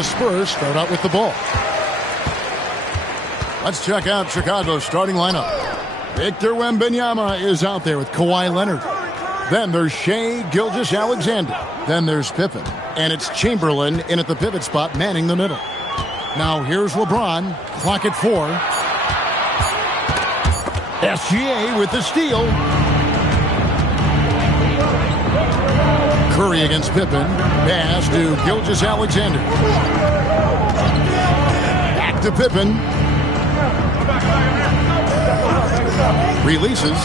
the Spurs start out with the ball. Let's check out Chicago's starting lineup. Victor Wembanyama is out there with Kawhi Leonard. Then there's Shai Gilgeous-Alexander. Then there's Pippen. And it's Chamberlain in at the pivot spot, manning the middle. Now here's LeBron. Clock at 4. SGA with the steal. Curry against Pippen. Pass to Gilgeous-Alexander. Back to Pippen. Releases.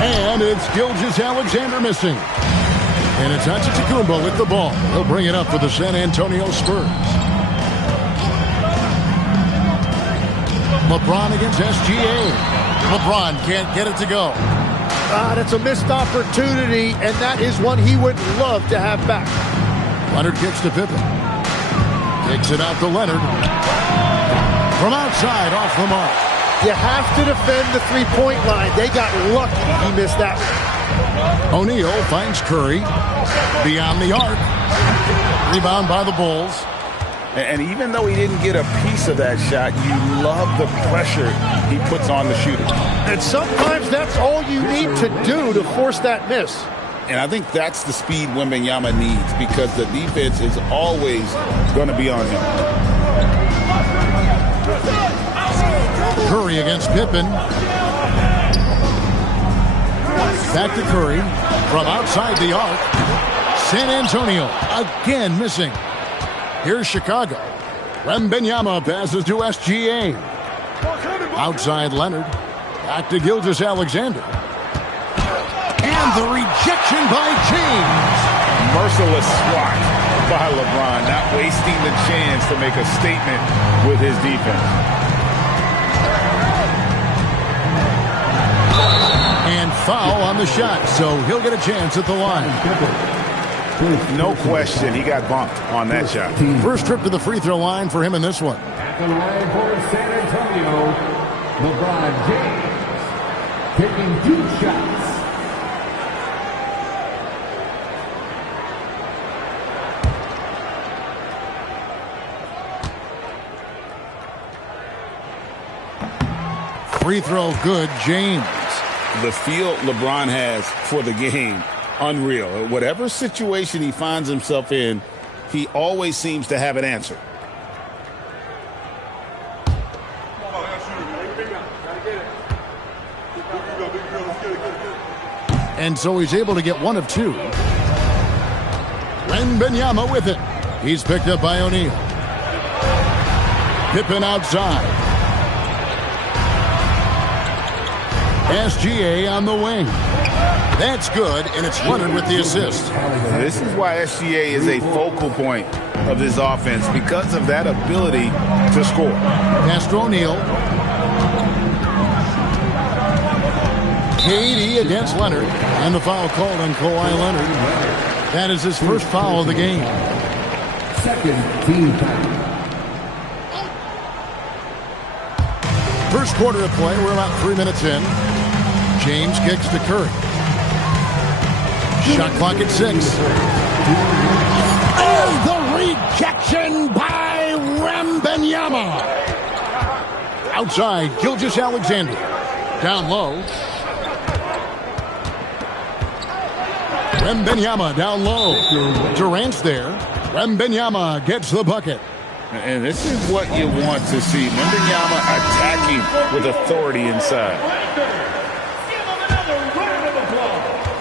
And it's Gilgeous-Alexander missing. And it's Antetokounmpo with the ball. He'll bring it up for the San Antonio Spurs. LeBron against SGA. LeBron can't get it to go. That's a missed opportunity, and that is one he would love to have back. Leonard kicks to Pippen. Kicks it out to Leonard. From outside, off the mark. You have to defend the three-point line. They got lucky he missed that one. O'Neal finds Curry. Beyond the arc. Rebound by the Bulls. And even though he didn't get a piece of that shot, you love the pressure he puts on the shooter. And sometimes that's all you need to do to force that miss. And I think that's the speed Wembanyama needs, because the defense is always going to be on him. Curry against Pippen. Back to Curry. From outside the arc. San Antonio again missing. Here's Chicago. Wembanyama passes to SGA. Outside Leonard. Back to Gilgeous-Alexander. And the rejection by James. Merciless swat by LeBron, not wasting the chance to make a statement with his defense. And foul on the shot, so he'll get a chance at the line. No question, he got bumped on that shot. First trip to the free throw line for him in this one. At the line for San Antonio, LeBron James taking 2 shots. Free throw good, James. The feel LeBron has for the game, unreal. Whatever situation he finds himself in, he always seems to have an answer. And so he's able to get 1 of 2. Wembanyama with it. He's picked up by O'Neal. Pippen outside. SGA on the wing. That's good, and it's Leonard with the assist. This is why SGA is a focal point of this offense, because of that ability to score. Pass to O'Neal. KD against Leonard, and the foul called on Kawhi Leonard. That is his first foul of the game. Second team foul. First quarter of play, we're about 3 minutes in. James kicks to Curry. Shot clock at 6. And the rejection by Wembanyama. Outside, Gilgeous-Alexander. Down low. Wembanyama down low. Durant's there. Wembanyama gets the bucket. And this is what you want to see. Wembanyama attacking with authority inside.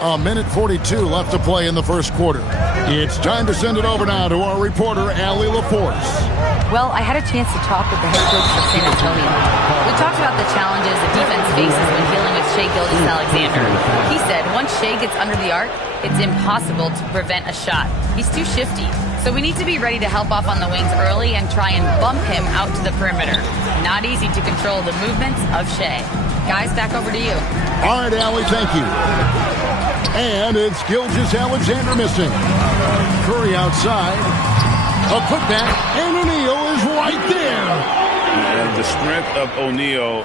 A minute 42 left to play in the first quarter. It's time to send it over now to our reporter, Allie LaForce. Well, I had a chance to talk with the head coach of San Antonio. We talked about the challenges the defense faces when dealing with Shai Gilgeous-Alexander. He said once Shai gets under the arc, it's impossible to prevent a shot. He's too shifty. So we need to be ready to help off on the wings early and try and bump him out to the perimeter. Not easy to control the movements of Shai. Guys, back over to you. All right, Allie, thank you. And it's Gilgeous-Alexander missing. Curry outside. A putback, and O'Neal is right there. And the strength of O'Neal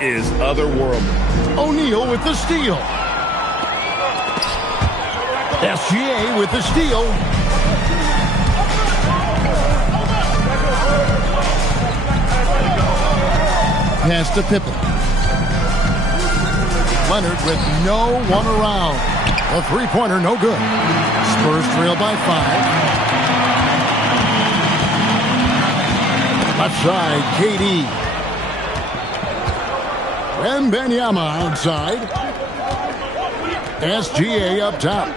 is otherworldly. O'Neal with the steal. SGA with the steal. Pass to Pippen. Leonard with no one around. A three-pointer, no good. Spurs trail by 5. Left side, KD. Wembanyama outside. SGA up top.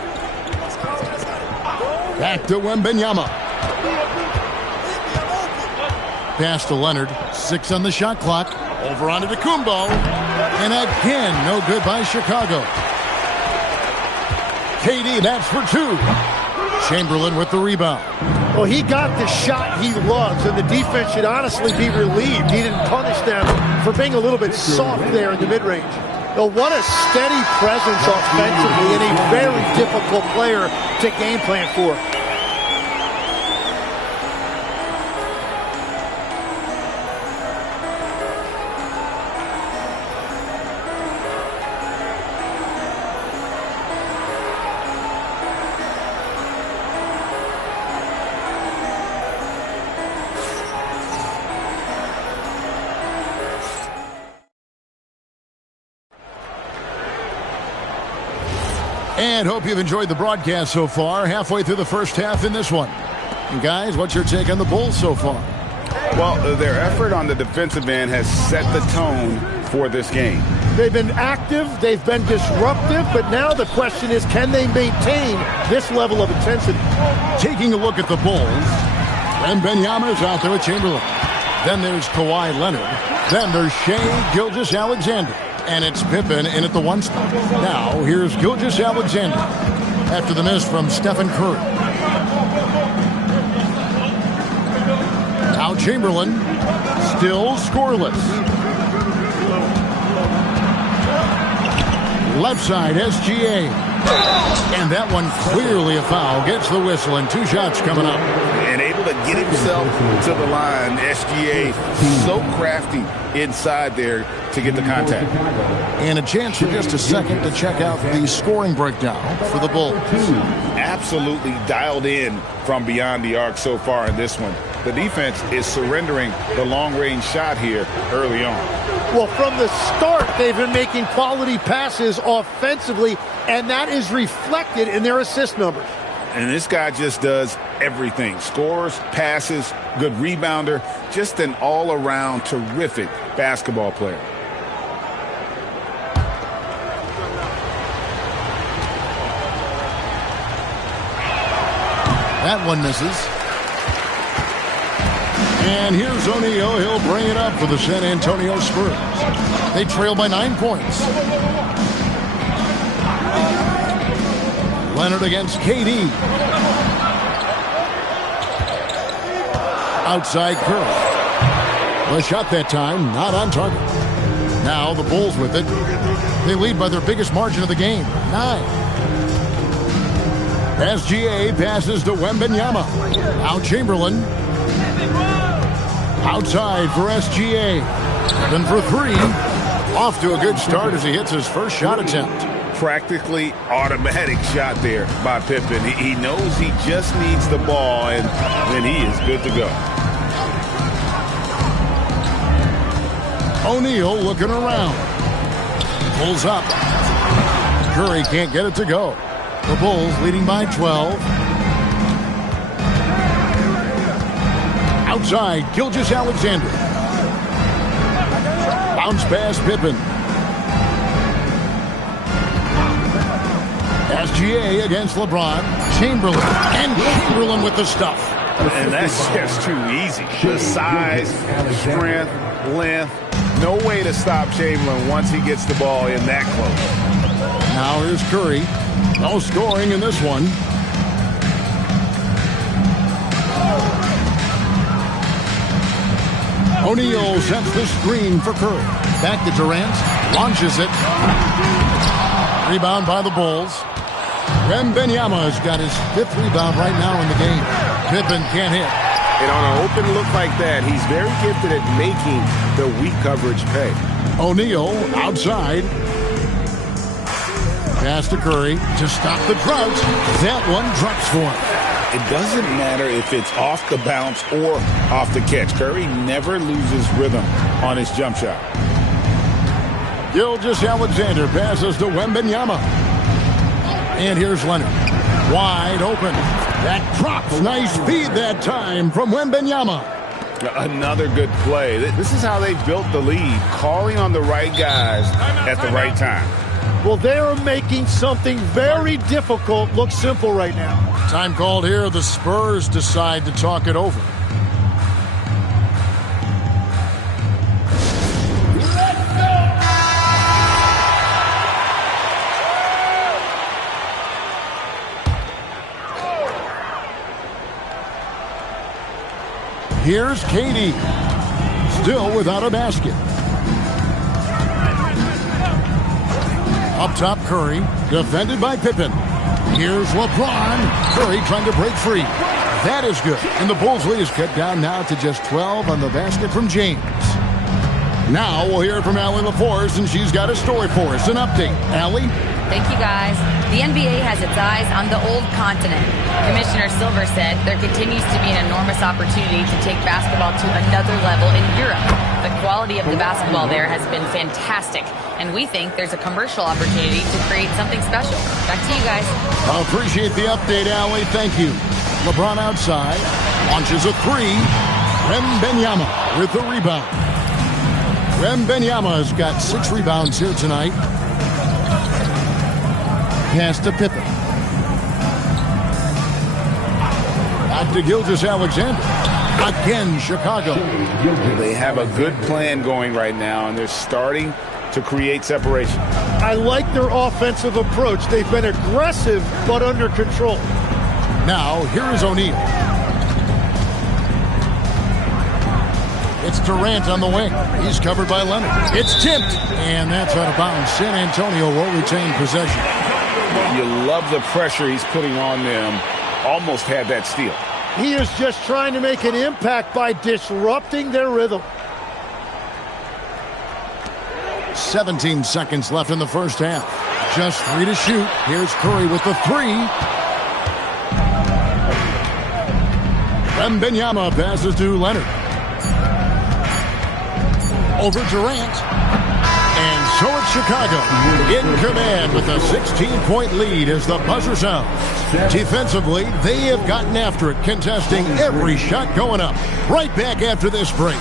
Back to Wembanyama. Pass to Leonard. 6 on the shot clock. Over onto Kumbo. And again, no good by Chicago. KD, that's for 2. Chamberlain with the rebound. Well, he got the shot he loves, and the defense should honestly be relieved. He didn't punish them for being a little bit soft there in the mid-range. Well, what a steady presence offensively and a very difficult player to game plan for. And hope you've enjoyed the broadcast so far. Halfway through the first half in this one. And guys, what's your take on the Bulls so far? Well, their effort on the defensive end has set the tone for this game. They've been active, they've been disruptive, but now the question is, can they maintain this level of intensity? Taking a look at the Bulls, Wembanyama is out there with Chamberlain. Then there's Kawhi Leonard. Then there's Shai Gilgeous-Alexander. And it's Pippen in at the 1 spot. Now, here's Gilgeous-Alexander after the miss from Stephen Curry. Now Chamberlain, still scoreless. Left side, SGA. And that one clearly a foul. Gets the whistle and 2 shots coming up. And able to get himself to the line. SGA so crafty inside there to get the contact. And a chance for just a second to check out the scoring breakdown for the Bulls. Absolutely dialed in from beyond the arc so far in this one. The defense is surrendering the long-range shot here early on. Well, from the start, they've been making quality passes offensively, and that is reflected in their assist numbers. And this guy just does everything. Scores, passes, good rebounder, just an all-around terrific basketball player. That one misses. And here's O'Neal. He'll bring it up for the San Antonio Spurs. They trail by 9 points. Leonard against KD. Outside Curry. The shot that time, not on target. Now the Bulls with it. They lead by their biggest margin of the game, 9. SGA passes to Wembanyama. Now Chamberlain. Outside for SGA. Then for 3. Off to a good start as he hits his first shot attempt. Practically automatic shot there by Pippen. He knows he just needs the ball, and then he is good to go. O'Neal looking around. Pulls up. Curry can't get it to go. The Bulls leading by 12. Outside, Gilgeous-Alexander. Bounce pass, Pippen. SGA against LeBron. Chamberlain. And Chamberlain with the stuff. And that's just too easy. The size, strength, length. No way to stop Chamberlain once he gets the ball in that close. Now here's Curry. No scoring in this one. O'Neal sets the screen for Curry. Back to Durant. Launches it. Rebound by the Bulls. Wembanyama's got his 5th rebound right now in the game. Pippen can't hit. And on an open look like that, he's very gifted at making the weak coverage pay. O'Neal outside. Pass to Curry to stop the drought. That one drops for him. It doesn't matter if it's off the bounce or off the catch. Curry never loses rhythm on his jump shot. Gilgeous-Alexander passes to Wembanyama. And here's Leonard. Wide open. That drops. Nice feed that time from Wembanyama. Another good play. This is how they built the lead, calling on the right guys at the right time. Well, they are making something very difficult look simple right now. Time called here. The Spurs decide to talk it over. Here's KD, still without a basket. Up top, Curry, defended by Pippen. Here's LeBron. Curry trying to break free. That is good. And the Bulls lead is cut down now to just 12 on the basket from James. Now we'll hear from Allie LaForce, and she's got a story for us. An update. Allie? Thank you, guys. The NBA has its eyes on the old continent. Commissioner Silver said there continues to be an enormous opportunity to take basketball to another level in Europe. The quality of the basketball there has been fantastic, and we think there's a commercial opportunity to create something special. Back to you guys. I appreciate the update, Allie. Thank you. LeBron outside, launches a three. Wembanyama with the rebound. Wembanyama has got 6 rebounds here tonight. Pass to Pippen. Back to Gilgeous-Alexander. Again, Chicago. They have a good plan going right now, and they're starting to create separation. I like their offensive approach. They've been aggressive, but under control. Now, here is O'Neal. It's Durant on the wing. He's covered by Leonard. It's tipped, and that's out of bounds. San Antonio will retain possession. You love the pressure he's putting on them. Almost had that steal. He is just trying to make an impact by disrupting their rhythm. 17 seconds left in the first half. Just 3 to shoot. Here's Curry with the 3. Wembanyama passes to Leonard. Over Durant. And so it's Chicago in command with a 16-point lead as the buzzer sounds. Defensively, they have gotten after it, contesting every shot going up. Right back after this break.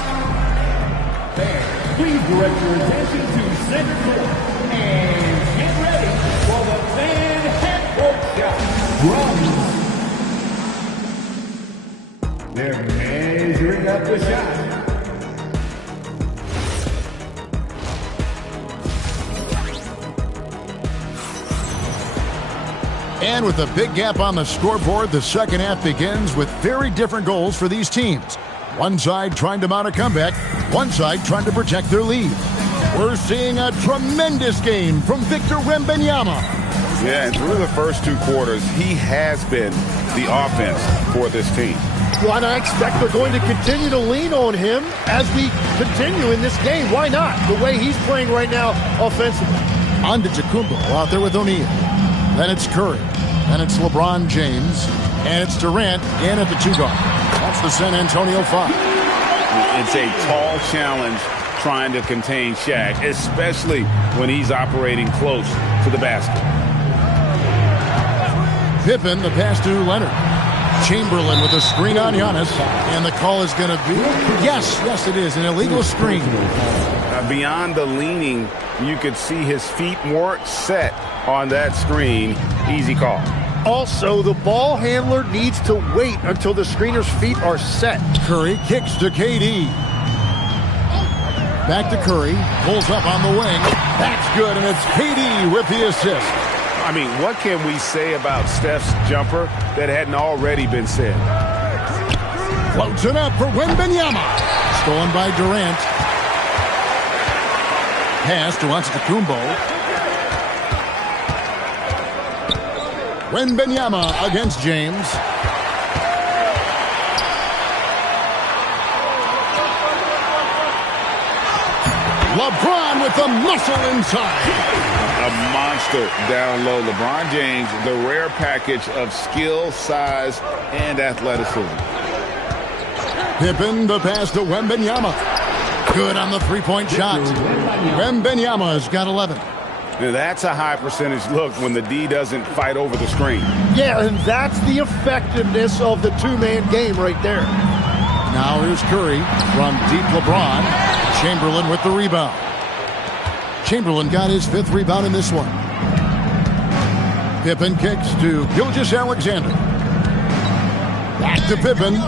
Please direct your attention to center court and get ready for the fan half-court shot. They're measuring up the shot. And with a big gap on the scoreboard, the second half begins with very different goals for these teams. One side trying to mount a comeback, one side trying to protect their lead. We're seeing a tremendous game from Victor Wembanyama. Yeah, and through the first 2 quarters, he has been the offense for this team. Well, and I expect they're going to continue to lean on him as we continue in this game. Why not? The way he's playing right now offensively. On to Antetokounmpo out there with O'Neal. Then it's Curry. Then it's LeBron James. And it's Durant in at the 2 guard. That's the San Antonio 5. It's a tall challenge trying to contain Shaq, especially when he's operating close to the basket. Pippen, the pass to Leonard. Chamberlain with a screen on Giannis. And the call is going to be, yes, it is, an illegal screen. Beyond the leaning, you could see his feet weren't set on that screen. Easy call. Also, the ball handler needs to wait until the screener's feet are set. Curry kicks to KD. Back to Curry. Pulls up on the wing. That's good, and it's KD with the assist. I mean, what can we say about Steph's jumper that hadn't already been said? Floats it up for Wembanyama. Stolen by Durant. Pass to Antetokounmpo. Wembanyama against James. LeBron with the muscle inside. A monster down low. LeBron James, the rare package of skill, size, and athleticism. Pippen, the pass to Wembanyama. Good on the three-point shot. Wembanyama's got 11. Now that's a high percentage look when the D doesn't fight over the screen. Yeah, and that's the effectiveness of the two-man game right there. Now here's Curry from deep LeBron. Chamberlain with the rebound. Chamberlain got his 5th rebound in this one. Pippen kicks to Gilgeous-Alexander. Back to Pippen.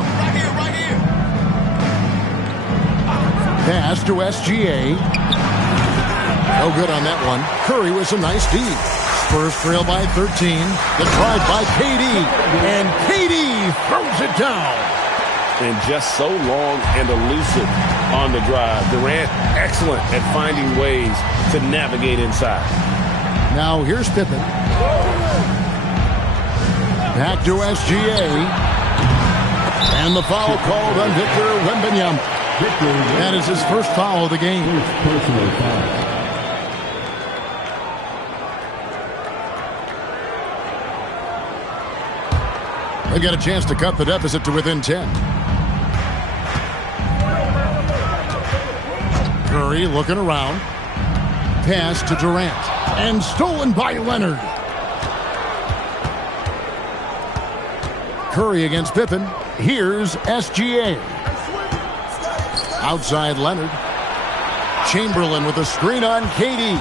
Pass to SGA. No good on that one. Curry with some nice D. Spurs trail by 13. The drive by KD. And KD throws it down. And just so long and elusive on the drive. Durant, excellent at finding ways to navigate inside. Now here's Pippen. Back to SGA. And the foul called on Victor Wembanyama. That is his first foul of the game. Personal foul. They've got a chance to cut the deficit to within 10. Curry looking around. Pass to Durant. And stolen by Leonard. Curry against Pippen. Here's SGA. Outside Leonard. Chamberlain with a screen on KD.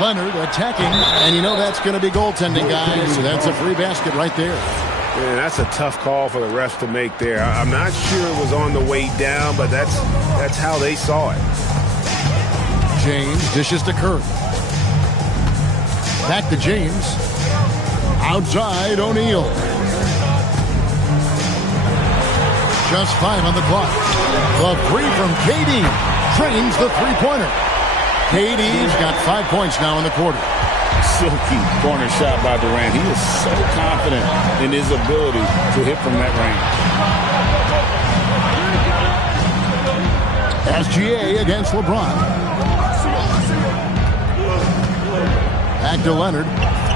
Leonard attacking. And you know that's going to be goaltending, guys. So that's a free basket right there. Yeah, that's a tough call for the refs to make there. I'm not sure it was on the way down, but that's how they saw it. James dishes to Curry. Back to James. Outside O'Neal. Just 5 on the clock. The three from KD trains the three-pointer. KD's got 5 points now in the quarter. Silky corner shot by Durant. He is so confident in his ability to hit from that range. SGA against LeBron. Back to Leonard.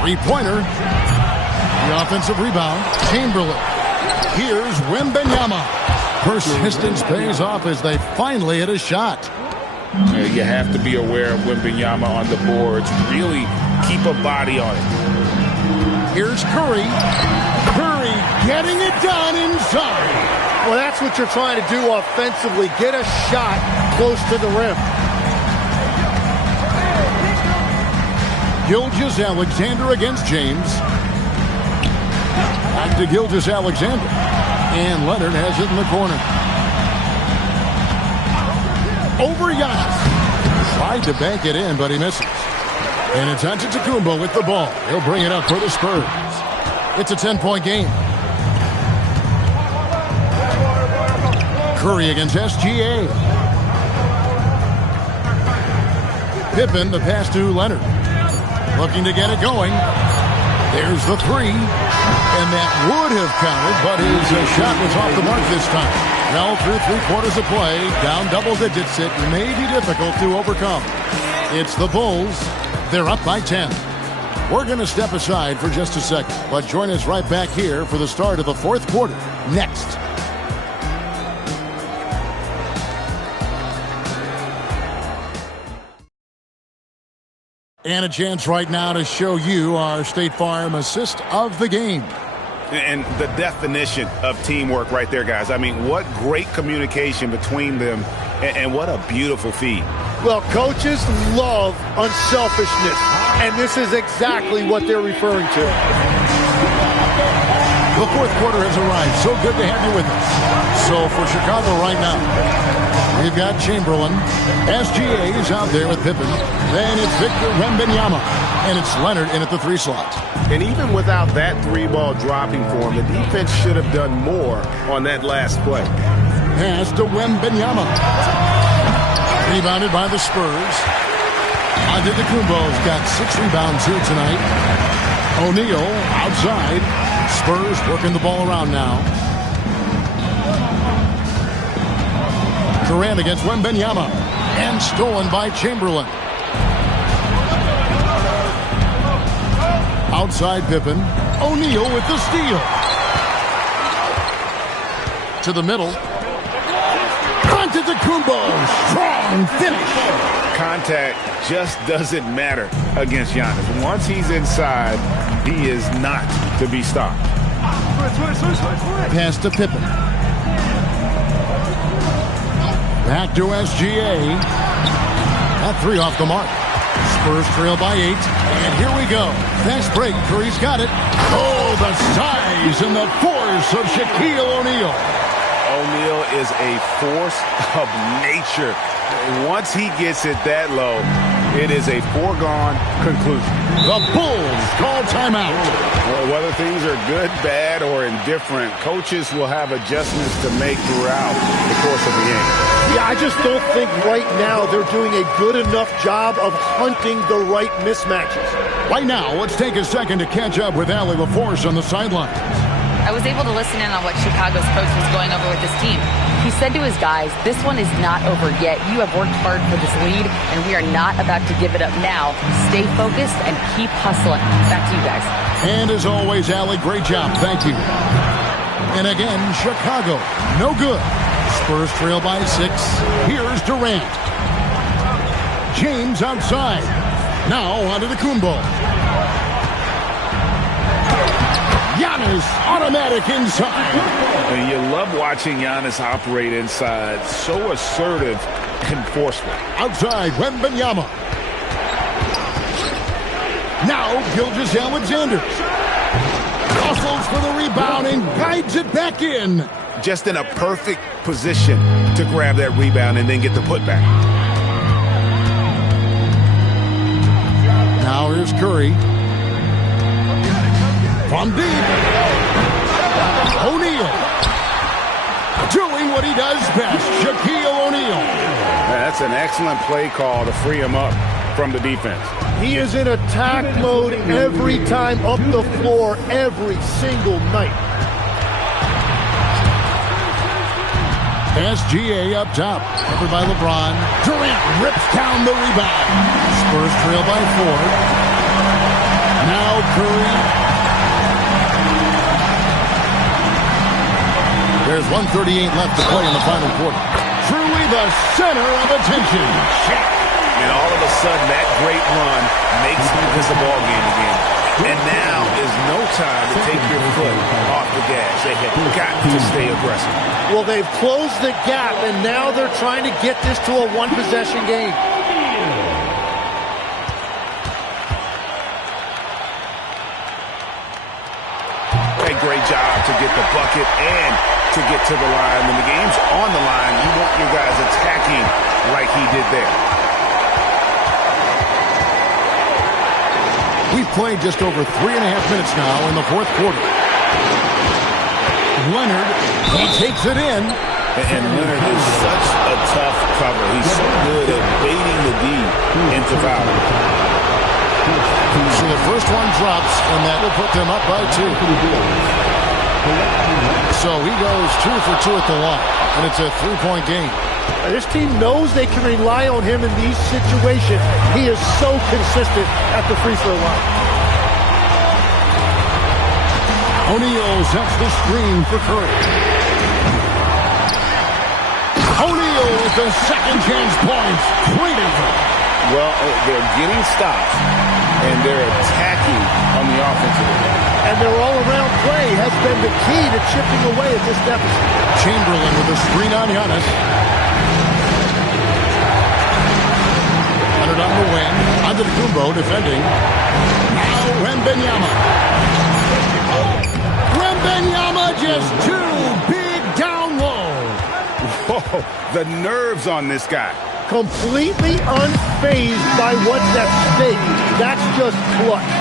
Three-pointer. The offensive rebound. Chamberlain. Here's Wembanyama. Persistence pays off as they finally hit a shot. You have to be aware of Wembanyama on the boards. Really keep a body on it. Here's Curry. Curry getting it done inside. Well, that's what you're trying to do offensively. Get a shot close to the rim. Gilgeous-Alexander against James. Back to Gilgeous-Alexander. And Leonard has it in the corner. Over Giannis. Tried to bank it in, but he misses. And it's Antetokounmpo with the ball. He'll bring it up for the Spurs. It's a 10-point game. Curry against SGA. Pippen, the pass to Leonard. Looking to get it going. There's the three. And that would have counted, but his shot was off the mark this time. Well, through 3/4 of play, down double digits, it may be difficult to overcome. It's the Bulls. They're up by 10. We're going to step aside for just a second, but join us right back here for the start of the 4th quarter next. And a chance right now to show you our State Farm assist of the game. And the definition of teamwork right there, guys. I mean, what great communication between them, and what a beautiful feed. Well, coaches love unselfishness, and this is exactly what they're referring to. The 4th quarter has arrived. So good to have you with us. So for Chicago right now, we've got Chamberlain. SGA is out there with Pippen. Then it's Victor Wembanyama. And it's Leonard in at the 3 slot. And even without that 3-ball dropping for him, the defense should have done more on that last play. Pass to Wembanyama. Rebounded by the Spurs. Antetokounmpo's got 6 rebounds here tonight. O'Neal outside. Spurs working the ball around now. Durant against Wembanyama. And stolen by Chamberlain. Outside Pippen. O'Neal with the steal. To the middle. Antetokounmpo Antetokounmpo. Strong finish. Contact just doesn't matter against Giannis. Once he's inside, he is not to be stopped. Pass to Pippen. Back to SGA. That three off the mark. Spurs trail by 8. And here we go. Fast break. Curry's got it. Oh, the size and the force of Shaquille O'Neal. O'Neal is a force of nature. Once he gets it that low, it is a foregone conclusion. The Bulls call timeout. Well, whether things are good, bad, or indifferent, coaches will have adjustments to make throughout the course of the game. Yeah, I just don't think right now they're doing a good enough job of hunting the right mismatches. Right now, let's take a second to catch up with Allie LaForce on the sideline. I was able to listen in on what Chicago's coach was going over with his team. He said to his guys, this one is not over yet. You have worked hard for this lead, and we are not about to give it up now. Stay focused and keep hustling. Back to you guys. And as always, Allie, great job. Thank you. And again, Chicago, no good. Spurs trail by 6. Here's Durant. James outside. Now onto the Kumbo. Giannis automatic inside. And you love watching Giannis operate inside. So assertive and forceful. Outside, Wembanyama. Now Gilgeous-Alexander. Hustles for the rebound and guides it back in. Just in a perfect position to grab that rebound and then get the putback. Now here's Curry. From deep. O'Neal. Doing what he does best. Shaquille O'Neal. That's an excellent play call to free him up from the defense. He is in attack mode every time up the floor, every single night. SGA up top. Covered by LeBron. Durant rips down the rebound. Spurs trail by 4. Now Curry. There's 1:38 left to play in the final quarter. Truly the center of attention. Shaq. And all of a sudden, that great run makes him miss a ball game again. And now is no time to take your foot off the gas. They have got to stay aggressive. Well, they've closed the gap, and now they're trying to get this to a one-possession game. A great job to get the bucket and to get to the line. When the game's on the line, you want your guys attacking like he did there. We've played just over 3.5 minutes now in the fourth quarter. Leonard, he takes it in. And Leonard is such a tough cover. He's so good at baiting the D into foul. So the first one drops, and that will put them up by 2. So he goes 2 for 2 at the line, and it's a 3-point game. This team knows they can rely on him in these situations. He is so consistent at the free throw line. O'Neal sets the screen for Curry. O'Neal with the second chance points. Great effort. Well, they're getting stops, and they're attacking on the offensive end. And their all-around play has been the key to chipping away at this deficit. Chamberlain with a screen on Giannis. Leonard on the wing. Antetokounmpo defending. Now Wembanyama. Wembanyama just too big down low. Whoa, the nerves on this guy. Completely unfazed by what's at stake. That's just clutch.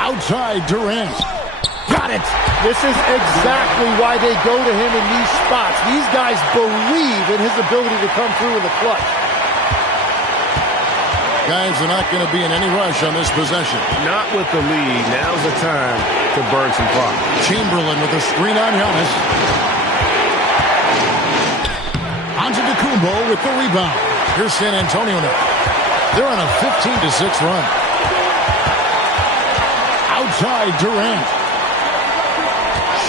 Outside Durant. Got it. This is exactly why they go to him in these spots. These guys believe in his ability to come through in the clutch. Guys are not going to be in any rush on this possession. Not with the lead. Now's the time to burn some clock. Chamberlain with a screen on Giannis. Antetokounmpo with the rebound. Here's San Antonio now. They're on a 15-6 run. side, Durant.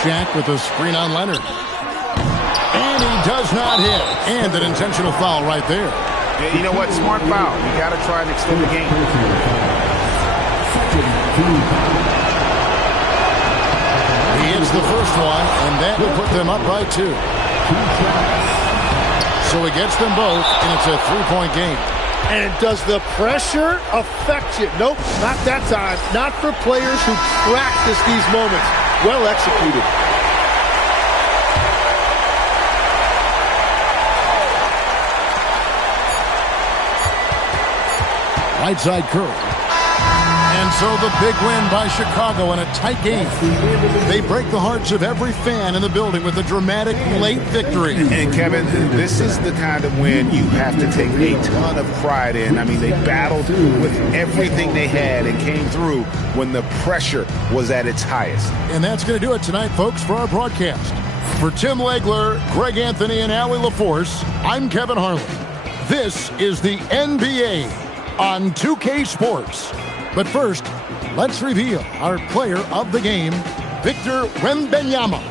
Shaq with a screen on Leonard. And he does not hit. And an intentional foul right there. Yeah, you know what? Smart foul. You got to try and extend the game. He hits the first one, and that will put them up by 2. So he gets them both, and it's a 3-point game. And does the pressure affect you? Nope, not that time. Not for players who practice these moments. Well executed. Right side Curry. And so the big win by Chicago in a tight game. They break the hearts of every fan in the building with a dramatic late victory. And Kevin, this is the kind of win you have to take a ton of pride in. I mean, they battled with everything they had and came through when the pressure was at its highest. And that's going to do it tonight, folks, for our broadcast. For Tim Legler, Greg Anthony, and Allie LaForce, I'm Kevin Harlan. This is the NBA on 2K Sports. But first, let's reveal our player of the game, Victor Wembanyama.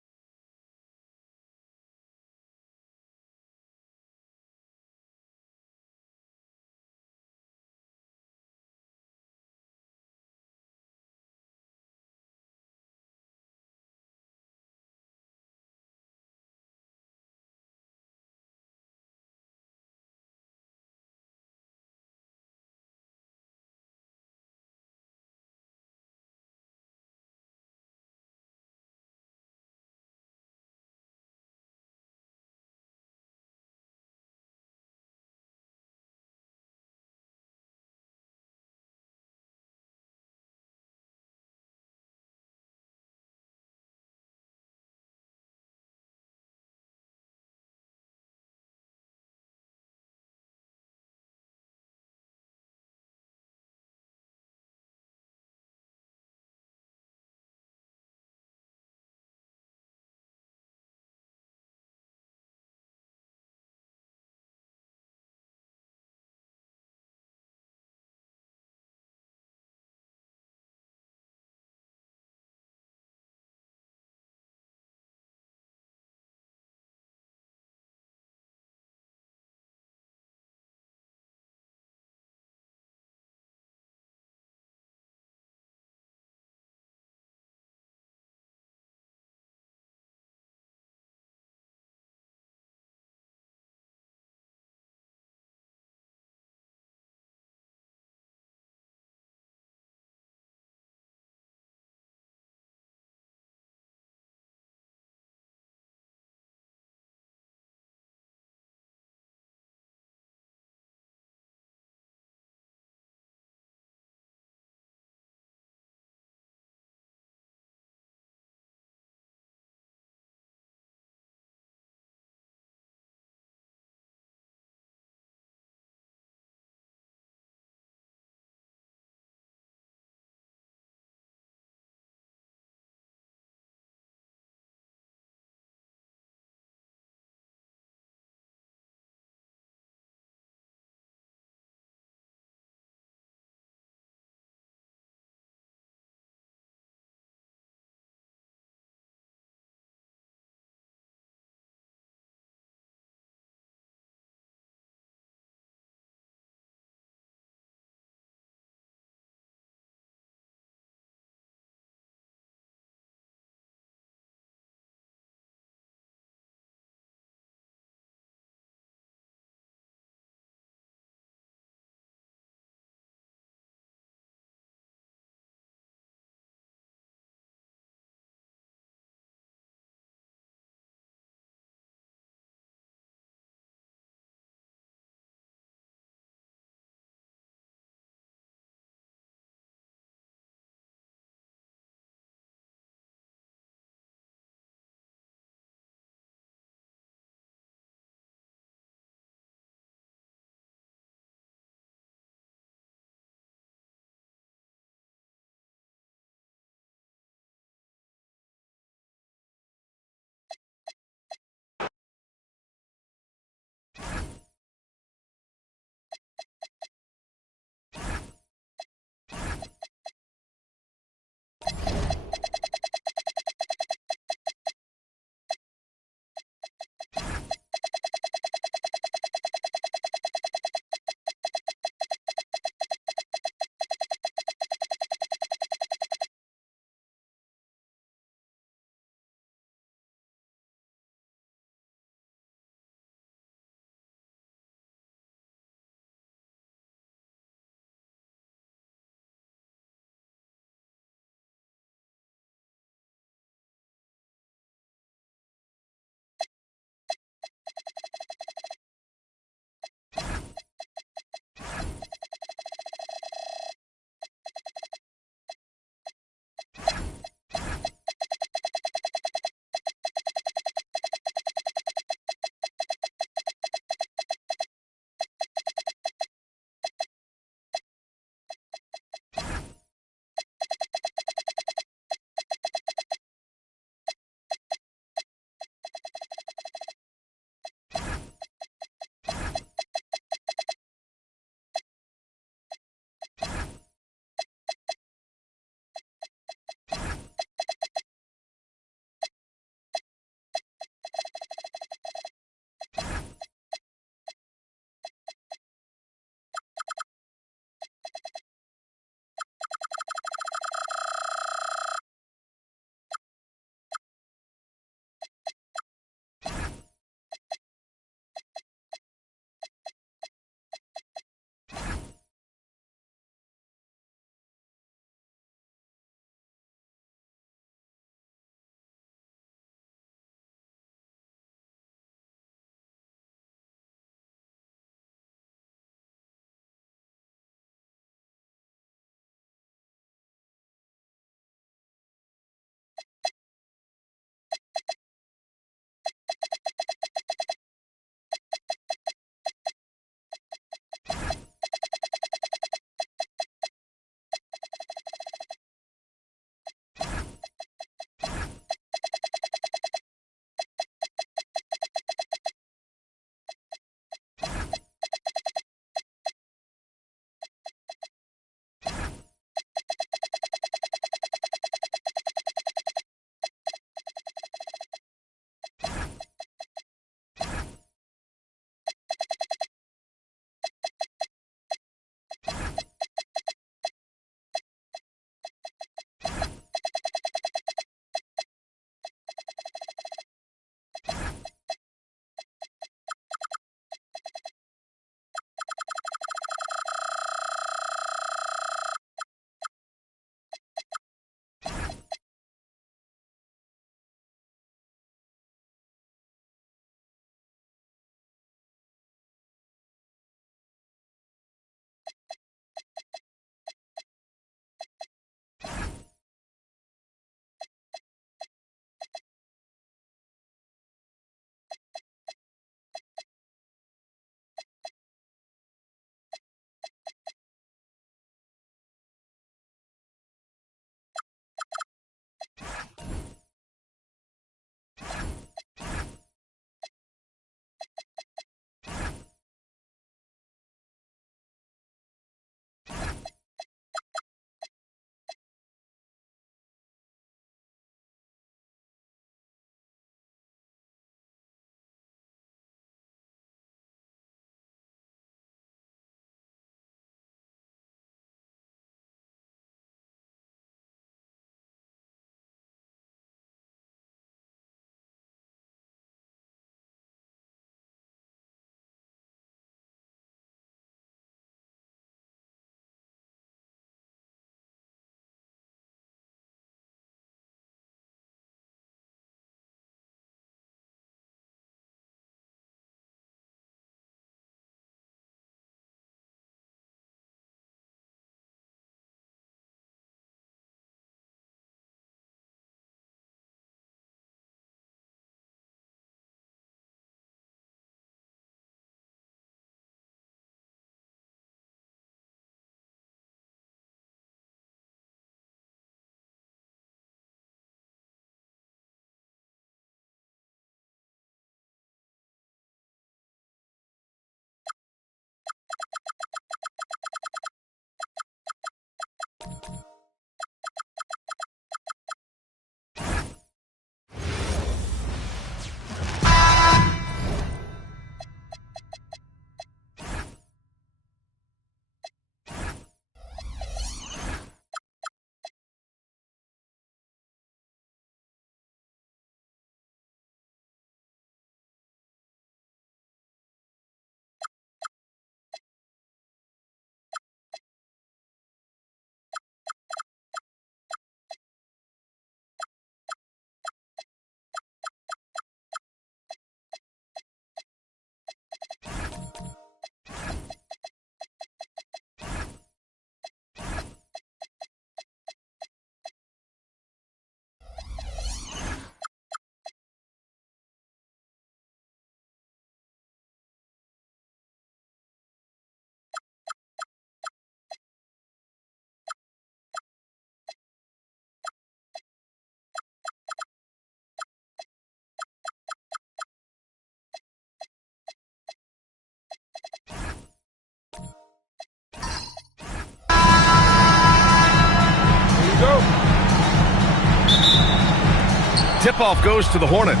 tip-off goes to the Hornets.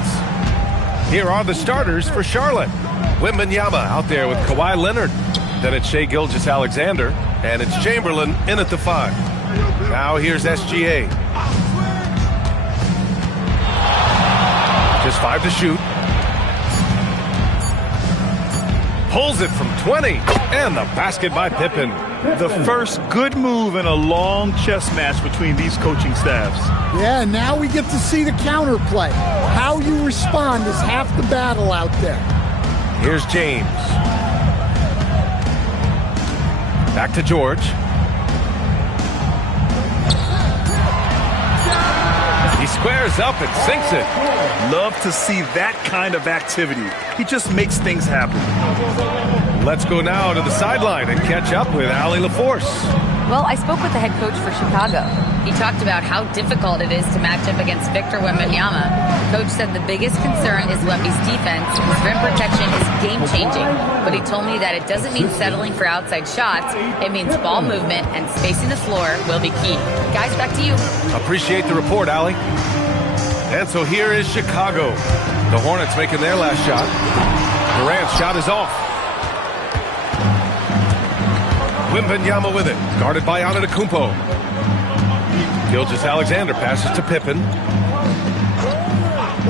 Here are the starters for Charlotte. Wembanyama out there with Kawhi Leonard. Then it's Shai Gilgeous-Alexander, and it's Chamberlain in at the 5. Now here's SGA. Just 5 to shoot. Pulls it from 20, and the basket by Pippen. The first good move in a long chess match between these coaching staffs. Yeah, now we get to see the counterplay. How you respond is half the battle out there. Here's James. Back to George. He squares up and sinks it. Love to see that kind of activity. He just makes things happen. Let's go now to the sideline and catch up with Allie LaForce. Well, I spoke with the head coach for Chicago. He talked about how difficult it is to match up against Victor Wembanyama. Coach said the biggest concern is Wemby's defense. His rim protection is game-changing. But he told me that it doesn't mean settling for outside shots. It means ball movement and spacing the floor will be key. Guys, back to you. Appreciate the report, Allie. And so here is Chicago. The Hornets making their last shot. Durant's shot is off. Wembanyama with it, guarded by Antetokounmpo. Gilgeous-Alexander passes to Pippen.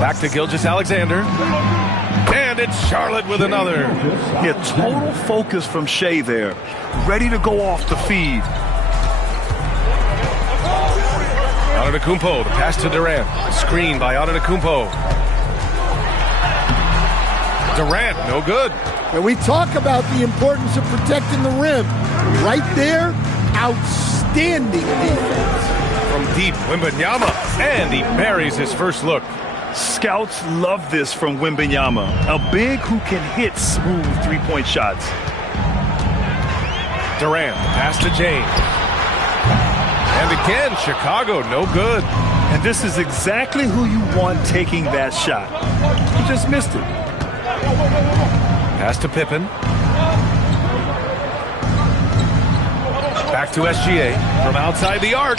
Back to Gilgeous-Alexander. And it's Charlotte with another. Yeah, total focus from Shai there. Ready to go off the feed. Antetokounmpo, the pass to Durant. Screen by Antetokounmpo. Durant, no good. And we talk about the importance of protecting the rim. Right there, outstanding defense. From deep, Wembanyama, and he buries his first look. Scouts love this from Wembanyama. A big who can hit smooth three-point shots. Durant, pass to James. And again, Chicago, no good. And this is exactly who you want taking that shot. He just missed it. Pass to Pippen. Back to SGA from outside the arc.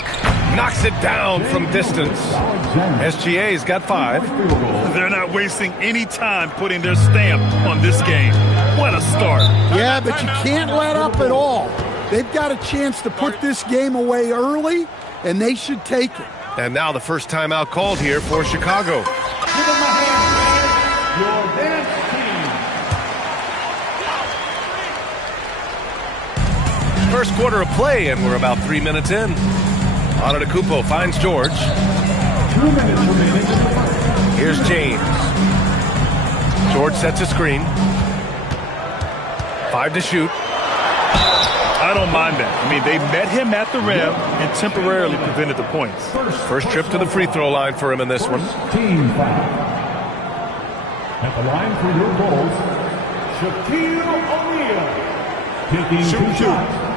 Knocks it down from distance. SGA's got 5. They're not wasting any time putting their stamp on this game. What a start. Yeah, but you can't let up at all. They've got a chance to put this game away early, and they should take it. And now the first timeout called here for Chicago. First quarter of play, and we're about 3 minutes in. Antetokounmpo finds George. 2 minutes remaining. Here's James. George sets a screen. 5 to shoot. I don't mind that. I mean, they met him at the rim and temporarily prevented the points. First trip to the free throw line for him in this one. Team foul. At the line for your goals, Shaquille O'Neal. Taking 2 shots.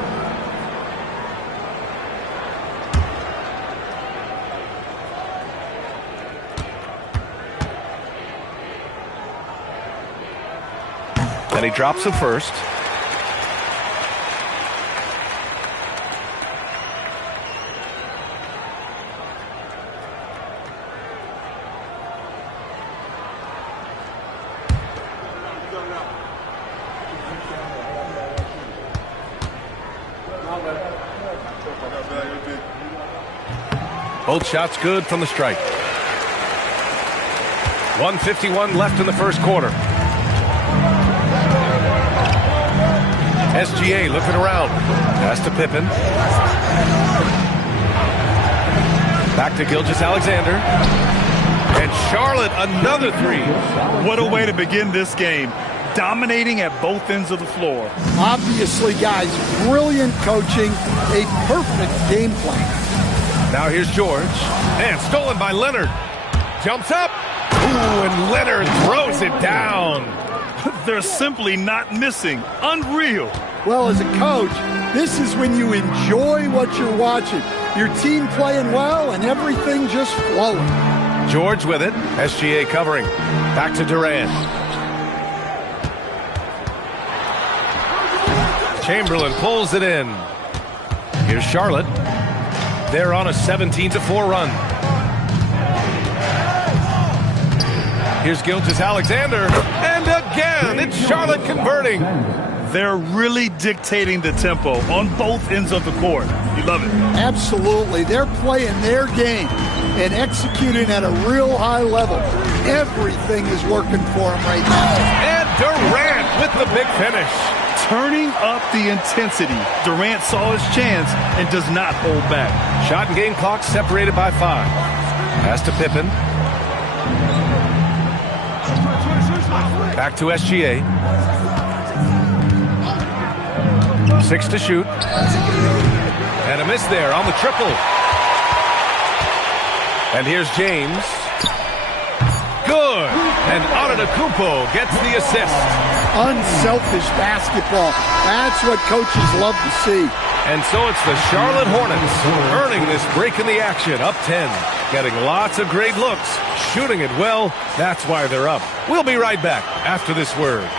And he drops the first. Both shots good from the stripe. 1:51 left in the first quarter. SGA looking around. Pass to Pippen. Back to Gilgeous-Alexander. And Charlotte, another 3. What a way to begin this game. Dominating at both ends of the floor. Obviously, guys, brilliant coaching, a perfect game plan. Now here's George. And stolen by Leonard. Jumps up. Ooh, and Leonard throws it down. They're simply not missing. Unreal. Well, as a coach, this is when you enjoy what you're watching. Your team playing well and everything just flowing. George with it. SGA covering. Back to Durant. Chamberlain pulls it in. Here's Charlotte. They're on a 17-4 run. Here's Gilgeous-Alexander, and again, it's Charlotte converting. They're really dictating the tempo on both ends of the court. You love it. Absolutely. They're playing their game and executing at a real high level. Everything is working for them right now. And Durant with the big finish. Turning up the intensity. Durant saw his chance and does not hold back. Shot and game clock separated by 5. Pass to Pippen. Back to SGA. 6 to shoot. And a miss there on the triple. And here's James. Good. And Antetokounmpo gets the assist. Unselfish basketball. That's what coaches love to see. And so it's the Charlotte Hornets earning this break in the action, up 10. Getting lots of great looks, shooting it well. That's why they're up. We'll be right back after this word.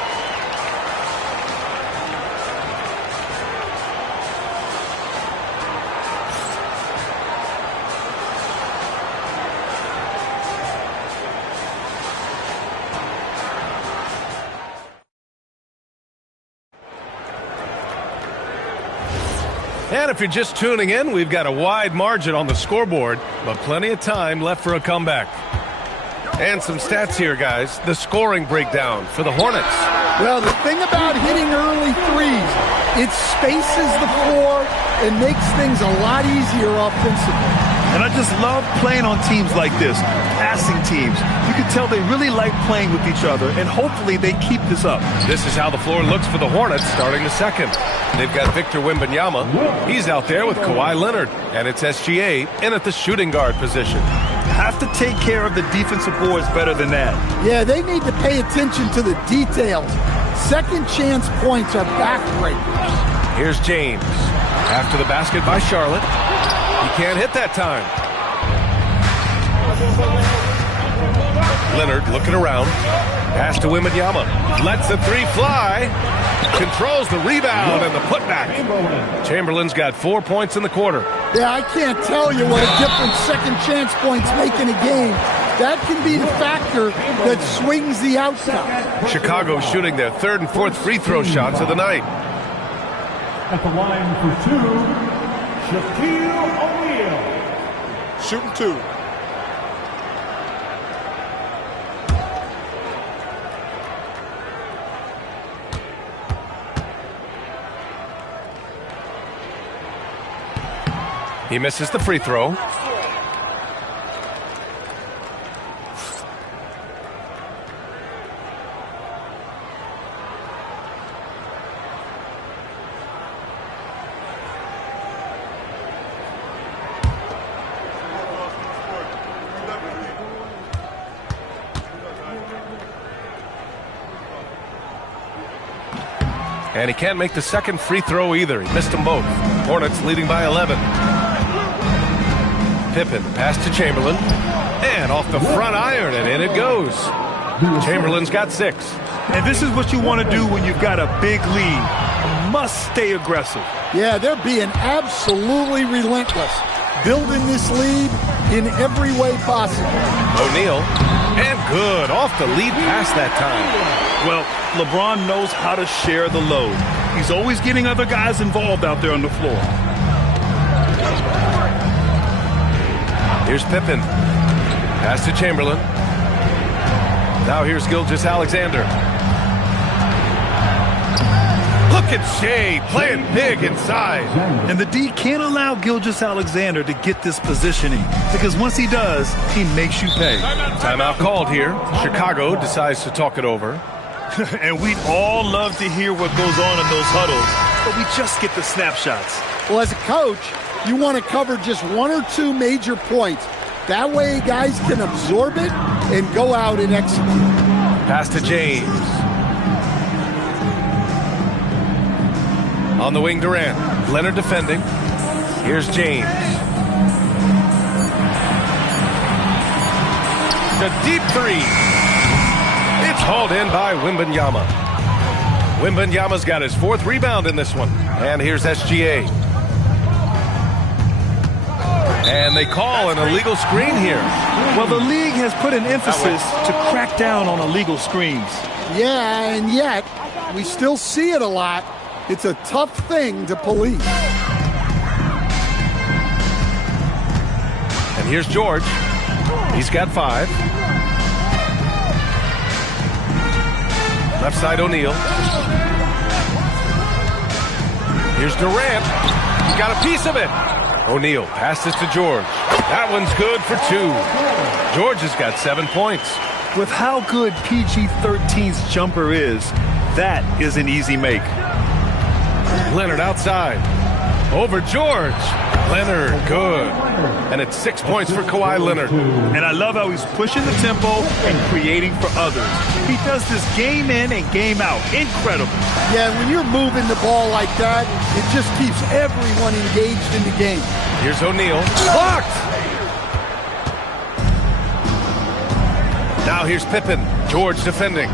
And if you're just tuning in, we've got a wide margin on the scoreboard, but plenty of time left for a comeback. And some stats here, guys. The scoring breakdown for the Hornets. Well, the thing about hitting early threes, it spaces the floor and makes things a lot easier offensively. And I just love playing on teams like this, passing teams. You can tell they really like playing with each other, and hopefully they keep this up. This is how the floor looks for the Hornets starting the second. They've got Victor Wembanyama. He's out there with Kawhi Leonard. And it's SGA in at the shooting guard position. Have to take care of the defensive boards better than that. Yeah, they need to pay attention to the details. Second chance points are backbreakers. Here's James. After the basket by Charlotte. He can't hit that time. Leonard looking around. Pass to Wembanyama. Lets the three fly. Controls the rebound and the putback. Chamberlain's got 4 points in the quarter. Yeah, I can't tell you what a difference second chance points make in a game. That can be the factor that swings the outcome. Chicago shooting their third and fourth free throw shots of the night. At the line for 2, Shaquille O'Neal. Shooting 2. He misses the free throw. And he can't make the second free throw either. He missed them both. Hornets leading by 11. Pippen, pass to Chamberlain, and off the front iron, and in it goes. Chamberlain's got 6. And this is what you want to do when you've got a big lead. Must stay aggressive. Yeah, they're being absolutely relentless, building this lead in every way possible. O'Neal, and good, off the lead pass that time. Well, LeBron knows how to share the load. He's always getting other guys involved out there on the floor. Here's Pippen. Pass to Chamberlain. Now here's Gilgeous-Alexander. Look at Shea playing big inside. And the D can't allow Gilgeous-Alexander to get this positioning, because once he does, he makes you pay. Timeout called here. Chicago decides to talk it over. And we'd all love to hear what goes on in those huddles, but we just get the snapshots. Well, as a coach, you want to cover just 1 or 2 major points. That way guys can absorb it and go out and execute. Pass to James. On the wing, Durant. Leonard defending. Here's James. The deep three. It's hauled in by Wembanyama. Wembanyama's got his 4th rebound in this one. And here's SGA. And they call an illegal screen here. Well, the league has put an emphasis to crack down on illegal screens. Yeah, and yet we still see it a lot. It's a tough thing to police. And here's George. He's got 5. Left side O'Neal. Here's Durant. He got a piece of it. O'Neal passes to George. That one's good for 2. George has got 7 points. With how good PG-13's jumper is, that is an easy make. Leonard outside. Over George. Leonard, good. And it's 6 points for Kawhi Leonard. And I love how he's pushing the tempo and creating for others. He does this game in and game out. Incredible. Yeah, when you're moving the ball like that, it just keeps everyone engaged in the game. Here's O'Neal. Blocked! Now here's Pippen. George defending.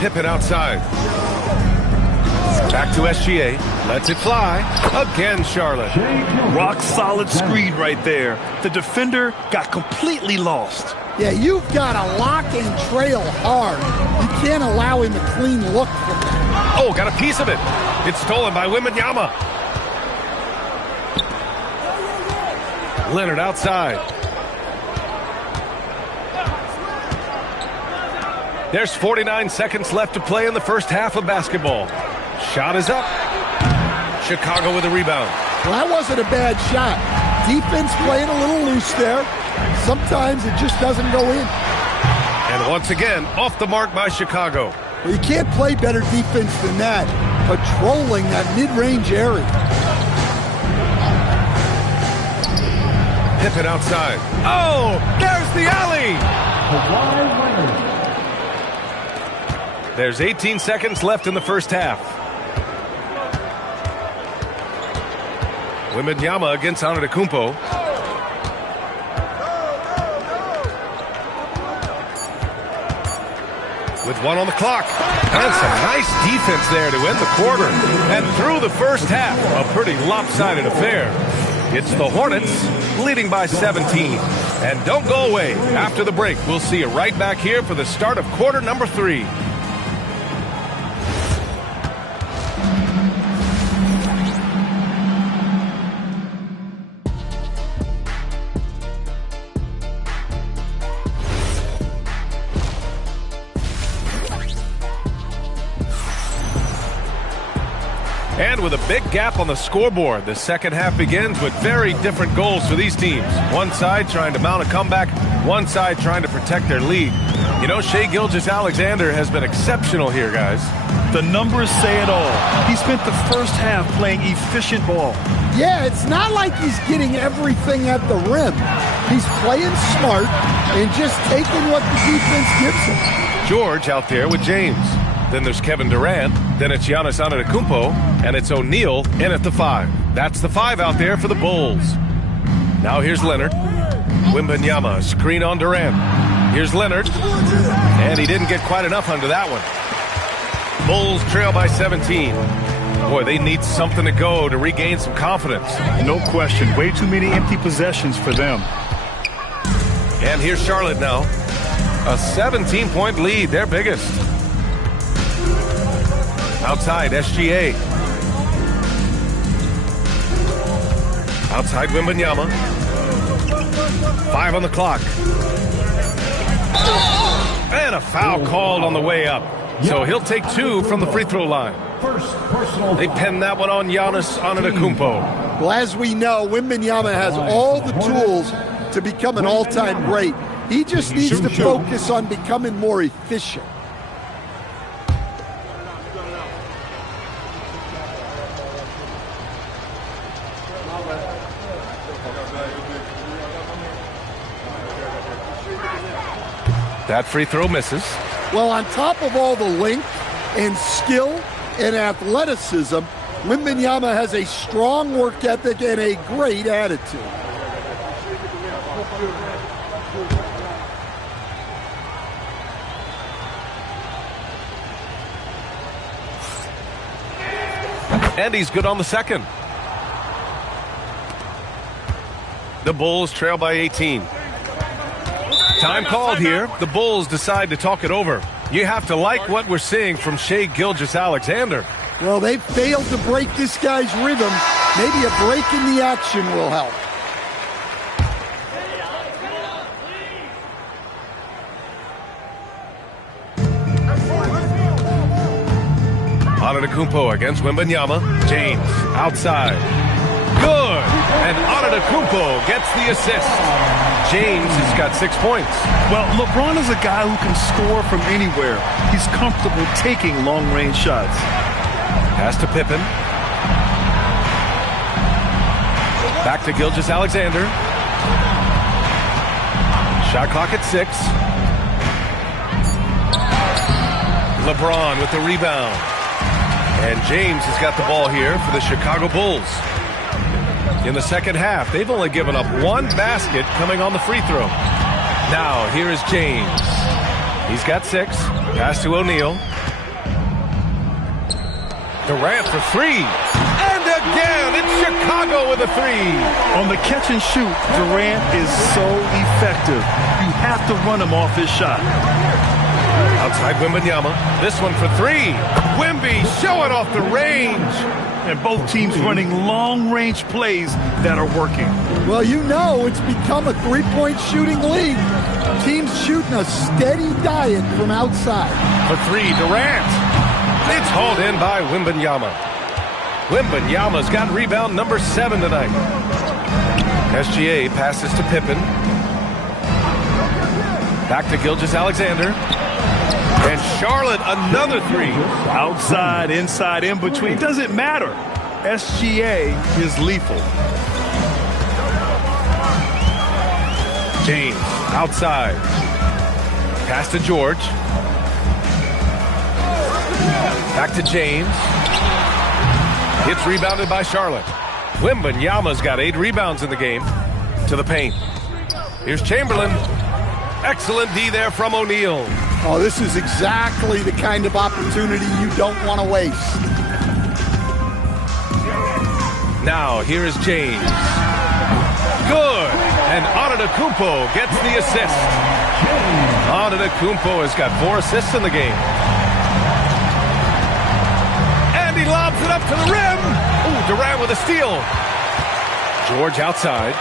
Pippen outside. Back to SGA. Lets it fly. Again, Charlotte. Rock solid screen right there. The defender got completely lost. Yeah, you've got to lock and trail hard. You can't allow him a clean look from that. Oh, got a piece of it. It's stolen by Wembanyama. Leonard outside. There's 49 seconds left to play in the first half of basketball. Shot is up. Chicago with a rebound. Well, that wasn't a bad shot. Defense playing a little loose there. Sometimes it just doesn't go in. And once again, off the mark by Chicago. Well, you can't play better defense than that. Patrolling that mid-range area. Pippen outside. Oh, there's the alley. There's 18 seconds left in the first half. Wembanyama against Antetokounmpo. With 1 on the clock. And some nice defense there to end the quarter. And through the first half, a pretty lopsided affair. It's the Hornets leading by 17. And don't go away. After the break, we'll see you right back here for the start of quarter number 3. And with a big gap on the scoreboard, the second half begins with very different goals for these teams. One side trying to mount a comeback, one side trying to protect their lead. You know, Shai Gilgeous-Alexander has been exceptional here, guys. The numbers say it all. He spent the first half playing efficient ball. Yeah, it's not like he's getting everything at the rim. He's playing smart and just taking what the defense gives him. George out there with James. Then there's Kevin Durant. Then it's Giannis Antetokounmpo. And it's O'Neal in at the 5. That's the 5 out there for the Bulls. Now here's Leonard. Wembanyama, screen on Durant. Here's Leonard. And he didn't get quite enough under that one. Bulls trail by 17. Boy, they need something to go to regain some confidence. No question. Way too many empty possessions for them. And here's Charlotte now. A 17-point lead, their biggest. Outside, SGA. Outside, Wembanyama. 5 on the clock. And a foul called on the way up. So he'll take 2 from the free throw line. They pin that one on Giannis Antetokounmpo. Well, as we know, Wembanyama has all the tools to become an all-time great. He just needs to focus on becoming more efficient. That free throw misses. Well, on top of all the length and skill and athleticism, Wembanyama has a strong work ethic and a great attitude. And he's good on the second. The Bulls trail by 18. Time called here. The Bulls decide to talk it over. You have to like what we're seeing from Shai Gilgeous-Alexander. Well, they failed to break this guy's rhythm. Maybe a break in the action will help. Antetokounmpo against Wembanyama. James outside. Good! And Antetokounmpo gets the assist. James has got 6 points. Well, LeBron is a guy who can score from anywhere. He's comfortable taking long-range shots. Pass to Pippen. Back to Gilgeous-Alexander. Shot clock at 6. LeBron with the rebound. And James has got the ball here for the Chicago Bulls. In the second half, they've only given up 1 basket coming on the free throw. Now, here is James. He's got 6. Pass to O'Neal. Durant for 3. And again, it's Chicago with a 3. On the catch and shoot, Durant is so effective. You have to run him off his shot. Outside Wembanyama. This one for 3. Wemby showing off the range. And both teams running long-range plays that are working. Well, you know it's become a three-point shooting league. Teams shooting a steady diet from outside. For 3, Durant. It's hauled in by Wembanyama. Wembanyama's got rebound number 7 tonight. SGA passes to Pippen. Back to Gilgeous-Alexander. And Charlotte, another 3. Outside, inside, in between, doesn't matter. SGA is lethal. James, outside. Pass to George. Back to James. It's rebounded by Charlotte. Wembanyama's got 8 rebounds in the game. To the paint. Here's Chamberlain. Excellent D there from O'Neal. Oh, this is exactly the kind of opportunity you don't want to waste. Now, here is James. Good! And Antetokounmpo gets the assist. Antetokounmpo has got 4 assists in the game. And he lobs it up to the rim. Ooh, Durant with a steal. George outside.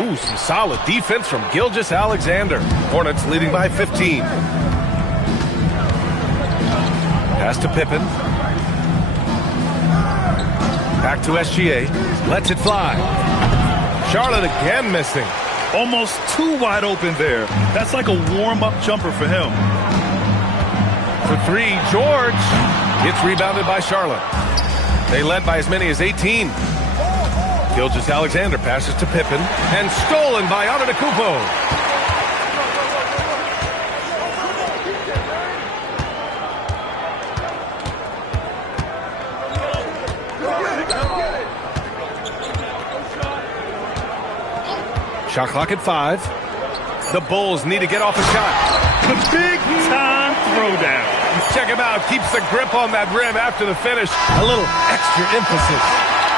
Ooh, some solid defense from Gilgeous-Alexander. Hornets leading by 15. Pass to Pippen. Back to SGA. Lets it fly. Charlotte again missing. Almost too wide open there. That's like a warm-up jumper for him. For 3, George. It's rebounded by Charlotte. They led by as many as 18. Gilgeous-Alexander passes to Pippen. And stolen by Antetokounmpo. Shot clock at 5. The Bulls need to get off a shot. The big-time throwdown. Check him out. Keeps the grip on that rim after the finish. A little extra emphasis.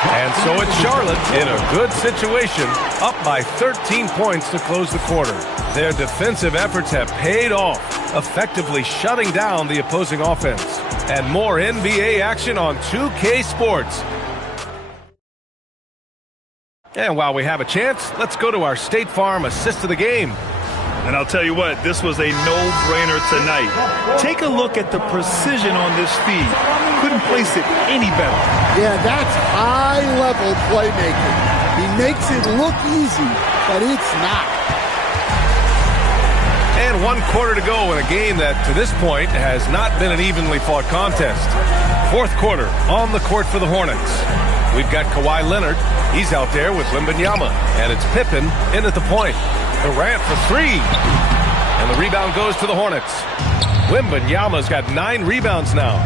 And so it's Charlotte in a good situation, up by 13 points to close the quarter. Their defensive efforts have paid off, effectively shutting down the opposing offense. And more NBA action on 2K Sports. And while we have a chance, let's go to our State Farm assist of the game. And I'll tell you what, this was a no-brainer tonight. Take a look at the precision on this feed. Couldn't place it any better. Yeah, that's high-level playmaking. He makes it look easy, but it's not. And 1 quarter to go in a game that, to this point, has not been an evenly fought contest. 4th quarter on the court for the Hornets. We've got Kawhi Leonard. He's out there with Wembanyama. And it's Pippen in at the point. Durant for 3. And the rebound goes to the Hornets. Wembanyama's got 9 rebounds now.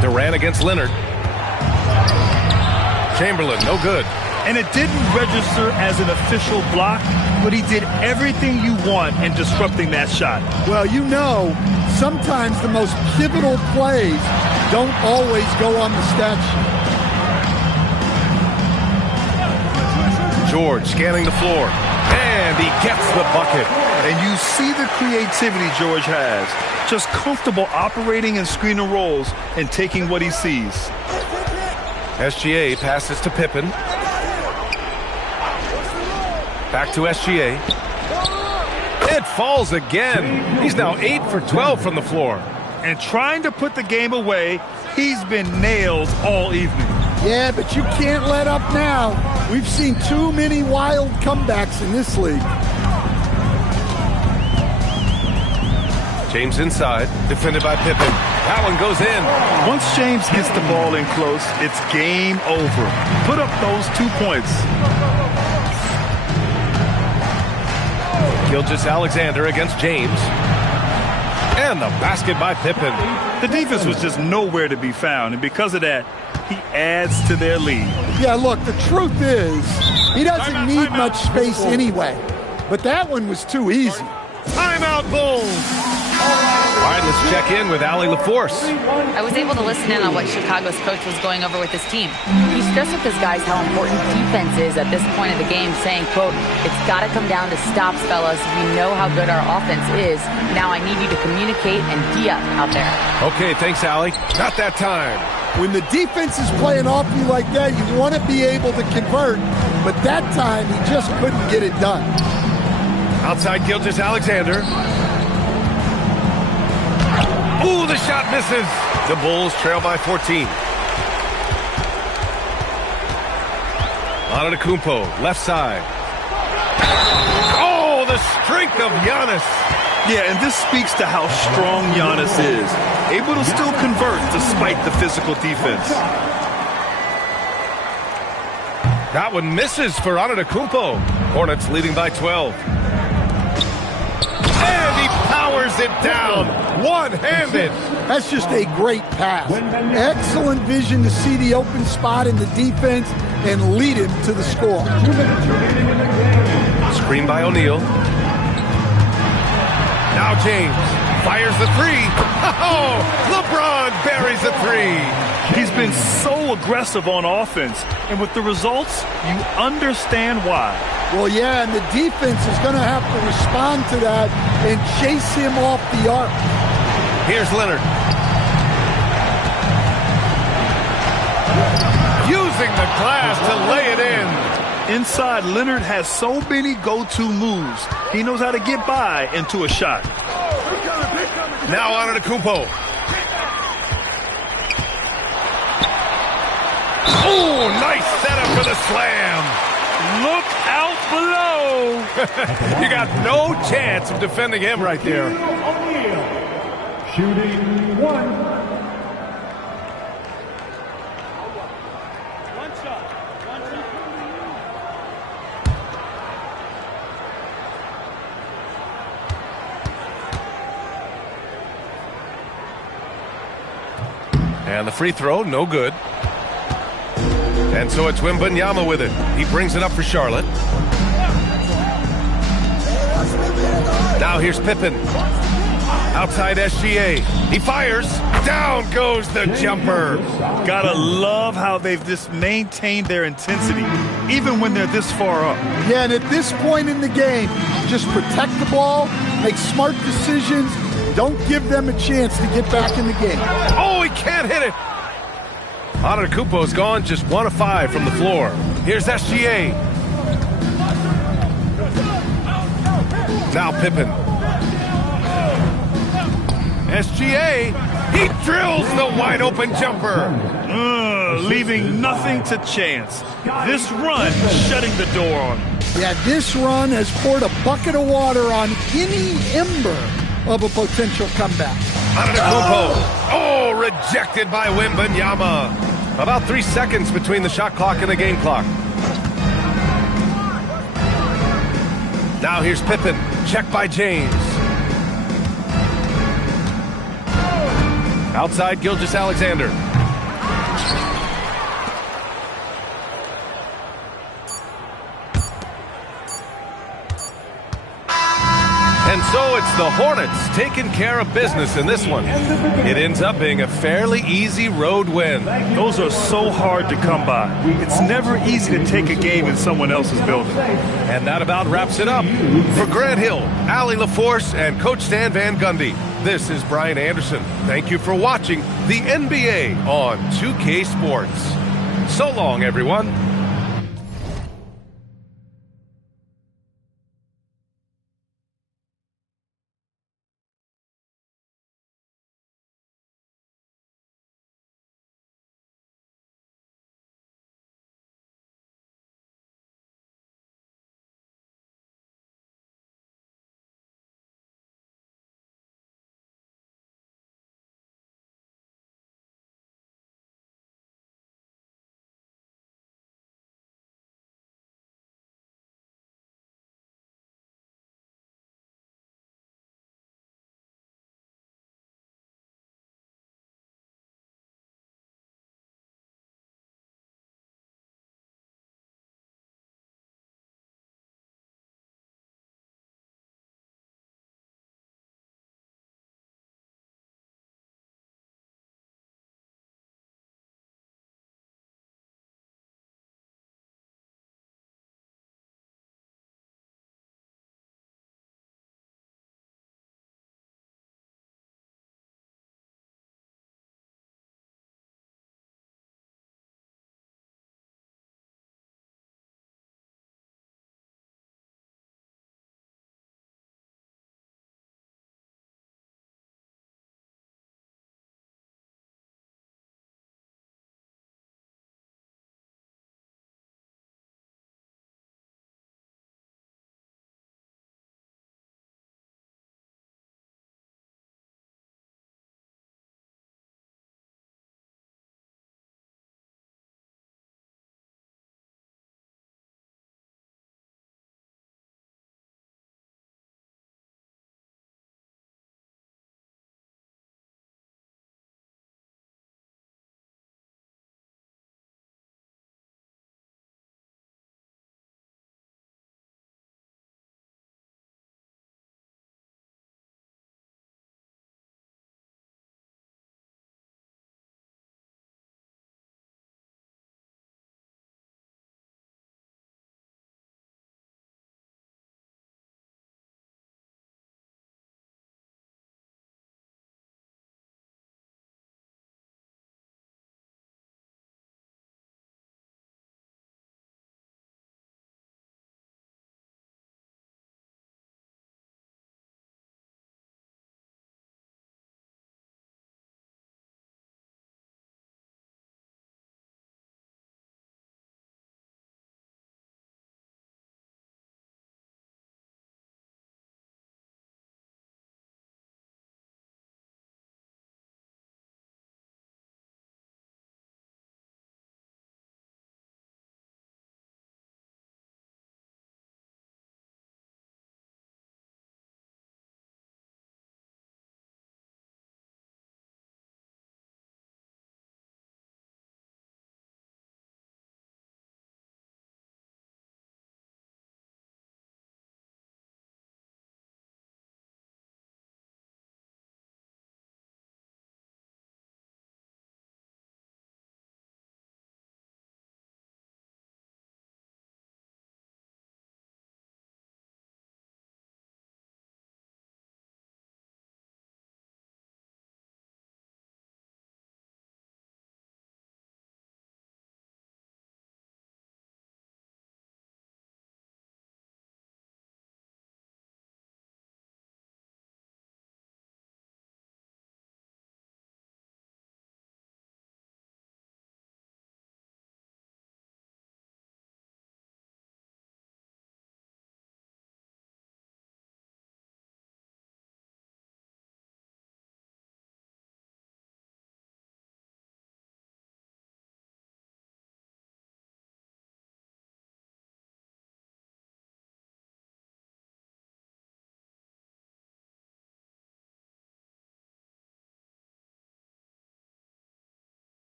Durant against Leonard. Chamberlain, no good. And it didn't register as an official block, but he did everything you want in disrupting that shot. Well, you know, sometimes the most pivotal plays don't always go on the stat sheet. George scanning the floor, and he gets the bucket. And you see the creativity George has. Just comfortable operating in screen and rolls and taking what he sees. SGA passes to Pippen. Back to SGA. It falls again. He's now 8 for 12 from the floor. And trying to put the game away, he's been nailed all evening. Yeah, but you can't let up now. We've seen too many wild comebacks in this league. James inside, defended by Pippen. That one goes in. Once James gets the ball in close, it's game over. Put up those 2 points. Gilgeous-Alexander against James. And the basket by Pippen. The defense was just nowhere to be found, and because of that, he adds to their lead. Yeah, look, the truth is, he doesn't need much space anyway. But that one was too easy. Timeout, Bulls! All right, let's check in with Allie LaForce. I was able to listen in on what Chicago's coach was going over with his team. He stressed with his guys how important defense is at this point of the game, saying, quote, "It's got to come down to stops, fellas. We know how good our offense is. Now I need you to communicate and D-up out there." Okay, thanks, Allie. Not that time. When the defense is playing off you like that, you want to be able to convert. But that time, he just couldn't get it done. Outside Gilgeous-Alexander. Ooh, the shot misses. The Bulls trail by 14. Antetokounmpo, left side. Oh, the strength of Giannis. Yeah, and this speaks to how strong Giannis is. Able to still convert despite the physical defense. That one misses for Antetokounmpo. Hornets leading by 12. And he powers it down, one-handed. That's just a great pass. Excellent vision to see the open spot in the defense and lead him to the score. Screen by O'Neal. Now James fires the three. Oh, LeBron buries the three. He's been so aggressive on offense, and with the results, you understand why. Well, yeah, and the defense is going to have to respond to that and chase him off the arc. Here's Leonard. Using the glass to lay it in. Inside, Leonard has so many go-to moves. He knows how to get by into a shot. Now Antetokounmpo. Oh, nice setup for the slam. Look out below. You got no chance of defending him right there. Shooting one. And the free throw, no good. And so it's Wembanyama with it. He brings it up for Charlotte. Now here's Pippen. Outside SGA. He fires. Down goes the jumper. Gotta love how they've just maintained their intensity, even when they're this far up. Yeah, and at this point in the game, just protect the ball, make smart decisions, don't give them a chance to get back in the game. Oh, he can't hit it. Antetokounmpo's gone just 1 of 5 from the floor. Here's SGA. Now Pippen. SGA, he drills the wide open jumper. Leaving nothing to chance. This run shutting the door on him. Yeah, this run has poured a bucket of water on any ember of a potential comeback. Antetokounmpo. Oh, rejected by Wembanyama. About 3 seconds between the shot clock and the game clock. Now here's Pippen. Check by James. Outside Gilgeous-Alexander. And so it's the Hornets taking care of business in this one. It ends up being a fairly easy road win. Those are so hard to come by. It's never easy to take a game in someone else's building. And that about wraps it up. For Grant Hill, Allie LaForce, and Coach Stan Van Gundy, this is Brian Anderson. Thank you for watching the NBA on 2K Sports. So long, everyone.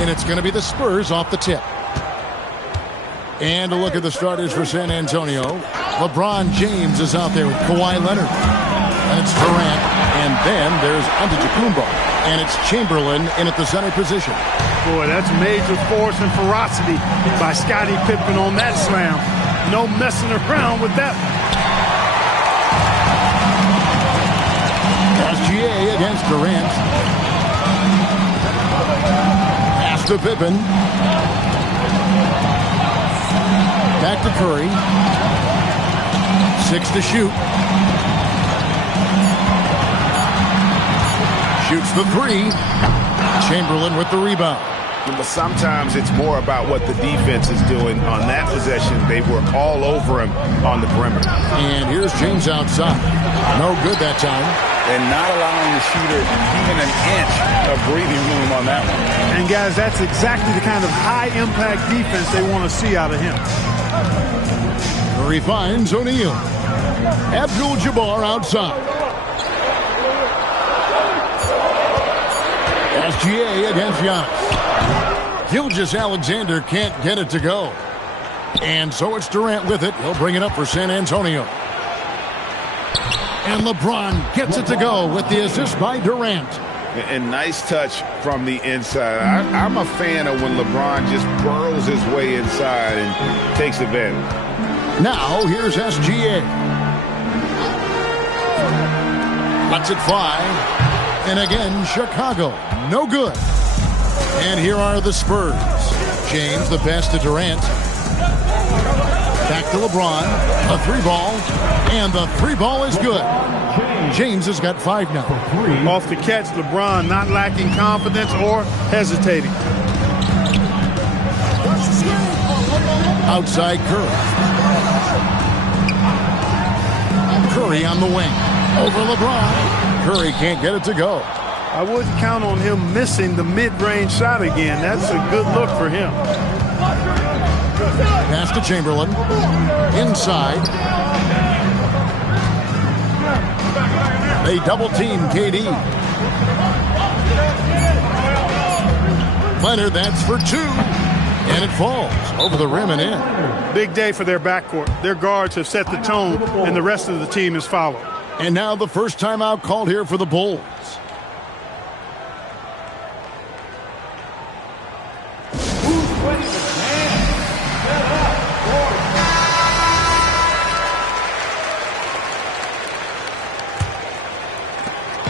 And it's going to be the Spurs off the tip. And a look at the starters for San Antonio. LeBron James is out there with Kawhi Leonard. And it's Durant. And then there's Antetokounmpo. And it's Chamberlain in at the center position. Boy, that's major force and ferocity by Scottie Pippen on that slam. No messing around with that. SGA against Durant. Pass to Pippen. Back to Curry. 6 to shoot. Shoots the 3. Chamberlain with the rebound. But sometimes it's more about what the defense is doing. On that possession, they were all over him on the perimeter. And here's James outside. No good that time. And not allowing the shooter even an inch of breathing room on that one. And guys, that's exactly the kind of high-impact defense they want to see out of him. Curry finds O'Neal. Abdul-Jabbar outside. SGA against Giannis. Gilgeous-Alexander can't get it to go. And so it's Durant with it. He'll bring it up for San Antonio. And LeBron gets it to go with the assist by Durant. And nice touch from the inside. I'm a fan of when LeBron just burrows his way inside and takes advantage. Now here's SGA. Lets it fly. And again, Chicago. No good. And here are the Spurs. James, the pass to Durant. Back to LeBron. A 3-ball. And the 3-ball is good. James has got 5 now. Off the catch, LeBron not lacking confidence or hesitating. Outside Curry. Curry on the wing. Over LeBron. Curry can't get it to go. I wouldn't count on him missing the mid-range shot again. That's a good look for him. Pass to Chamberlain. Inside. They double-team KD. Leonard, that's for 2. And it falls over the rim and in. Big day for their backcourt. Their guards have set the tone, and the rest of the team has followed. And now the first timeout called here for the Bulls.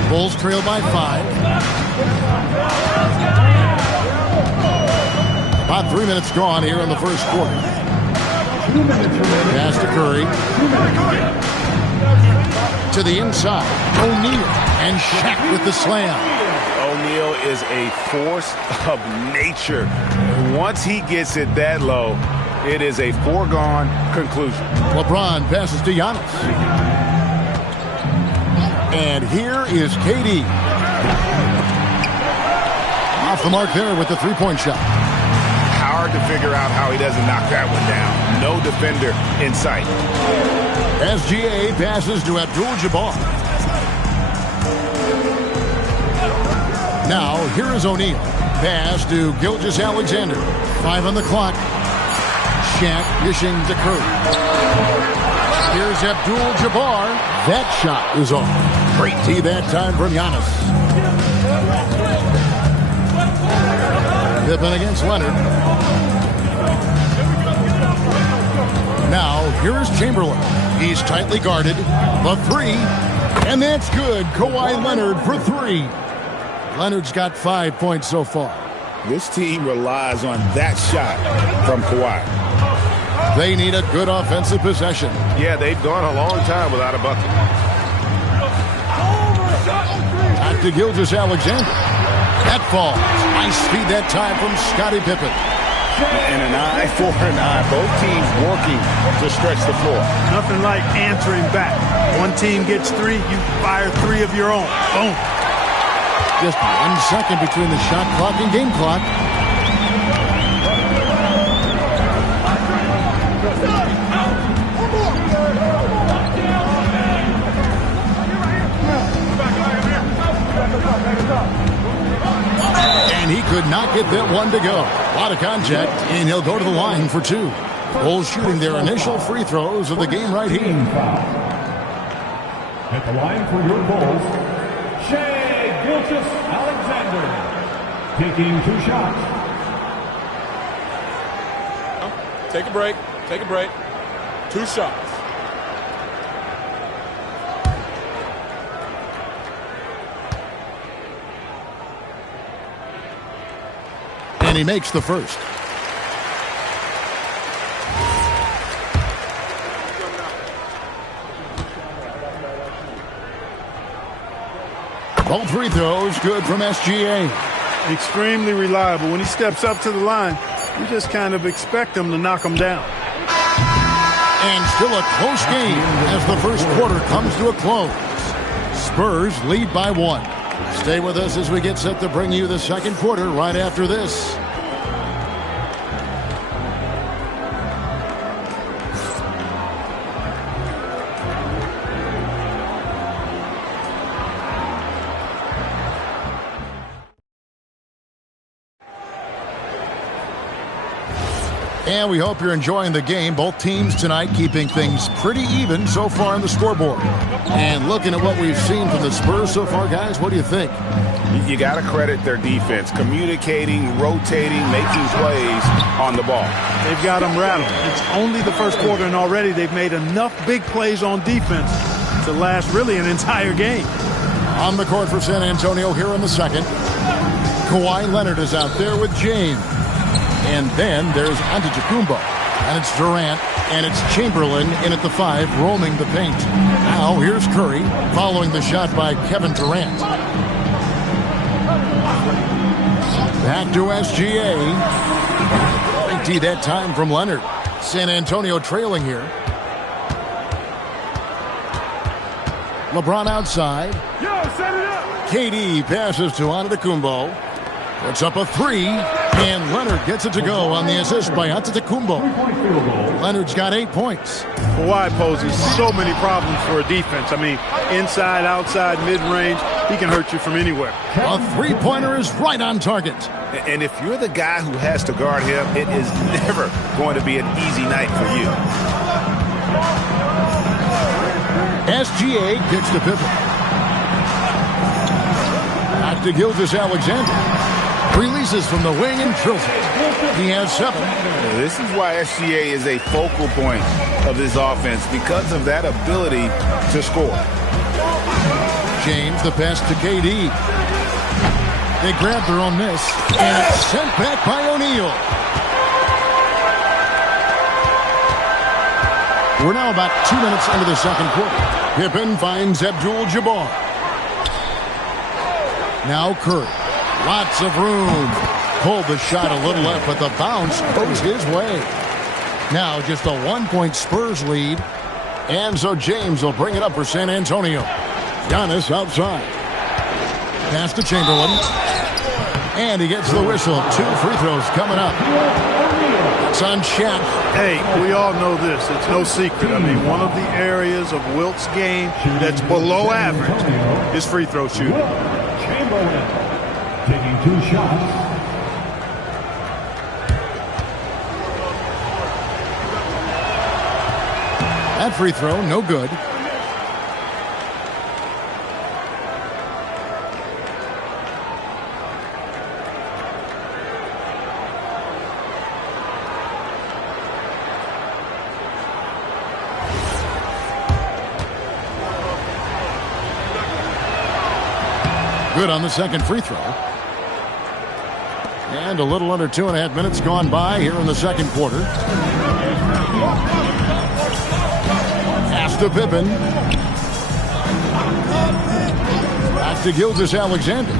Bulls trail by 5. About 3 minutes gone here in the first quarter. Pass to Curry. To the inside. O'Neal. And Shaq with the slam. O'Neal is a force of nature. Once he gets it that low, it is a foregone conclusion. LeBron passes to Giannis. And here is KD. Off the mark there with the 3-point shot. Hard to figure out how he doesn't knock that one down. No defender in sight. SGA passes to Abdul-Jabbar. Now, here is O'Neal. Pass to Gilgeous-Alexander. 5 on the clock. Shaq dishing to Curry. Here's Abdul-Jabbar. That shot is off. Great tee that time from Giannis. Pippen against Leonard. Now, here's Chamberlain. He's tightly guarded. The 3. And that's good. Kawhi Leonard for 3. Leonard's got 5 points so far. This team relies on that shot from Kawhi. They need a good offensive possession. Yeah, they've gone a long time without a bucket. Back to Gilgeous-Alexander. That falls. Nice speed that time from Scottie Pippen. And an eye for an eye. Both teams working to stretch the floor. Nothing like answering back. One team gets 3, you fire 3 of your own. Boom. Just 1 second between the shot clock and game clock. And And he could not get that one to go. A lot of contact, and he'll go to the line for 2. Bulls shooting their initial free throws of the game right here. At the line for your Bulls, Shai Gilgeous-Alexander, taking 2 shots. Take a break. Take a break. 2 shots. And he makes the first. Both free throws good from SGA. Extremely reliable. When he steps up to the line, you just kind of expect him to knock him down. And still a close game as the first quarter comes to a close. Spurs lead by 1. Stay with us as we get set to bring you the second quarter right after this. And we hope you're enjoying the game. Both teams tonight keeping things pretty even so far on the scoreboard. And looking at what we've seen from the Spurs so far, guys, what do you think? You got to credit their defense, communicating, rotating, making plays on the ball. They've got them rattled. It's only the first quarter, and already they've made enough big plays on defense to last really an entire game. On the court for San Antonio here in the second. Kawhi Leonard is out there with James. And then there's Antetokounmpo. And it's Durant. And it's Chamberlain in at the 5, roaming the paint. Now here's Curry following the shot by Kevin Durant. Back to SGA. Big T that time from Leonard. San Antonio trailing here. LeBron outside. KD passes to Antetokounmpo. Puts up a 3, and Leonard gets it to go on the assist by Antetokounmpo. Leonard's got 8 points. Kawhi poses so many problems for a defense. I mean, inside, outside, mid-range, he can hurt you from anywhere. A 3-pointer is right on target. And if you're the guy who has to guard him, it is never going to be an easy night for you. SGA gets to Pippen. Back to Gilgeous-Alexander. Releases from the wing and drills it. He has 7. This is why SGA is a focal point of this offense, because of that ability to score. James, the pass to KD. They grab their own miss, and it's sent back by O'Neal. We're now about 2 minutes into the second quarter. Pippen finds Abdul-Jabbar. Now Curry. Lots of room. Pulled the shot a little left, but the bounce goes his way. Now just a 1-point Spurs lead. And so James will bring it up for San Antonio. Giannis outside. Pass to Chamberlain. And he gets the whistle. 2 free throws coming up. It's on Shaq. Hey, we all know this. It's no secret. I mean, one of the areas of Wilt's game that's below average is free throw shooting. Chamberlain taking 2 shots. That free throw, no good. Good on the second free throw. And a little under 2.5 minutes gone by here in the second quarter. Pass to Pippen. Back to Gilgeous-Alexander.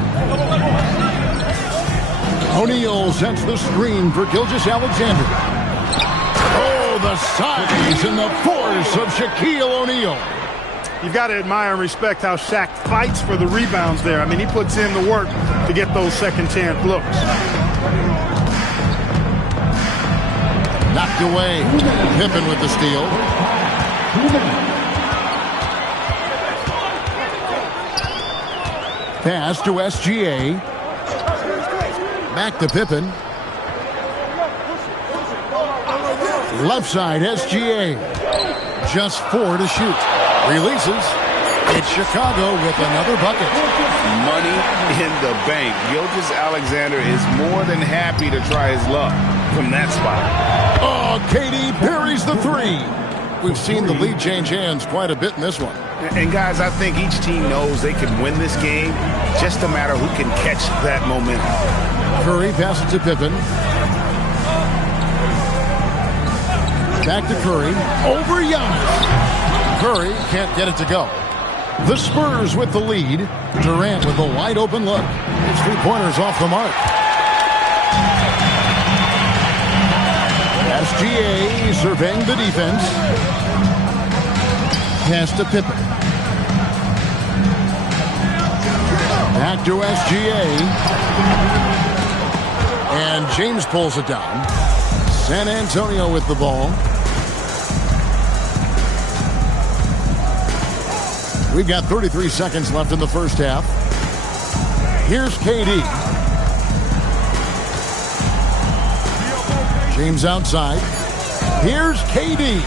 O'Neal sets the screen for Gilgeous-Alexander. Oh, the size and the force of Shaquille O'Neal. You've got to admire and respect how Shaq fights for the rebounds there. I mean, he puts in the work to get those second chance looks. Knocked away. Pippen with the steal. Pass to SGA. Back to Pippen. Left side, SGA. Just 4 to shoot. Releases. It's Chicago with another bucket. Money in the bank. Gilgeous-Alexander is more than happy to try his luck from that spot. Oh, KD parries the 3. We've seen the lead change hands quite a bit in this one. And guys, I think each team knows they can win this game. Just a matter who can catch that momentum. Curry passes to Pippen. Back to Curry. Over Giannis. Curry can't get it to go. The Spurs with the lead. Durant with a wide open look. His 3-pointers off the mark. SGA surveying the defense. Pass to Pippen. Back to SGA. And James pulls it down. San Antonio with the ball. We've got 33 seconds left in the first half. Here's KD. James outside. Here's KD.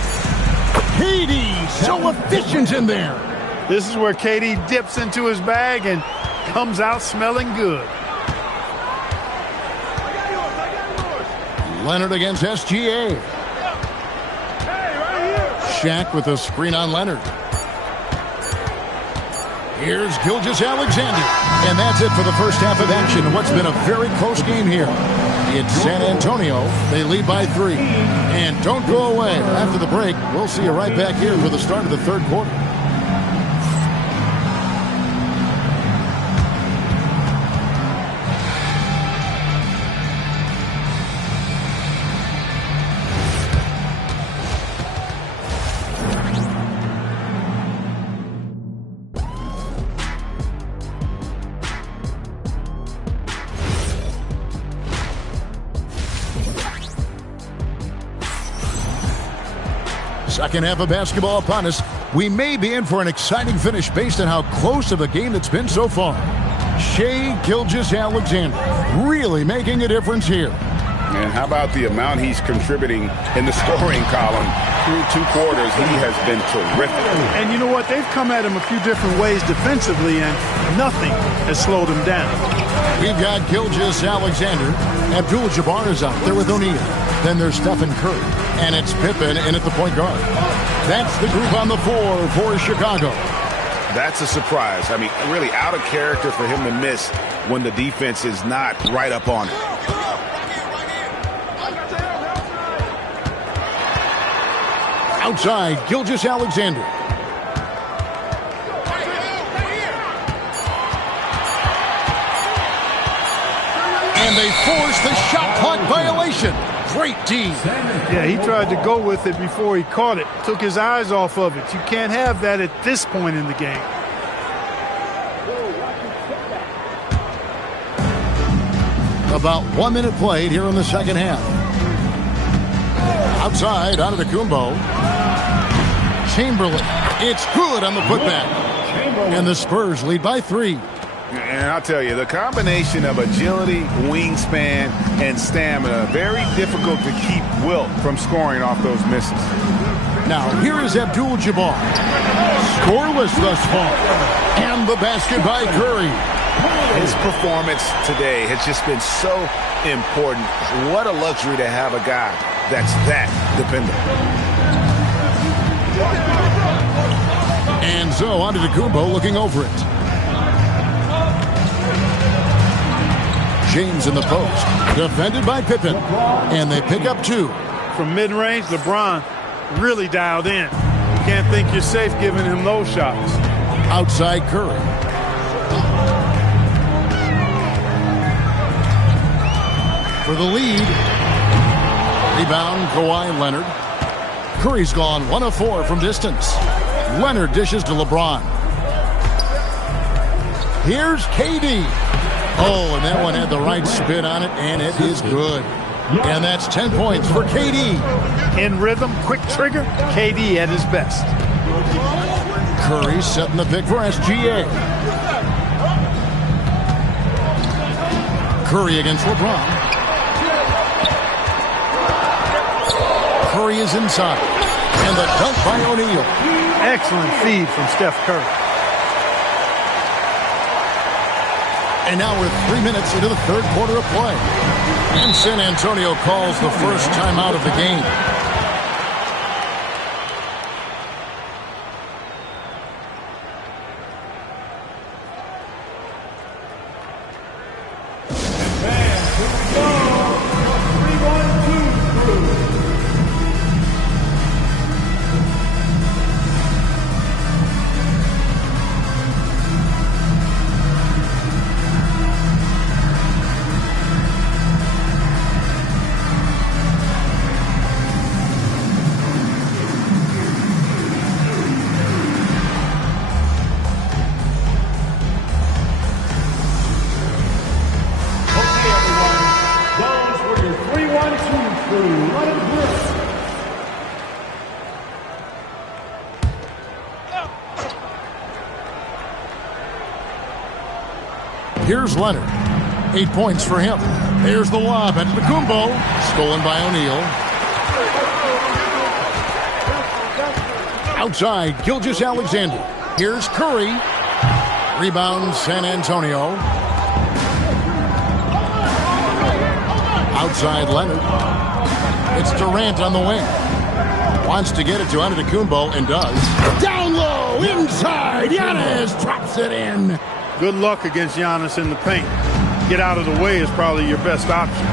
KD so efficient in there. This is where KD dips into his bag and comes out smelling good. Leonard against SGA. Shaq with a screen on Leonard. Here's Gilgeous-Alexander. And that's it for the first half of action. What's been a very close game here. It's San Antonio. They lead by 3. And don't go away. After the break, we'll see you right back here for the start of the third quarter. Second half of basketball upon us. We may be in for an exciting finish based on how close of a game it's been so far. Shai Gilgeous-Alexander really making a difference here. And how about the amount he's contributing in the scoring column through 2 quarters? He has been terrific. And you know what? They've come at him a few different ways defensively, and nothing has slowed him down. We've got Gilgeous-Alexander. Abdul-Jabbar is out there with O'Neal. Then there's Stephen Curry. And it's Pippen in at the point guard. That's the group on the floor for Chicago. That's a surprise. I mean, really out of character for him to miss when the defense is not right up on it. Outside, Gilgeous-Alexander. And they force the shot clock violation. Great team. Yeah, he tried to go with it before he caught it. Took his eyes off of it. You can't have that at this point in the game. About 1 minute played here in the second half. Outside, Antetokounmpo. Chamberlain. It's good on the putback. And the Spurs lead by 3. And I'll tell you, the combination of agility, wingspan, and stamina, very difficult to keep Wilt from scoring off those misses. Now, here is Abdul-Jabbar. Scoreless thus far. And the basket by Curry. His performance today has just been so important. What a luxury to have a guy that's that dependable. And so, Antetokounmpo looking over it. James in the post. Defended by Pippen. And they pick up 2. From mid-range, LeBron really dialed in. You can't think you're safe giving him those shots. Outside Curry. For the lead. Rebound, Kawhi Leonard. Curry's gone 1 of 4 from distance. Leonard dishes to LeBron. Here's KD. Oh, and that one had the right spin on it, and it is good. And that's 10 points for KD. In rhythm, quick trigger, KD at his best. Curry setting the pick for SGA. Curry against LeBron. Curry is inside. And the dunk by O'Neal. Excellent feed from Steph Curry. And now we're 3 minutes into the third quarter of play. And San Antonio calls the first timeout of the game. Here's Leonard. 8 points for him. There's the lob at Antetokounmpo. Stolen by O'Neal. Outside, Gilgeous-Alexander. Here's Curry. Rebound, San Antonio. Outside, Leonard. It's Durant on the wing. Wants to get it to Antetokounmpo and does. Down low, inside. Giannis drops it in. Good luck against Giannis in the paint. Get out of the way is probably your best option.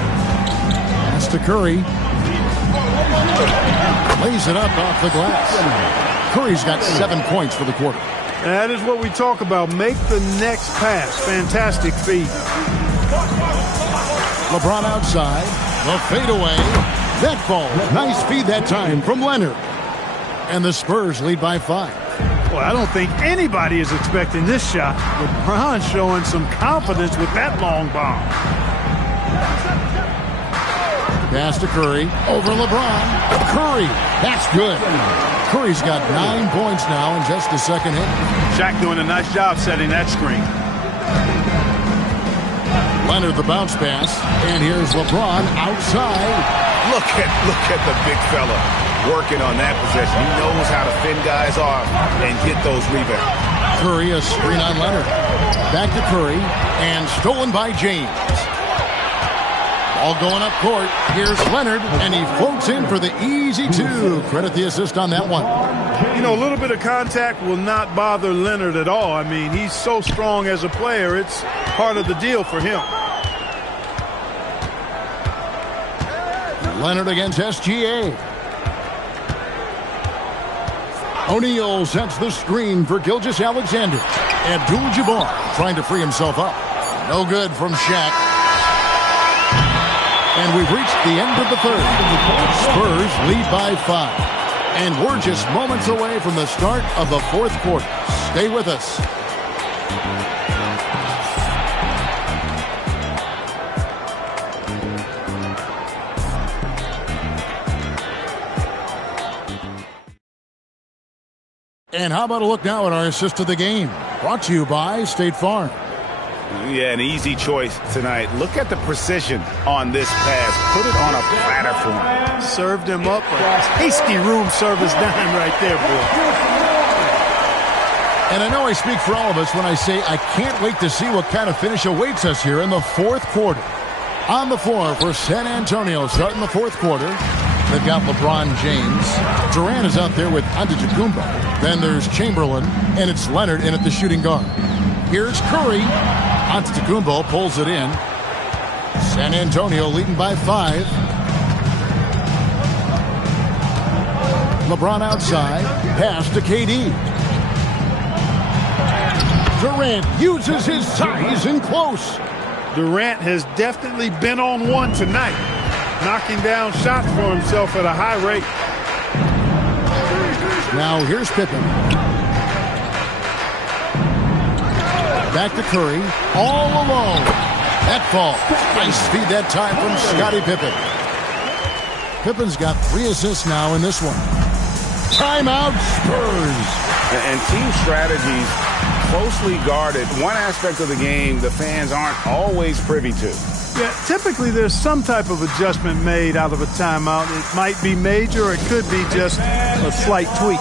That's to Curry. Lays it up off the glass. Curry's got 7 points for the quarter. That is what we talk about. Make the next pass. Fantastic feed. LeBron outside. The fadeaway. That falls. Nice feed that time from Leonard. And the Spurs lead by 5. Well, I don't think anybody is expecting this shot. LeBron showing some confidence with that long bomb. Pass to Curry. Over LeBron. Curry. That's good. Curry's got 9 points now in just the second hit. Shaq doing a nice job setting that screen. Leonard the bounce pass. And here's LeBron outside. Look at the big fella working on that possession. He knows how to fend guys off and get those rebounds. Curry, a screen on Leonard. Back to Curry, and stolen by James. Ball going up court. Here's Leonard, and he floats in for the easy 2. Credit the assist on that one. You know, a little bit of contact will not bother Leonard at all. I mean, he's so strong as a player. It's part of the deal for him. Leonard against SGA. O'Neal sets the screen for Gilgeous-Alexander. Abdul-Jabbar trying to free himself up. No good from Shaq. And we've reached the end of the third. Spurs lead by 5. And we're just moments away from the start of the fourth quarter. Stay with us. And how about a look now at our assist of the game? Brought to you by State Farm. Yeah, an easy choice tonight. Look at the precision on this pass. Put it on a platter for him. Served him up a tasty room service dime right there, boy. And I know I speak for all of us when I say I can't wait to see what kind of finish awaits us here in the fourth quarter. On the floor for San Antonio starting the fourth quarter. They've got LeBron James. Durant is out there with Antetokounmpo. Then there's Chamberlain, and it's Leonard in at the shooting guard. Here's Curry. Antetokounmpo pulls it in. San Antonio leading by 5. LeBron outside. Pass to KD. Durant uses his size in close. Durant has definitely been on one tonight. Knocking down shots for himself at a high rate. Now here's Pippen. Back to Curry. All alone. That falls. Nice feed that time from Scottie Pippen. Pippen's got 3 assists now in this one. Timeout Spurs. And team strategies closely guarded. One aspect of the game the fans aren't always privy to. Yeah, typically there's some type of adjustment made out of a timeout. It might be major or it could be just a slight tweak.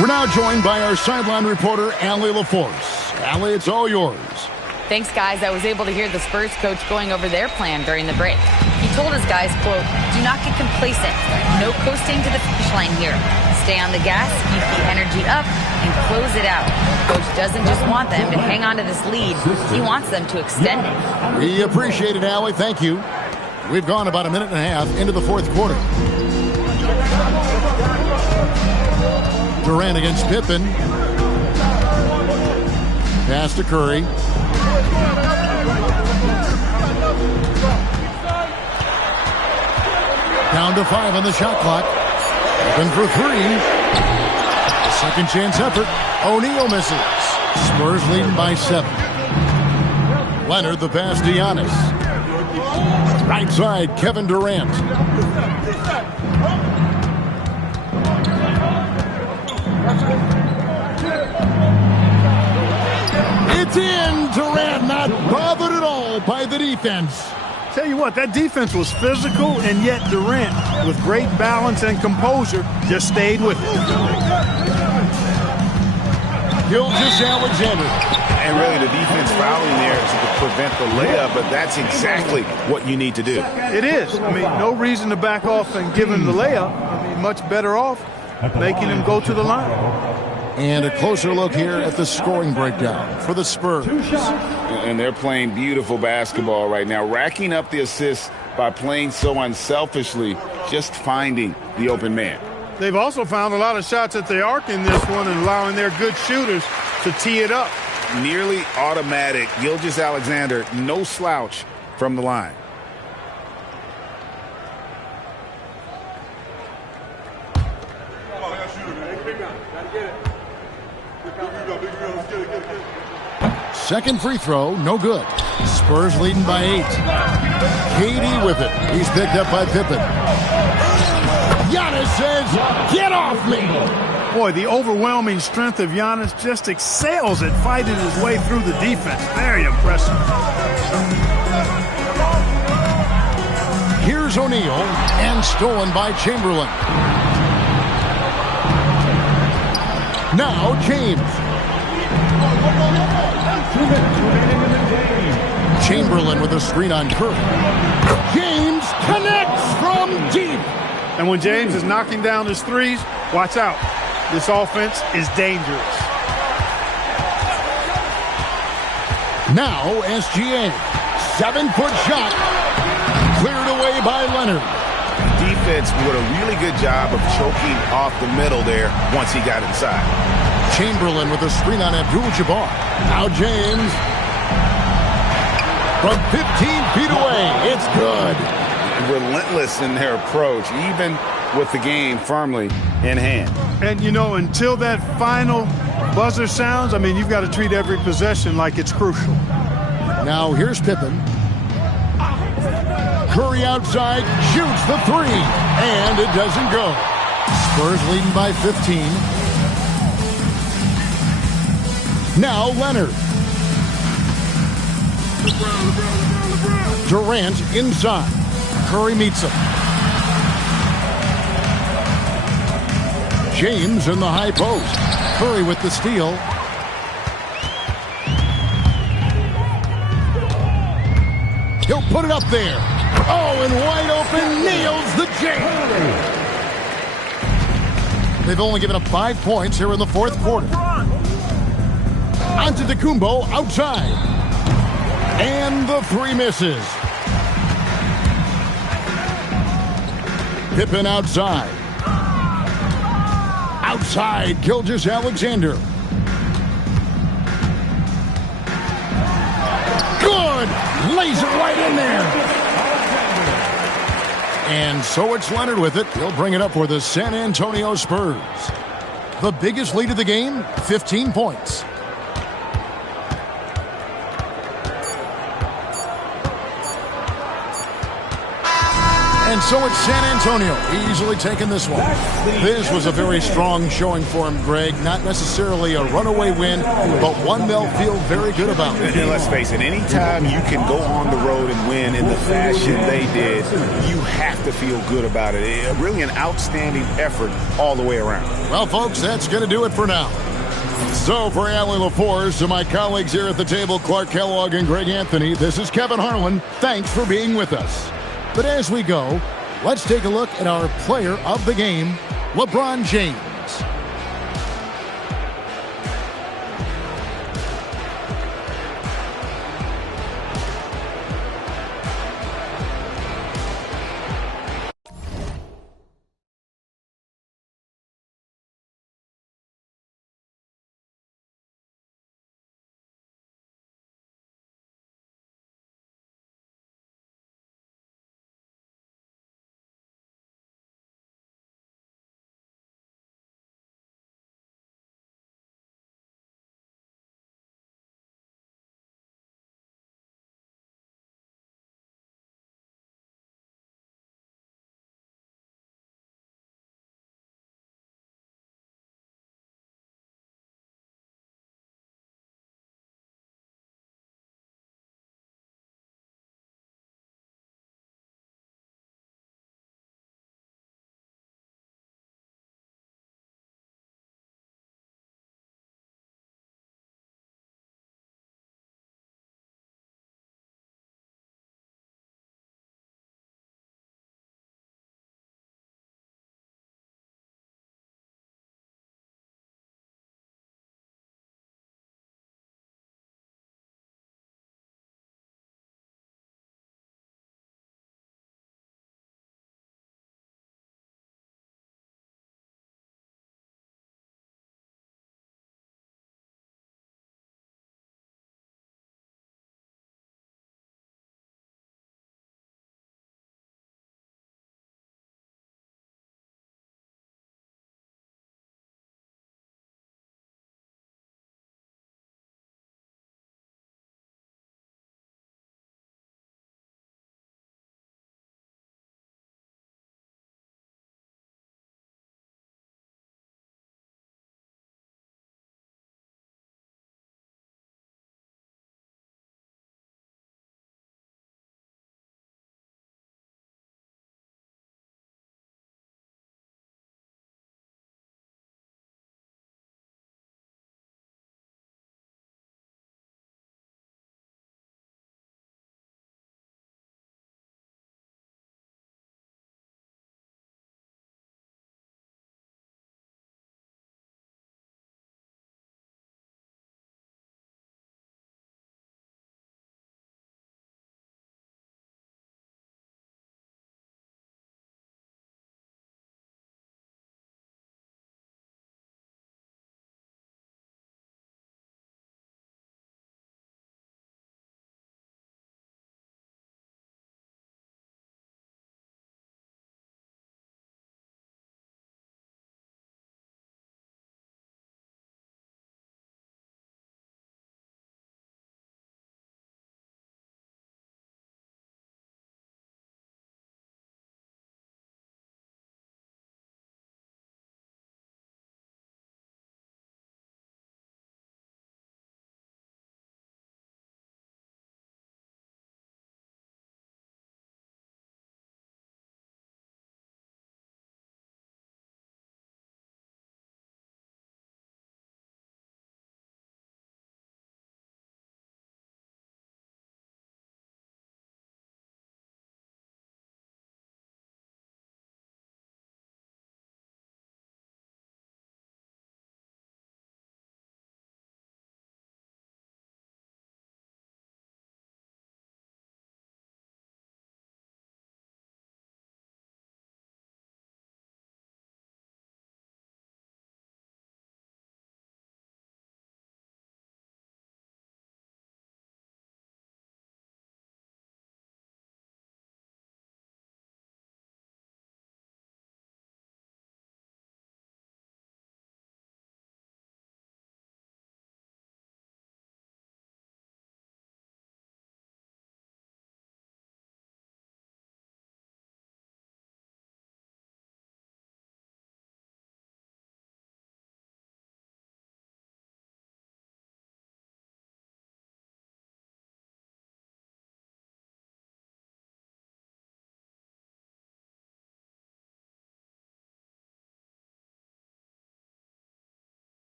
We're now joined by our sideline reporter, Allie LaForce. Allie, it's all yours. Thanks, guys. I was able to hear the Spurs coach going over their plan during the break. He told his guys, quote, "Do not get complacent. No coasting to the finish line here. Stay on the gas, keep the energy up, and close it out." Coach doesn't just want them to hang on to this lead. He wants them to extend it. We appreciate it, Allie. Thank you. We've gone about a minute and a half into the fourth quarter. Durant against Pippen. Pass to Curry. Down to 5 on the shot clock. Open for 3. Second chance effort. O'Neal misses. Spurs leading by 7. Leonard the pass to Giannis. Right side, Kevin Durant. It's in. Durant not bothered at all by the defense. Tell you what, that defense was physical, and yet Durant, with great balance and composure, just stayed with it. Gilgeous-Alexander. And really, the defense fouling there to prevent the layup, but that's exactly what you need to do. It is. I mean, no reason to back off and give him the layup. I mean, much better off making him go to the line. And a closer look here at the scoring breakdown for the Spurs. And they're playing beautiful basketball right now, racking up the assists by playing so unselfishly, just finding the open man. They've also found a lot of shots at the arc in this one and allowing their good shooters to tee it up. Nearly automatic. Gilgeous-Alexander, no slouch from the line. Second free throw, no good. Spurs leading by 8. KD with it. He's picked up by Pippen. Giannis says, "Get off me!" Boy, the overwhelming strength of Giannis just excels at fighting his way through the defense. Very impressive. Here's O'Neal, and stolen by Chamberlain. Now James. Chamberlain with a screen on Curry. James connects from deep. And when James is knocking down his threes, watch out. This offense is dangerous. Now SGA. 7-foot shot. Cleared away by Leonard. Defense did a really good job of choking off the middle there once he got inside. Chamberlain with a screen on Abdul-Jabbar. Now James. From 15 feet away. It's good. Relentless in their approach, even with the game firmly in hand. And, you know, until that final buzzer sounds, I mean, you've got to treat every possession like it's crucial. Now here's Pippen. Curry outside, shoots the 3, and it doesn't go. Spurs leading by 15. Now Leonard. Durant inside. Curry meets him. James in the high post. Curry with the steal. He'll put it up there. Oh, and wide open, nails the jam. They've only given up 5 points here in the fourth quarter. Antetokounmpo outside. And the three misses. Pippen outside. Outside, Gilgeous-Alexander. Good! Lays it right in there. And so it's Leonard with it. He'll bring it up for the San Antonio Spurs. The biggest lead of the game, 15 points. And so it's San Antonio easily taking this one. This was a very strong showing for him, Greg. Not necessarily a runaway win, but one they'll feel very good about. And let's face it, anytime you can go on the road and win in the fashion they did, you have to feel good about it. Really an outstanding effort all the way around. Well, folks, that's going to do it for now. So for Allie LaForce, to my colleagues here at the table, Clark Kellogg and Greg Anthony, this is Kevin Harlan. Thanks for being with us. But as we go, let's take a look at our player of the game, LeBron James.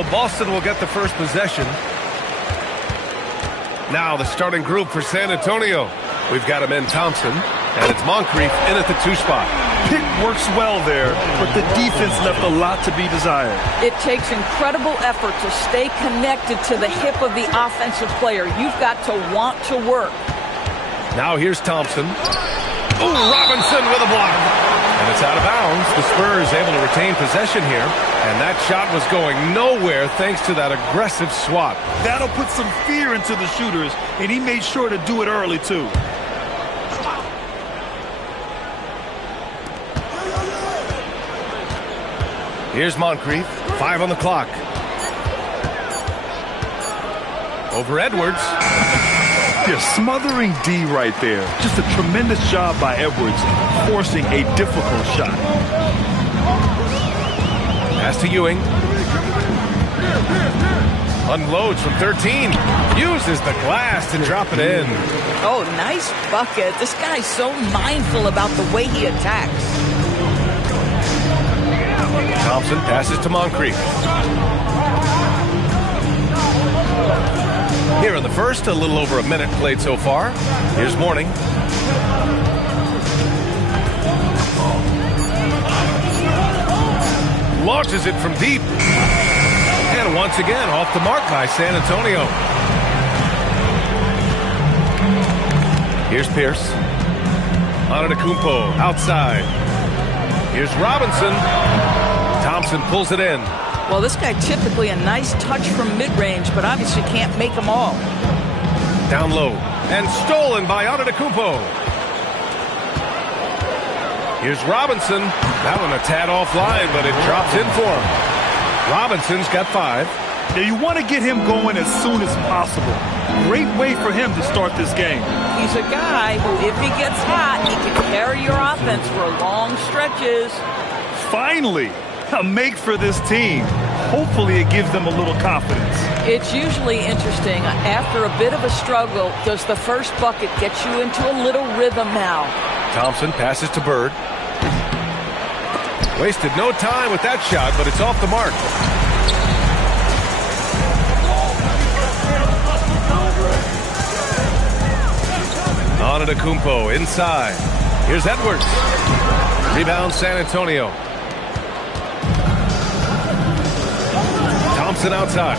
So Boston will get the first possession. Now the starting group for San Antonio. We've got him in Thompson, and it's Moncrief in at the 2 spot. Pick works well there, but the defense left a lot to be desired. It takes incredible effort to stay connected to the hip of the offensive player. You've got to want to work. Now here's Thompson. Ooh, Robinson with a block. And it's out of bounds. The Spurs able to retain possession here. And that shot was going nowhere thanks to that aggressive swat. That'll put some fear into the shooters, and he made sure to do it early, too. Here's Moncrief. 5 on the clock. Over Edwards. Yeah, smothering D right there. Just a tremendous job by Edwards, forcing a difficult shot. Pass to Ewing. Unloads from 13. Uses the glass to drop it in. Oh, nice bucket. This guy's so mindful about the way he attacks. Thompson passes to Moncrief. Here in the first, a little over a minute played so far. Here's Mourning. Launches it from deep. And once again, off the mark by San Antonio. Here's Pierce. Antetokounmpo outside. Here's Robinson. Thompson pulls it in. Well, this guy typically a nice touch from mid-range, but obviously can't make them all. Down low. And stolen by Antetokounmpo. Here's Robinson. That one a tad offline, but it drops in for him. Robinson's got 5. Now you want to get him going as soon as possible. Great way for him to start this game. He's a guy who, if he gets hot, he can carry your offense for long stretches. Finally, a make for this team. Hopefully it gives them a little confidence. It's usually interesting. After a bit of a struggle, does the first bucket get you into a little rhythm now? Thompson passes to Bird. Wasted no time with that shot, but it's off the mark. Antetokounmpo inside. Here's Edwards. Rebound San Antonio. Thompson outside.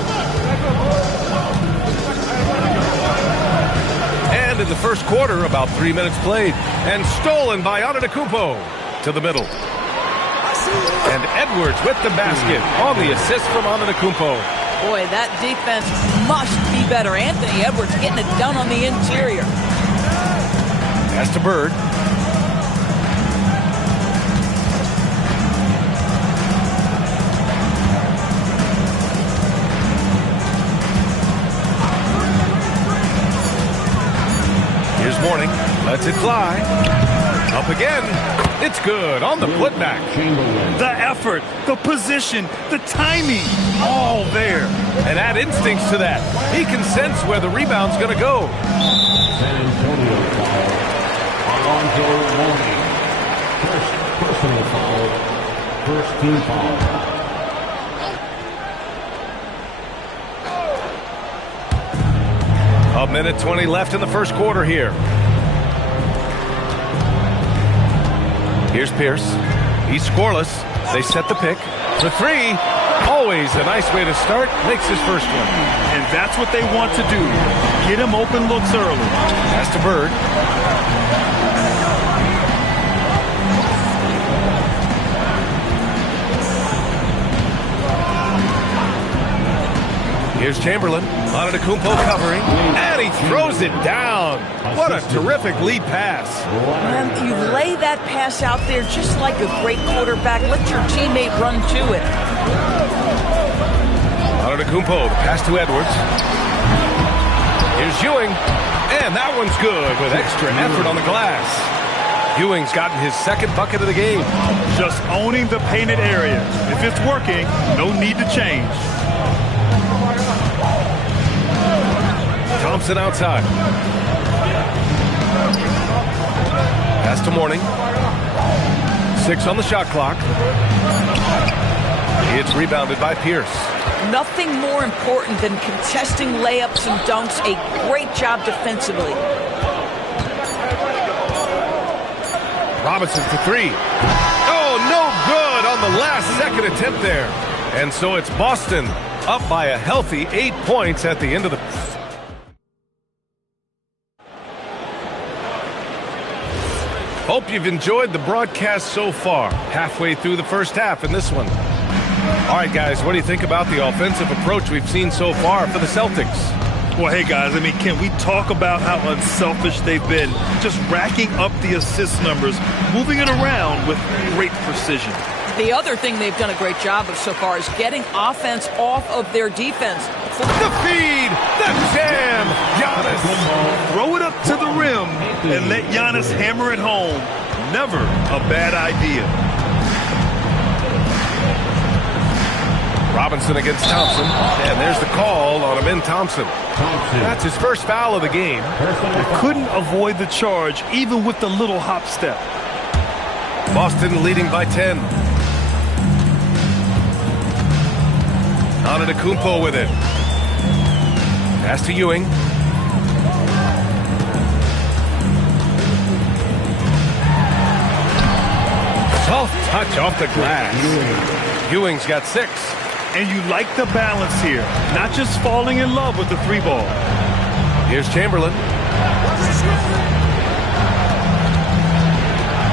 And in the first quarter, about 3 minutes played. And stolen by Antetokounmpo to the middle. And Edwards with the basket on the assist from Antetokounmpo. Boy, that defense must be better. Anthony Edwards getting it done on the interior. Pass to Bird. Here's Mourning. Lets it fly. Up again. It's good on the putback. The effort, the position, the timing, all there. And add instincts to that. He can sense where the rebound's going to go. San Antonio foul. Alonzo Mourning. First personal foul. First team foul. A minute 20 left in the first quarter here. Here's Pierce. He's scoreless. They set the pick. For 3. Always a nice way to start. Makes his first one. And that's what they want to do. Get him open looks early. Pass to Bird. Here's Chamberlain. Antetokounmpo covering. And he throws it down. What a terrific lead pass. And you lay that pass out there just like a great quarterback. Let your teammate run to it. Antetokounmpo, the pass to Edwards. Here's Ewing. And that one's good with extra effort on the glass. Ewing's gotten his second bucket of the game. Just owning the painted area. If it's working, no need to change. Thompson outside. Pass to Mourning. 6 on the shot clock. It's rebounded by Pierce. Nothing more important than contesting layups and dunks. A great job defensively. Robinson for three. Oh, no good on the last second attempt there. And so it's Boston up by a healthy 8 points at the end of the... Hope you've enjoyed the broadcast so far. Halfway through the first half in this one. All right, guys, what do you think about the offensive approach we've seen so far for the Celtics? Well, hey, guys, I mean, can we talk about how unselfish they've been? Just racking up the assist numbers, moving it around with great precision. The other thing they've done a great job of so far is getting offense off of their defense. The feed, the jam, Giannis. Throw it up to the rim and let Giannis hammer it home. Never a bad idea. Robinson against Thompson, and there's the call on Amin Thompson. That's his first foul of the game. Couldn't avoid the charge, even with the little hop step. Boston leading by 10. Antetokounmpo with it. Pass to Ewing. Soft touch off the glass. Ewing's got 6. And you like the balance here, not just falling in love with the 3-ball. Here's Chamberlain.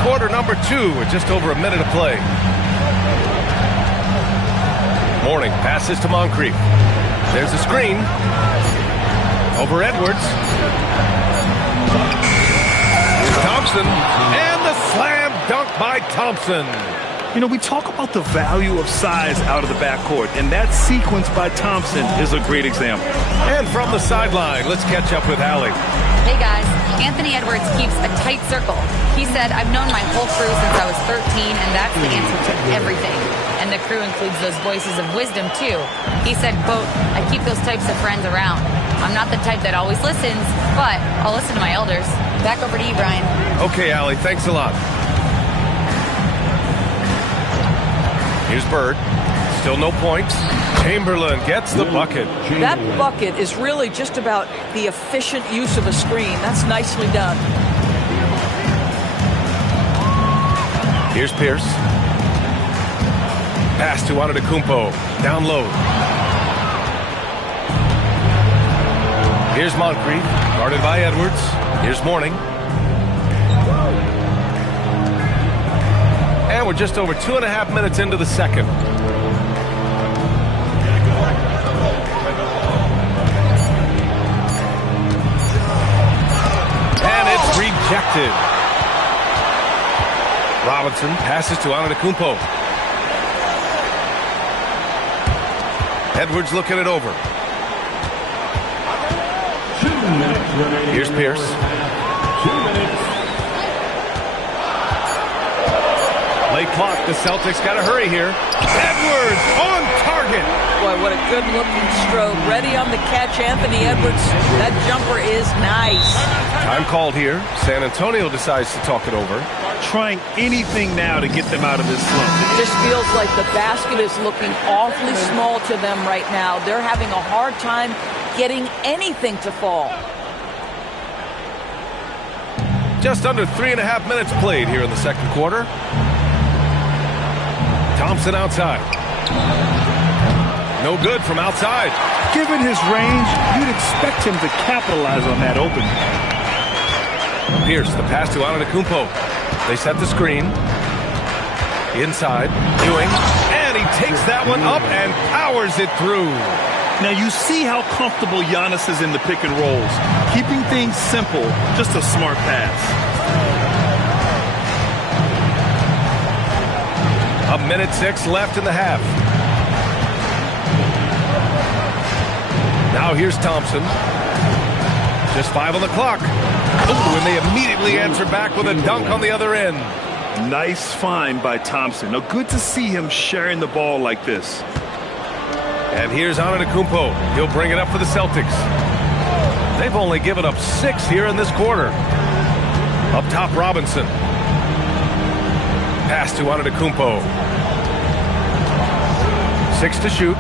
Quarter number 2 with just over a minute of play. Mourning passes to Moncrief. There's a screen. Over Edwards. Here's Thompson. And the slam dunk by Thompson. You know, we talk about the value of size out of the backcourt, and that sequence by Thompson is a great example. And from the sideline, let's catch up with Allie. Hey guys, Anthony Edwards keeps a tight circle. He said, I've known my whole crew since I was 13, and that's the answer to everything. And the crew includes those voices of wisdom, too. He said, quote, I keep those types of friends around. I'm not the type that always listens, but I'll listen to my elders. Back over to you, Brian. Okay, Allie, thanks a lot. Here's Bird. Still no points. Chamberlain gets the bucket. That bucket is really just about the efficient use of a screen. That's nicely done. Here's Pierce. Pass to Antetokounmpo. Down low. Here's Moncrief. Guarded by Edwards. Here's Mourning. And we're just over 2.5 minutes into the second. And it's rejected. Robinson passes to Antetokounmpo. Edwards looking it over. Here's Pierce. 2 minutes. Late clock. The Celtics got to hurry here. Edwards on target. Boy, what a good-looking stroke. Ready on the catch, Anthony Edwards. That jumper is nice. Time called here. San Antonio decides to talk it over. Trying anything now to get them out of this slump. It just feels like the basket is looking awfully small to them right now. They're having a hard time getting anything to fall. Just under 3.5 minutes played here in the second quarter. Thompson outside. No good from outside. Given his range, you'd expect him to capitalize on that opening. Pierce, the pass to Antetokounmpo. They set the screen. Inside, Ewing. And he takes that one up and powers it through. Now you see how comfortable Giannis is in the pick and rolls. Keeping things simple, just a smart pass. A minute 6 left in the half. Now here's Thompson. Just 5 on the clock. Ooh, and they immediately answer back with a dunk on the other end. Nice find by Thompson. Now good to see him sharing the ball like this. And here's Antetokounmpo. He'll bring it up for the Celtics. They've only given up 6 here in this quarter. Up top, Robinson. Pass to Antetokounmpo. 6 to shoot.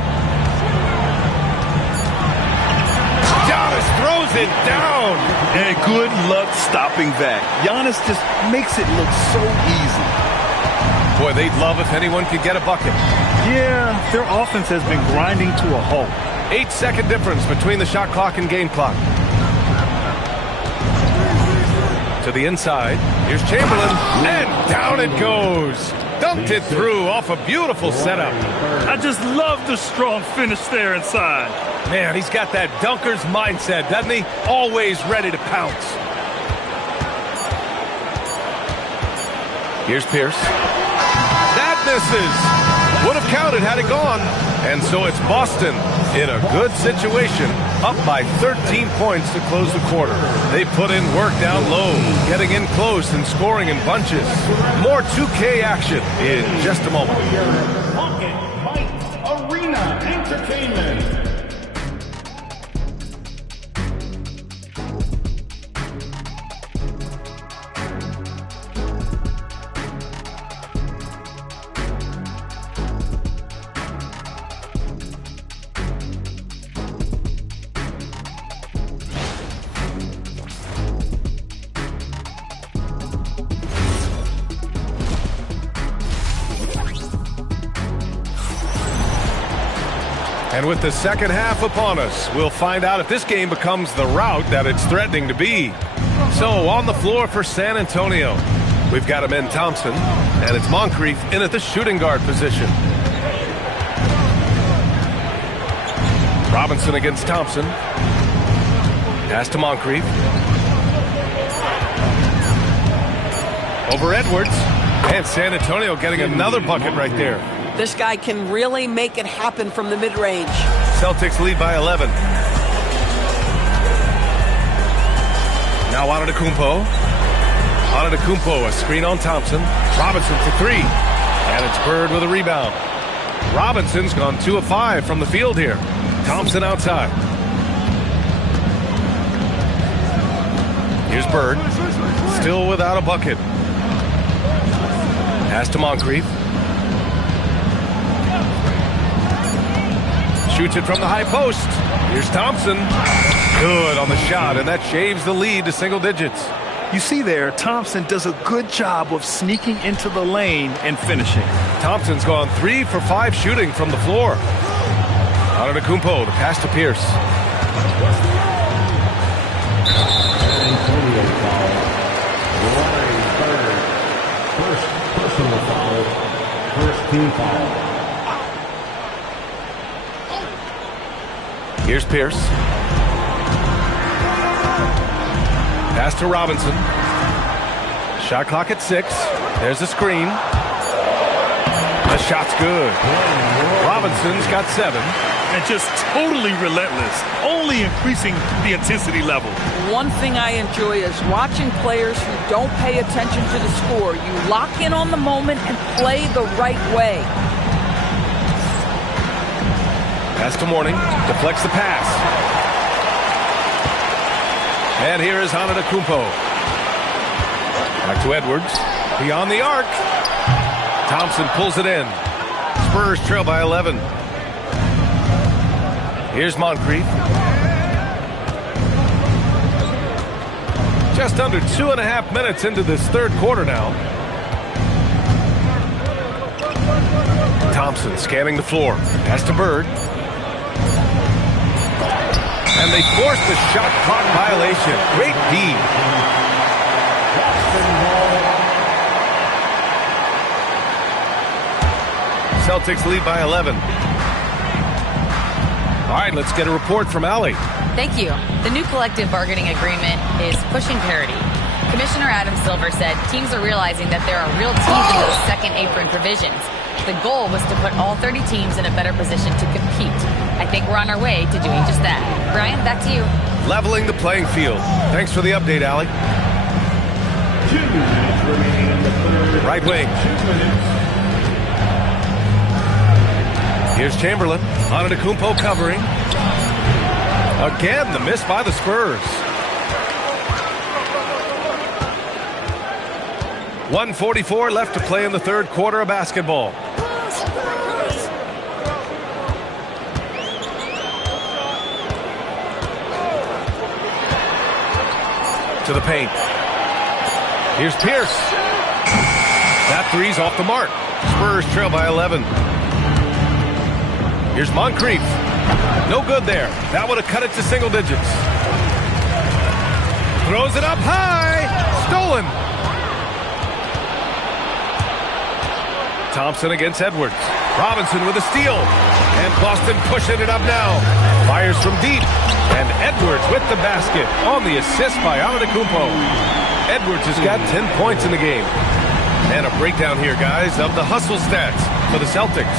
throws it down. And good luck stopping that. Giannis just makes it look so easy. Boy, they'd love if anyone could get a bucket. Yeah, their offense has been grinding to a halt. 8-second difference between the shot clock and game clock. To the inside. Here's Chamberlain. And down it goes. Dunked it through off a beautiful setup. I just love the strong finish there inside. Man, he's got that dunker's mindset, doesn't he? Always ready to pounce. Here's Pierce. That misses. Would have counted had it gone. And so it's Boston in a good situation, up by 13 points to close the quarter. They put in work down low, getting in close and scoring in bunches. More 2K action in just a moment. Pocket Fights Arena Entertainment. And with the second half upon us, we'll find out if this game becomes the rout that it's threatening to be. So on the floor for San Antonio, we've got Amen Thompson, and it's Moncrief in at the shooting guard position. Robinson against Thompson. Pass to Moncrief. Over Edwards. And San Antonio getting another bucket right there. This guy can really make it happen from the mid-range. Celtics lead by 11. Now Antetokounmpo. Antetokounmpo, a screen on Thompson. Robinson for three. And it's Bird with a rebound. Robinson's gone 2 of 5 from the field here. Thompson outside. Here's Bird. Still without a bucket. Pass to Moncrief. Shoots it from the high post. Here's Thompson. Good on the shot, and that shaves the lead to single digits. You see there, Thompson does a good job of sneaking into the lane and finishing. Thompson's gone 3 for 5 shooting from the floor. Antetokounmpo, the pass to Pierce. First personal foul. First team foul. Here's Pierce. Pass to Robinson. Shot clock at 6. There's the screen. The shot's good. Robinson's got 7. And just totally relentless, only increasing the intensity level. One thing I enjoy is watching players who don't pay attention to the score. You lock in on the moment and play the right way. Pass to Mourning. Deflects the pass. And here is Antetokounmpo. Back to Edwards. Beyond the arc. Thompson pulls it in. Spurs trail by 11. Here's Moncrief. Just under 2.5 minutes into this third quarter now. Thompson scanning the floor. Pass to Bird. And they force the shot clock violation. Great D. Celtics lead by 11. All right, let's get a report from Allie. Thank you. The new collective bargaining agreement is pushing parity. Commissioner Adam Silver said teams are realizing that there are real teams in those second apron provisions. The goal was to put all 30 teams in a better position to compete. I think we're on our way to doing just that. Brian, back to you. Leveling the playing field. Thanks for the update, Allie. 2 minutes remaining in the third. Right wing. 2 minutes. Here's Chamberlain. Antetokounmpo covering. Again, the miss by the Spurs. 1:44 left to play in the third quarter of basketball. to the paint. Here's Pierce. That three's off the mark. Spurs trail by 11. Here's Moncrief. No good there. That would have cut it to single digits. Throws it up high. Stolen. Thompson against Edwards. Robinson with a steal. And Boston pushing it up now. Fires from deep. And Edwards with the basket on the assist by Antetokounmpo. Edwards has got 10 points in the game. And a breakdown here, guys, of the hustle stats for the Celtics.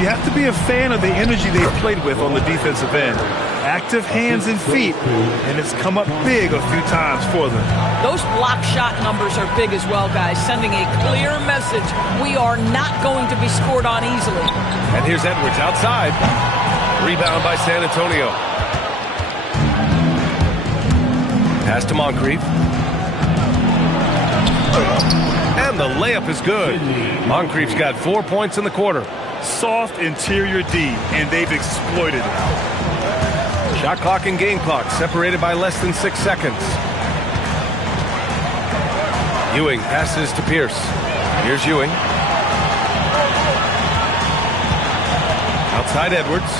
You have to be a fan of the energy they played with on the defensive end. Active hands and feet, and it's come up big a few times for them. Those block shot numbers are big as well, guys, sending a clear message. We are not going to be scored on easily. And here's Edwards outside. Rebound by San Antonio. Pass to Moncrief. And the layup is good. Moncrief's got 4 points in the quarter. Soft interior D, and they've exploited it. Shot clock and game clock separated by less than 6 seconds. Ewing passes to Pierce. Here's Ewing. Outside Edwards.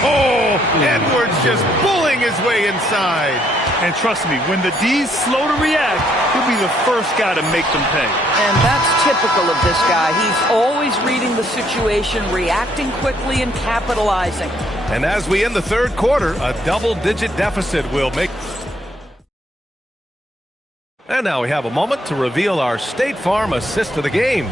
Oh, Edwards just bullying his way inside. And trust me, when the D's slow to react, he'll be the first guy to make them pay. And that's typical of this guy. He's always reading the situation, reacting quickly, and capitalizing. And as we end the third quarter, a double-digit deficit will make. And now we have a moment to reveal our State Farm assist of the game.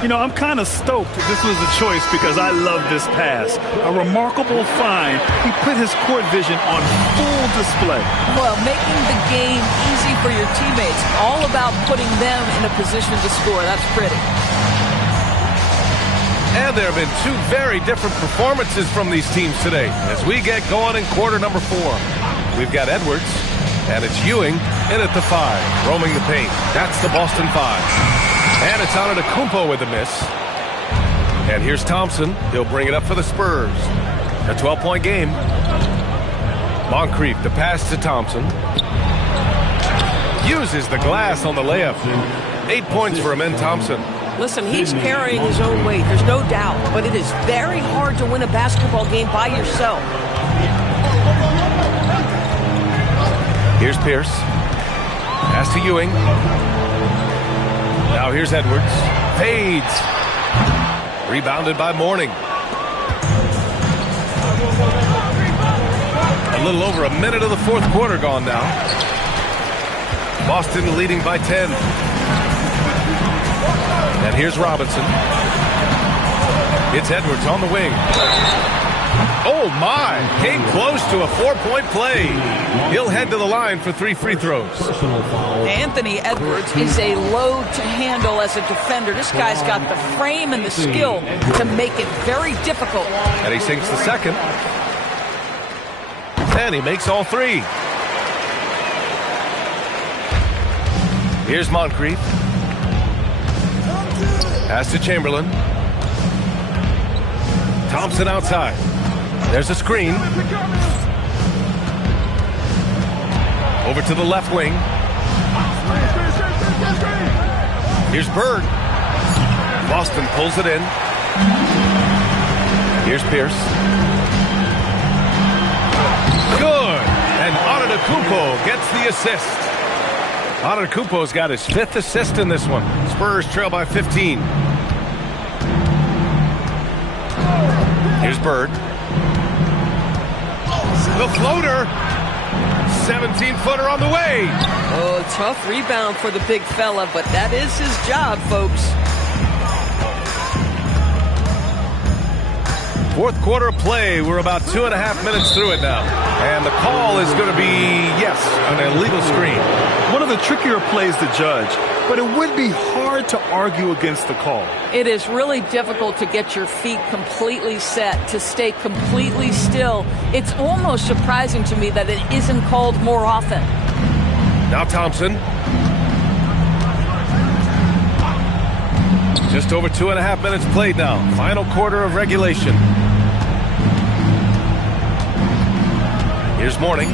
You know, I'm kind of stoked this was a choice because I love this pass. A remarkable find. He put his court vision on full display. Well, making the game easy for your teammates. All about putting them in a position to score. That's pretty. And there have been two very different performances from these teams today as we get going in quarter number 4. We've got Edwards, and it's Ewing in at the 5, roaming the paint. That's the Boston 5. And it's Antetokounmpo with a miss. And here's Thompson. He'll bring it up for the Spurs. A 12-point game. Moncrief, the pass to Thompson. Uses the glass on the layup. 8 points for Amen Thompson. Listen, he's carrying his own weight. There's no doubt. But it is very hard to win a basketball game by yourself. Here's Pierce. Pass to Ewing. Now here's Edwards. Fades. Rebounded by Mourning. A little over a minute of the fourth quarter gone now. Boston leading by 10. And here's Robinson. It's Edwards on the wing. Oh my! Came close to a 4-point play. He'll head to the line for 3 free throws. Anthony Edwards is a load to handle as a defender. This guy's got the frame and the skill to make it very difficult. And he sinks the second. And he makes all 3. Here's Moncrief. Pass to Chamberlain. Thompson outside. There's a screen. Over to the left wing. Here's Bird. Boston pulls it in. Here's Pierce. Good. And Antetokounmpo gets the assist. Antetokounmpo's got his 5th assist in this one. Spurs trail by 15. Here's Bird. The floater. 17-footer on the way. Oh, tough rebound for the big fella, but that is his job, folks. Fourth quarter of play. We're about 2.5 minutes through it now. And the call is going to be, yes, an illegal screen. One of the trickier plays to judge, but it would be hard to argue against the call. It is really difficult to get your feet completely set, to stay completely still. It's almost surprising to me that it isn't called more often. Now Thompson. Just over 2.5 minutes played now. Final quarter of regulation. Here's Mourning.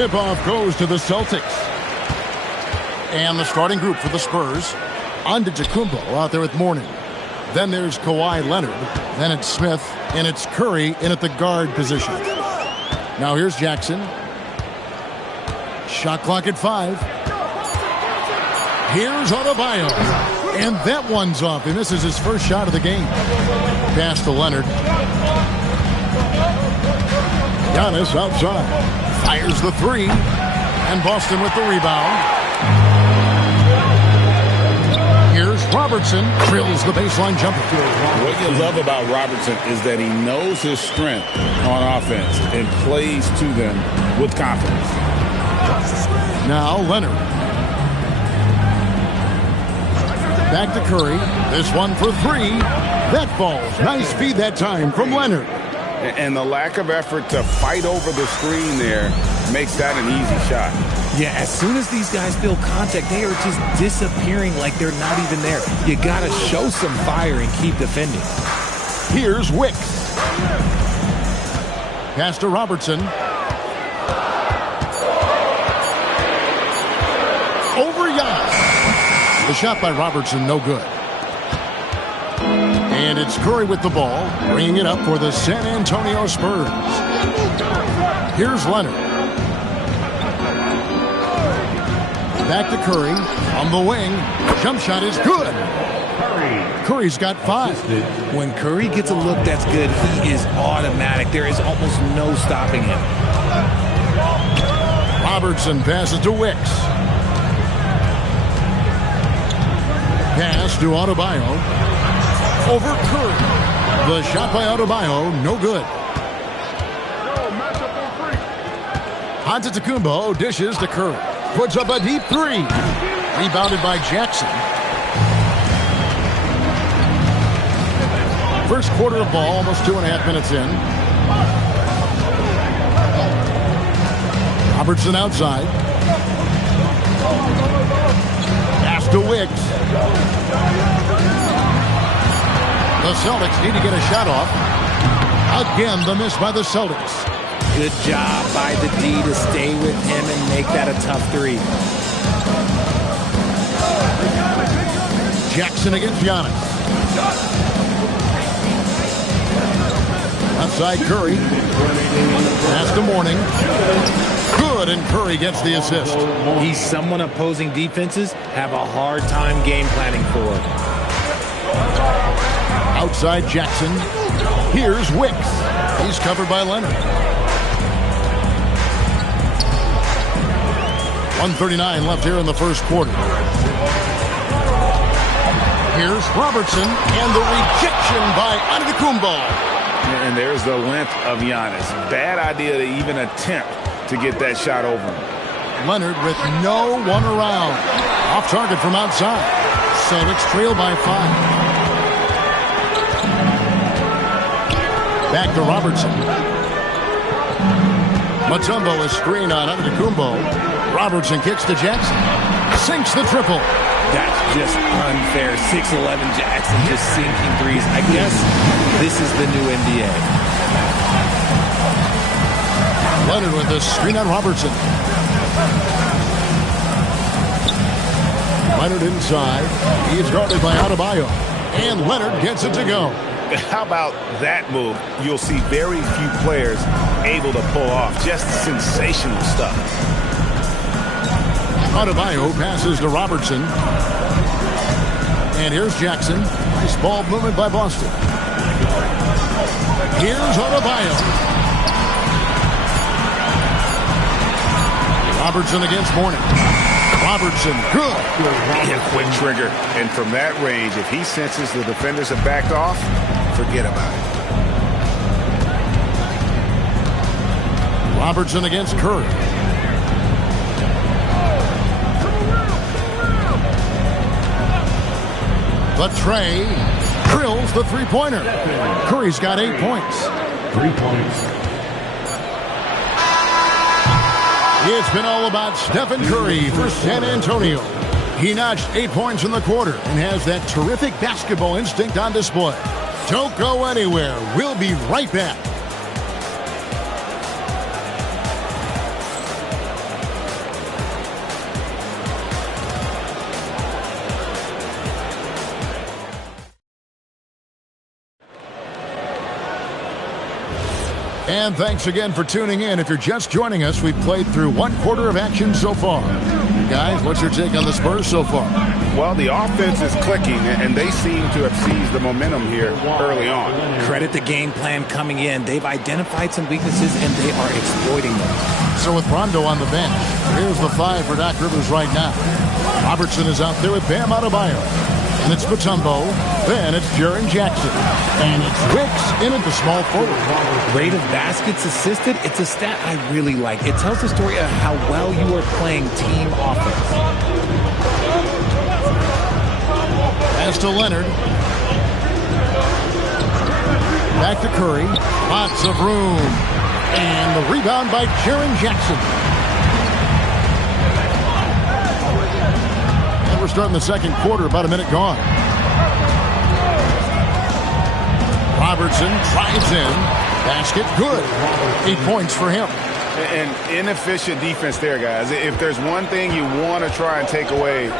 Tip-off goes to the Celtics. And the starting group for the Spurs. Antetokounmpo out there with Mourning. Then there's Kawhi Leonard. Then it's Smith. And it's Curry in at the guard position. Now here's Jackson. Shot clock at 5. Here's Adebayo. And that one's off. He misses his first shot of the game. Pass to Leonard. Giannis outside. Fires the 3. And Boston with the rebound. Here's Robertson. Drills the baseline jumper. What you love about Robertson is that he knows his strength on offense and plays to them with confidence. Now Leonard. Back to Curry. This one for 3. That falls. Nice feed that time from Leonard. And the lack of effort to fight over the screen there makes that an easy shot. Yeah, as soon as these guys feel contact, they are just disappearing like they're not even there. You got to show some fire and keep defending. Here's Wicks. Pass to Robertson. Over Giannis. The shot by Robertson, no good. And it's Curry with the ball, bringing it up for the San Antonio Spurs. Here's Leonard. Back to Curry on the wing. Jump shot is good. Curry's got 5. When Curry gets a look that's good, he is automatic. There is almost no stopping him. Robertson passes to Wicks. Pass to Adebayo. Over Curry. The shot by Adebayo, no good. Antetokounmpo dishes to Curry. Puts up a deep 3. Rebounded by Jackson. First quarter of ball, almost 2.5 minutes in. Robertson outside. Pass to Wicks. The Celtics need to get a shot off. Again, the miss by the Celtics. Good job by the D to stay with him and make that a tough 3. Jackson against Giannis. Outside Curry. Pass to Mourning. Good, and Curry gets the assist. He's someone opposing defenses have a hard time game planning for. Outside Jackson. Here's Wicks. He's covered by Leonard. 1:39 left here in the first quarter. Here's Robertson and the rejection by Antetokounmpo. And there's the length of Giannis. Bad idea to even attempt to get that shot over him. Leonard with no one around. Off target from outside. Celtics trail by 5. Back to Robertson. Mutombo is screen on Antetokounmpo. Robertson kicks to Jackson. Sinks the triple. That's just unfair. 6'11" Jackson just sinking threes. I guess this is the new NBA. Leonard with the screen on Robertson. Leonard inside. He's guarded by Adebayo. And Leonard gets it to go. How about that move? You'll see very few players able to pull off just sensational stuff. Adebayo passes to Robertson. And here's Jackson. Nice ball movement by Boston. Here's Adebayo. Robertson against Mourning. Robertson, good. A quick trigger. And from that range, if he senses the defenders have backed off, forget about it. Robertson against Curry. But Trey drills the three-pointer. Curry's got 8 points. 3 points. It's been all about Stephen Curry for San Antonio. He notched 8 points in the quarter and has that terrific basketball instinct on display. Don't go anywhere. We'll be right back. And thanks again for tuning in. If you're just joining us, we've played through 1/4 of action so far. Guys, what's your take on the Spurs so far? Well, the offense is clicking, and they seem to have seized the momentum here early on. Credit the game plan coming in. They've identified some weaknesses, and they are exploiting them. So with Rondo on the bench, here's the 5 for Doc Rivers right now. Robertson is out there with Bam Adebayo. And it's Mutombo. Then it's Jaren Jackson. And it's Wicks in at the small forward. Rate of baskets assisted, it's a stat I really like. It tells the story of how well you are playing team offense. Pass to Leonard. Back to Curry. Lots of room. And the rebound by Jaren Jackson. And we're starting the second quarter, about a minute gone. Robertson drives in. Basket good. 8 points for him. And inefficient defense there, guys. If there's one thing you want to try and take away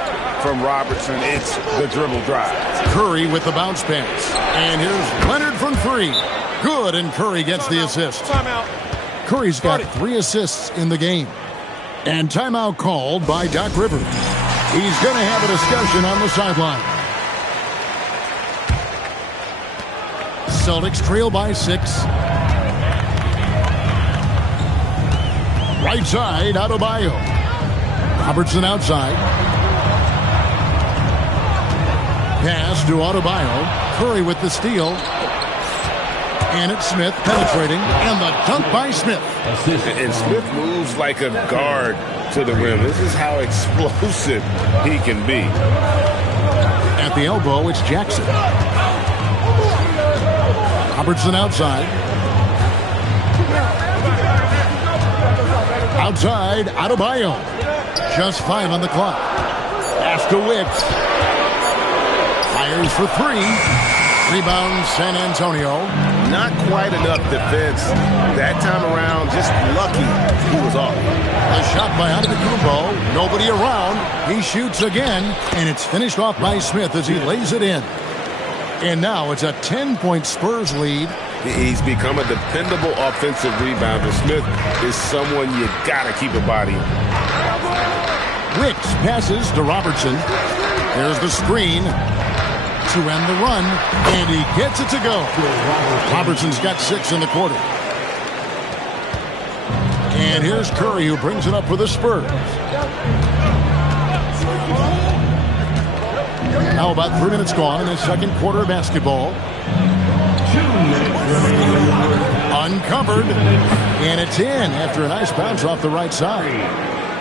from Robertson, it's the dribble drive. Curry with the bounce pass. And here's Leonard from 3. Good, and Curry gets the assist. Timeout. Curry's got 3 assists in the game. And timeout called by Doc Rivers. He's going to have a discussion on the sideline. Celtics trail by 6. Right side, Adebayo. Robertson outside. Pass to Adebayo. Curry with the steal. And it's Smith penetrating. And the dunk by Smith. And Smith moves like a guard to the rim. This is how explosive he can be. At the elbow, it's Jackson. Robertson outside. Outside, Adebayo. Just 5 on the clock. Pass to Wicks. Fires for 3. Rebound, San Antonio. Not quite enough defense that time around. Just lucky he was off. A shot by Antetokounmpo. Nobody around. He shoots again, and it's finished off by Smith as he lays it in. And now it's a 10-point Spurs lead. He's become a dependable offensive rebounder. Smith is someone you gotta keep a body on. Wicks passes to Robertson. There's the screen to end the run, and he gets it to go. Robertson's got 6 in the quarter. And here's Curry, who brings it up for the Spurs. Now about 3 minutes gone in the second quarter of basketball. Uncovered, and it's in after a nice bounce off the right side.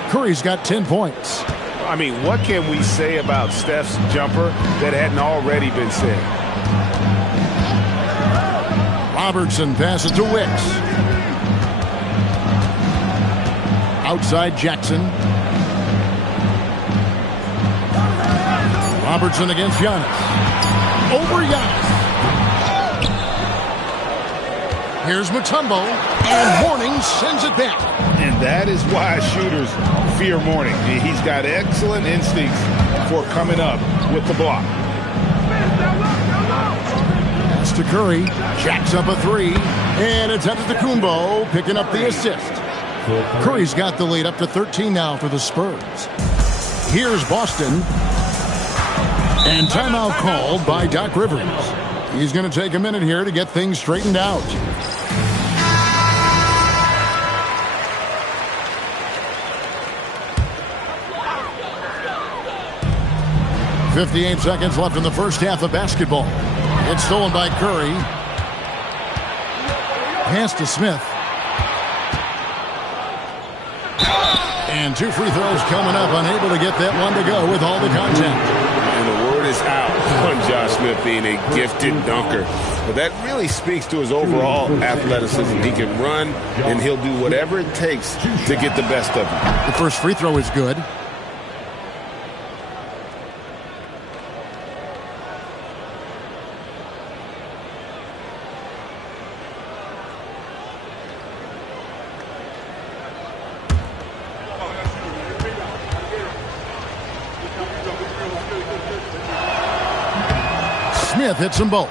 Curry's got 10 points. I mean, what can we say about Steph's jumper that hadn't already been said? Robertson passes to Wicks. Outside Jackson. Robertson against Giannis. Over Giannis. Here's Mutombo, and Mourning sends it back. And that is why shooters fear Mourning. He's got excellent instincts for coming up with the block. Pass to Curry. Jacks up a 3. And it's Antetokounmpo picking up the assist. Curry's got the lead up to 13 now for the Spurs. Here's Boston. And timeout called by Doc Rivers. He's going to take a minute here to get things straightened out. .58 seconds left in the first half of basketball. It's stolen by Curry. Pass to Smith. And 2 free throws coming up, unable to get that one to go with all the contact. And the word is out on Josh Smith being a gifted dunker. But that really speaks to his overall athleticism. He can run, and he'll do whatever it takes to get the best of him. The first free throw is good. Smith hits them both.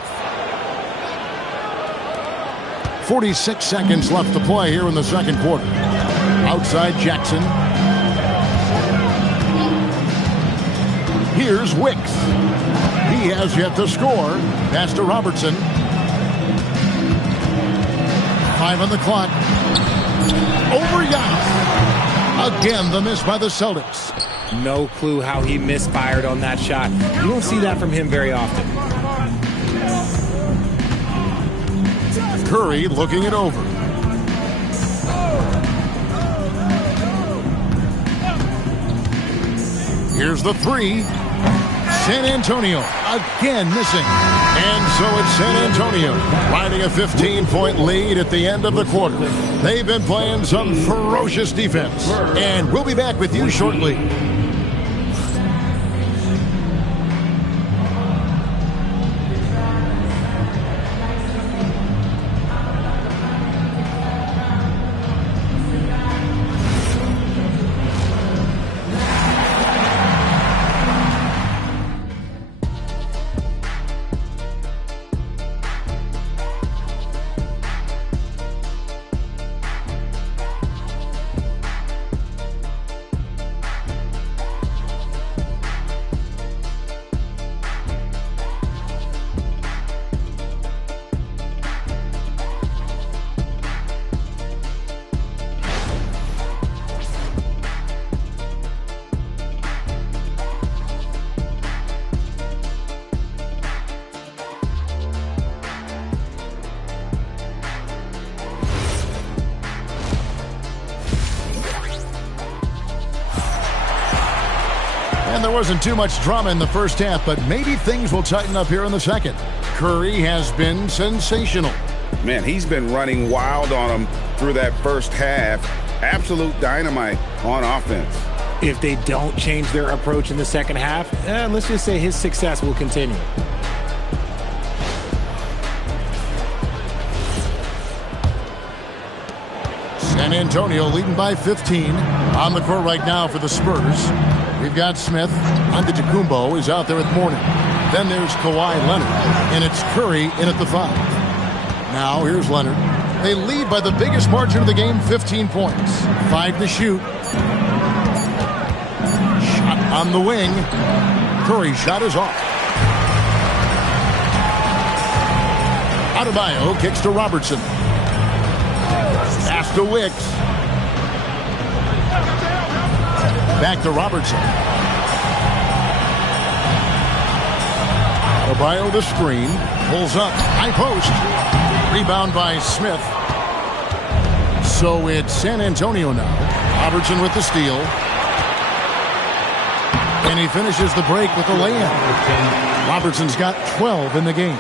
46 seconds left to play here in the second quarter. Outside Jackson. Here's Wicks. He has yet to score. Pass to Robertson. 5 on the clock. Over Giannis. Again, the miss by the Celtics. No clue how he misfired on that shot. You don't see that from him very often. Curry looking it over. Here's the three. San Antonio again missing. And so it's San Antonio riding a 15-point lead at the end of the quarter. They've been playing some ferocious defense. And we'll be back with you shortly. And there wasn't too much drama in the first half, but maybe things will tighten up here in the second. Curry has been sensational. Man, he's been running wild on them through that first half. Absolute dynamite on offense. If they don't change their approach in the second half, let's just say his success will continue. San Antonio leading by 15. On the court right now for the Spurs. We've got Smith. Antetokounmpo is out there with Mourning. Then there's Kawhi Leonard. And it's Curry in at the 5. Now here's Leonard. They lead by the biggest margin of the game, 15 points. 5 to shoot. Shot on the wing. Curry's shot is off. Adebayo kicks to Robertson. Pass to Wicks. Back to Robertson. Adebayo the screen. Pulls up. High post. Rebound by Smith. So it's San Antonio now. Robertson with the steal. And he finishes the break with a layup. Robertson's got 12 in the game.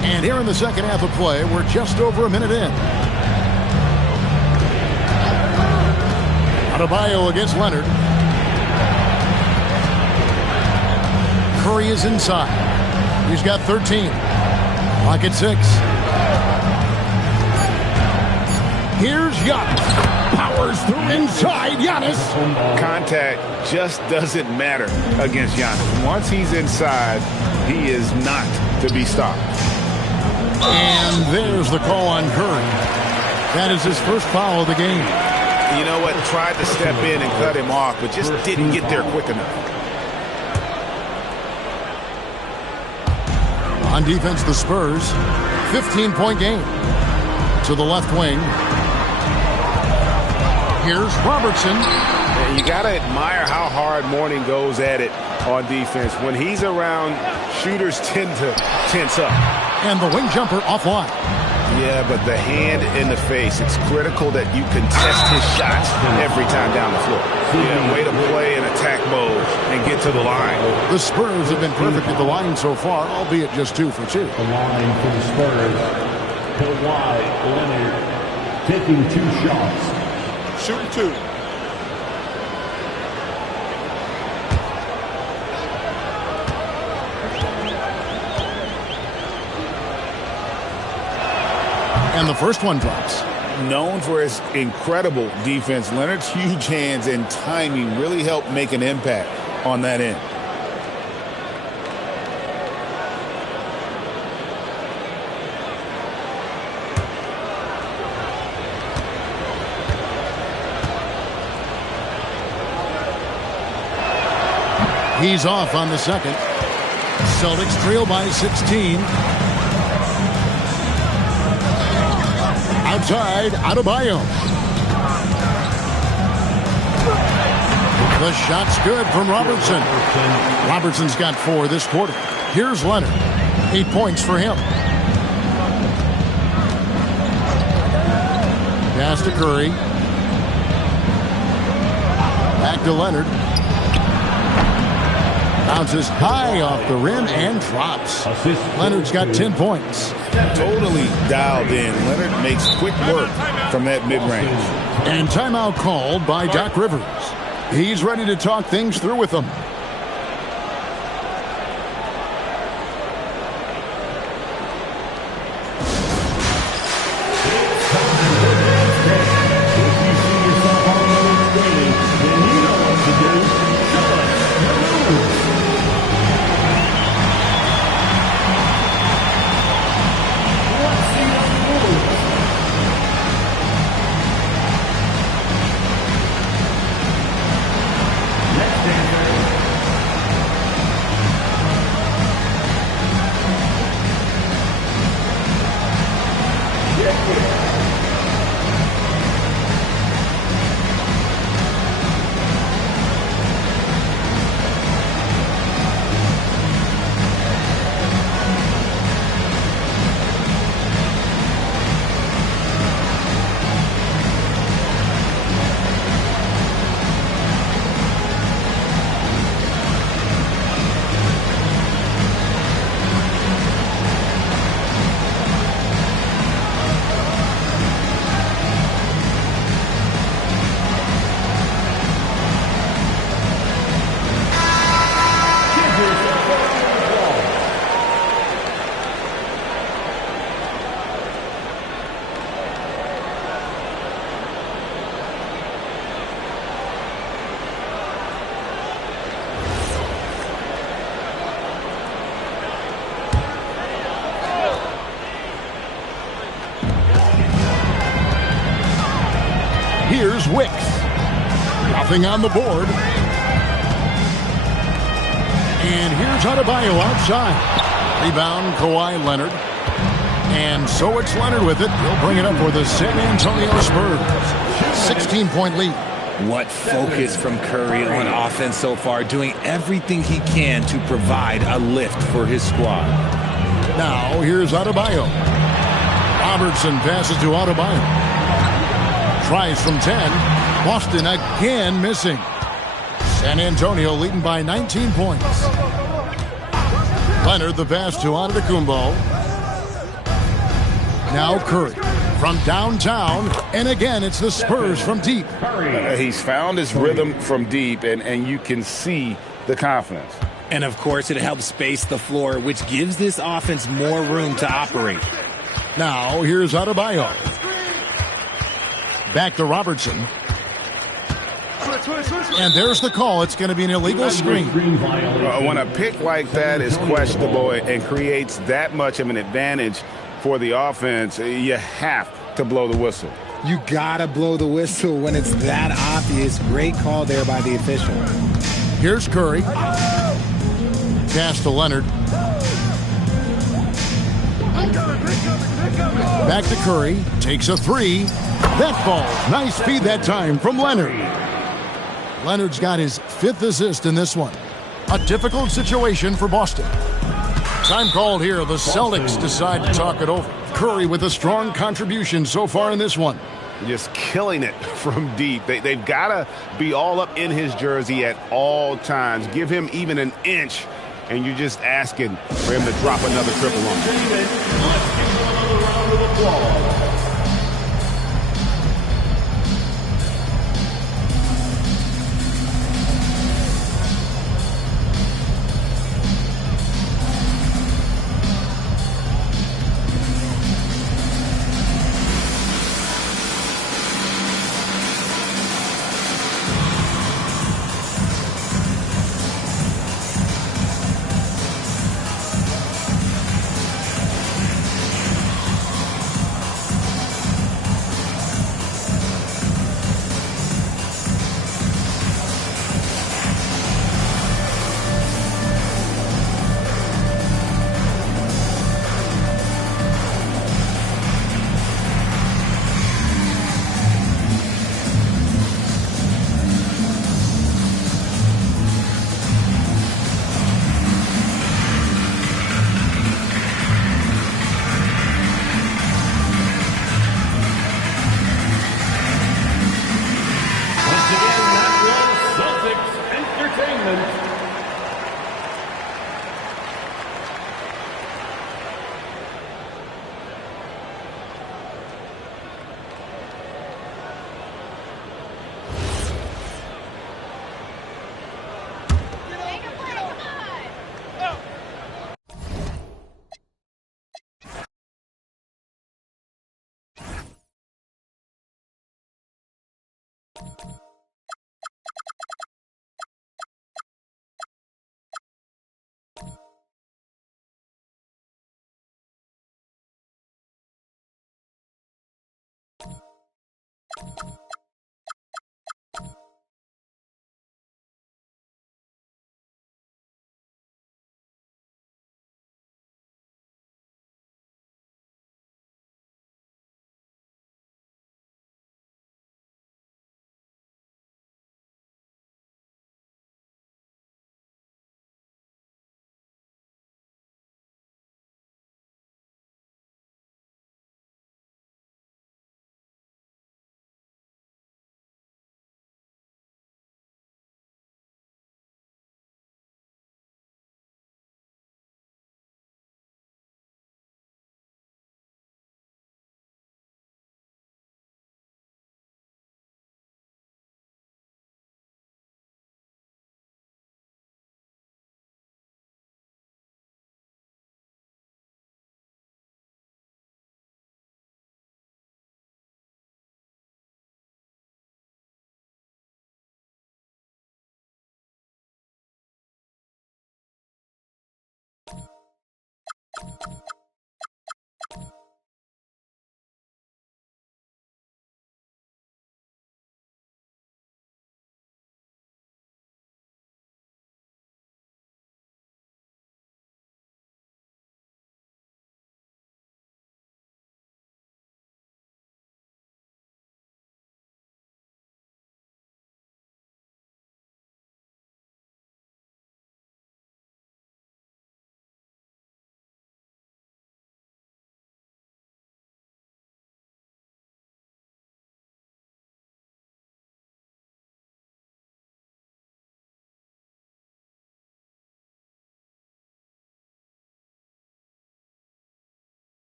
And here in the second half of play, we're just over a minute in. Adebayo against Leonard. Curry is inside. He's got 13. Clock at 6. Here's Giannis. Powers through inside. Giannis. Contact just doesn't matter against Giannis. Once he's inside, he is not to be stopped. And there's the call on Curry. That is his first foul of the game. You know what? Tried to step in and cut him off, but just didn't get there quick enough. On defense, the Spurs. 15-point game. To the left wing. Here's Robertson. You got to admire how hard Mourning goes at it on defense. When he's around, shooters tend to tense up. And the wing jumper offline. Yeah, but the hand in the face, it's critical that you contest his shots every time down the floor. Yeah, way to play in attack mode and get to the line. The Spurs have been perfect at the line so far, albeit just 2 for 2. The line for the Spurs. Kawhi Leonard taking 2 shots. Shooting 2. And the first one drops. Known for his incredible defense, Leonard's huge hands and timing really helped make an impact on that end. He's off on the second. Celtics trail by 16. Outside, Adebayo. The shot's good from Robertson. Robertson's got 4 this quarter. Here's Leonard. 8 points for him. Pass to Curry. Back to Leonard. Bounces high off the rim and drops. Leonard's got 10 points. Totally dialed in. Leonard makes quick work from that mid-range. And timeout called by Doc Rivers. He's ready to talk things through with them. Here's Wicks. Nothing on the board. And here's Adebayo outside. Rebound, Kawhi Leonard. And so it's Leonard with it. He'll bring it up for the San Antonio Spurs. 16-point lead. What focus from Curry on offense so far, doing everything he can to provide a lift for his squad. Now, here's Adebayo. Robertson passes to Adebayo. Tries from 10. Boston again missing. San Antonio leading by 19 points. Leonard the pass to Antetokounmpo. Now Curry from downtown. And again, it's the Spurs from deep. He's found his rhythm from deep, and you can see the confidence. And, of course, it helps space the floor, which gives this offense more room to operate. Now, here's Adebayo. Back to Robertson. And there's the call. It's going to be an illegal screen. When a pick like that is questionable and creates that much of an advantage for the offense, you have to blow the whistle. You got to blow the whistle when it's that obvious. Great call there by the official. Here's Curry. Pass to Leonard. Back to Curry. Takes a three. That falls. Nice feed that time from Leonard. Leonard's got his 5th assist in this one. A difficult situation for Boston. Time called here. The Celtics decide to talk it over. Curry with a strong contribution so far in this one. Just killing it from deep. They've got to be all up in his jersey at all times. Give him even an inch, and you're just asking for him to drop another triple on you. Let's give him another round of applause. opponent,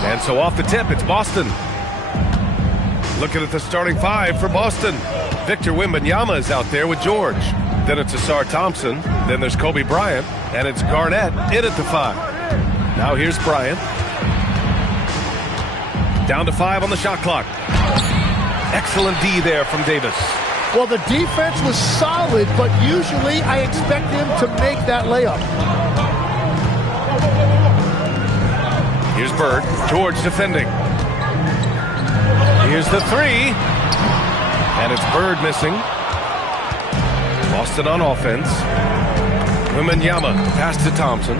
And so off the tip, it's Boston. Looking at the starting five for Boston. Victor Wembanyama is out there with George. Then it's Asar Thompson. Then there's Kobe Bryant. And it's Garnett in at the 5. Now here's Bryant. Down to 5 on the shot clock. Excellent D there from Davis. Well, the defense was solid, but usually I expect him to make that layup. Here's Bird. George defending. Here's the 3. And it's Bird missing. Boston on offense. Wembanyama pass to Thompson.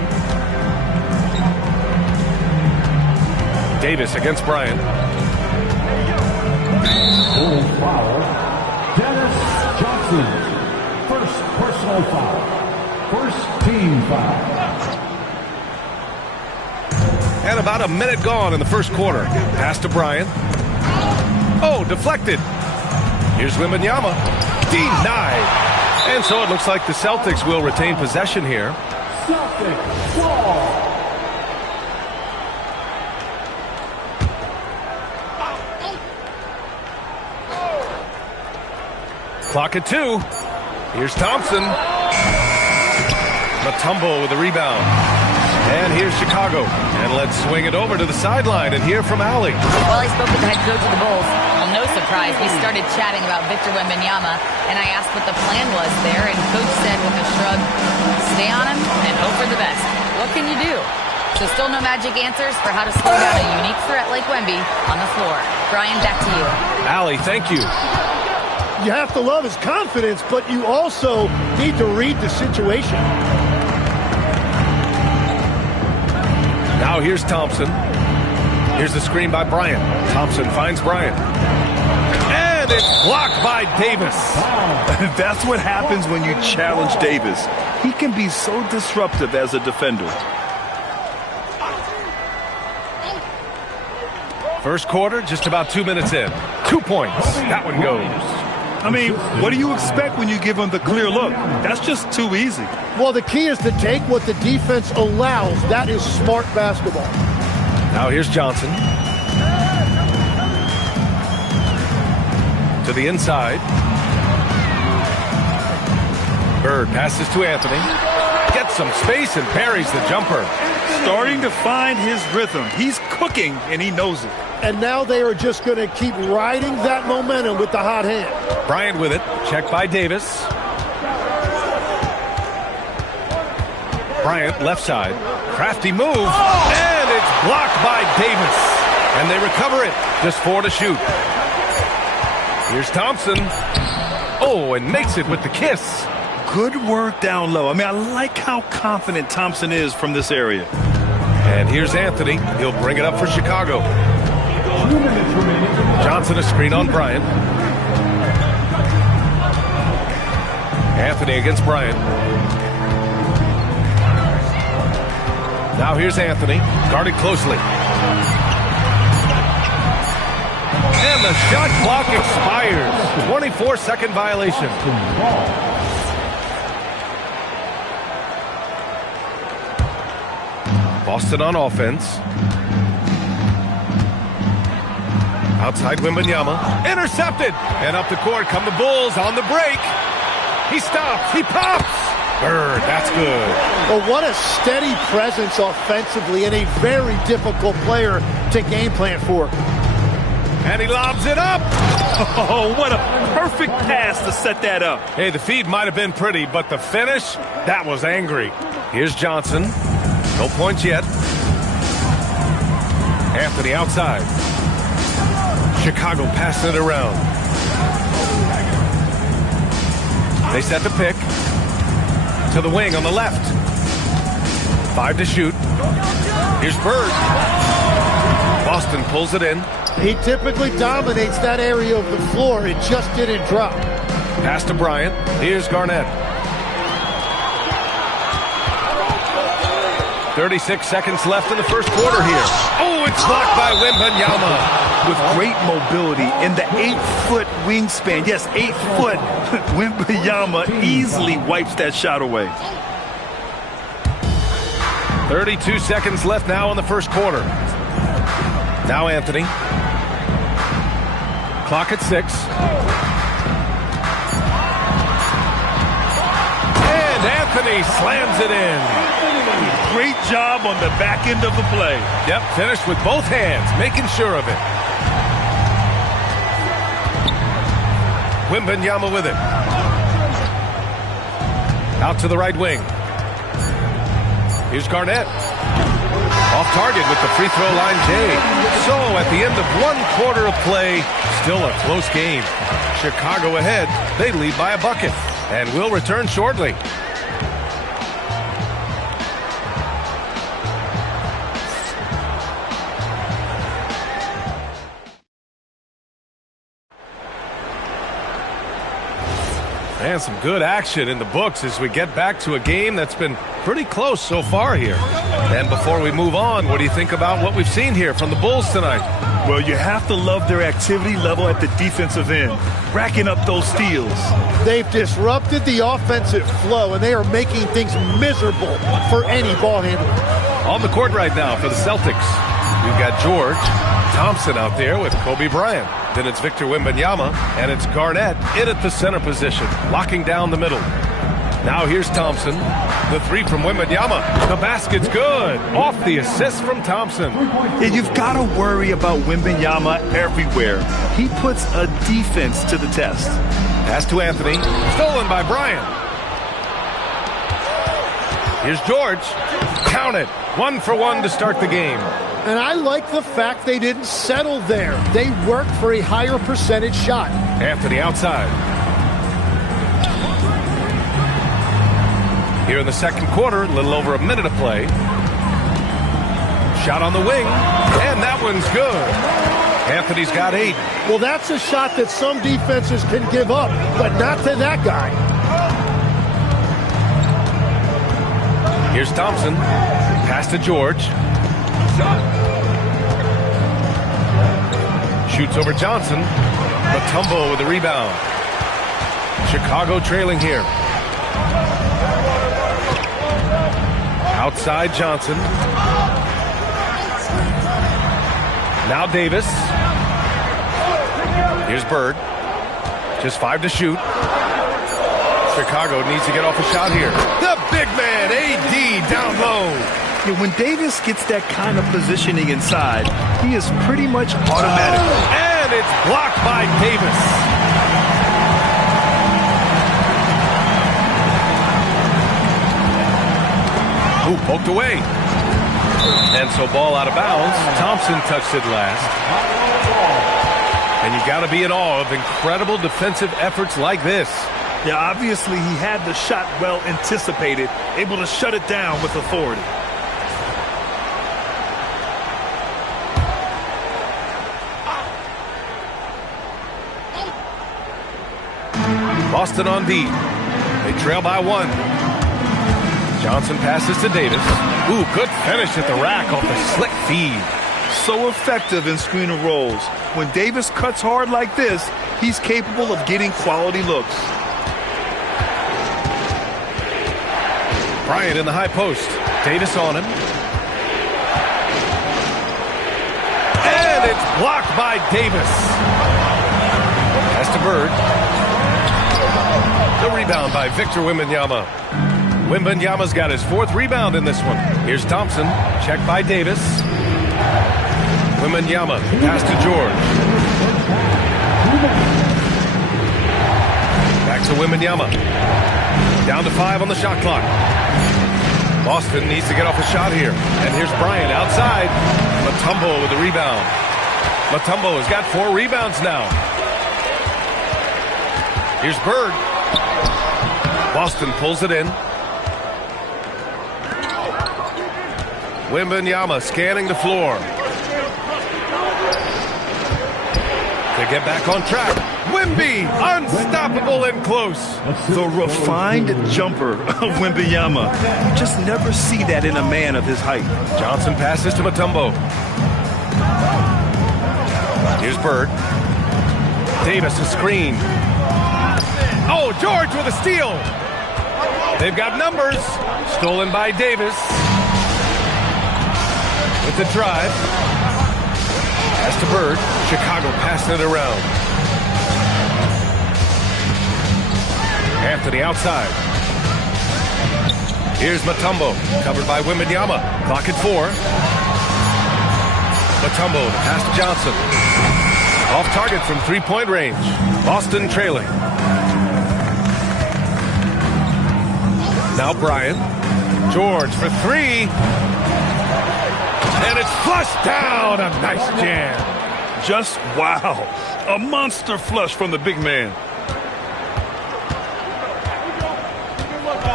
Davis against Bryant. Full foul. Dennis Johnson. First personal foul. First team foul. And about a minute gone in the first quarter. Pass to Bryant. Oh, deflected. Here's Wembanyama. Denied. And so it looks like the Celtics will retain possession here. Celtics ball. Clock at 2. Here's Thompson. Mutombo with the rebound. And here's Chicago. And let's swing it over to the sideline and hear from Allie. Well, I spoke with the head coach of the Bulls. Well, no surprise, we started chatting about Victor Wembanyama, and I asked what the plan was there, and Coach said with a shrug, stay on him and hope for the best. What can you do? So still no magic answers for how to slow down a unique threat like Wemby on the floor. Brian, back to you. Allie, thank you. You have to love his confidence, but you also need to read the situation. Now here's Thompson. Here's the screen by Bryant. Thompson finds Bryant. And it's blocked by Davis. That's what happens when you challenge Davis. He can be so disruptive as a defender. First quarter, just about 2 minutes in. 2 points. That one goes. I mean, what do you expect when you give him the clear look? That's just too easy. Well, the key is to take what the defense allows. That is smart basketball. Now here's Johnson. To the inside. Bird passes to Anthony. Gets some space and parries the jumper. Starting to find his rhythm. He's cooking, and he knows it. And now they are just going to keep riding that momentum with the hot hand. Bryant with it. Checked by Davis. Bryant, left side. Crafty move. And it's blocked by Davis. And they recover it. Just 4 to shoot. Here's Thompson. Oh, and makes it with the kiss. Good work down low. I mean, I like how confident Thompson is from this area. And here's Anthony. He'll bring it up for Chicago. Johnson a screen on Bryant. Anthony against Bryant. Now here's Anthony, guarded closely. And the shot clock expires. 24-second violation. Boston on offense. Outside Wembanyama. Intercepted. And up the court come the Bulls on the break. He stops. He pops. Bird, that's good. Well, what a steady presence offensively and a very difficult player to game plan for. And he lobs it up. Oh, what a perfect pass to set that up. Hey, the feed might have been pretty, but the finish, that was angry. Here's Johnson. No points yet. Anthony outside. Chicago passing it around. They set the pick. To the wing on the left. 5 to shoot. Here's Bird. Boston pulls it in. He typically dominates that area of the floor. It just didn't drop. Pass to Bryant. Here's Garnett. 36 seconds left in the first quarter here. Oh, it's blocked by Wembanyama. With great mobility and the 8-foot wingspan. Yes, 8 foot. Wembanyama easily wipes that shot away. 32 seconds left now in the first quarter. Now Anthony. Clock at 6. And Anthony slams it in. Great job on the back end of the play. Yep, finished with both hands, making sure of it. Wembanyama with it. Out to the right wing. Here's Garnett. Off target with the free throw line, Jay. So at the end of 1 quarter of play, still a close game. Chicago ahead. They lead by a bucket. And will return shortly. And some good action in the books as we get back to a game that's been pretty close so far here. And before we move on, what do you think about what we've seen here from the Bulls tonight? Well, you have to love their activity level at the defensive end, racking up those steals. They've disrupted the offensive flow, and they are making things miserable for any ball handler. On the court right now for the Celtics, we've got George Thompson out there with Kobe Bryant. Then it's Victor Wembanyama, and it's Garnett in at the center position, locking down the middle. Now here's Thompson. The 3 from Wembanyama. The basket's good. Off the assist from Thompson. And you've got to worry about Wembanyama everywhere. He puts a defense to the test. Pass to Anthony. Stolen by Bryant. Here's George. Count it. 1 for 1 to start the game. And I like the fact they didn't settle there. They worked for a higher percentage shot. Anthony outside. Here in the second quarter, a little over a minute of play. Shot on the wing, and that one's good. Anthony's got 8. Well, that's a shot that some defenses can give up, but not to that guy. Here's Thompson. Pass to George. Shoots over Johnson. Mutombo with the rebound. Chicago trailing here. Outside Johnson. Now Davis. Here's Bird. Just 5 to shoot. Chicago needs to get off a shot here. The big man, AD, down low. When Davis gets that kind of positioning inside, he is pretty much automatic. And it's blocked by Davis. Ooh, poked away. And so ball out of bounds. Thompson touched it last. And you got to be in awe of incredible defensive efforts like this. Yeah, obviously he had the shot well anticipated, able to shut it down with authority. Boston on D. They trail by 1. Johnson passes to Davis. Ooh, good finish at the rack off the slick feed. So effective in screen and rolls. When Davis cuts hard like this, he's capable of getting quality looks. Bryant in the high post. Davis on him. And it's blocked by Davis. Pass to Bird. The rebound by Victor Wembanyama. Wembanyama's got his 4th rebound in this one. Here's Thompson. Checked by Davis. Wembanyama. Pass to George. Back to Wembanyama. Down to 5 on the shot clock. Boston needs to get off a shot here. And here's Bryant outside. Mutombo with the rebound. Mutombo has got 4 rebounds now. Here's Bird. Boston pulls it in. Wembanyama scanning the floor. To get back on track. Wemby, unstoppable and close. The refined jumper of Wembanyama. You just never see that in a man of his height. Johnson passes to Mutombo. Here's Bird. Davis a screen. Oh, George with a steal. They've got numbers. Stolen by Davis. With the drive. Pass to Bird. Chicago passing it around. Anthony outside. Here's Mutombo. Covered by Wembanyama. Clock at 4. Mutombo to pass to Johnson. Off target from 3-point range. Boston trailing. Now Bryant. George for 3. And it's flushed down. A nice jam. Just wow. A monster flush from the big man.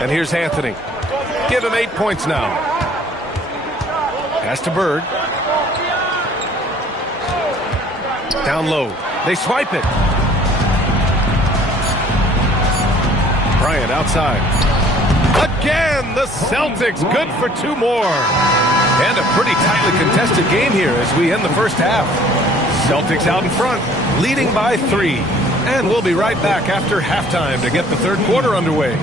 And here's Anthony. Give him 8 points now. Pass to Bird. Down low. They swipe it. Bryant outside. Again, the Celtics good for 2 more. And a pretty tightly contested game here as we end the first half. Celtics out in front, leading by 3. And we'll be right back after halftime to get the third quarter underway.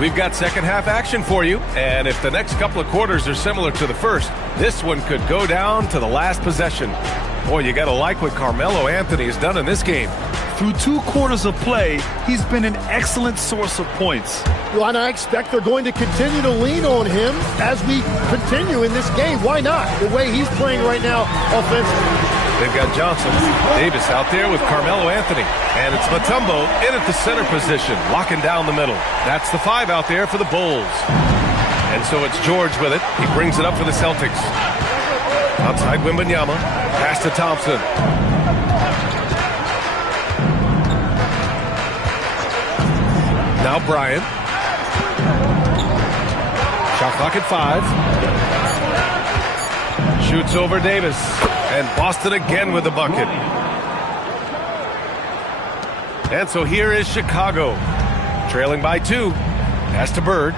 We've got second half action for you, and if the next couple of quarters are similar to the first, this one could go down to the last possession. Boy, you gotta like what Carmelo Anthony has done in this game. Through 2 quarters of play, he's been an excellent source of points. Well, and I expect they're going to continue to lean on him as we continue in this game. Why not? The way he's playing right now offensively. They've got Johnson. Davis out there with Carmelo Anthony. And it's Mutombo in at the center position, locking down the middle. That's the 5 out there for the Bulls. And so it's George with it. He brings it up for the Celtics. Outside Wembanyama. Pass to Thompson. Now Bryant. Shot clock at 5. Shoots over Davis. And Boston again with the bucket. And so here is Chicago. Trailing by 2. Pass to Bird.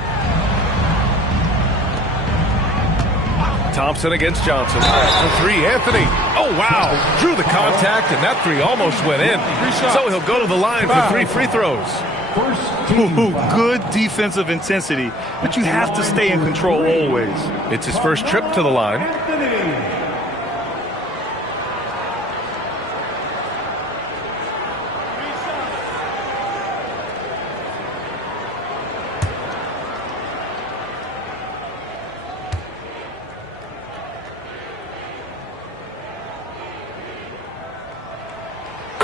Thompson against Johnson. For 3, Anthony. Oh, wow. Drew the contact, and that 3 almost went in. So he'll go to the line for 3 free throws. Ooh, good defensive intensity, but you have to stay in control always. It's his first trip to the line.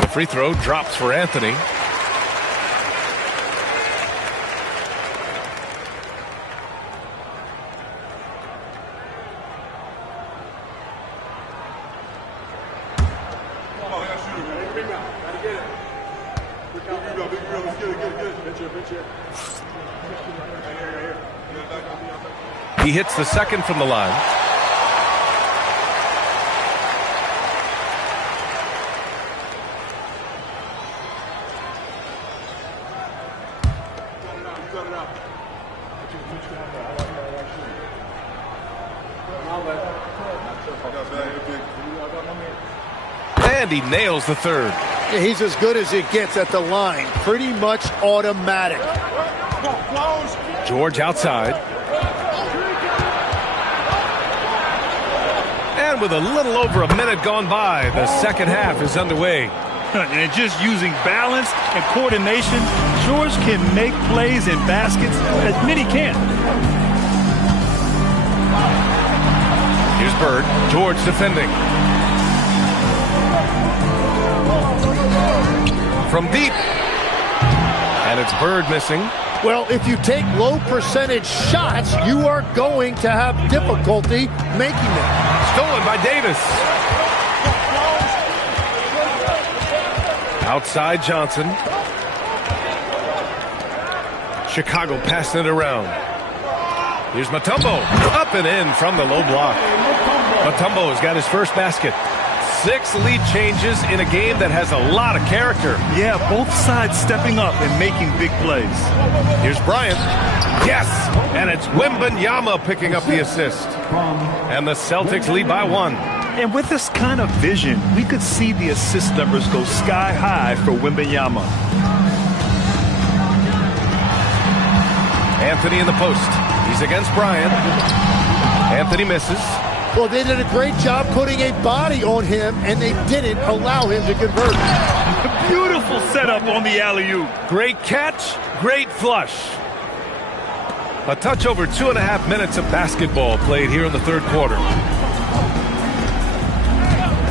The free throw drops for Anthony. He hits the second from the line. And he nails the third. Yeah, he's as good as it gets at the line. Pretty much automatic. George outside. And with a little over a minute gone by, the second half is underway. And just using balance and coordination, George can make plays in baskets that many can't. Here's Bird. George defending. From deep. And it's Bird missing. Well, if you take low percentage shots, you are going to have difficulty making them. Stolen by Davis. Outside Johnson. Chicago passing it around. Here's Mutombo. Up and in from the low block. Mutombo has got his first basket. 6 lead changes in a game that has a lot of character. Yeah, both sides stepping up and making big plays. Here's Bryant. Yes! And it's Wembanyama picking up the assist. And the Celtics lead by 1. And with this kind of vision, we could see the assist numbers go sky high for Wembanyama. Anthony in the post. He's against Bryant. Anthony misses. Well, they did a great job putting a body on him, and they didn't allow him to convert. Beautiful setup on the alley-oop. Great catch, great flush. A touch over 2.5 minutes of basketball played here in the third quarter.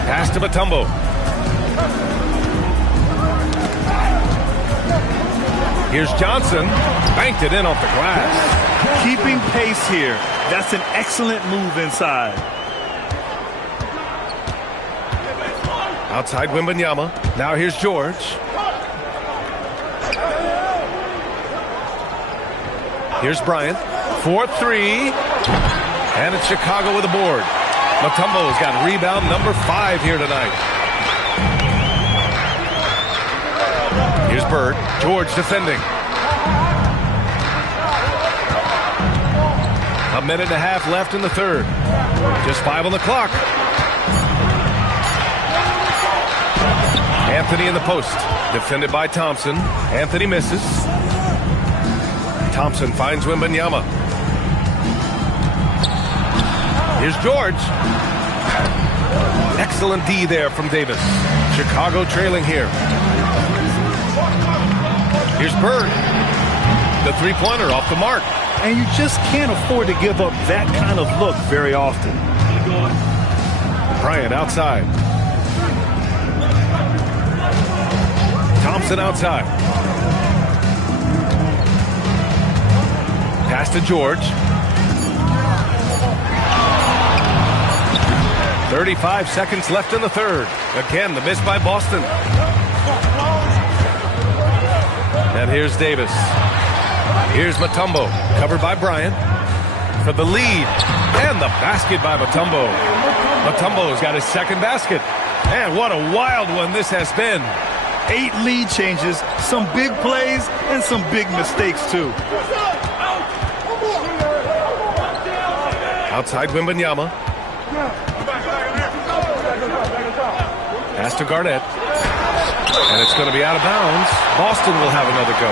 Pass to Mutombo. Here's Johnson. Banked it in off the glass. Keeping pace here. That's an excellent move inside. Outside Wembanyama. Now here's George. Here's Bryant. 4-3. And it's Chicago with a board. Mutombo's got rebound number 5 here tonight. Here's Bird. George defending. A minute and a half left in the third. Just 5 on the clock. Anthony in the post. Defended by Thompson. Anthony misses. Thompson finds Wembanyama. Here's George. Excellent D there from Davis. Chicago trailing here. Here's Bird. The three-pointer off the mark. And you just can't afford to give up that kind of look very often. Bryant outside. Thompson outside. Pass to George. 35 seconds left in the third. Again, the miss by Boston. And here's Davis. Here's Mutombo, covered by Bryant for the lead. And the basket by Mutombo. Mutombo's got his second basket. And what a wild one this has been. 8 lead changes, some big plays, and some big mistakes, too. Outside Wembanyama. Pass to Garnett. And it's going to be out of bounds. Boston will have another go.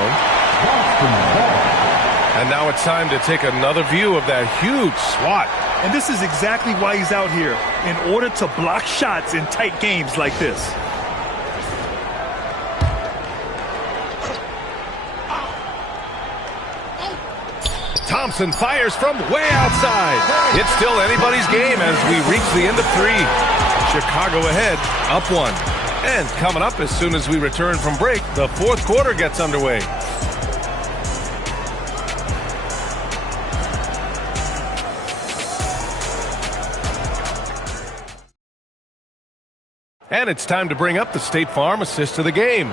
And now it's time to take another view of that huge swat. And this is exactly why he's out here, in order to block shots in tight games like this. Thompson fires from way outside. It's still anybody's game as we reach the end of 3. Chicago ahead, up 1. And coming up as soon as we return from break, the fourth quarter gets underway. And it's time to bring up the State Farm assist of the game.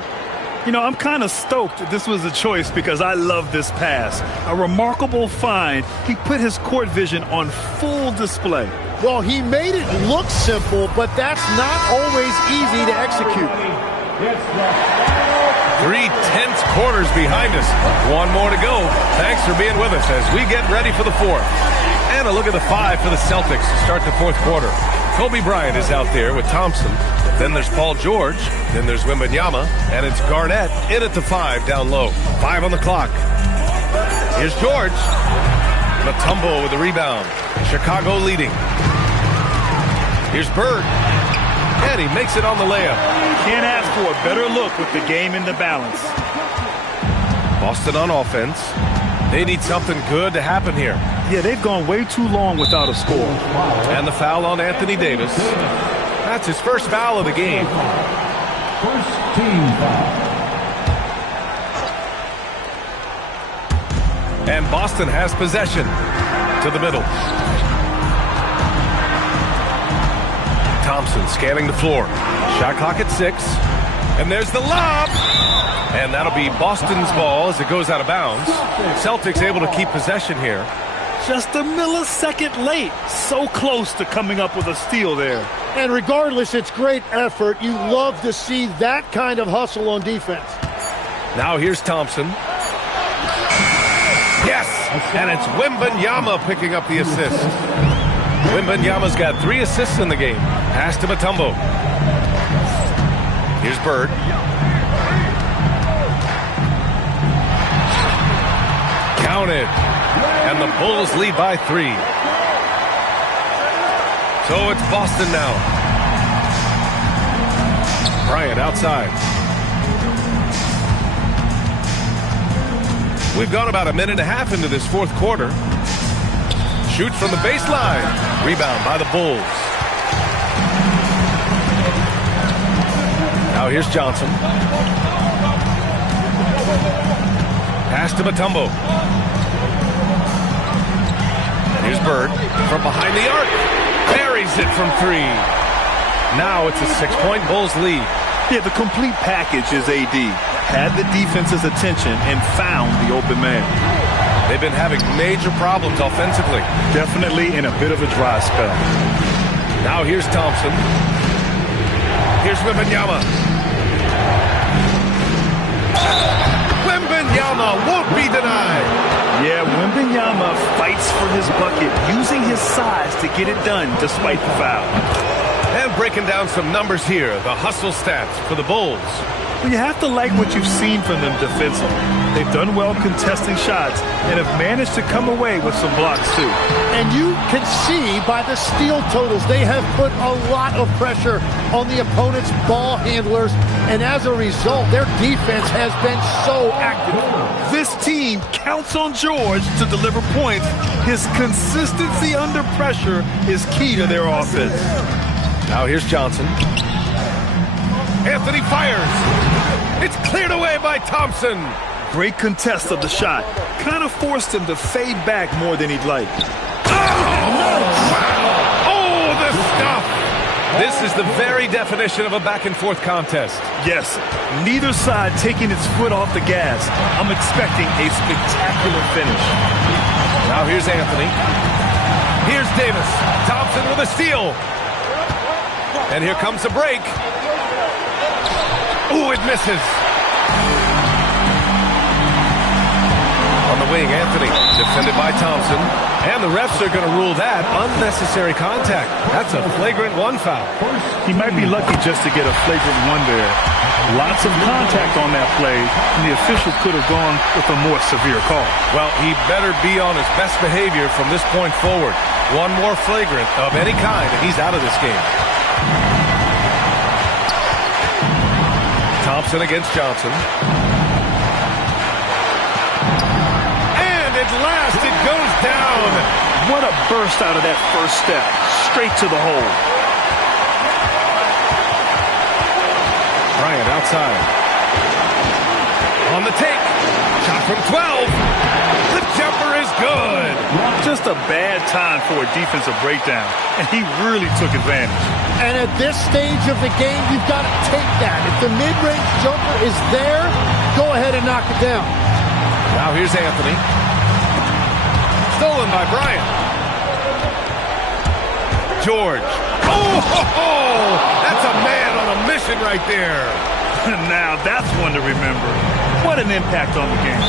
You know, I'm kind of stoked this was a choice because I love this pass. A remarkable find. He put his court vision on full display. Well, he made it look simple, but that's not always easy to execute. 3 tense quarters behind us. 1 more to go. Thanks for being with us as we get ready for the fourth. And a look at the 5 for the Celtics to start the fourth quarter. Kobe Bryant is out there with Thompson. Then there's Paul George. Then there's Wembanyama. And it's Garnett in at the 5 down low. 5 on the clock. Here's George. Mutombo with the rebound. Chicago leading. Here's Bird. And he makes it on the layup. Can't ask for a better look with the game in the balance. Boston on offense. They need something good to happen here. Yeah, they've gone way too long without a score. And the foul on Anthony Davis. That's his first foul of the game. First team foul. And Boston has possession to the middle. Thompson scanning the floor. Shot clock at 6. And there's the lob. And that'll be Boston's ball as it goes out of bounds. Celtics able to keep possession here. Just a millisecond late. So close to coming up with a steal there. And regardless, it's great effort. You love to see that kind of hustle on defense. Now here's Thompson. Yes! And it's Wembanyama picking up the assist. Wembanyama's got 3 assists in the game. Pass to Mutombo. Here's Bird. Counted. And the Bulls lead by 3. So it's Boston now. Bryant outside. We've gone about a minute and a half into this fourth quarter. Shoots from the baseline. Rebound by the Bulls. Now here's Johnson. Pass to Mutombo. Here's Bird from behind the arc. Buries it from 3. Now it's a 6-point Bulls lead. Yeah, the complete package is AD. Had the defense's attention and found the open man. They've been having major problems offensively. Definitely in a bit of a dry spell. Now here's Thompson. Here's Wembanyama. Wembanyama won't be denied. Yeah, Wembanyama fights for his bucket, using his size to get it done despite the foul. And breaking down some numbers here, the hustle stats for the Bulls. Well, you have to like what you've seen from them defensively. They've done well contesting shots and have managed to come away with some blocks too. And you can see by the steal totals, they have put a lot of pressure on the opponent's ball handlers, and as a result, their defense has been so active. This team counts on George to deliver points. His consistency under pressure is key to their offense. Now here's Johnson. Anthony fires. It's cleared away by Thompson. Great contest of the shot. Kind of forced him to fade back more than he'd like. Oh, the stuff. This is the very definition of a back-and-forth contest. Yes, neither side taking its foot off the gas. I'm expecting a spectacular finish. Now here's Anthony. Here's Davis. Thompson with a steal. And here comes the break. Ooh, it misses. On the wing, Anthony, defended by Thompson. And the refs are going to rule that unnecessary contact. That's a flagrant 1 foul. He might be lucky just to get a flagrant 1 there. Lots of contact on that play, and the official could have gone with a more severe call. Well, he better be on his best behavior from this point forward. 1 more flagrant of any kind, and he's out of this game. Thompson against Johnson. And at last it goes down. What a burst out of that first step. Straight to the hole. Bryant outside. On the take. Shot from 12. The jumper is good. Just a bad time for a defensive breakdown, and he really took advantage. And at this stage of the game, you've got to take that. If the mid-range jumper is there, go ahead and knock it down. Now here's Anthony. Stolen by Bryant. George. Oh, that's a man on a mission right there. Now that's one to remember. What an impact on the game.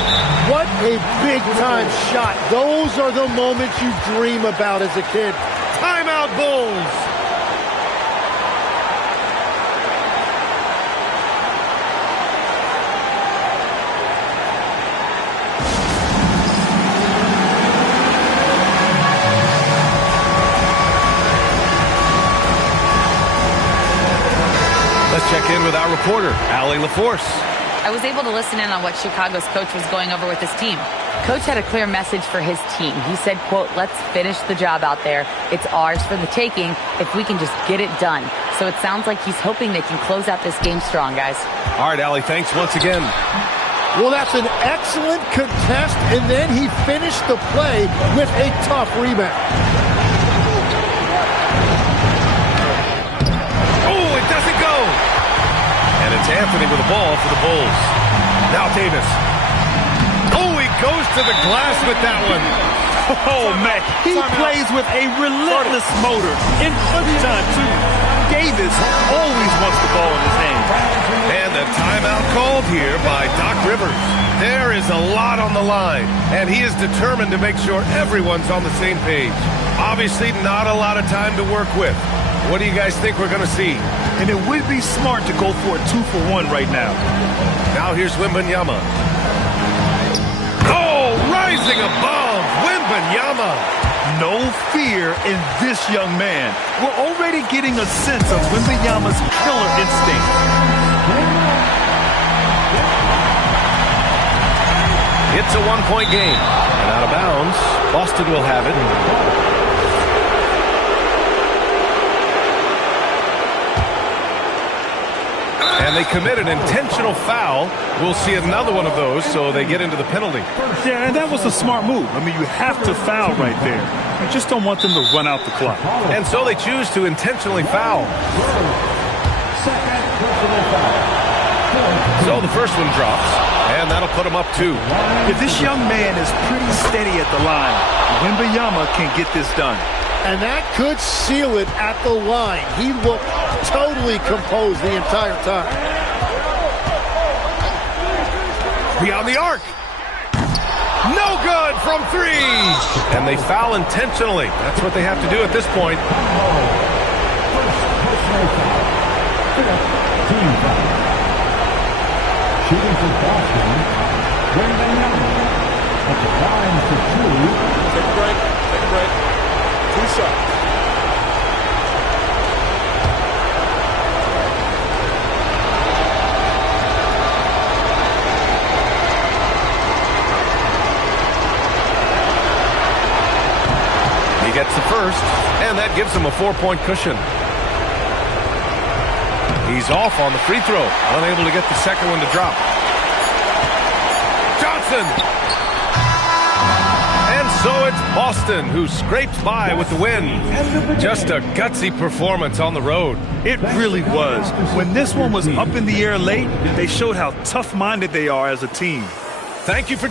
What a big-time shot. Those are the moments you dream about as a kid. Timeout, Bulls. Let's check in with our reporter, Allie LaForce. I was able to listen in on what Chicago's coach was going over with his team. Coach had a clear message for his team. He said, quote, let's finish the job out there. It's ours for the taking if we can just get it done. So it sounds like he's hoping they can close out this game strong, guys. All right, Allie, thanks once again. Well, that's an excellent contest, and then he finished the play with a tough rebound. Oh, it doesn't go. And it's Anthony with the ball for the Bulls. Now Davis. Oh, he goes to the glass with that one. Oh, man. He plays with a relentless motor. In crunch time, too. Davis always wants the ball in his hand. And a timeout called here by Doc Rivers. There is a lot on the line, and he is determined to make sure everyone's on the same page. Obviously, not a lot of time to work with. What do you guys think we're going to see? And it would be smart to go for a 2-for-1 right now. Now here's Wembanyama. Oh, rising above, Wembanyama. No fear in this young man. We're already getting a sense of Wembanyama's killer instinct. It's a one-point game. And out of bounds, Boston will have it. And they commit an intentional foul. We'll see another one of those, so they get into the penalty. Yeah, and that was a smart move. I mean, you have to foul right there. You just don't want them to run out the clock. And so they choose to intentionally foul. So the first one drops, and that'll put him up 2. If this young man is pretty steady at the line, Wembanyama can get this done. And that could seal it at the line. He looked totally composed the entire time. Beyond the arc. No good from 3. And they foul intentionally. That's what they have to do at this point. Shooting for Boston, Wembanyama. At the line for 2. Take a break. Take a break. 2 shots. He gets the first, and that gives him a 4-point cushion. He's off on the free throw, unable to get the second one to drop. Johnson! And so it's Boston who scraped by with the win. Just a gutsy performance on the road. It really was. When this one was up in the air late, they showed how tough-minded they are as a team. Thank you for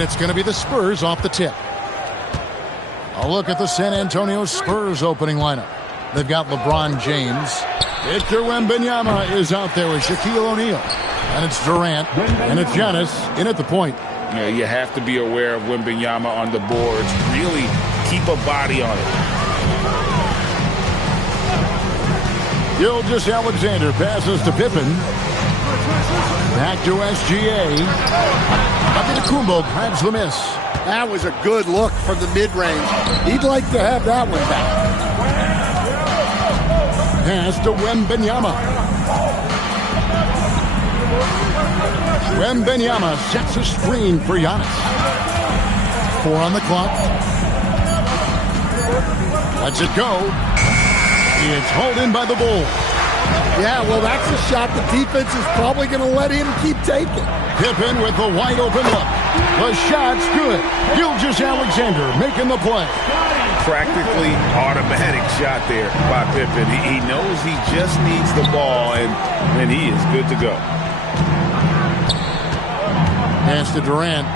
And it's going to be the Spurs off the tip. A look at the San Antonio Spurs opening lineup. They've got LeBron James. Victor Wembanyama is out there with Shaquille O'Neal. And it's Durant. And it's Giannis in at the point. Yeah, you have to be aware of Wembanyama on the boards. Really keep a body on it. Gilgeous-Alexander passes to Pippen. Back to SGA. Antetokounmpo grabs the miss. That was a good look from the mid-range. He'd like to have that one back. Pass to Wembanyama. Wembanyama sets a screen for Giannis. 4 on the clock. Lets it go. It's hauled in by the Bulls. Yeah, well, that's a shot the defense is probably going to let him keep taking. Pippen with the wide open look. The shot's good. Gilgeous-Alexander making the play. Practically automatic shot there by Pippen. He knows he just needs the ball, and he is good to go. Pass to Durant.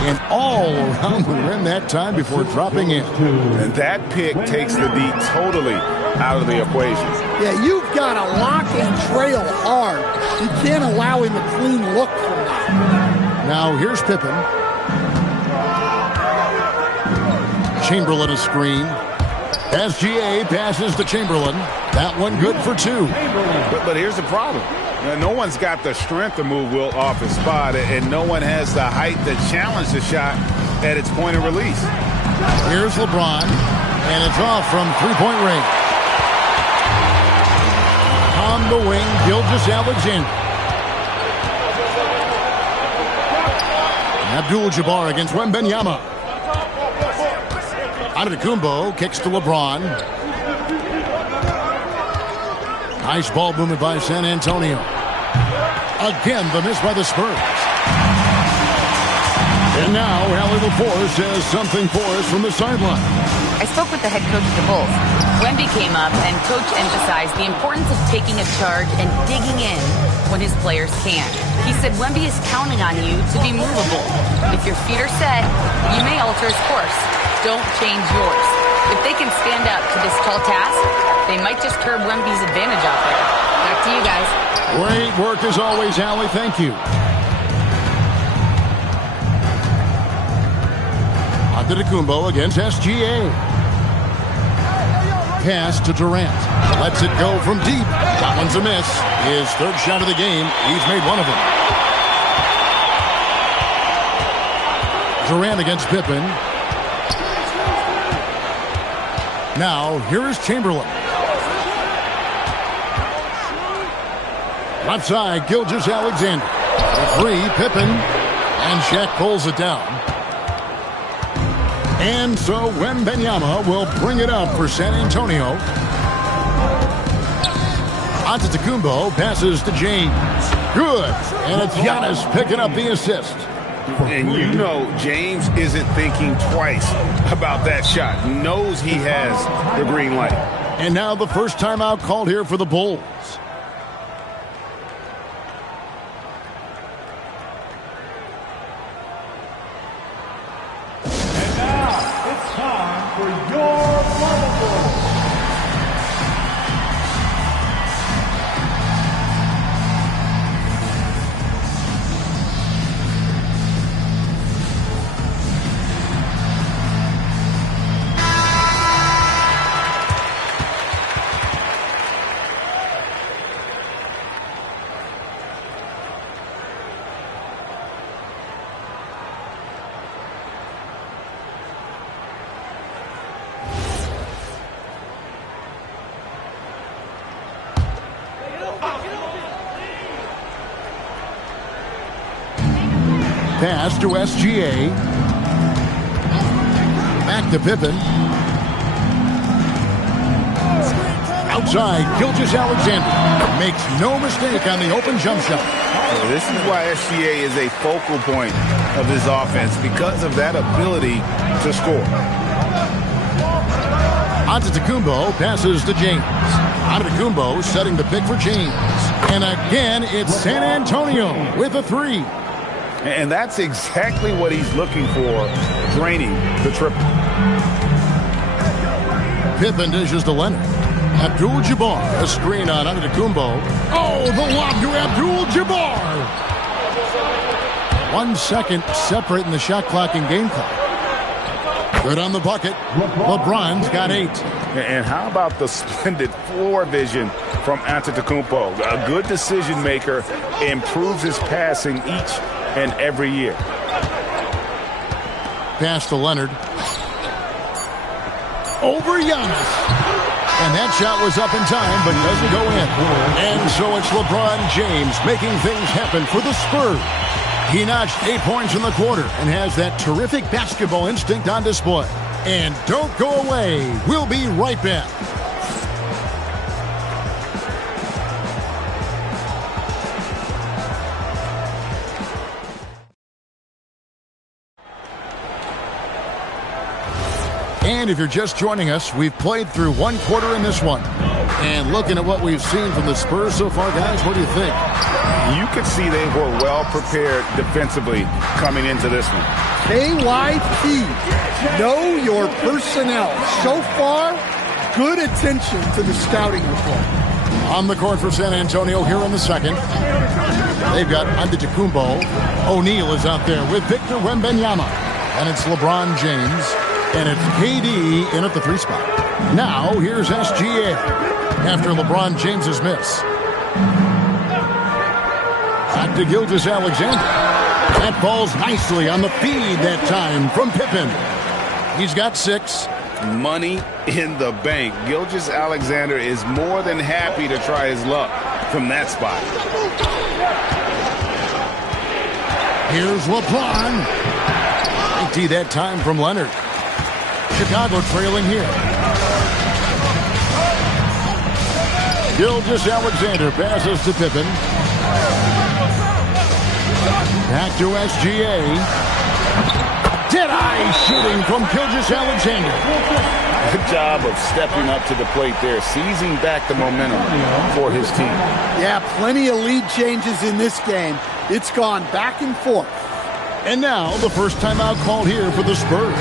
And all around the rim that time before dropping in. And that pick takes the D totally out of the equation. Yeah, you've got to lock and trail hard. You can't allow him a clean look from that. Now here's Pippen. Chamberlain a screen. SGA passes to Chamberlain. That one good for 2. But here's the problem. No one's got the strength to move Wilt off his spot, and no one has the height to challenge the shot at its point of release. Here's LeBron, and it's off from three-point range. On the wing, Gilgeous-Alexander. Abdul-Jabbar against Wembanyama. Antetokounmpo kicks to LeBron. Nice ball movement by San Antonio. Again, the miss by the Spurs. And now, Allie LaForce says something for us from the sideline. I spoke with the head coach of the Bulls. Wemby came up, and Coach emphasized the importance of taking a charge and digging in when his players can. He said Wemby is counting on you to be movable. If your feet are set, you may alter his course. Don't change yours. If they can stand up to this tall task, they might just curb Wemby's advantage out there. Back to you guys. Great work as always, Allie. Thank you. Antetokounmpo against SGA. Pass to Durant. Lets it go from deep. That one's a miss. His third shot of the game. He's made one of them. Durant against Pippen. Now, here is Chamberlain. Left side, Gilgeous-Alexander. The 3, Pippen. And Shaq pulls it down. And so Wembanyama will bring it up for San Antonio. Antetokounmpo passes to James. Good. And it's Giannis picking up the assist. And you know James isn't thinking twice about that shot. Knows he has the green light. And now the first timeout called here for the Bulls. And now it's time for your Marble. Pass to SGA. Back to Pippen. Outside, Gilgeous-Alexander makes no mistake on the open jump shot. Well, this is why SGA is a focal point of this offense, because of that ability to score. Antetokounmpo passes to James. Antetokounmpo setting the pick for James. And again, it's San Antonio with a 3. And that's exactly what he's looking for, draining the triple. Pippen dishes to Leonard. Abdul-Jabbar, a screen on Antetokounmpo. Oh, the lob to Abdul-Jabbar. 1 second separating the shot clock and game clock. Good on the bucket. LeBron's got 8. And how about the splendid floor vision from Antetokounmpo? A good decision maker, improves his passing each and every year. Pass to Leonard. Over Giannis. And that shot was up in time, but doesn't go in. And so it's LeBron James making things happen for the Spurs. He notched 8 points in the quarter and has that terrific basketball instinct on display. And don't go away. We'll be right back. And if you're just joining us, we've played through 1 quarter in this one. And looking at what we've seen from the Spurs so far, guys, what do you think? You could see they were well prepared defensively coming into this one. KYP, know your personnel. So far, good attention to the scouting report. On the court for San Antonio here in the second. They've got Antetokounmpo. O'Neal is out there with Victor Wembanyama. And it's LeBron James. And it's KD in at the 3 spot. Now, here's SGA after LeBron James's miss. Back to Gilgeous-Alexander. That falls nicely on the feed that time from Pippen. He's got 6. Money in the bank. Gilgeous-Alexander is more than happy to try his luck from that spot. Here's LeBron. 80 that time from Leonard. Chicago trailing here. Gilgeous-Alexander passes to Pippen. Back to SGA. Dead-eye shooting from Gilgeous-Alexander. Good job of stepping up to the plate there, seizing back the momentum for his team. Yeah, plenty of lead changes in this game. It's gone back and forth. And now the first timeout called here for the Spurs.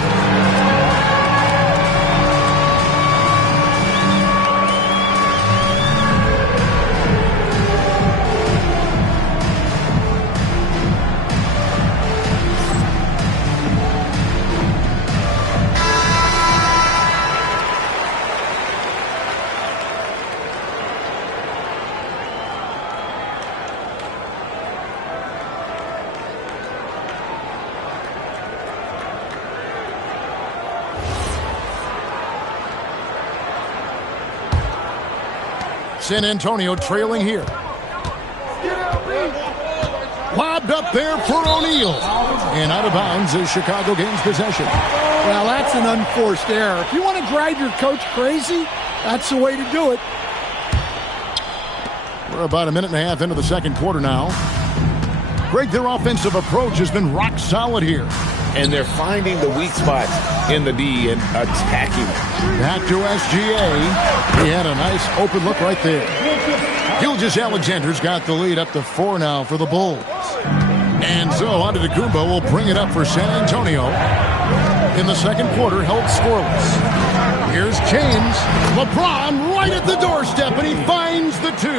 San Antonio trailing here. Lobbed up there for O'Neal. And out of bounds is Chicago gains possession. Well, that's an unforced error. If you want to drive your coach crazy, that's the way to do it. We're about a minute and a half into the second quarter now. Greg, their offensive approach has been rock solid here. And they're finding the weak spots in the D and attacking it. Back to SGA. He had a nice open look right there. Gilgeous-Alexander's got the lead up to 4 now for the Bulls. And so Antetokounmpo will bring it up for San Antonio. In the second quarter, held scoreless. Here's James. LeBron right at the doorstep, and he finds the 2.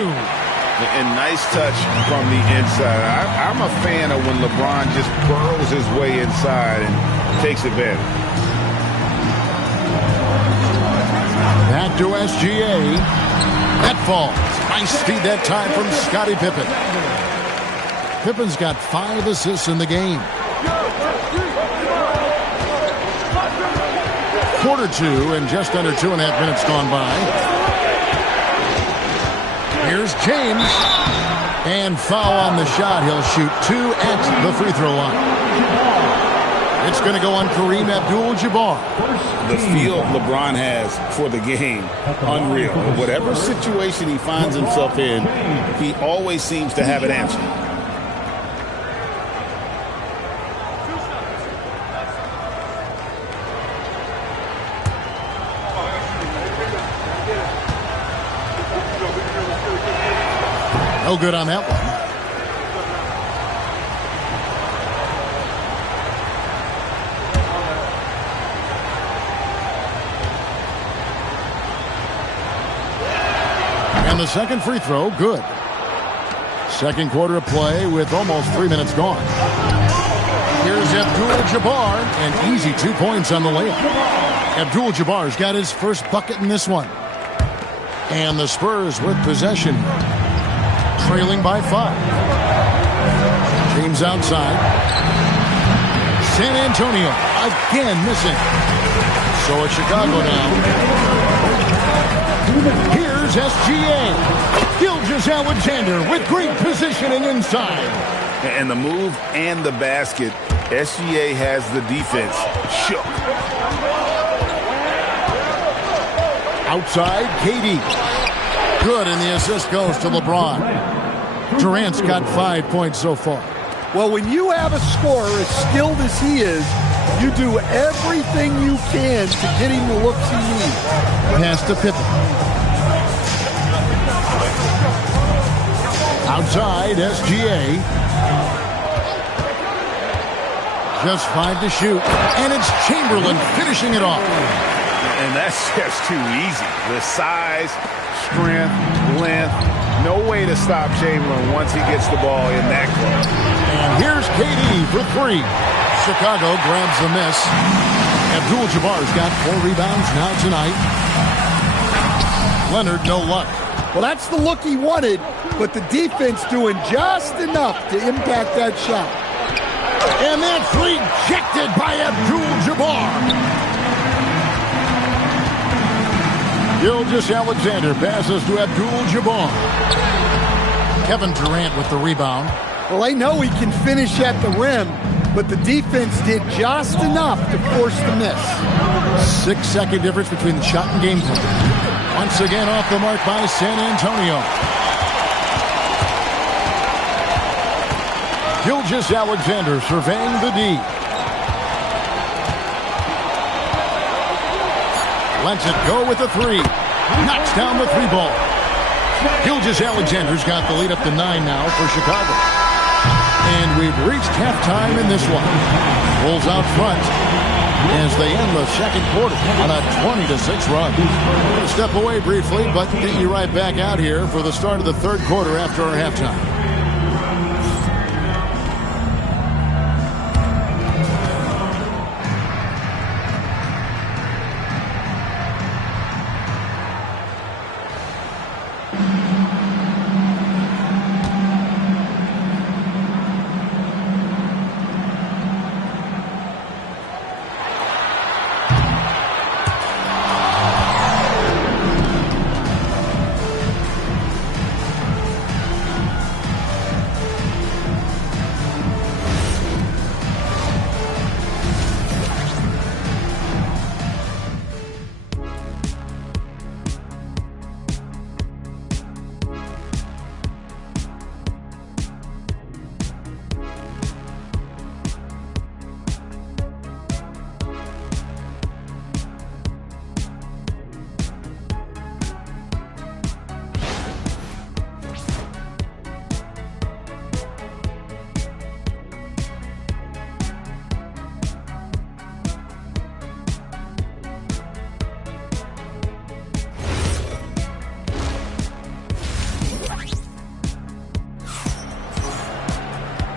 And nice touch from the inside. I'm a fan of when LeBron just burrows his way inside and takes advantage. Back to SGA. That falls. Nice feed that time from Scottie Pippen. Pippen's got 5 assists in the game. Quarter 2 and just under 2.5 minutes gone by. Here's James. And foul on the shot. He'll shoot 2 at the free throw line. It's going to go on Kareem Abdul-Jabbar. The feel LeBron has for the game, unreal. Whatever situation he finds himself in, he always seems to have an answer. No good on that one. And the second free throw, good. Second quarter of play with almost 3 minutes gone. Here's Abdul-Jabbar, and easy 2 points on the layup. Abdul-Jabbar's got his first bucket in this one. And the Spurs with possession, trailing by 5. James outside. San Antonio again missing. So it's Chicago now. Here's SGA. Gilgeous-Alexander with great positioning inside. And the move and the basket, SGA has the defense shook. Outside, KD. Good, and the assist goes to LeBron. Durant's got 5 points so far. Well, when you have a scorer as skilled as he is, you do everything you can to get him the looks he needs. Pass to Pippen. Outside, SGA. Just 5 to shoot. And it's Chamberlain finishing it off. And that's just too easy. The size, strength, length. No way to stop Chamberlain once he gets the ball in that close. And here's KD for 3. Chicago grabs the miss. Abdul-Jabbar's got 4 rebounds now tonight. Leonard, no luck. Well, that's the look he wanted, but the defense doing just enough to impact that shot. And that's rejected by Abdul-Jabbar. Gilgeous-Alexander passes to Abdul-Jabbar. Kevin Durant with the rebound. Well, I know he can finish at the rim, but the defense did just enough to force the miss. 6-second difference between the shot and game plan. Once again off the mark by San Antonio. Gilgeous-Alexander surveying the D. Lets it go with a 3. Knocks down the 3 ball. Gilgeous-Alexander's got the lead up to 9 now for Chicago. And we've reached halftime in this one. Bulls out front as they end the second quarter on a 20-6 run. We're going to step away briefly, but get you right back out here for the start of the third quarter after our halftime.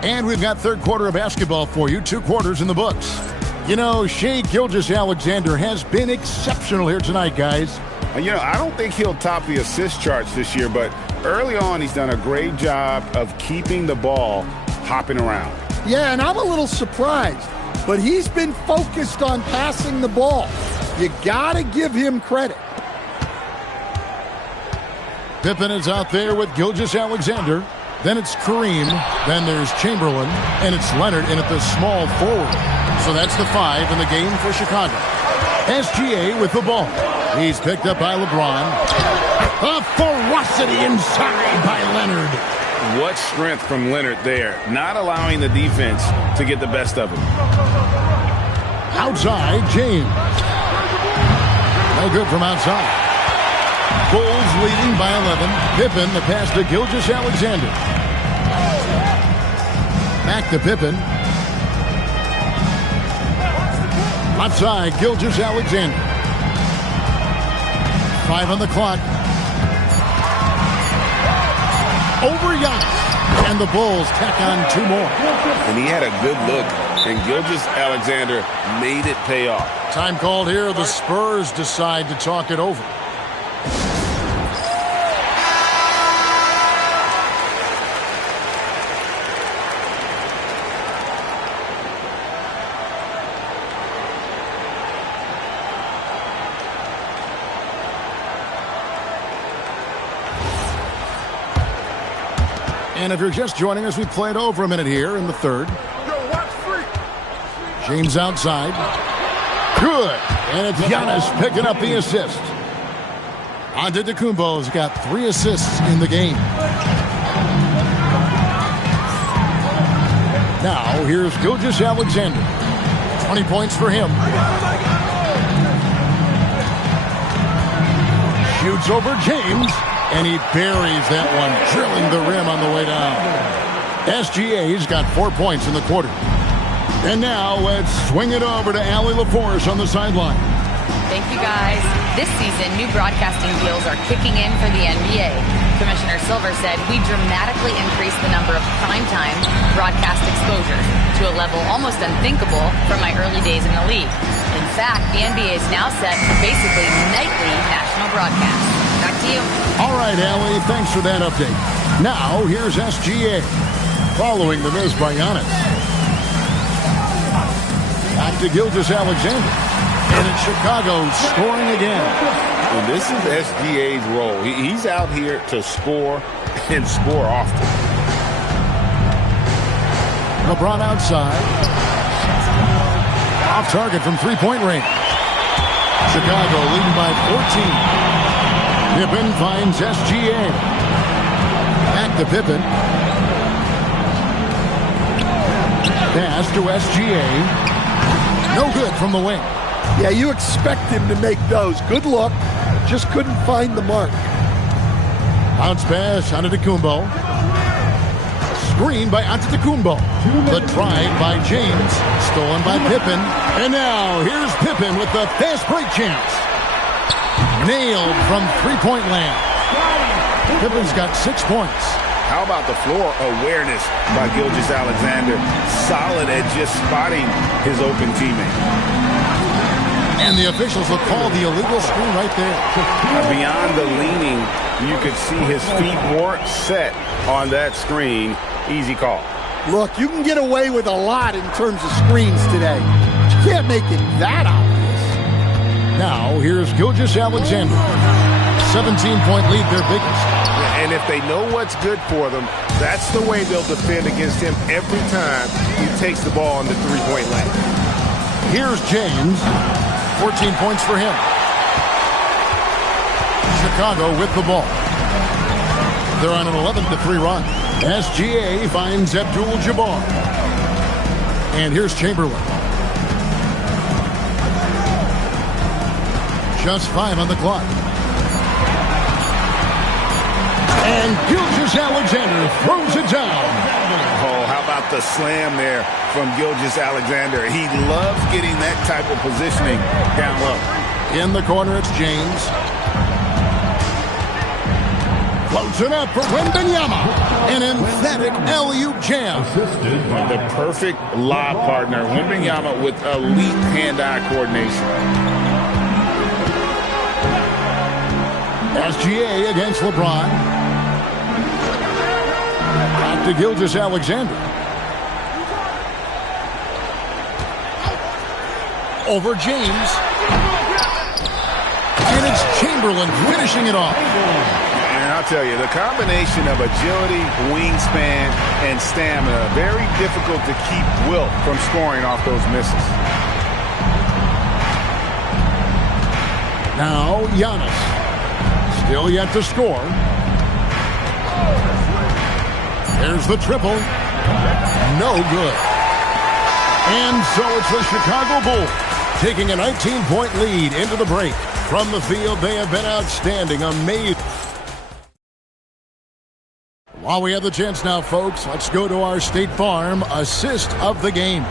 And we've got third quarter of basketball for you. 2 quarters in the books. You know, Shai Gilgeous-Alexander has been exceptional here tonight, guys. You know, I don't think he'll top the assist charts this year, but early on he's done a great job of keeping the ball hopping around. Yeah, and I'm a little surprised, but he's been focused on passing the ball. You got to give him credit. Pippen is out there with Gilgeous-Alexander. Then it's Kareem, then there's Chamberlain, and it's Leonard in at the small forward. So that's the 5 in the game for Chicago. SGA with the ball. He's picked up by LeBron. A ferocity inside by Leonard. What strength from Leonard there, not allowing the defense to get the best of him. Outside, James. No good from outside. Bulls leading by 11. Pippen, the pass to Gilgeous-Alexander. Back to Pippen. Outside, Gilgeous-Alexander. 5 on the clock. over Giannis. And the Bulls tack on 2 more. And he had a good look, and Gilgeous-Alexander made it pay off. Time called here. The Spurs decide to talk it over. And if you're just joining us, we played over a minute here in the third. James outside. Good. And it's Giannis picking up the assist. Antetokounmpo's got 3 assists in the game. Now, here's Gilgeous-Alexander. 20 points for him. Shoots over James. And he buries that one, drilling the rim on the way down. SGA's got 4 points in the quarter. And now let's swing it over to Allie LaForce on the sideline. Thank you, guys. This season, new broadcasting deals are kicking in for the NBA. Commissioner Silver said we dramatically increased the number of primetime broadcast exposures to a level almost unthinkable from my early days in the league. In fact, the NBA is now set for basically nightly national broadcasts. Back to you. All right, Allie, thanks for that update. Now, here's SGA. Following the miss by Giannis. Back to Gilgeous-Alexander. And it's Chicago scoring again. And this is SGA's role. He's out here to score and score often. LeBron outside. Off target from three-point range. Chicago leading by 14. Pippen finds SGA. Back to Pippen. Pass to SGA. No good from the wing. Yeah, you expect him to make those. Good luck. Just couldn't find the mark. Bounce pass, Antetokounmpo. Screen by Antetokounmpo. The drive by James. Stolen by Pippen. And now, here's Pippen with the fast break chance. Nailed from three-point land. Pippen's got 6 points. How about the floor awareness by Gilgeous-Alexander? Solid at just spotting his open teammate. And the officials will call the illegal screen right there. Beyond the leaning, you could see his feet weren't set on that screen. Easy call. Look, you can get away with a lot in terms of screens today. You can't make it that obvious. Now, here's Gilgeous-Alexander. 17-point lead, their biggest. And if they know what's good for them, that's the way they'll defend against him every time he takes the ball in the three-point lane. Here's James. 14 points for him. Chicago with the ball. They're on an 11-3 run. SGA finds Abdul-Jabbar. And here's Chamberlain. Just 5 on the clock. And Gilgeous-Alexander throws it down. Oh, how about the slam there from Gilgeous-Alexander? He loves getting that type of positioning down low. In the corner, it's James. Floats it up for Wembanyama. An emphatic alley-oop jam. The perfect lob partner. Wembanyama with elite hand-eye coordination. SGA against LeBron. Back to Gilgeous-Alexander. Over James. And it's Chamberlain finishing it off. And I'll tell you, the combination of agility, wingspan, and stamina, very difficult to keep Wilt from scoring off those misses. Now, Giannis. Still yet to score. There's the triple. No good. And so it's the Chicago Bulls taking a 19-point lead into the break. From the field, they have been outstanding, amazing. While we have the chance now, folks, let's go to our State Farm assist of the game.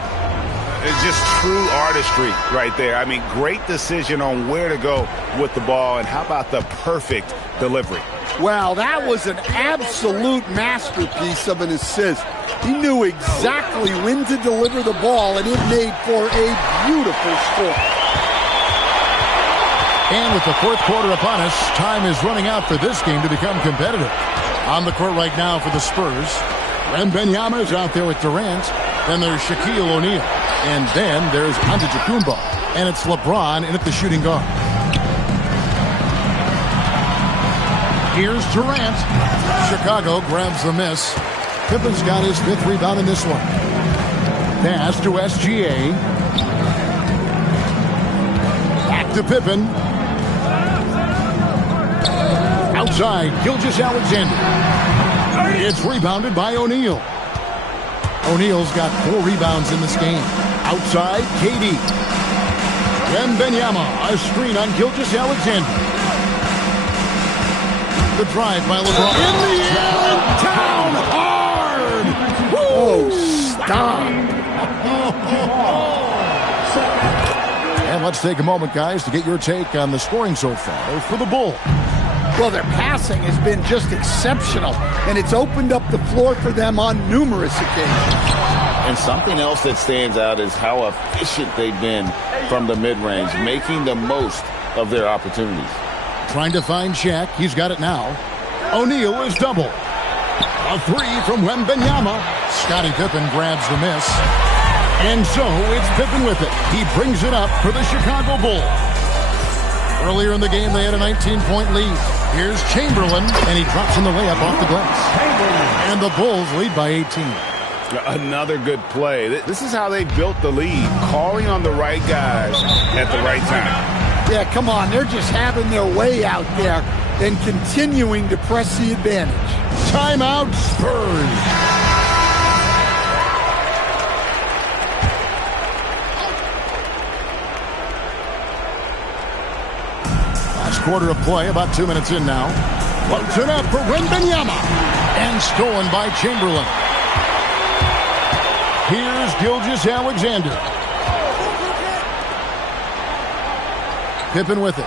It's just true artistry right there. I mean, great decision on where to go with the ball, and how about the perfect delivery? Well, that was an absolute masterpiece of an assist. He knew exactly when to deliver the ball, and it made for a beautiful score. And with the fourth quarter upon us, time is running out for this game to become competitive. On the court right now for the Spurs, Wembanyama is out there with Durant. Then there's Shaquille O'Neal. And then there's Antetokounmpo. And it's LeBron in at the shooting guard. Here's Durant. Chicago grabs the miss. Pippen's got his 5th rebound in this one. Pass to SGA. Back to Pippen. Outside, Gilgeous-Alexander. It's rebounded by O'Neal. O'Neal's got 4 rebounds in this game. Outside, KD. Wembanyama, a screen on Gilgeous-Alexander. The drive by LeBron. In the air and down hard! Woo! Oh, stop. And let's take a moment, guys, to get your take on the scoring so far for the Bulls. Well, their passing has been just exceptional, and it's opened up the floor for them on numerous occasions. And something else that stands out is how efficient they've been from the mid-range, making the most of their opportunities. Trying to find Shaq. He's got it now. O'Neal is double. A 3 from Wembanyama. Scottie Pippen grabs the miss. And so it's Pippen with it. He brings it up for the Chicago Bulls. Earlier in the game, they had a 19-point lead. Here's Chamberlain, and he drops in the layup off the glass. And the Bulls lead by 18. Another good play. This is how they built the lead, calling on the right guys at the right time. Yeah, come on. They're just having their way out there and continuing to press the advantage. Timeout, Spurs. Quarter of play, about 2 minutes in now. Floats it up for Wembanyama. And stolen by Chamberlain. Here's Gilgeous-Alexander. Pippen with it.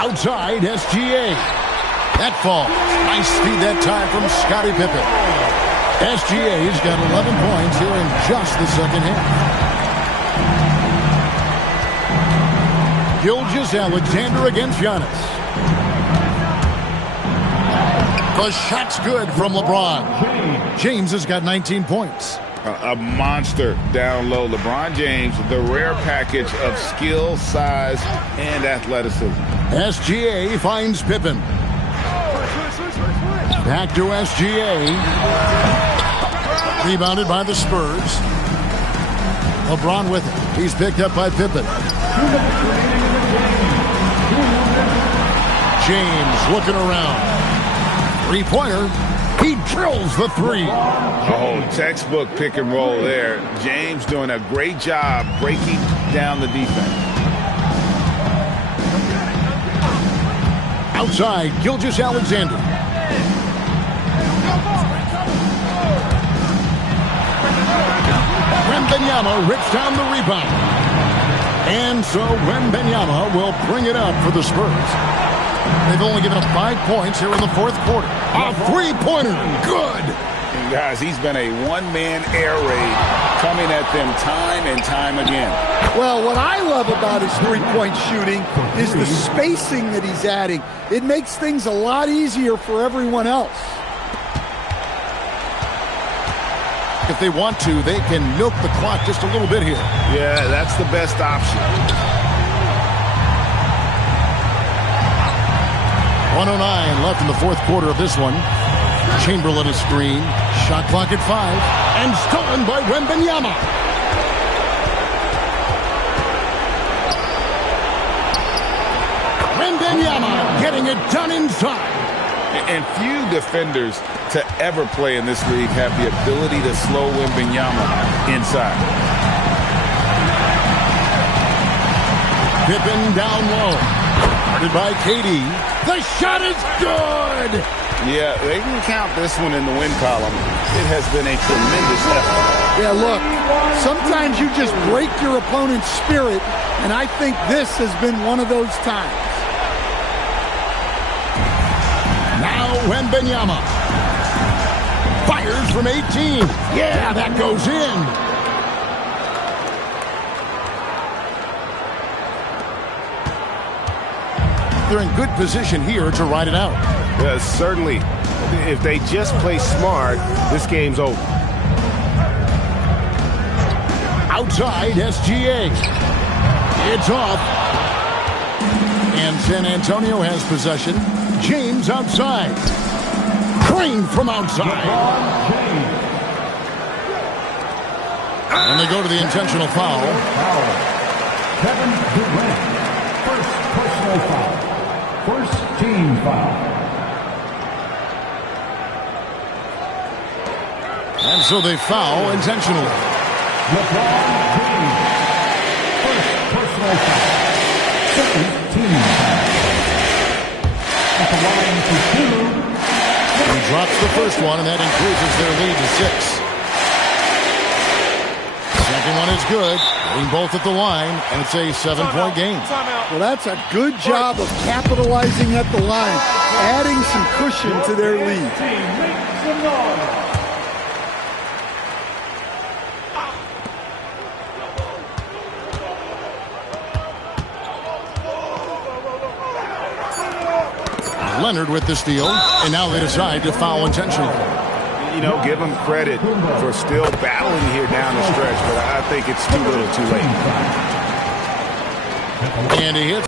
Outside, SGA. That falls. Nice speed that time from Scottie Pippen. SGA's got 11 points here in just the second half. Gilgeous-Alexander against Giannis. The shot's good from LeBron. James has got 19 points. A monster down low. LeBron James, the rare package of skill, size, and athleticism. SGA finds Pippen. Back to SGA. Rebounded by the Spurs. LeBron with it. He's picked up by Pippen. James looking around. Three-pointer. He drills the 3. Oh, textbook pick and roll there. James doing a great job breaking down the defense. Outside, Gilgeous-Alexander. Wembanyama rips down the rebound. And so Wembanyama will bring it up for the Spurs. They've only given up 5 points here in the fourth quarter. A three-pointer. Good. And guys, he's been a one-man air raid coming at them time and time again. Well, what I love about his three-point shooting is the spacing that he's adding. It makes things a lot easier for everyone else. If they want to, they can milk the clock just a little bit here. Yeah, that's the best option. 1:09 left in the fourth quarter of this one. Chamberlain a screen. Shot clock at 5. And stolen by Wembanyama. Wembanyama getting it done inside. And few defenders to ever play in this league have the ability to slow Wembanyama inside. Pippen down low. Guarded by KD. The shot is good. Yeah, they can count this one in the win column. It has been a tremendous effort. Yeah, look, sometimes you just break your opponent's spirit, and I think this has been one of those times. Now Wembanyama fires from 18. Yeah, that goes in. They're in good position here to ride it out. Yeah, certainly. If they just play smart, this game's over. Outside SGA. It's off. And San Antonio has possession. James outside. Crane from outside. And they go to the intentional foul. Kevin Durant. First personal foul. First team foul. And so they foul intentionally. LeBron James. First personal foul. Second team foul. At the line for 2. He drops the first one, and that increases their lead to 6. Second one is good. Getting both at the line, and it's a 7-point game. Well, that's a good job of capitalizing at the line, adding some cushion to their lead. Leonard with the steal, and now they decide to foul intentionally. You know, give them credit for still battling here down the stretch, but I think it's too little too late. And he hits.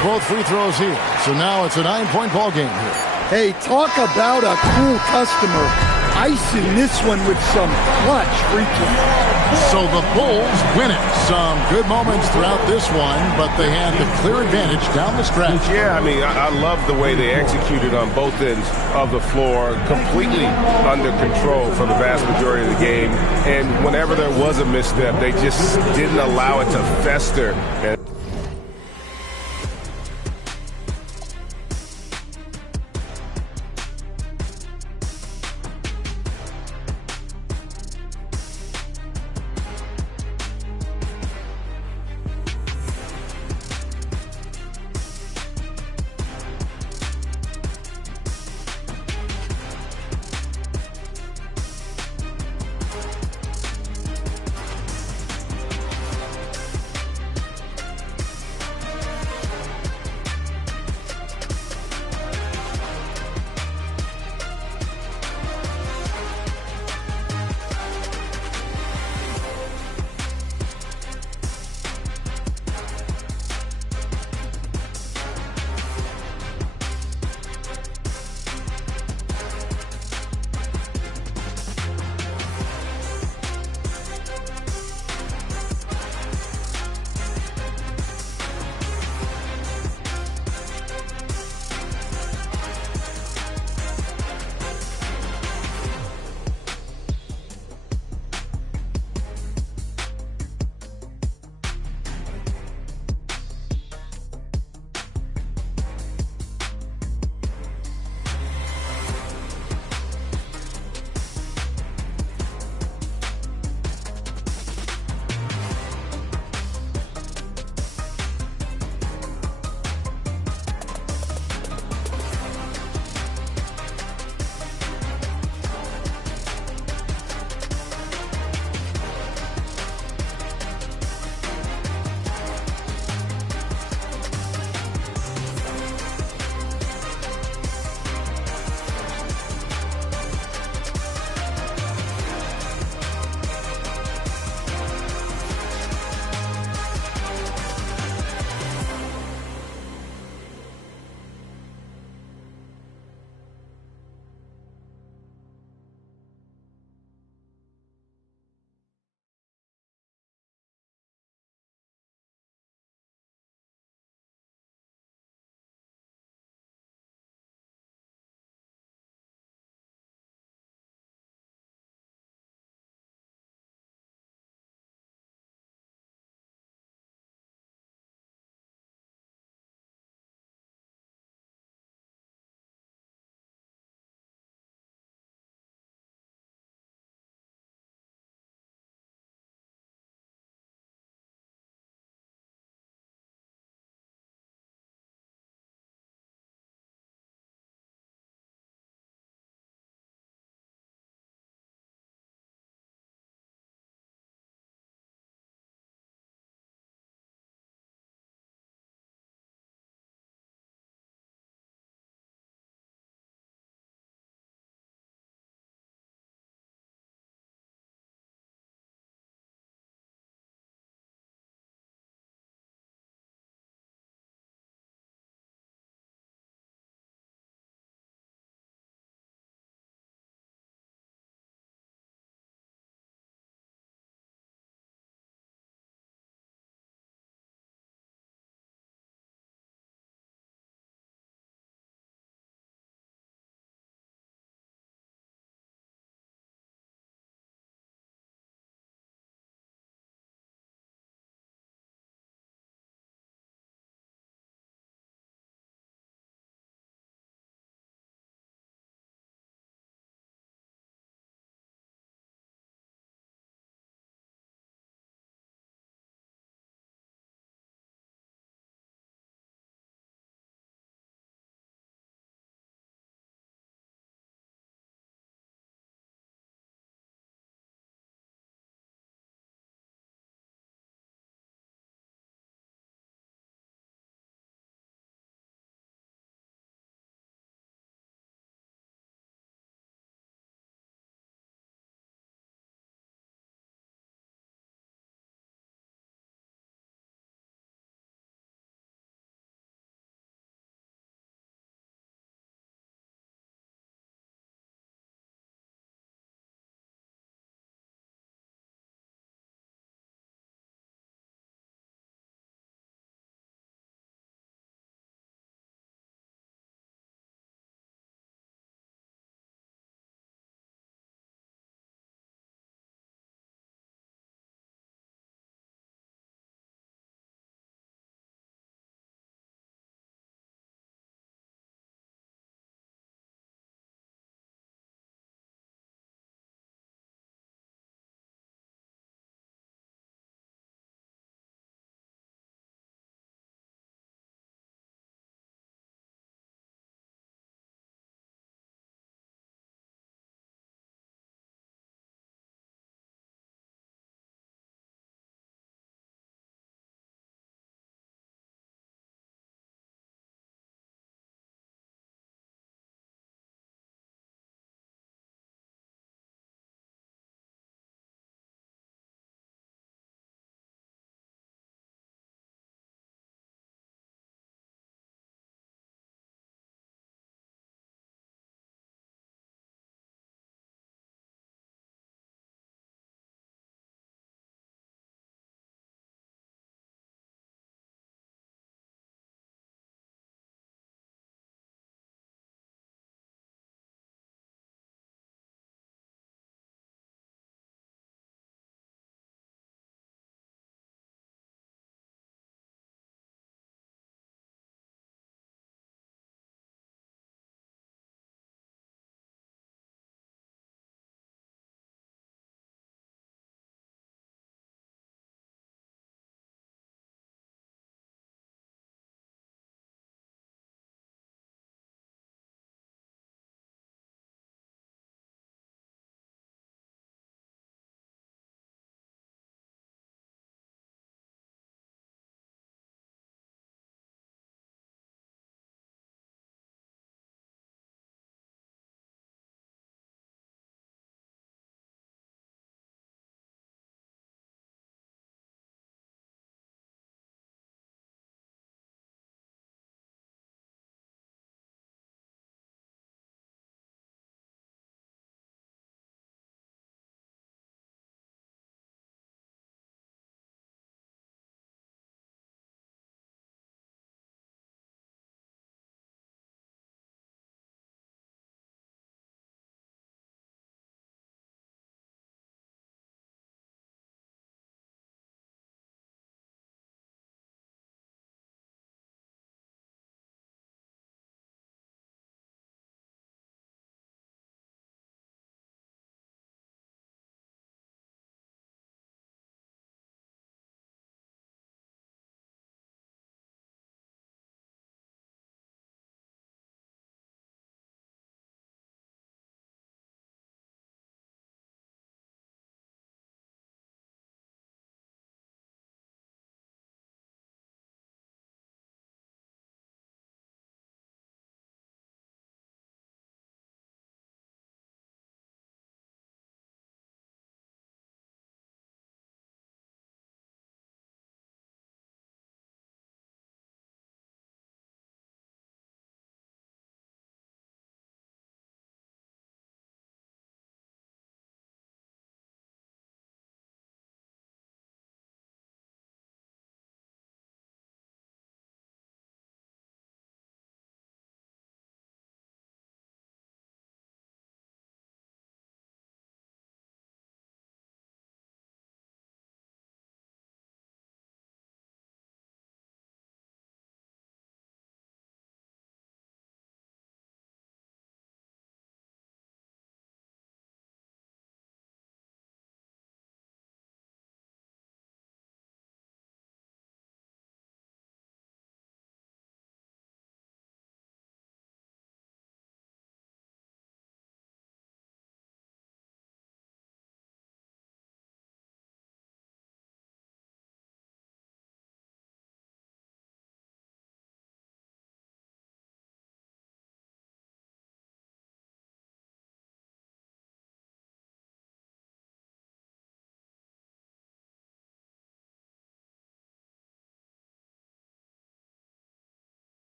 Both free throws here. So now it's a 9-point ball game here. Hey, talk about a cool customer. Icing this one with some clutch free throws. So the Bulls win it. Some good moments throughout this one, but they had the clear advantage down the stretch. Yeah, I mean, I love the way they executed on both ends of the floor, completely under control for the vast majority of the game. And whenever there was a misstep, they just didn't allow it to fester.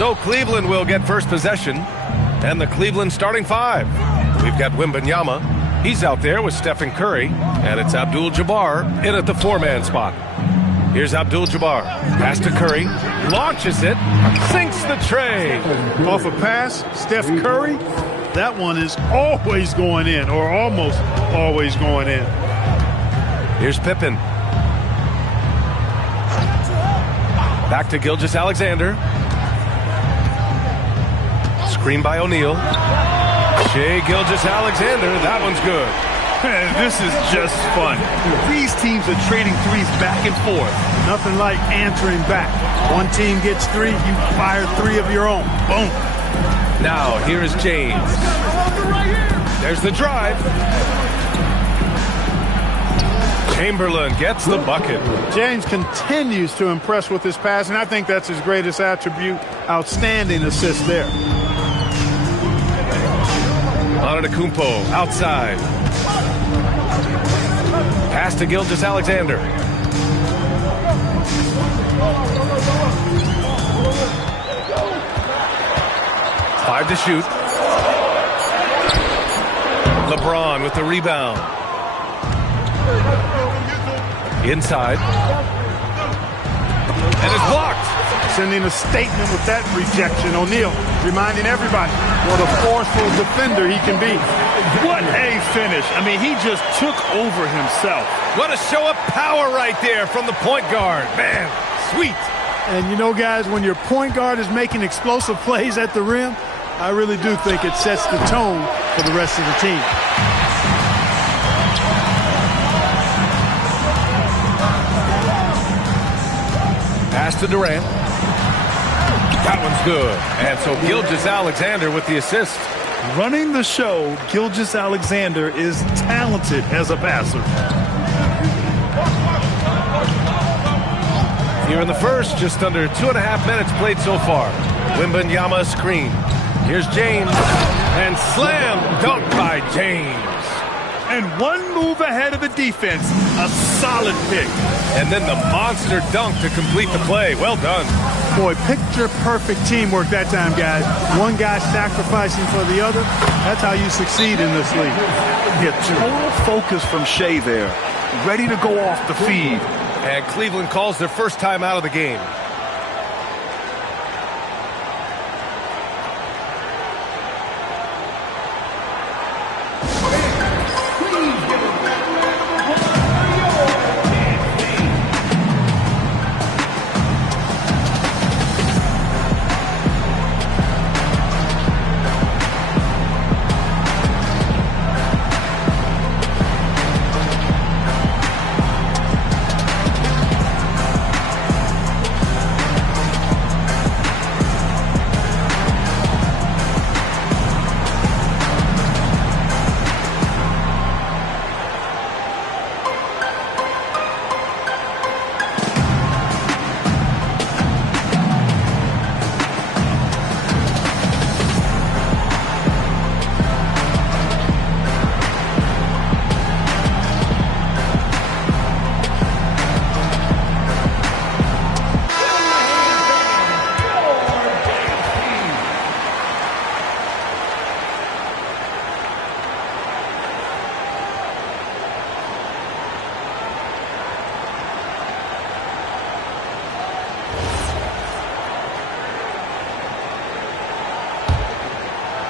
So Cleveland will get first possession. And the Cleveland starting five. We've got Wembanyama. He's out there with Stephen Curry. And it's Abdul-Jabbar in at the four-man spot. Here's Abdul-Jabbar. Pass to Curry. Launches it. Sinks the tray. Off a pass, Steph Curry. That one is always going in, or almost always going in. Here's Pippen. Back to Gilgeous-Alexander. Screen by O'Neal. Shai Gilgeous-Alexander. That one's good. This is just fun. These teams are trading threes back and forth. Nothing like answering back. One team gets three, you fire three of your own. Boom. Now, here is James. There's the drive. Chamberlain gets the bucket. James continues to impress with his pass, and I think that's his greatest attribute. Outstanding assist there. Antetokounmpo outside. Pass to Gilgeous-Alexander. Five to shoot. LeBron with the rebound. Inside. And it's blocked. Sending a statement with that rejection. O'Neal reminding everybody what a forceful defender he can be. What a finish. I mean, he just took over himself. What a show of power right there from the point guard. Man, sweet. And you know, guys, when your point guard is making explosive plays at the rim, I really do think it sets the tone for the rest of the team. Pass to Durant. That one's good. And so Gilgeous-Alexander with the assist. Running the show, Gilgeous-Alexander is talented as a passer. Here in the first, just under 2.5 minutes played so far. Wembanyama screen. Here's James. And slam dunk by James. And one move ahead of the defense. A solid pick. And then the monster dunk to complete the play. Well done. Boy, picture-perfect teamwork that time, guys. One guy sacrificing for the other. That's how you succeed in this league. Yeah, total focus from Shai there. Ready to go off the feed. And Cleveland calls their first time out of the game.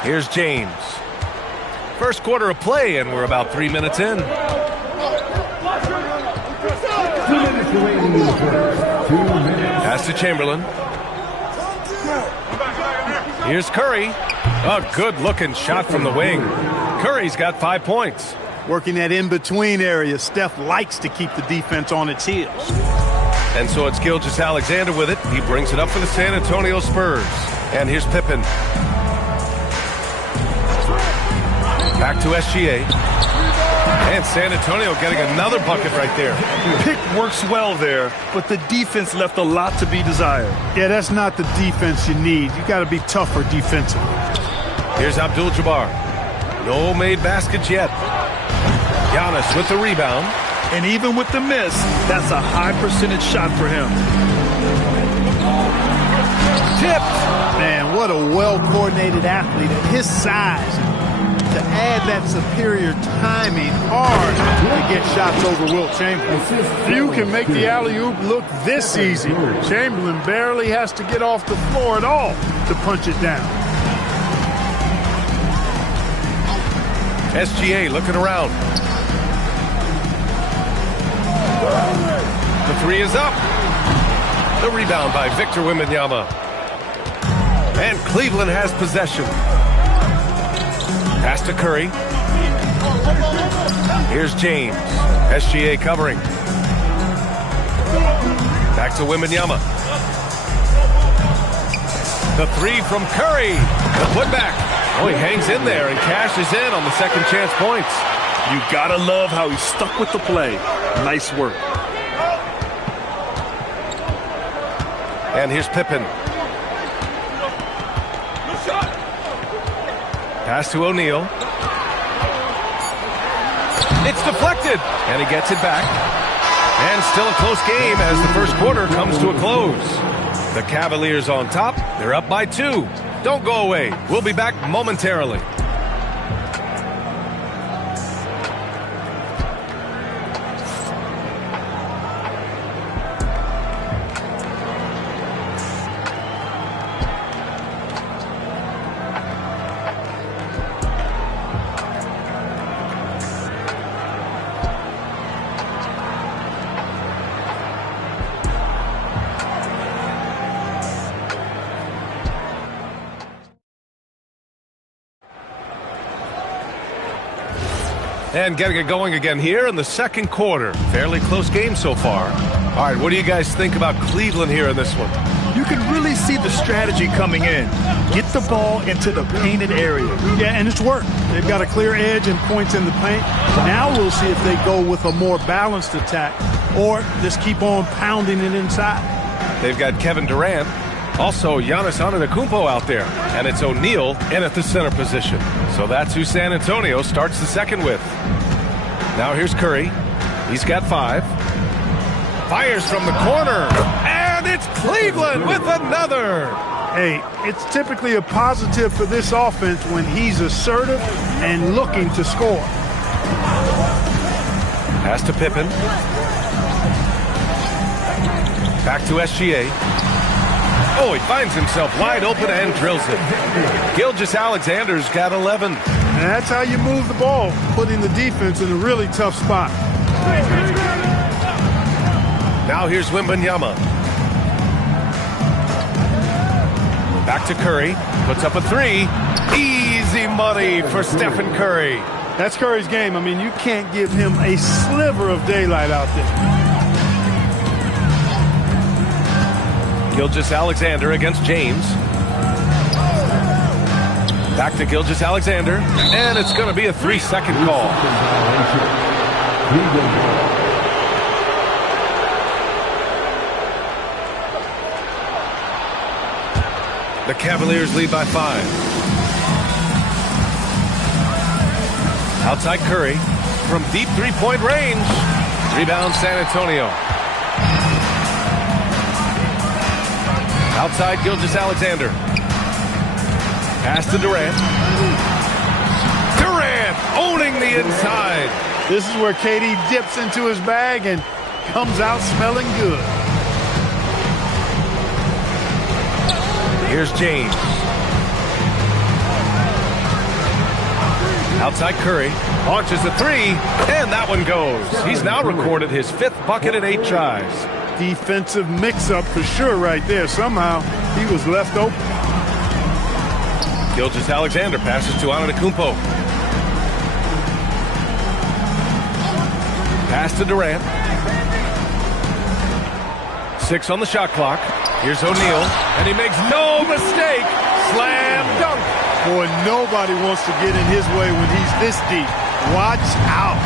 Here's James. First quarter of play, and we're about 3 minutes in. Pass to Chamberlain. Here's Curry. A good-looking shot from the wing. Curry's got 5 points. Working that in-between area. Steph likes to keep the defense on its heels. And so it's Gilgeous-Alexander with it. He brings it up for the San Antonio Spurs. And here's Pippen. Back to SGA. And San Antonio getting another bucket right there. Pick works well there, but the defense left a lot to be desired. Yeah, that's not the defense you need. You got to be tougher defensively. Here's Abdul-Jabbar. No made baskets yet. Giannis with the rebound. And even with the miss, that's a high percentage shot for him. Tipped. Man, what a well-coordinated athlete at his size. To add that superior timing, hard to get shots over Wilt Chamberlain. Few can make the alley-oop look this easy. Chamberlain barely has to get off the floor at all to punch it down. SGA looking around. The three is up. The rebound by Victor Wembanyama. And Cleveland has possession. Pass to Curry. Here's James. SGA covering. Back to Wembanyama. The three from Curry. The putback. Oh, he hangs in there and cashes in on the second chance points. You gotta love how he stuck with the play. Nice work. And here's Pippen. Pass to O'Neal. It's deflected, and he gets it back. And still a close game as the first quarter comes to a close. The Cavaliers on top. They're up by 2. Don't go away. We'll be back momentarily. And getting it going again here in the second quarter. Fairly close game so far. All right, what do you guys think about Cleveland here in this one? You can really see the strategy coming in. Get the ball into the painted area. Yeah, and it's worked. They've got a clear edge and points in the paint. Now we'll see if they go with a more balanced attack or just keep on pounding it inside. They've got Kevin Durant. Also, Giannis Antetokounmpo out there. And it's O'Neal in at the center position. So that's who San Antonio starts the second with. Now here's Curry. He's got 5. Fires from the corner. And it's Cleveland with another. Hey, it's typically a positive for this offense when he's assertive and looking to score. Pass to Pippen. Back to SGA. Oh, he finds himself wide open and drills it. Gilgeous-Alexander's got 11. And that's how you move the ball, putting the defense in a really tough spot. Now here's Wembanyama. Back to Curry. Puts up a 3. Easy money for Stephen Curry. That's Curry's game. I mean, you can't give him a sliver of daylight out there. Gilgeous-Alexander against James. Back to Gilgeous-Alexander. And it's going to be a 3-second call. The Cavaliers lead by 5. Outside Curry from deep three-point range. Rebound San Antonio. Outside Gilgeous-Alexander. Pass to Durant. Durant owning the inside. This is where KD dips into his bag and comes out smelling good. Here's James. Outside Curry. Launches a 3. And that one goes. He's now recorded his 5th bucket in 8 tries. Defensive mix-up for sure right there. Somehow he was left open. Gilgeous-Alexander passes to Antetokounmpo. Pass to Durant. 6 on the shot clock. Here's O'Neal, and he makes no mistake. Slam dunk. Boy, nobody wants to get in his way when he's this deep. Watch out.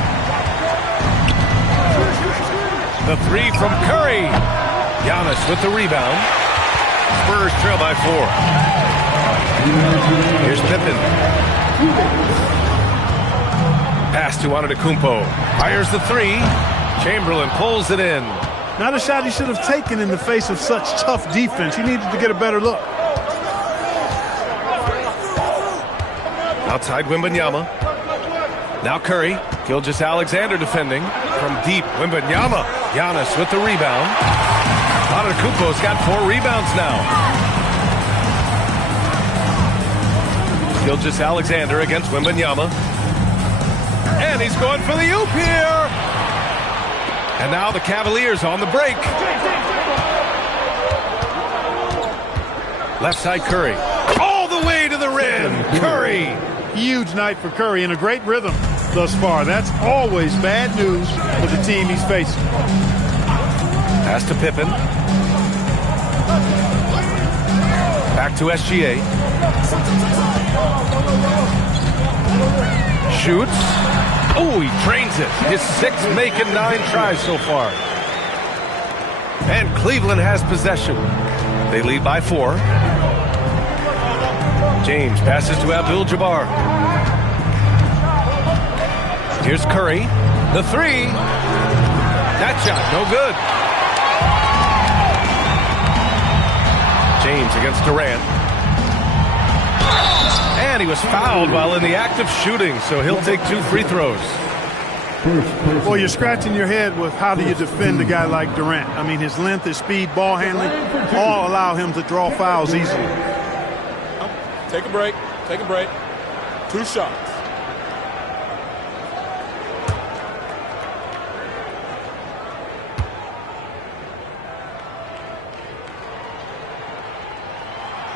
The 3 from Curry. Giannis with the rebound. Spurs trail by 4. Here's Pippen. Pass to Antetokounmpo. Fires the 3. Chamberlain pulls it in. Not a shot he should have taken in the face of such tough defense. He needed to get a better look. Outside Wembanyama. Now Curry. Gilgeous-Alexander defending from deep. Wembanyama. Giannis with the rebound. Antetokounmpo's got 4 rebounds now. Gilgeous-Alexander against Wembanyama. And he's going for the oop here. And now the Cavaliers on the break. Left side Curry. All the way to the rim. Curry. Huge night for Curry and a great rhythm thus far. That's always bad news for the team he's facing. Pass to Pippen. Back to SGA. Shoots. Oh, he drains it. His 6th making 9 tries so far. And Cleveland has possession. They lead by 4. James passes to Abdul-Jabbar. Here's Curry. The 3. That shot, no good. James against Durant. And he was fouled while in the act of shooting, so he'll take 2 free throws. Well, you're scratching your head with how do you defend a guy like Durant. I mean, his length, his speed, ball handling, all allow him to draw fouls easily. Take a break. Take a break. 2 shots.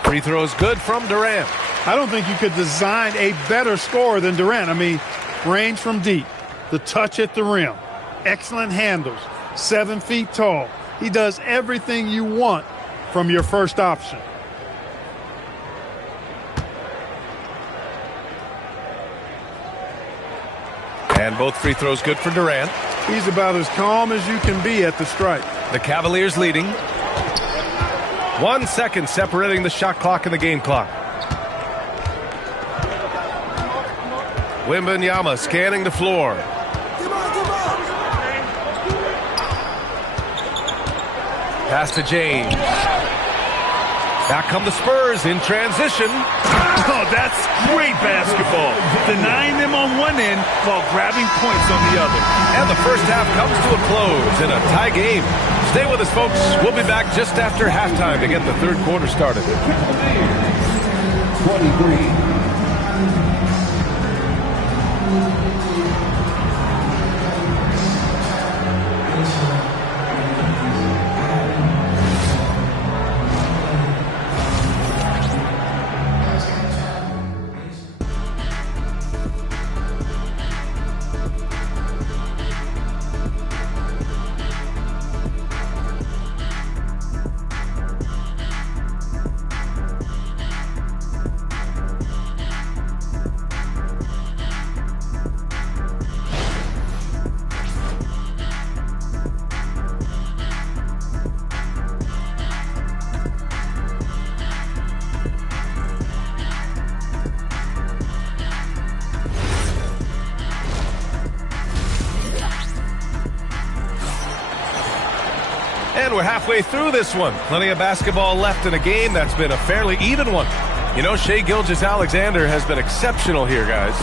Free throws good from Durant. I don't think you could design a better scorer than Durant. I mean, range from deep, the touch at the rim, excellent handles, 7 feet tall. He does everything you want from your first option. And both free throws good for Durant. He's about as calm as you can be at the stripe. The Cavaliers leading. 1 second separating the shot clock and the game clock. Wembanyama scanning the floor. Pass to James. Back come the Spurs in transition. Oh, that's great basketball. Denying them on one end while grabbing points on the other. And the first half comes to a close in a tie game. Stay with us, folks. We'll be back just after halftime to get the 3rd quarter started. 23. And we're halfway through this one. Plenty of basketball left in a game that's been a fairly even one. You know, Shai Gilgeous-Alexander has been exceptional here, guys.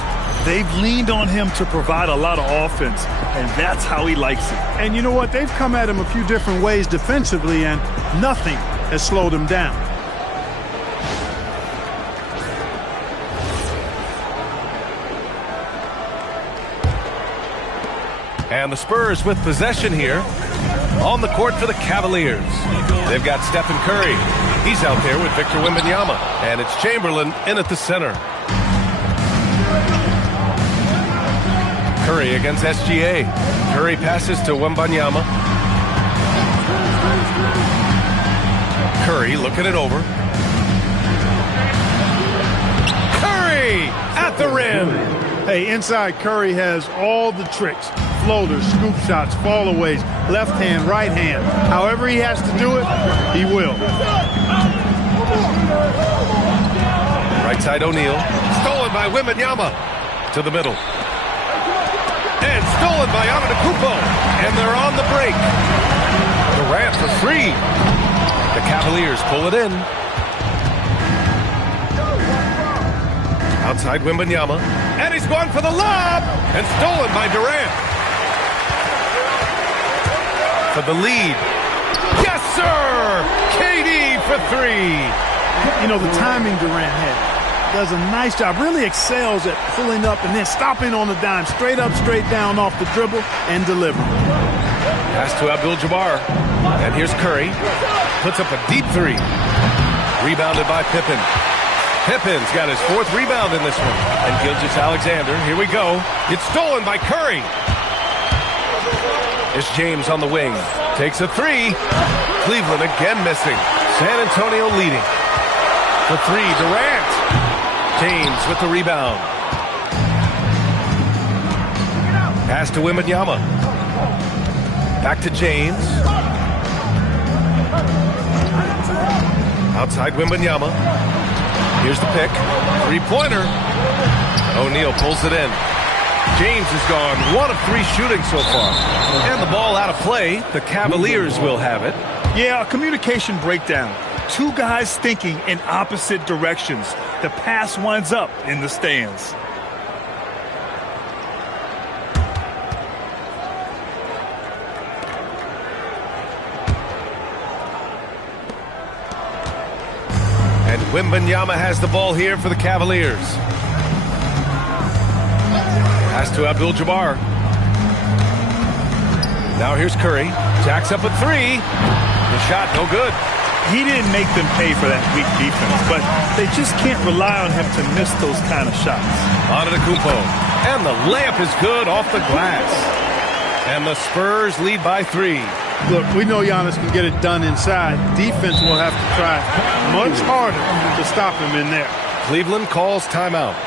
They've leaned on him to provide a lot of offense, and that's how he likes it. And you know what? They've come at him a few different ways defensively, and nothing has slowed him down. And the Spurs with possession here on the court for the Cavaliers. They've got Stephen Curry. He's out there with Victor Wembanyama. And it's Chamberlain in at the center. Curry against SGA. Curry passes to Wembanyama. Curry looking it over. Curry at the rim. Hey, inside Curry has all the tricks. Floaters, scoop shots, fallaways, left hand, right hand. However he has to do it, he will. Right side O'Neal. Stolen by Wembanyama. To the middle. And stolen by Antetokounmpo. And they're on the break. Durant for three. The Cavaliers pull it in. Outside Wembanyama. And he's going for the lob. And stolen by Durant. For the lead. Yes, sir! KD for three. You know, the timing Durant had. Does a nice job. Really excels at pulling up and then stopping on the dime. Straight up, straight down off the dribble and deliver. Pass to Abdul-Jabbar. And here's Curry. Puts up a deep three. Rebounded by Pippen. Pippin's got his fourth rebound in this one. And Gilgeous-Alexander, here we go. It's stolen by Curry. It's James on the wing. Takes a three. Cleveland again missing. San Antonio leading. For three, Durant. James with the rebound. Pass to Wembanyama. Back to James. Outside Wembanyama. Here's the pick. Three-pointer. O'Neal pulls it in. James has gone 1 of 3 shooting so far. And the ball out of play. The Cavaliers will have it. Yeah, a communication breakdown. Two guys thinking in opposite directions. The pass winds up in the stands. And Wembanyama has the ball here for the Cavaliers. Pass to Abdul-Jabbar. Now here's Curry. Jacks up a three. The shot no good. He didn't make them pay for that weak defense, but they just can't rely on him to miss those kind of shots. Antetokounmpo. And the layup is good off the glass. And the Spurs lead by 3. Look, we know Giannis can get it done inside. Defense will have to try much harder to stop him in there. Cleveland calls timeout.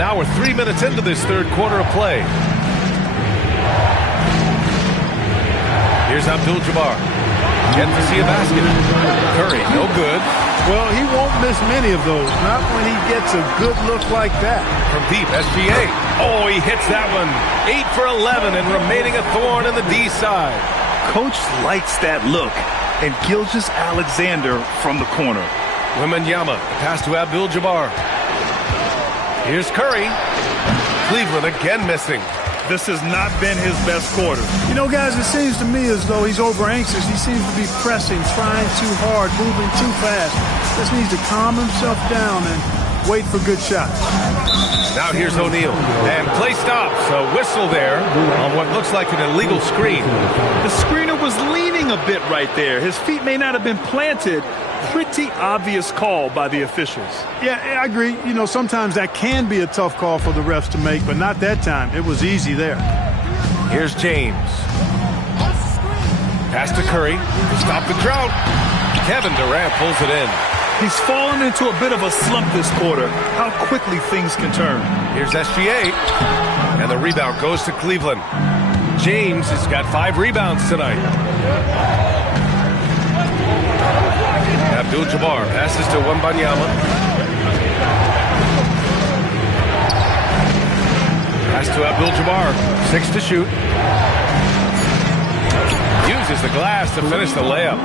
Now we're 3 minutes into this third quarter of play. Here's Abdul-Jabbar. Getting to see a basket. Curry, no good. Well, he won't miss many of those. Not when he gets a good look like that. From deep, SGA. Oh, he hits that one. 8 for 11 and remaining a thorn in the D side. Coach likes that look. And Gilgeous-Alexander from the corner. Wembanyama, pass to Abdul-Jabbar. Here's Curry. Cleveland again missing. This has not been his best quarter. You know, guys, it seems to me as though he's over-anxious. He seems to be pressing, trying too hard, moving too fast. Just needs to calm himself down and wait for good shots. Now here's O'Neal. And play stops. A whistle there on what looks like an illegal screen. The screener was leaning a bit right there. His feet may not have been planted. Pretty obvious call by the officials. Yeah, I agree. You know, sometimes that can be a tough call for the refs to make, but not that time. It was easy there. Here's James. Pass to Curry to stop the drought. Kevin Durant pulls it in. He's fallen into a bit of a slump this quarter. How quickly things can turn. Here's SGA. And the rebound goes to Cleveland. James has got 5 rebounds tonight. Abdul-Jabbar passes to Wembanyama. Pass to Abdul-Jabbar. 6 to shoot. Uses the glass to finish the layup.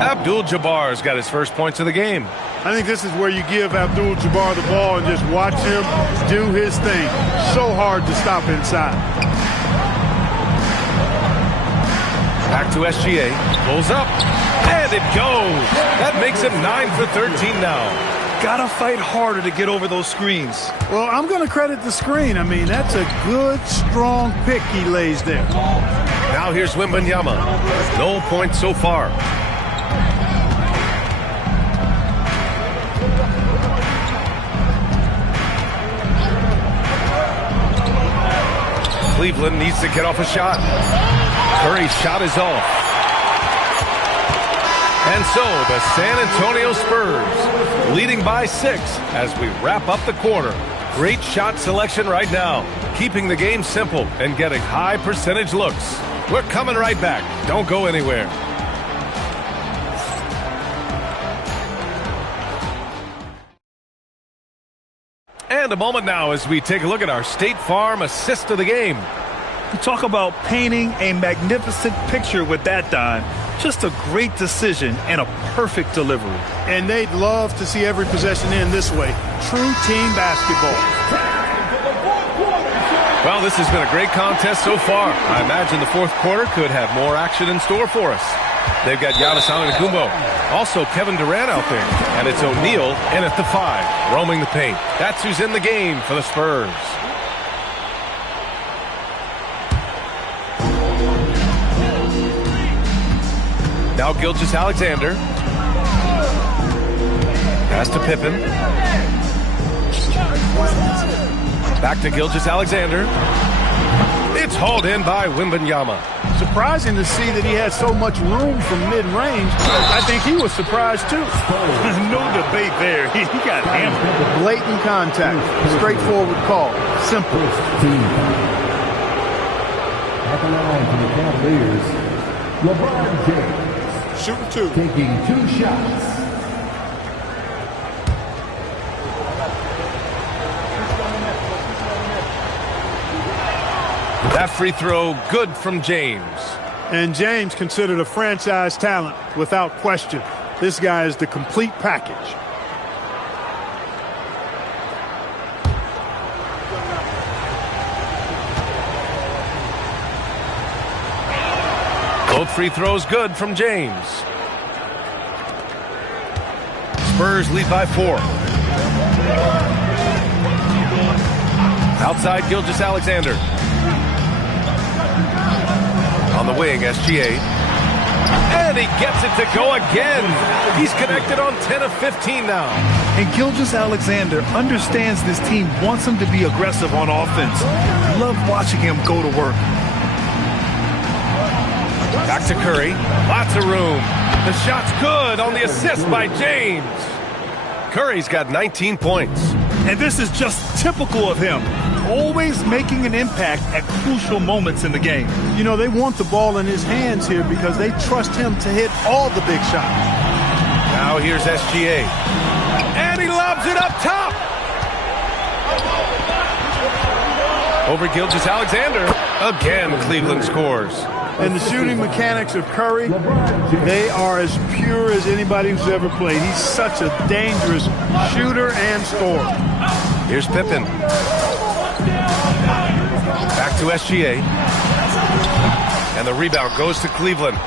Abdul-Jabbar's got his first points of the game. I think this is where you give Abdul-Jabbar the ball and just watch him do his thing. So hard to stop inside. Back to SGA. Pulls up. And it goes. That makes him 9 for 13 now. Gotta fight harder to get over those screens. Well, I'm going to credit the screen. I mean, that's a good, strong pick he lays there. Now here's Wembanyama. No points so far. Cleveland needs to get off a shot. Curry's shot is off. And so the San Antonio Spurs leading by 6 as we wrap up the quarter. Great shot selection right now, keeping the game simple and getting high percentage looks. We're coming right back. Don't go anywhere. And a moment now as we take a look at our State Farm assist of the game. You talk about painting a magnificent picture with that dime. Just a great decision and a perfect delivery. And they'd love to see every possession end this way. True team basketball. Well, this has been a great contest so far. I imagine the fourth quarter could have more action in store for us. They've got Giannis Antetokounmpo, also Kevin Durant out there, and it's O'Neal in at the 5, roaming the paint. That's who's in the game for the Spurs. Now Gilgeous-Alexander. Pass to Pippen. Back to Gilgeous-Alexander. It's hauled in by Wembanyama. Surprising to see that he had so much room from mid-range. I think he was surprised, too. No debate there. He got hammered. Blatant contact. Straightforward call. Simple. At the line for the Cavaliers, LeBron James. Shooting 2. Taking 2 shots. That free throw good from James. And James considered a franchise talent without question. This guy is the complete package. Both free throws good from James. Spurs lead by 4. Outside Gilgeous-Alexander. On the wing, SGA. And he gets it to go again. He's connected on 10 of 15 now. And Gilgeous-Alexander understands this team wants him to be aggressive on offense. Love watching him go to work. Back to Curry. Lots of room. The shot's good on the assist by James. Curry's got 19 points. And this is just typical of him. Always making an impact at crucial moments in the game. You know, they want the ball in his hands here because they trust him to hit all the big shots. Now here's SGA. And he lobs it up top. Over Gilgeous-Alexander. Again, Cleveland scores. And the shooting mechanics of Curry, they are as pure as anybody who's ever played. He's such a dangerous shooter and scorer. Here's Pippen. Back to SGA. And the rebound goes to Cleveland.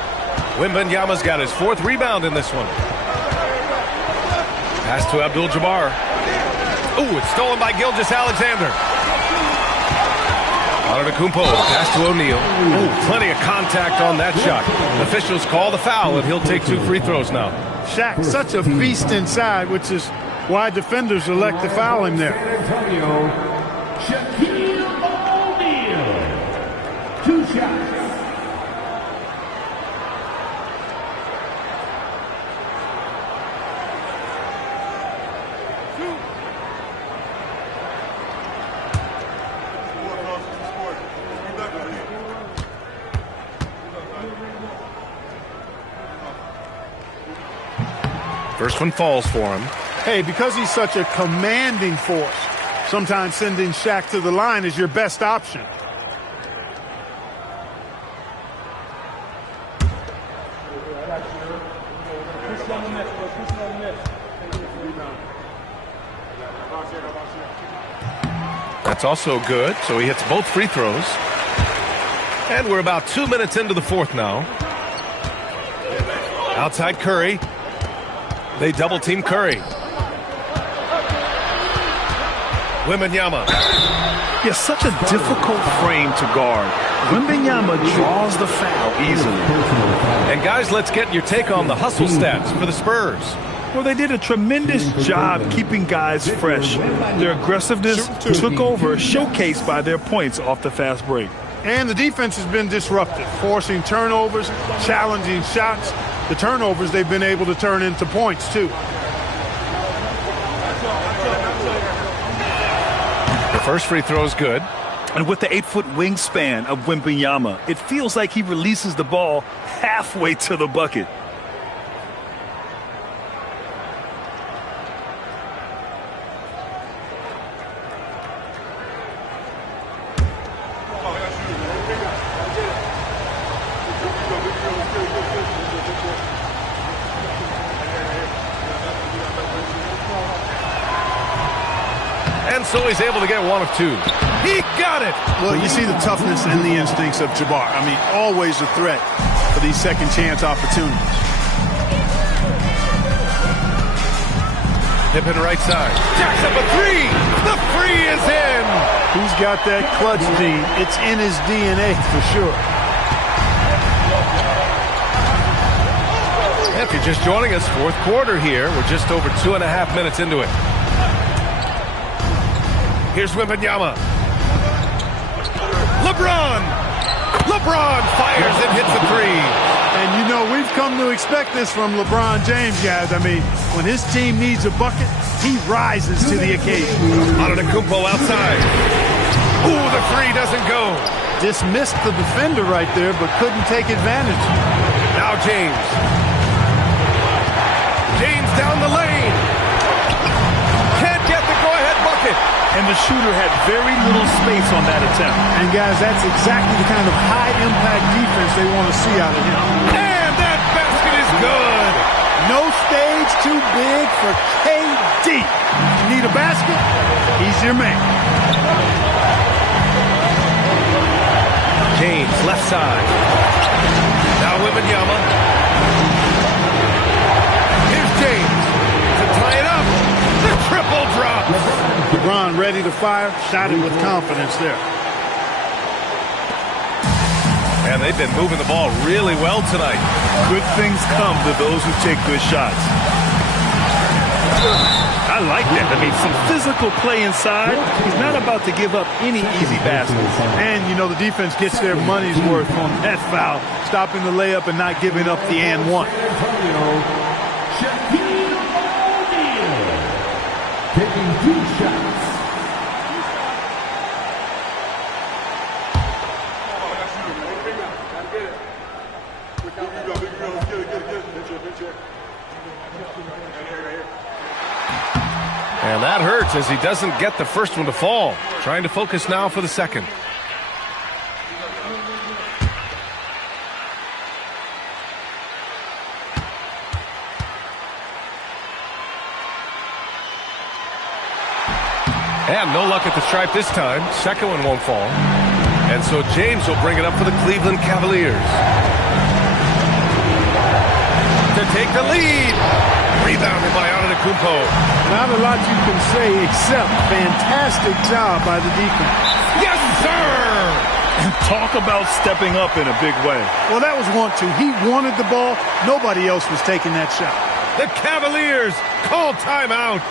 Wembanyama's got his 4th rebound in this one. Pass to Abdul-Jabbar. Ooh, it's stolen by Gilgeous-Alexander. Antetokounmpo, pass to O'Neal. Ooh, plenty of contact on that shot. Officials call the foul, and he'll take 2 free throws now. Shaq, such a beast inside, which is why defenders elect to foul him there. Antonio, Shaquille O'Neal. 2 shots. First one falls for him. Hey, because he's such a commanding force, sometimes sending Shaq to the line is your best option. That's also good, so he hits both free throws. And we're about 2 minutes into the fourth now. Outside Curry. They double team Curry. Wembanyama. Yeah, such a difficult frame to guard. Wembanyama draws the foul easily. And guys, let's get your take on the hustle stats for the Spurs. Well, they did a tremendous job keeping guys fresh. Their aggressiveness took over, showcased by their points off the fast break. And the defense has been disruptive, forcing turnovers, challenging shots. The turnovers they've been able to turn into points, too. The first free throw is good. And with the 8-foot wingspan of Wembanyama, it feels like he releases the ball halfway to the bucket. So he's able to get one of two. He got it! Well, you see the toughness and the instincts of Jabbar. I mean, always a threat for these second chance opportunities. Pippen right side. Jacks up a three! The three is in! He's got that clutch gene. It's in his DNA for sure. If you're just joining us, fourth quarter here. We're just over 2.5 minutes into it. Here's Wembanyama. LeBron fires and hits a three. And you know, we've come to expect this from LeBron James, guys. I mean, when his team needs a bucket, he rises to the occasion. Antetokounmpo outside. Ooh, the three doesn't go. Dismissed the defender right there, but couldn't take advantage. Now James. James down the lane. Can't get the go-ahead bucket. And the shooter had very little space on that attempt. And guys, that's exactly the kind of high-impact defense they want to see out of him. And that basket is good. No stage too big for KD. You need a basket? He's your man. James, left side. Now Wembanyama. Here's James to tie it up. The triple drop. LeBron ready to fire, shot it with confidence there. And they've been moving the ball really well tonight. Good things come to those who take good shots. I like that. I mean, some physical play inside. He's not about to give up any easy baskets. And, you know, the defense gets their money's worth on that foul, stopping the layup and not giving up the and one. Taking 2 shots. And that hurts as he doesn't get the first one to fall. Trying to focus now for the second. And no luck at the stripe this time. Second one won't fall. And so James will bring it up for the Cleveland Cavaliers. To take the lead. Rebounded by Antetokounmpo. Not a lot you can say except fantastic job by the defense. Yes, sir! And talk about stepping up in a big way. Well, that was 1-2. He wanted the ball. Nobody else was taking that shot. The Cavaliers call timeout.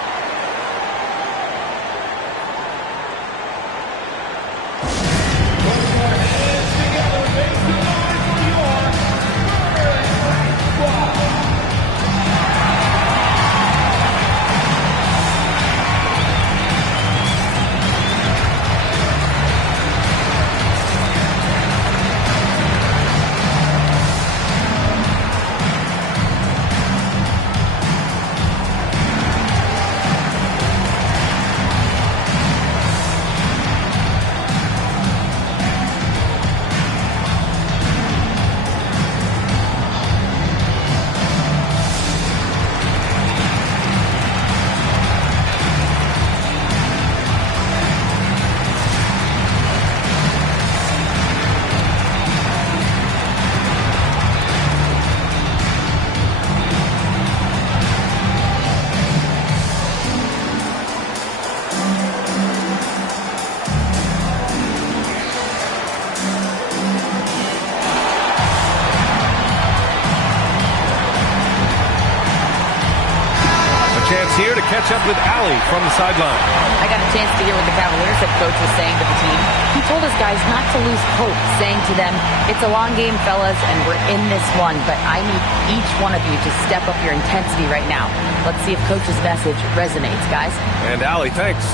up with Allie from the sideline. I got a chance to hear what the Cavaliers head coach was saying to the team. He told his guys not to lose hope, saying to them, "It's a long game, fellas, and we're in this one, but I need each one of you to step up your intensity right now." Let's see if coach's message resonates, guys. And Allie, thanks.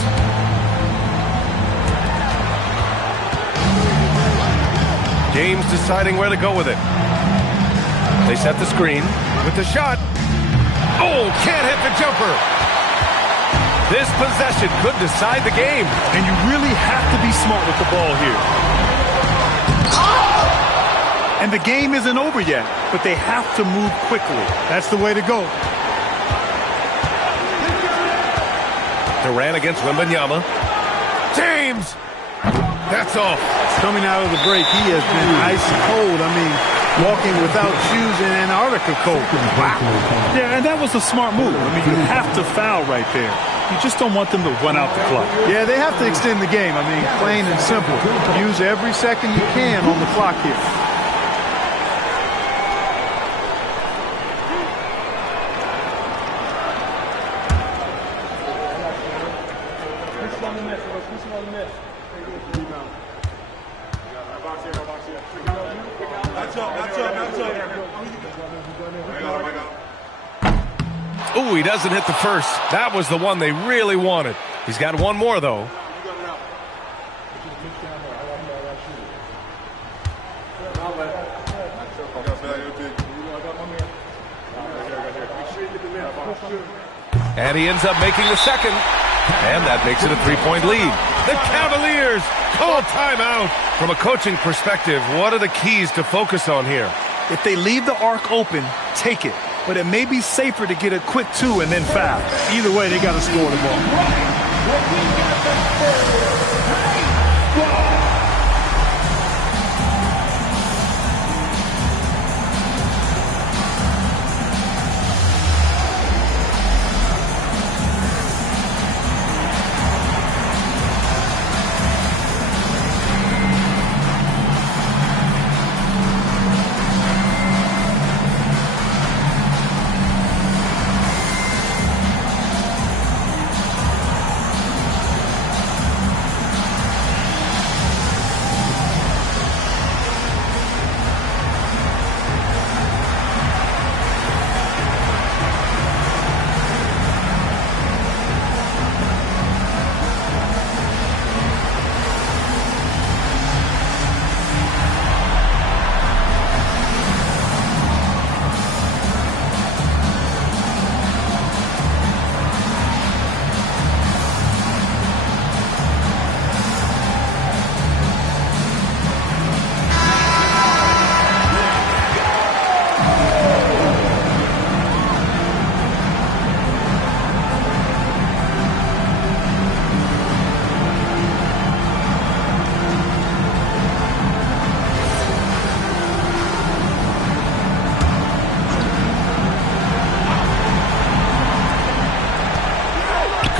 James deciding where to go with it. They set the screen with the shot. Oh, can't hit the jumper. This possession could decide the game. And you really have to be smart with the ball here. And the game isn't over yet, but they have to move quickly. That's the way to go. Durant against Wembanyama. James! That's off. Coming out of the break, he has been ice cold. I mean, walking without shoes in Antarctica cold. Wow. Yeah, and that was a smart move. I mean, you have to foul right there. You just don't want them to run out the clock. Yeah, they have to extend the game. I mean, plain and simple. Use every second you can on the clock here. Ooh, he doesn't hit the first. That was the one they really wanted. He's got one more, though. And he ends up making the second. And that makes it a three-point lead. The Cavaliers call timeout. From a coaching perspective, what are the keys to focus on here? If they leave the arc open, take it. But it may be safer to get a quick two and then foul. Either way, they got to score the ball.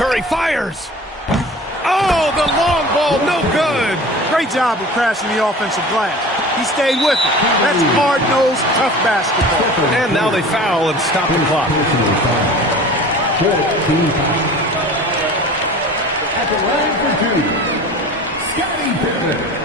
Curry fires. Oh, the long ball, no good. Great job of crashing the offensive glass. He stayed with it. That's hard-nosed, tough basketball. And now they foul and stop the clock. At the line for two, Scottie Pippen.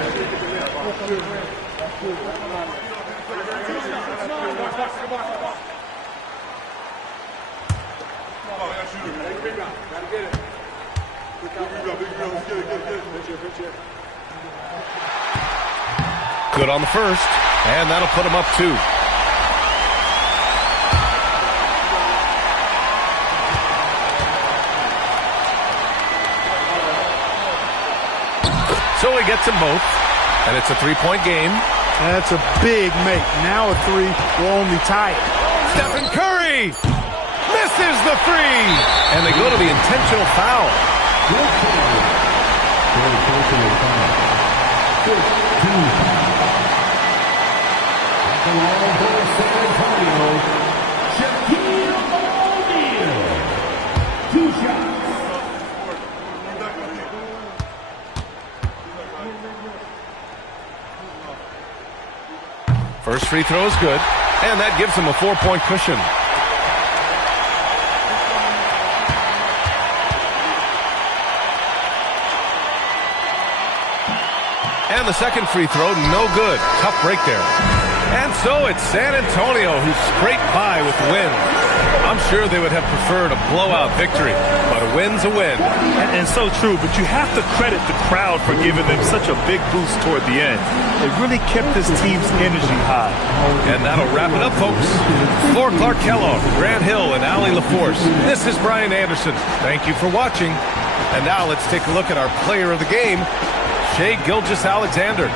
Good on the first, and that'll put him up two. So he gets them both, and it's a three-point game. That's a big make. Now a three will only tie it. Stephen Curry misses the three, and they go to the intentional foul. First free throw is good, and that gives him a 4-point cushion. And the second free throw, no good. Tough break there. And so it's San Antonio who scraped by with the win. I'm sure they would have preferred a blowout victory, but a win's a win. And so true, but you have to credit the crowd for giving them such a big boost toward the end. It really kept this team's energy high. And that'll wrap it up, folks. For Clark Kellogg, Grant Hill, and Allie LaForce, this is Brian Anderson. Thank you for watching. And now let's take a look at our player of the game, Shai Gilgeous-Alexander.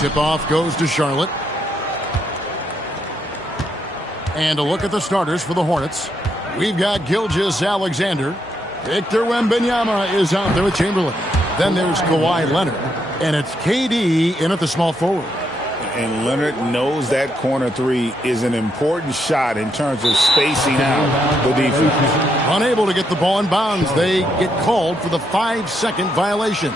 Tip-off goes to Charlotte. And a look at the starters for the Hornets. We've got Gilgeous-Alexander. Victor Wembanyama is out there with Chamberlain. Then there's Kawhi Leonard. And it's KD in at the small forward. And Leonard knows that corner three is an important shot in terms of spacing out the defense. Unable to get the ball in bounds. They get called for the 5-second violation.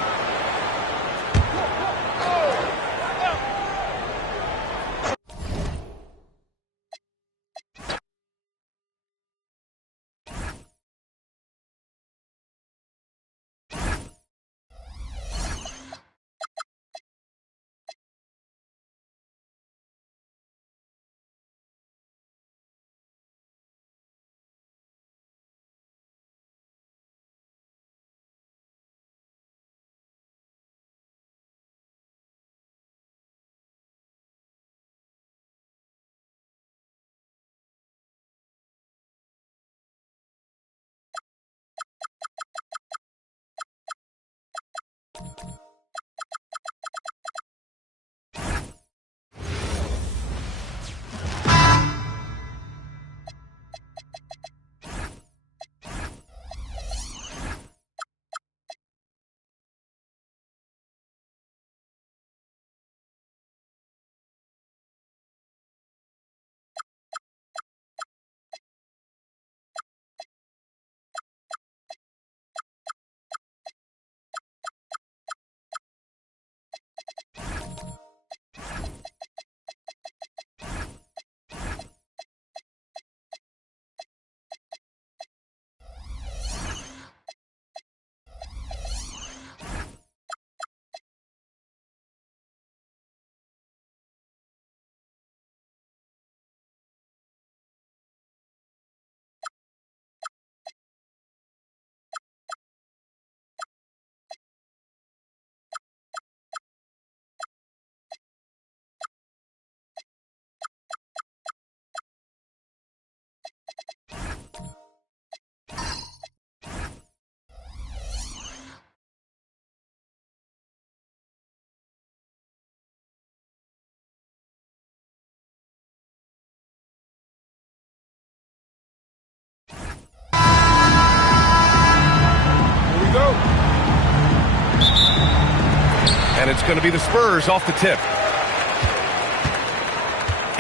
And it's going to be the Spurs off the tip.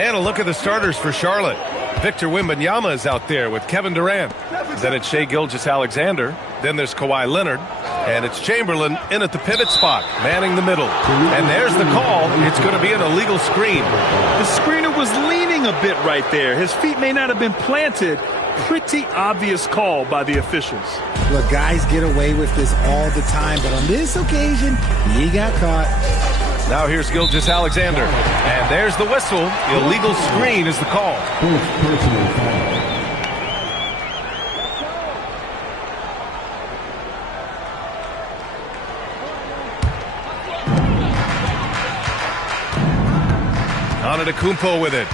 And a look at the starters for Charlotte. Victor Wembanyama is out there with Kevin Durant. Then it's Shai Gilgeous-Alexander. Then there's Kawhi Leonard. And it's Chamberlain in at the pivot spot, manning the middle. And there's the call. It's going to be an illegal screen. The screener was leaning a bit right there. His feet may not have been planted. Pretty obvious call by the officials. Look, guys get away with this all the time, but on this occasion, he got caught. Now here's Gilgeous-Alexander. And there's the whistle. Illegal screen is the call. Antetokounmpo with it.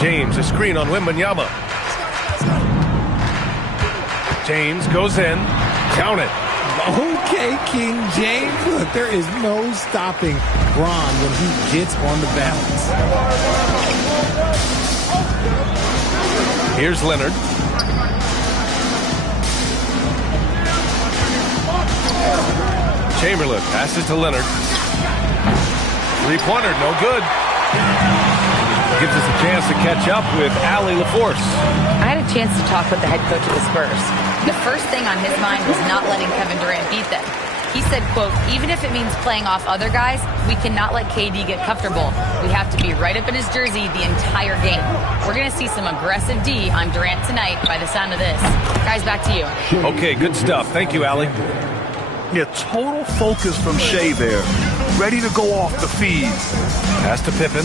James, a screen on Wembanyama. James goes in. Count it. Okay, King James. Look, there is no stopping Bron when he gets on the balance. Here's Leonard. Chamberlain passes to Leonard. Three-pointer, no good. Gives us a chance to catch up with Allie LaForce. I had a chance to talk with the head coach of the Spurs. The first thing on his mind was not letting Kevin Durant beat them. He said, quote, even if it means playing off other guys, we cannot let KD get comfortable. We have to be right up in his jersey the entire game. We're going to see some aggressive D on Durant tonight by the sound of this. Guys, back to you. Okay, good stuff. Thank you, Allie. Yeah, total focus from Shai there. Ready to go off the feed. Pass to Pippen.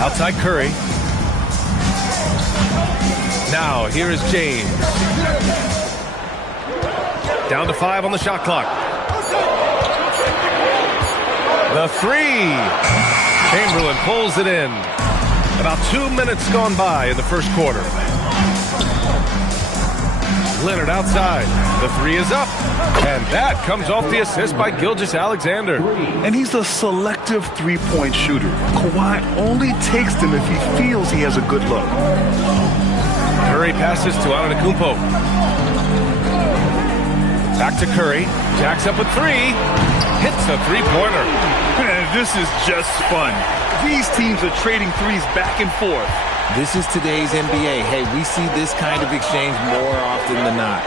Outside Curry. Now, here is James. Down to 5 on the shot clock. The three. Chamberlain pulls it in. About 2 minutes gone by in the first quarter. Leonard outside. The three is up. And that comes off the assist by Gilgeous-Alexander. And he's a selective three-point shooter. Kawhi only takes them if he feels he has a good look. Curry passes to Antetokounmpo. Back to Curry. Jacks up a three. Hits a three-pointer. Man, this is just fun. These teams are trading threes back and forth. This is today's NBA. Hey, we see this kind of exchange more often than not.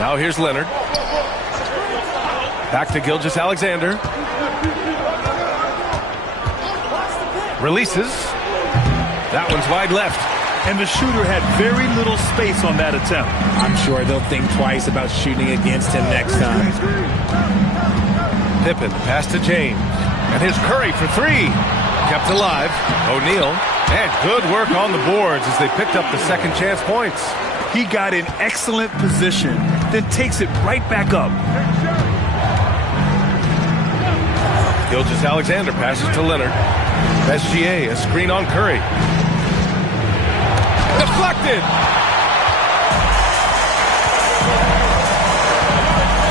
Now here's Leonard. Back to Gilgeous-Alexander. Releases. That one's wide left. And the shooter had very little space on that attempt. I'm sure they'll think twice about shooting against him next time. Pippen, pass to James. And here's Curry for three. Kept alive. O'Neal. And good work on the boards as they picked up the second chance points. He got in excellent position, then takes it right back up. Gilgeous-Alexander passes to Leonard. SGA, a screen on Curry. Deflected!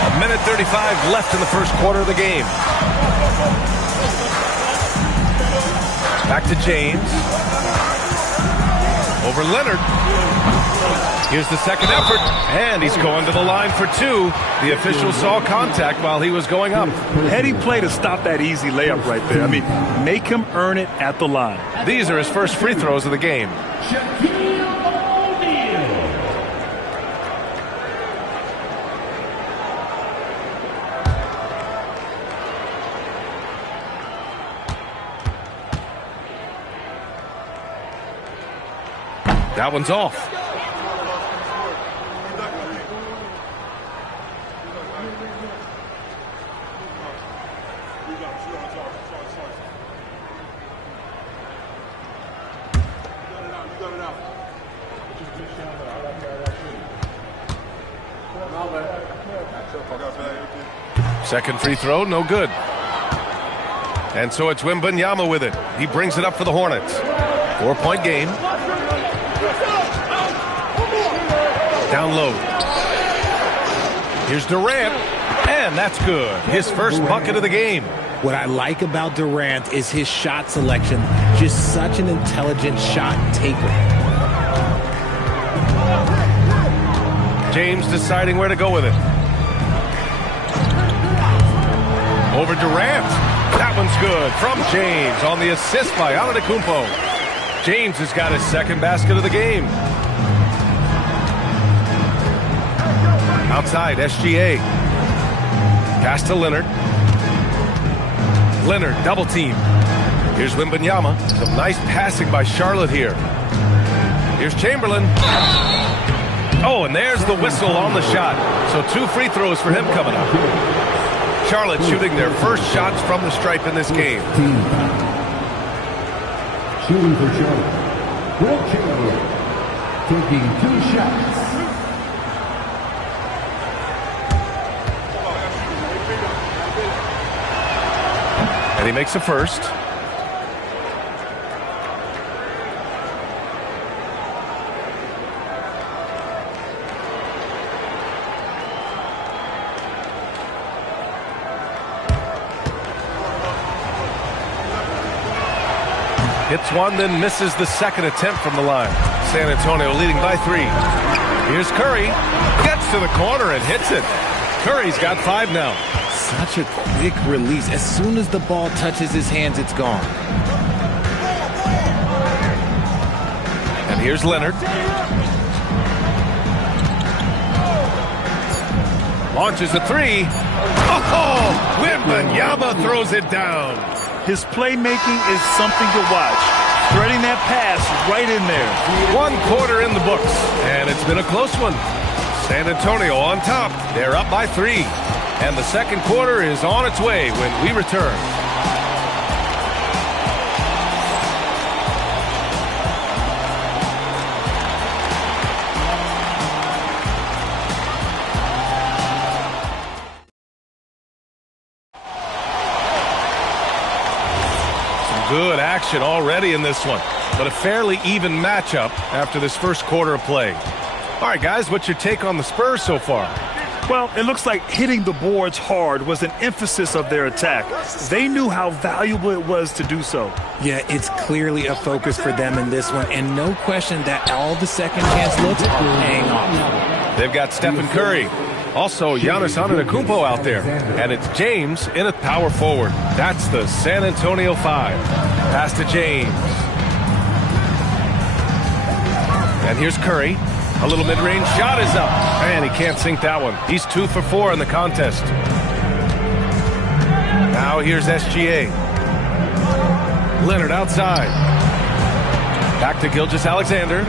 A minute 35 left in the first quarter of the game. Back to James. Over Leonard. Here's the second effort, and he's going to the line for two. The official saw contact while he was going up. Heady play to stop that easy layup right there. I mean, make him earn it at the line. These are his first free throws of the game. That one's off. Second free throw, no good. And so it's Wembanyama with it. He brings it up for the Hornets. 4-point game. Down low. Here's Durant, and that's good. His first bucket of the game. What I like about Durant is his shot selection. Just such an intelligent shot taker. James deciding where to go with it. Over Durant. That one's good from James on the assist by Antetokounmpo. James has got his second basket of the game. Outside, SGA. Pass to Leonard. Leonard, double team. Here's Wembanyama. Some nice passing by Charlotte here. Here's Chamberlain. Oh, and there's the whistle on the shot. So 2 free throws for him coming up. Charlotte shooting their first shots from the stripe in this game. Shooting for Charlotte. Wilt Chamberlain taking 2 shots. And he makes a first. Hits one, then misses the second attempt from the line. San Antonio leading by 3. Here's Curry. Gets to the corner and hits it. Curry's got 5 now. Such a quick release. As soon as the ball touches his hands, it's gone. And here's Leonard. Launches a 3. Oh! Wembanyama throws it down. His playmaking is something to watch. Threading that pass right in there. 1 quarter in the books, and it's been a close one. San Antonio on top. They're up by 3. And the second quarter is on its way when we return. Good action already in this one, but a fairly even matchup after this first quarter of play. All right, guys, what's your take on the Spurs so far? Well, it looks like hitting the boards hard was an emphasis of their attack. They knew how valuable it was to do so. Yeah, it's clearly a focus for them in this one, and no question that all the second chance looks are paying off. They've got Stephen Curry. Also, Giannis Antetokounmpo out there. And it's James in at power forward. That's the San Antonio 5. Pass to James. And here's Curry. A little mid-range shot is up. And he can't sink that one. He's 2 for 4 in the contest. Now here's SGA. Leonard outside. Back to Gilgeous-Alexander.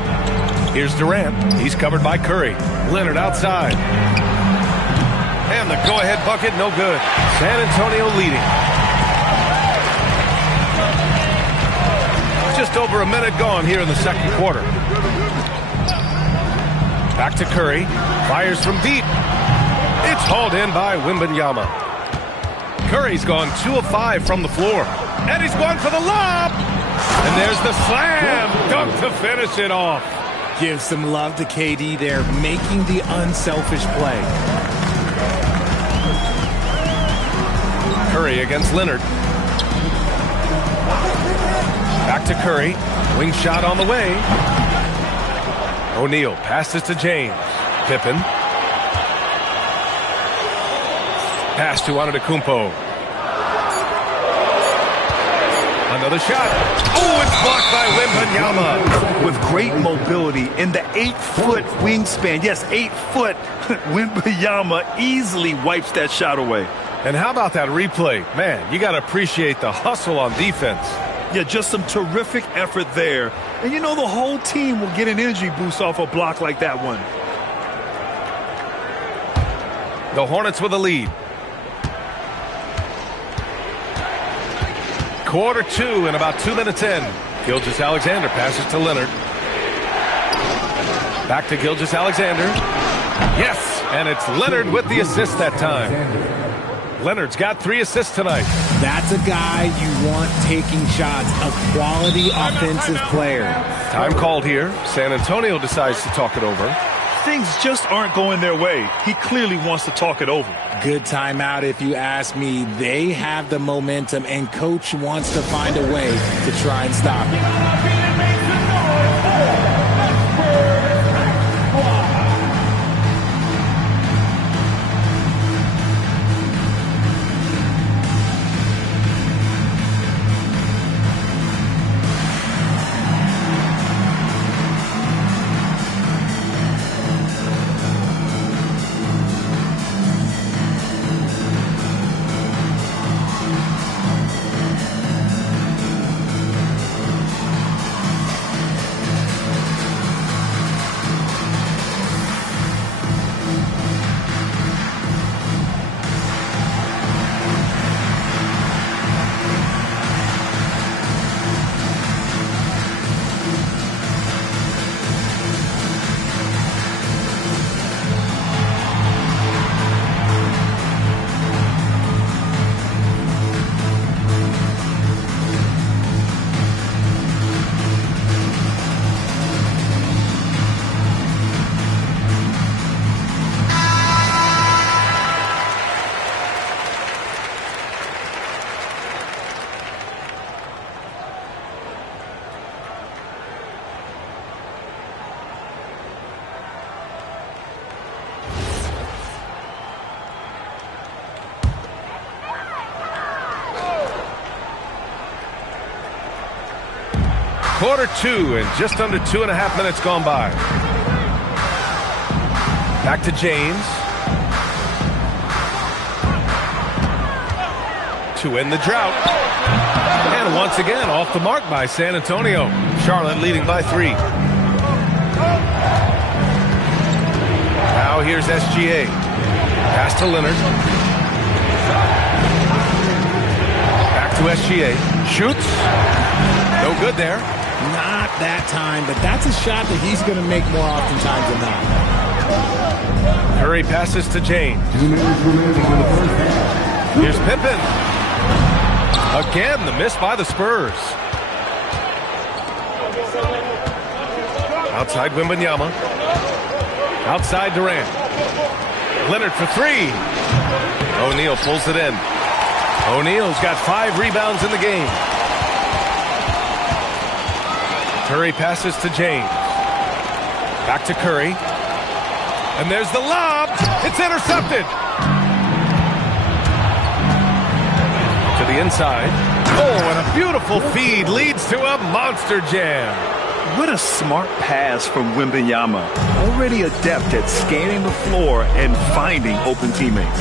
Here's Durant. He's covered by Curry. Leonard outside. And the go-ahead bucket, no good. San Antonio leading. Just over a minute gone here in the second quarter. Back to Curry. Fires from deep. It's hauled in by Wembanyama. Curry's gone 2 of 5 from the floor. And he's going for the lob. And there's the slam dunk to finish it off. Give some love to KD there, making the unselfish play. Curry against Leonard. Back to Curry. Wing shot on the way. O'Neal passes to James. Pippen. Pass to Antetokounmpo. Another shot. Oh, it's blocked by Wembanyama. With great mobility in the 8-foot wingspan. Yes, 8 foot. Wembanyama easily wipes that shot away. And how about that replay? Man, you got to appreciate the hustle on defense. Yeah, just some terrific effort there. And you know the whole team will get an energy boost off a block like that one. The Hornets with a lead. Quarter 2 and about 2 minutes in. Gilgeous-Alexander passes to Leonard. Back to Gilgeous-Alexander. Yes, and it's Leonard with the assist that time. Leonard's got 3 assists tonight. That's a guy you want taking shots, a quality offensive player. Time called here. San Antonio decides to talk it over. Things just aren't going their way. He clearly wants to talk it over. Good timeout if you ask me. They have the momentum, and coach wants to find a way to try and stop it. Quarter 2 and just under 2.5 minutes gone by. Back to James. To end the drought. And once again off the mark by San Antonio. Charlotte leading by 3. Now here's SGA. Pass to Leonard. Back to SGA. Shoots. No good there. Not that time, but that's a shot that he's going to make more oftentimes than not. Curry passes to James. Here's Pippen. Again, the miss by the Spurs. Outside Wembanyama. Outside Durant. Leonard for three. O'Neal pulls it in. O'Neal's got 5 rebounds in the game. Curry passes to James. Back to Curry. And there's the lob. It's intercepted. To the inside. Oh, and a beautiful feed leads to a monster jam. What a smart pass from Wembanyama. Already adept at scanning the floor and finding open teammates.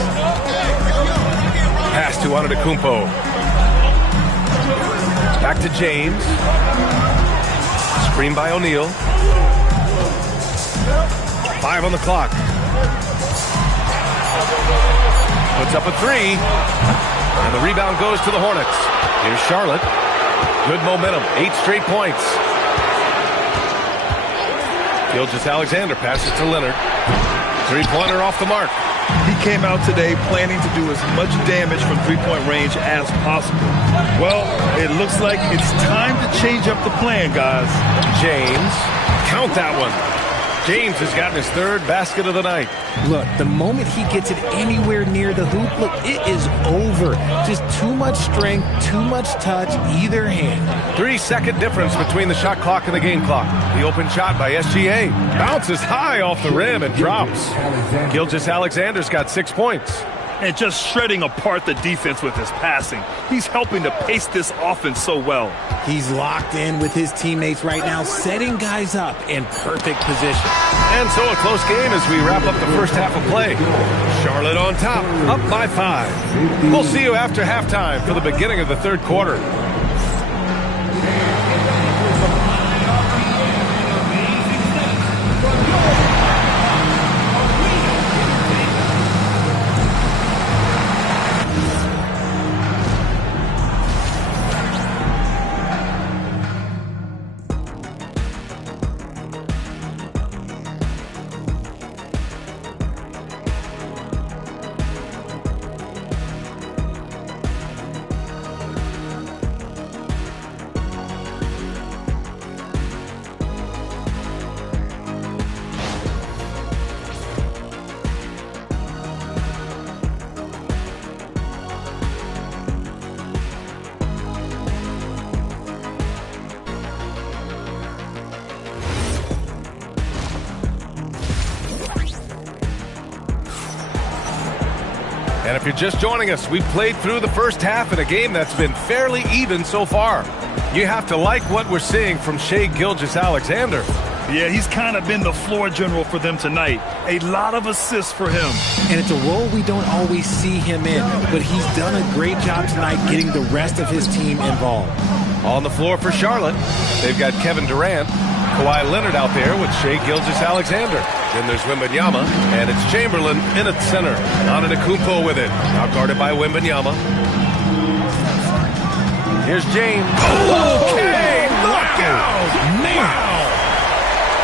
Pass to Antetokounmpo. Back to James. Screen by O'Neal. 5 on the clock. Puts up a 3. And the rebound goes to the Hornets. Here's Charlotte. Good momentum. 8 straight points. Gilgeous-Alexander passes to Leonard. 3-pointer off the mark. He came out today planning to do as much damage from three-point range as possible. Well, it looks like it's time to change up the plan, guys. James, count that one. James has gotten his 3rd basket of the night. Look, the moment he gets it anywhere near the hoop, look, it is over. Just too much strength, too much touch, either hand. 3-second difference between the shot clock and the game clock. The open shot by SGA. Bounces high off the rim and drops. Gilgeous-Alexander's got 6 points. And just shredding apart the defense with his passing. He's helping to pace this offense so well. He's locked in with his teammates right now, setting guys up in perfect position. And so a close game as we wrap up the first half of play. Charlotte on top, up by 5. We'll see you after halftime for the beginning of the 3rd quarter. And if you're just joining us, we played through the first half in a game that's been fairly even so far. You have to like what we're seeing from Shai Gilgeous-Alexander. Yeah, he's kind of been the floor general for them tonight. A lot of assists for him. And it's a role we don't always see him in, but he's done a great job tonight getting the rest of his team involved. On the floor for Charlotte, they've got Kevin Durant, Kawhi Leonard out there with Shai Gilgeous-Alexander. Then there's Wembanyama, and it's Chamberlain in at center. Antetokounmpo with it. Now guarded by Wembanyama. Here's James. Okay, knockout! Wow!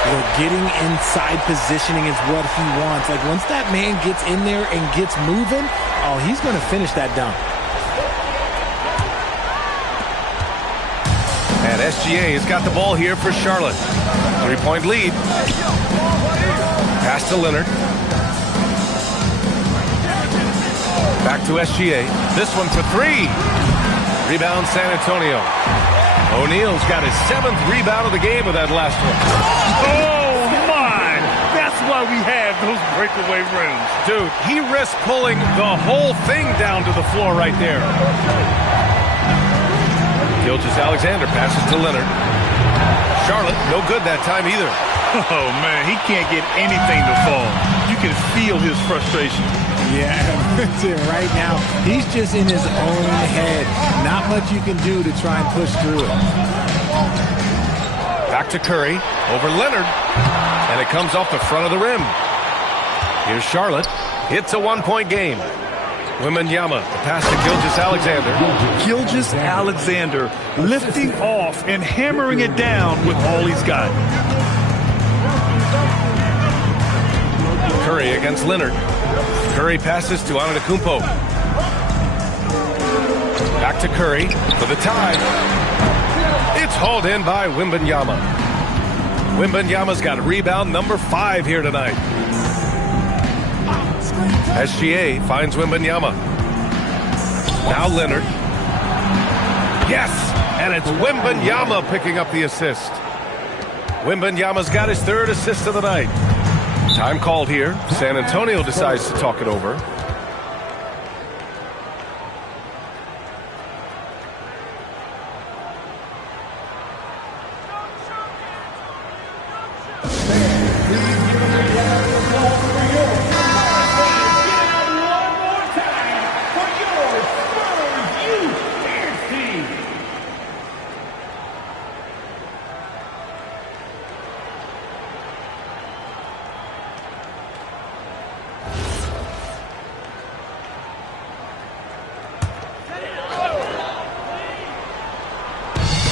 Well, getting inside positioning is what he wants. Like, once that man gets in there and gets moving, oh, he's going to finish that dunk. And SGA has got the ball here for Charlotte. 3-point lead. Pass to Leonard. Back to SGA. This one for 3. Rebound San Antonio. O'Neal's got his 7th rebound of the game with that last one. Oh, my! That's why we have those breakaway rims. Dude, he risked pulling the whole thing down to the floor right there. Gilgeous-Alexander passes to Leonard. Charlotte, no good that time either. Oh, man, he can't get anything to fall. You can feel his frustration. Yeah, right now, he's just in his own head. Not much you can do to try and push through it. Back to Curry, over Leonard, and it comes off the front of the rim. Here's Charlotte. It's a 1-point game. Wembanyama, the pass to Gilgeous-Alexander. Gilgeous-Alexander lifting off and hammering it down with all he's got. Curry against Leonard. Curry passes to Antetokounmpo. Back to Curry for the tie. It's hauled in by Wembanyama. Wembanyama's got rebound number 5 here tonight. SGA finds Wembanyama. Now Leonard. Yes! And it's Wembanyama picking up the assist. Wembanyama's got his 3rd assist of the night. Time called here. San Antonio decides to talk it over.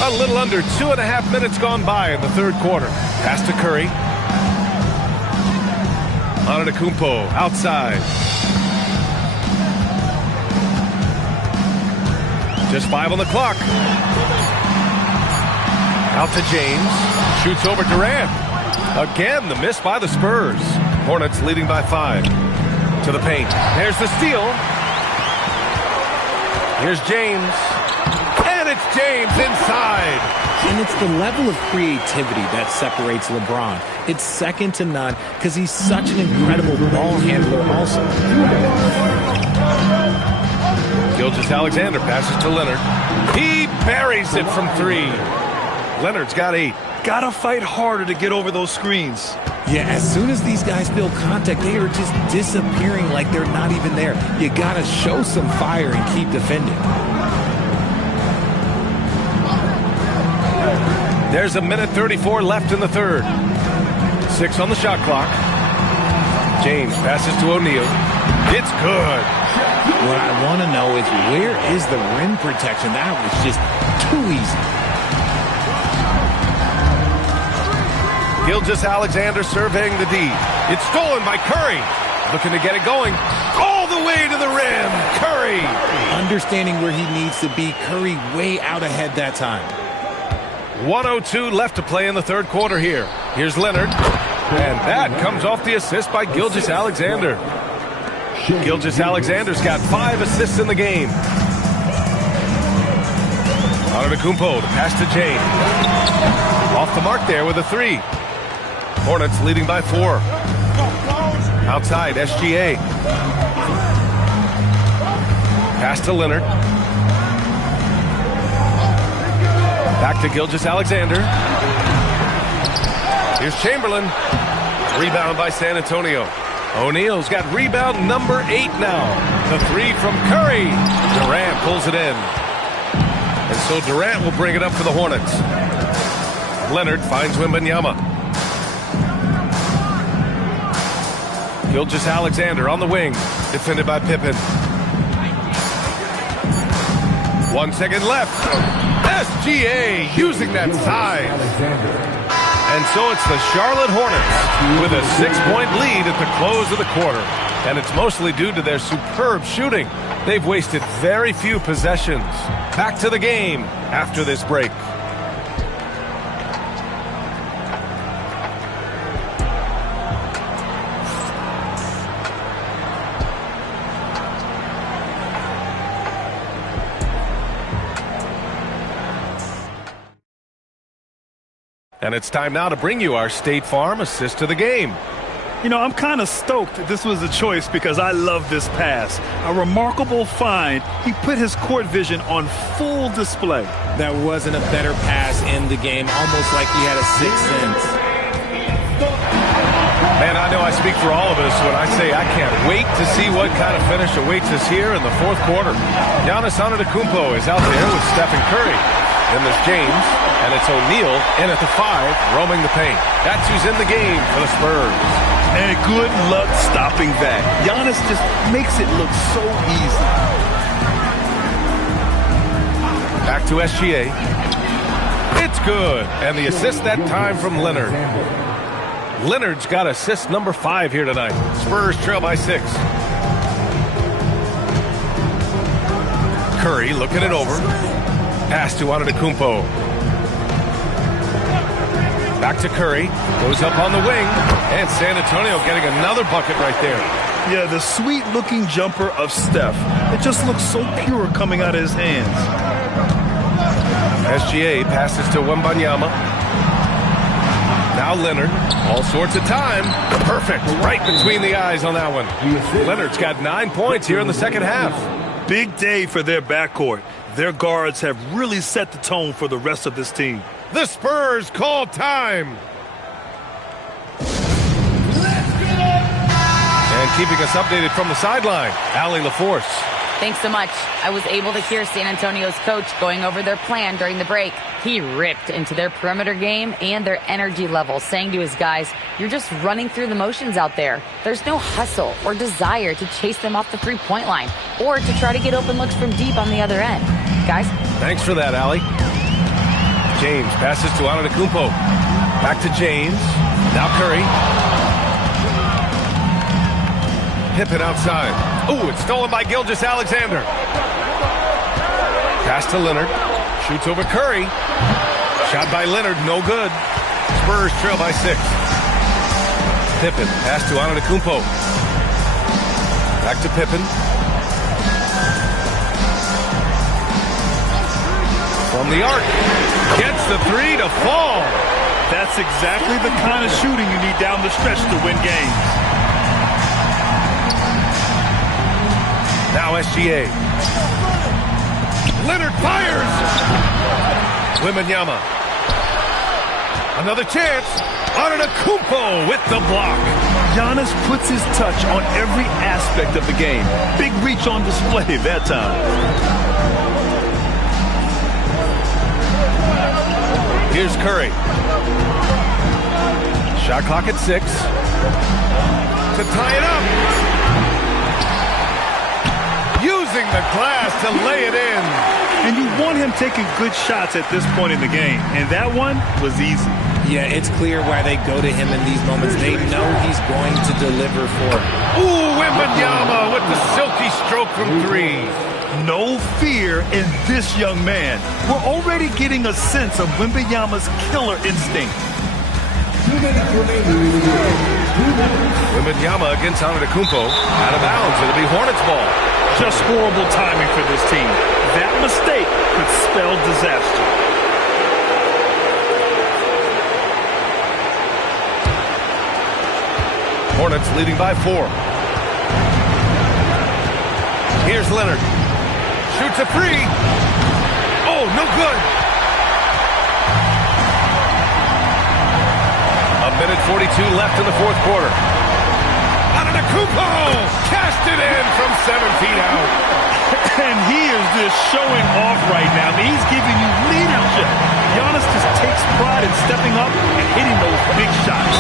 A little under 2.5 minutes gone by in the 3rd quarter. Pass to Curry. Antetokounmpo outside. Just 5 on the clock. Out to James. Shoots over Durant. Again, the miss by the Spurs. Hornets leading by 5. To the paint. There's the steal. Here's James. And it's James inside. And it's the level of creativity that separates LeBron. It's second to none because he's such an incredible ball handler also. Gilgeous-Alexander passes to Leonard. He buries it from 3. Leonard's got 8. Gotta fight harder to get over those screens. Yeah, as soon as these guys feel contact, they are just disappearing like they're not even there. You gotta show some fire and keep defending. There's 1:34 left in the 3rd. 6 on the shot clock. James passes to O'Neal. It's good. What I want to know is where is the rim protection? That was just too easy. Gilgeous-Alexander surveying the D. It's stolen by Curry. Looking to get it going. All the way to the rim. Curry. Understanding where he needs to be. Curry way out ahead that time. 1:02 left to play in the 3rd quarter here. Here's Leonard. And that comes off the assist by Gilgeous-Alexander. Gilgeous-Alexander's got 5 assists in the game. Antetokounmpo to pass to James. Off the mark there with a 3. Hornets leading by 4. Outside, SGA. Pass to Leonard. Back to Gilgeous-Alexander. Here's Chamberlain. Rebound by San Antonio. O'Neal's got rebound number 8 now. The 3 from Curry. Durant pulls it in. And so Durant will bring it up for the Hornets. Leonard finds Wembanyama. Gilgeous-Alexander on the wing. Defended by Pippen. 1 second left. SGA using that size. And so it's the Charlotte Hornets with a 6-point lead at the close of the quarter. And it's mostly due to their superb shooting. They've wasted very few possessions. Back to the game after this break. And it's time now to bring you our State Farm assist to the game. You know, I'm kind of stoked that this was a choice because I love this pass. A remarkable find. He put his court vision on full display. That wasn't a better pass in the game, almost like he had a 6th sense. Man, I know I speak for all of us when I say I can't wait to see what kind of finish awaits us here in the 4th quarter. Giannis Antetokounmpo is out there with Stephen Curry. Then there's James, and it's O'Neal in at the 5, roaming the paint. That's who's in the game for the Spurs. And good luck stopping that. Giannis just makes it look so easy. Back to SGA. It's good. And the assist that time from Leonard. Leonard's got assist number 5 here tonight. Spurs trail by 6. Curry looking it over. Pass to Antetokounmpo. Back to Curry. Goes up on the wing. And San Antonio getting another bucket right there. Yeah, the sweet-looking jumper of Steph. It just looks so pure coming out of his hands. SGA passes to Wembanyama. Now Leonard. All sorts of time. Perfect. Right between the eyes on that one. Leonard's got 9 points here in the second half. Big day for their backcourt. Their guards have really set the tone for the rest of this team. The Spurs call time. And keeping us updated from the sideline, Allie LaForce. Thanks so much. I was able to hear San Antonio's coach going over their plan during the break. He ripped into their perimeter game and their energy level, saying to his guys, you're just running through the motions out there. There's no hustle or desire to chase them off the three-point line or to try to get open looks from deep on the other end. Guys? Thanks for that, Allie. James passes to Antetokounmpo. Back to James. Now Curry. Pippen outside. Oh, it's stolen by Gilgeous-Alexander. Pass to Leonard. Shoots over Curry. Shot by Leonard, no good. Spurs trail by 6. Pippen, pass to Antetokounmpo. Back to Pippen. From the arc. Gets the 3 to fall. That's exactly the kind of shooting you need down the stretch to win games. Now SGA. Leonard fires. Wembanyama. Another chance. Antetokounmpo with the block. Giannis puts his touch on every aspect of the game. Big reach on display that time. Here's Curry. Shot clock at 6. To tie it up. Using the glass to lay it in. And you want him taking good shots at this point in the game. And that one was easy. Yeah, it's clear why they go to him in these moments. They know he's going to deliver for it. Ooh, Wembanyama with the silky stroke from 3. No fear in this young man. We're already getting a sense of Wembanyama's killer instinct. Wembanyama against Antetokounmpo. Out of bounds. It'll be Hornets ball. Just horrible timing for this team. That mistake could spell disaster. Hornets leading by 4. Here's Leonard. Shoots a 3. Oh, no good. A minute 42 left in the fourth quarter. Antetokounmpo cast it in from 7 feet out. And he is just showing off right now. I mean, he's giving you leadership. Giannis just takes pride in stepping up and hitting those big shots.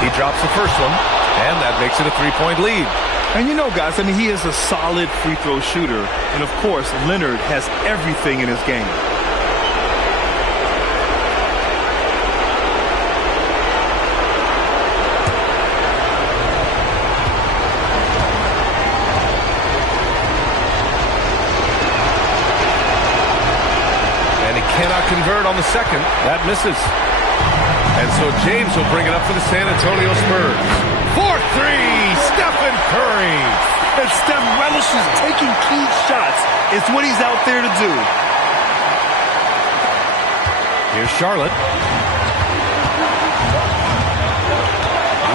He drops the first one, and that makes it a 3-point lead. And you know, guys, I mean, he is a solid free throw shooter. And, of course, Leonard has everything in his game. And he cannot convert on the second. That misses. And so James will bring it up for the San Antonio Spurs. 4-3, Stephen Curry. And Steph relishes taking key shots. It's what he's out there to do. Here's Charlotte.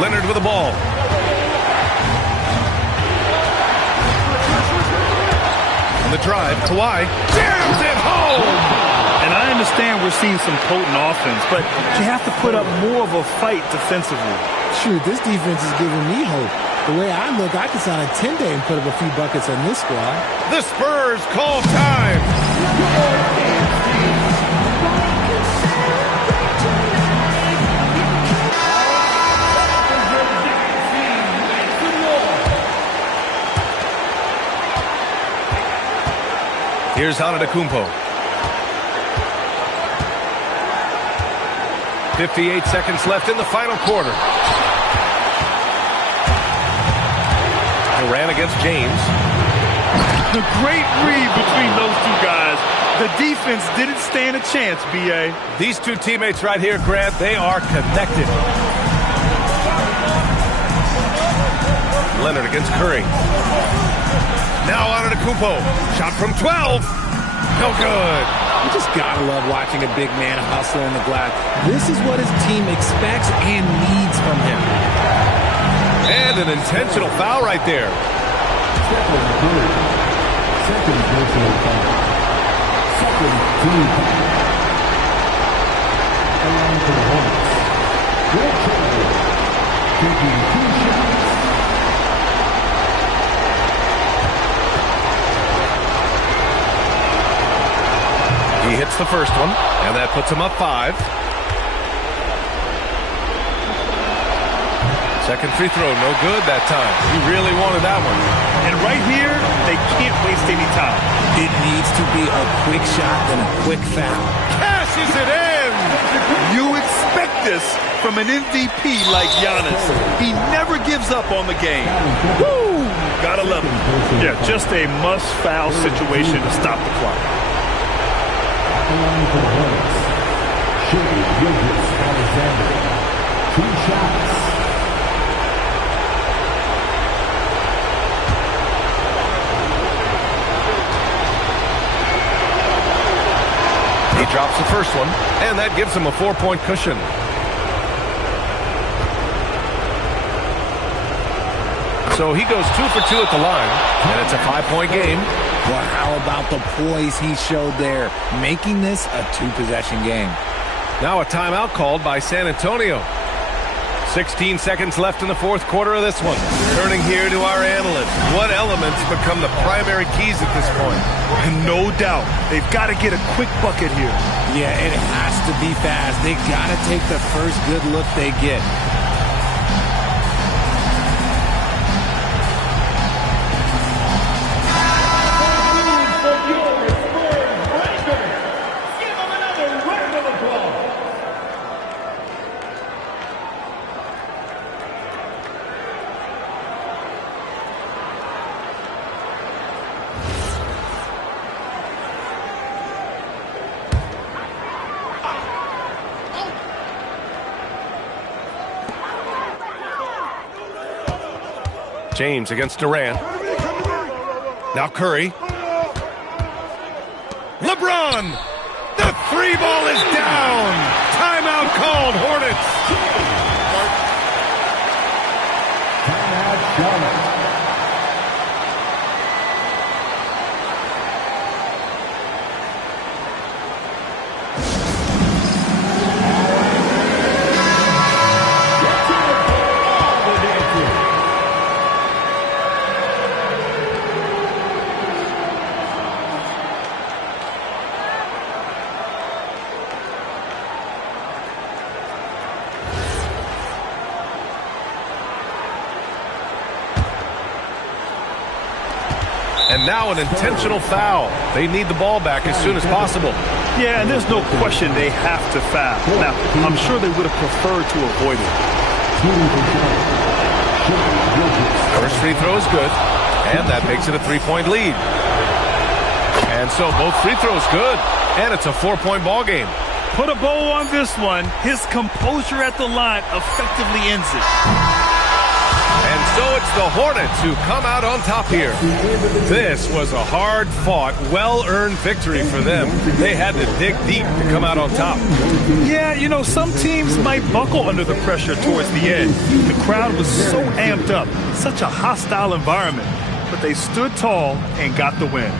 Leonard with the ball. On the drive, Kawhi jams it home. And I understand we're seeing some potent offense, but you have to put up more of a fight defensively. Shoot, this defense is giving me hope. The way I look, I could sign a 10-day and put up a few buckets on this squad. The Spurs call time. Here's Antetokounmpo. 58 seconds left in the final quarter. Durant against James. The great read between those two guys. The defense didn't stand a chance, B.A. These two teammates right here, Grant, they are connected. Leonard against Curry. Now Antetokounmpo. Shot from 12. No good. You just gotta love watching a big man hustle in the glass. This is what his team expects and needs from him. And an intentional foul right there. Second personal foul. Second team foul. Around for the Hornets. Will Chamberlain taking 2 shots. He hits the first one, and that puts him up 5. Second free throw, no good that time. He really wanted that one. And right here, they can't waste any time. It needs to be a quick shot and a quick foul. Cashes it in! You expect this from an MVP like Giannis. He never gives up on the game. Woo! Gotta love it. Yeah, just a must-foul situation to stop the clock. Line for the Hornets. Shai Gilgeous-Alexander. 2 shots. He drops the first one, and that gives him a 4-point cushion. So he goes 2 for 2 at the line, and it's a 5-point game. Well, how about the poise he showed there, making this a 2-possession game? Now a timeout called by San Antonio. 16 seconds left in the fourth quarter of this one. Turning here to our analysts. What elements become the primary keys at this point? No doubt. They've got to get a quick bucket here. Yeah, it has to be fast. They got to take the first good look they get. James against Durant. Now Curry. LeBron! The 3 ball is down! Timeout called, Hornets! Timeout, Charlotte. And now an intentional foul. They need the ball back as soon as possible. Yeah, and there's no question they have to foul. Now, I'm sure they would have preferred to avoid it. First free throw is good, and that makes it a 3-point lead. And so both free throws good, and it's a 4-point ball game. Put a bow on this one. His composure at the line effectively ends it. And so it's the Hornets who come out on top here. This was a hard-fought, well-earned victory for them. They had to dig deep to come out on top. Yeah, you know, some teams might buckle under the pressure towards the end. The crowd was so amped up, such a hostile environment. But they stood tall and got the win.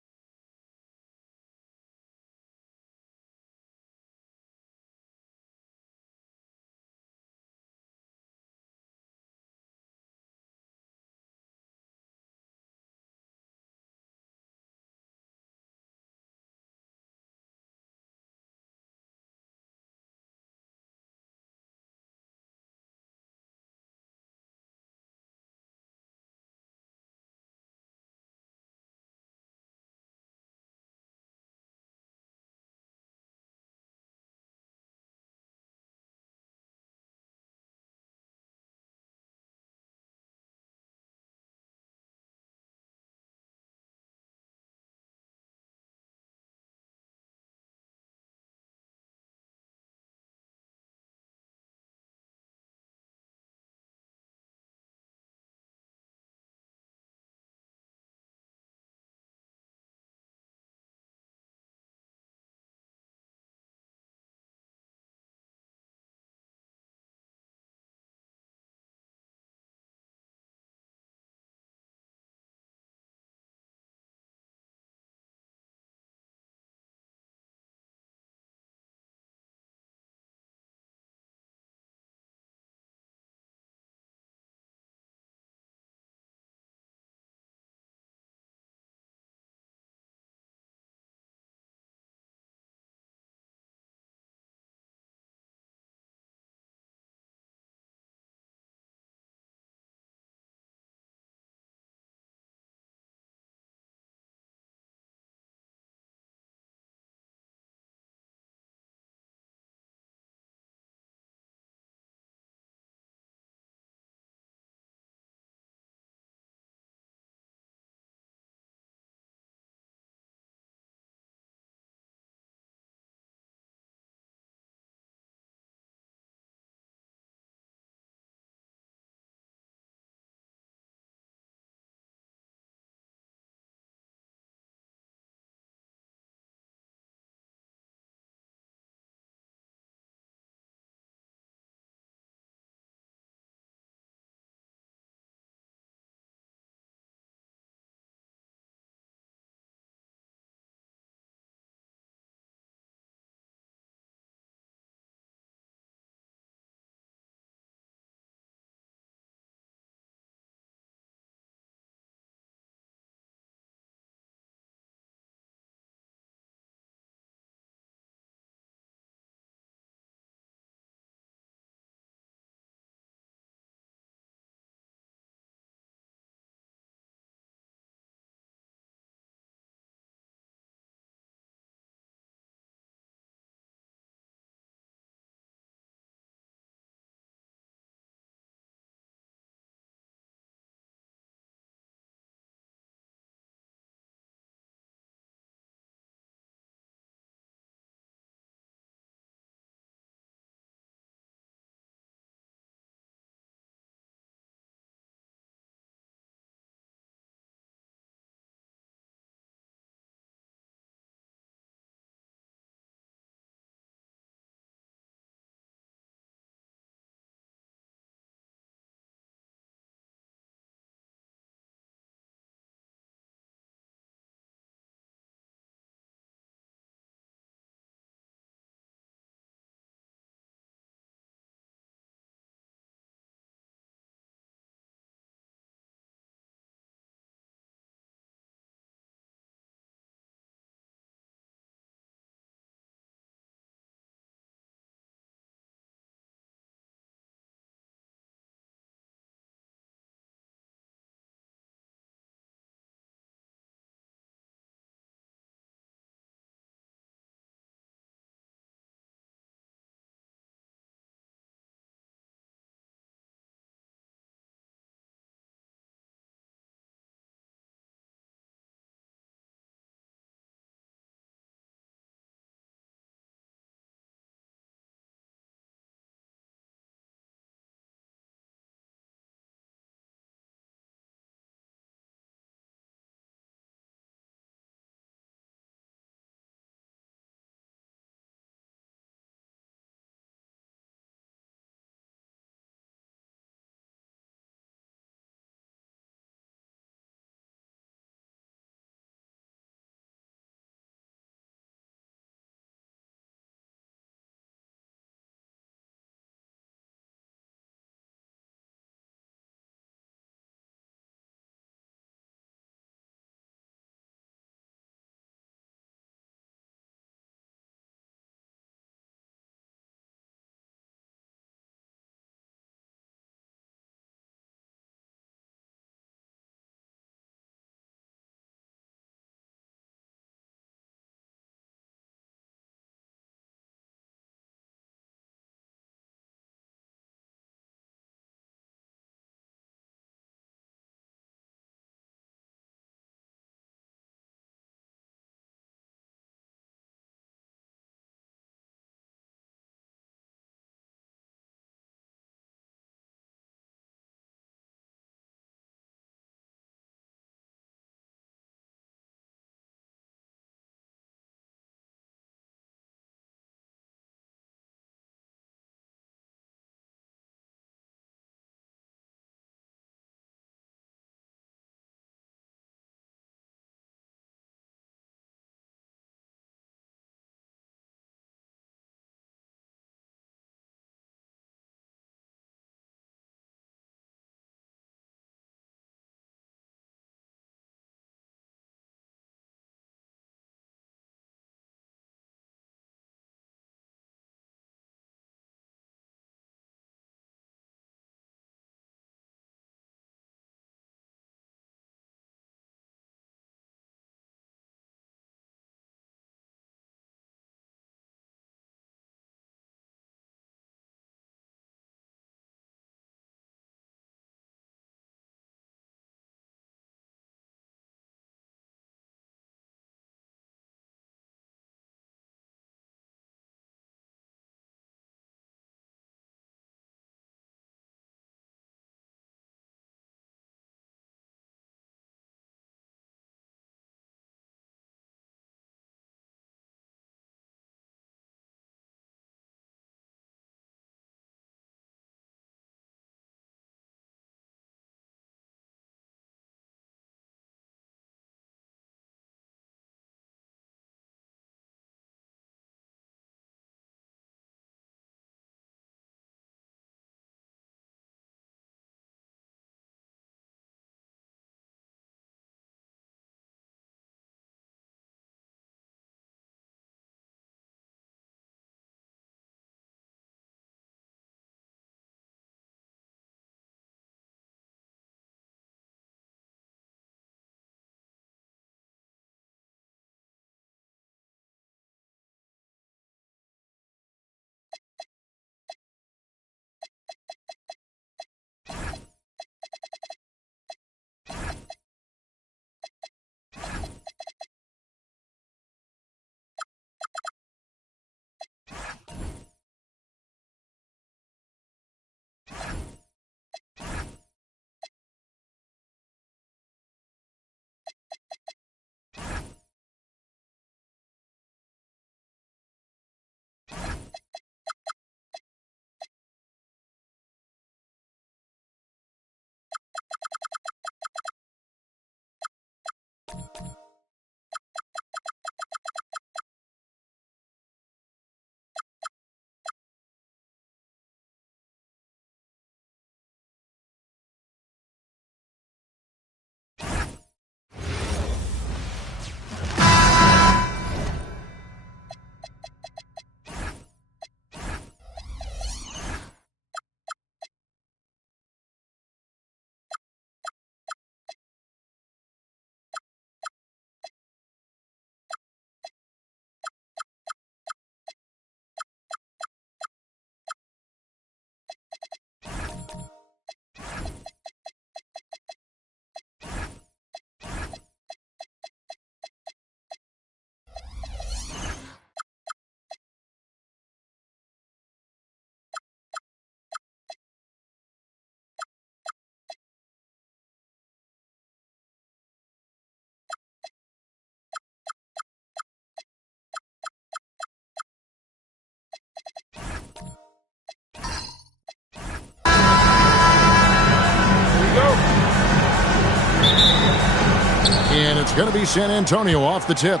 it's going to be San Antonio off the tip.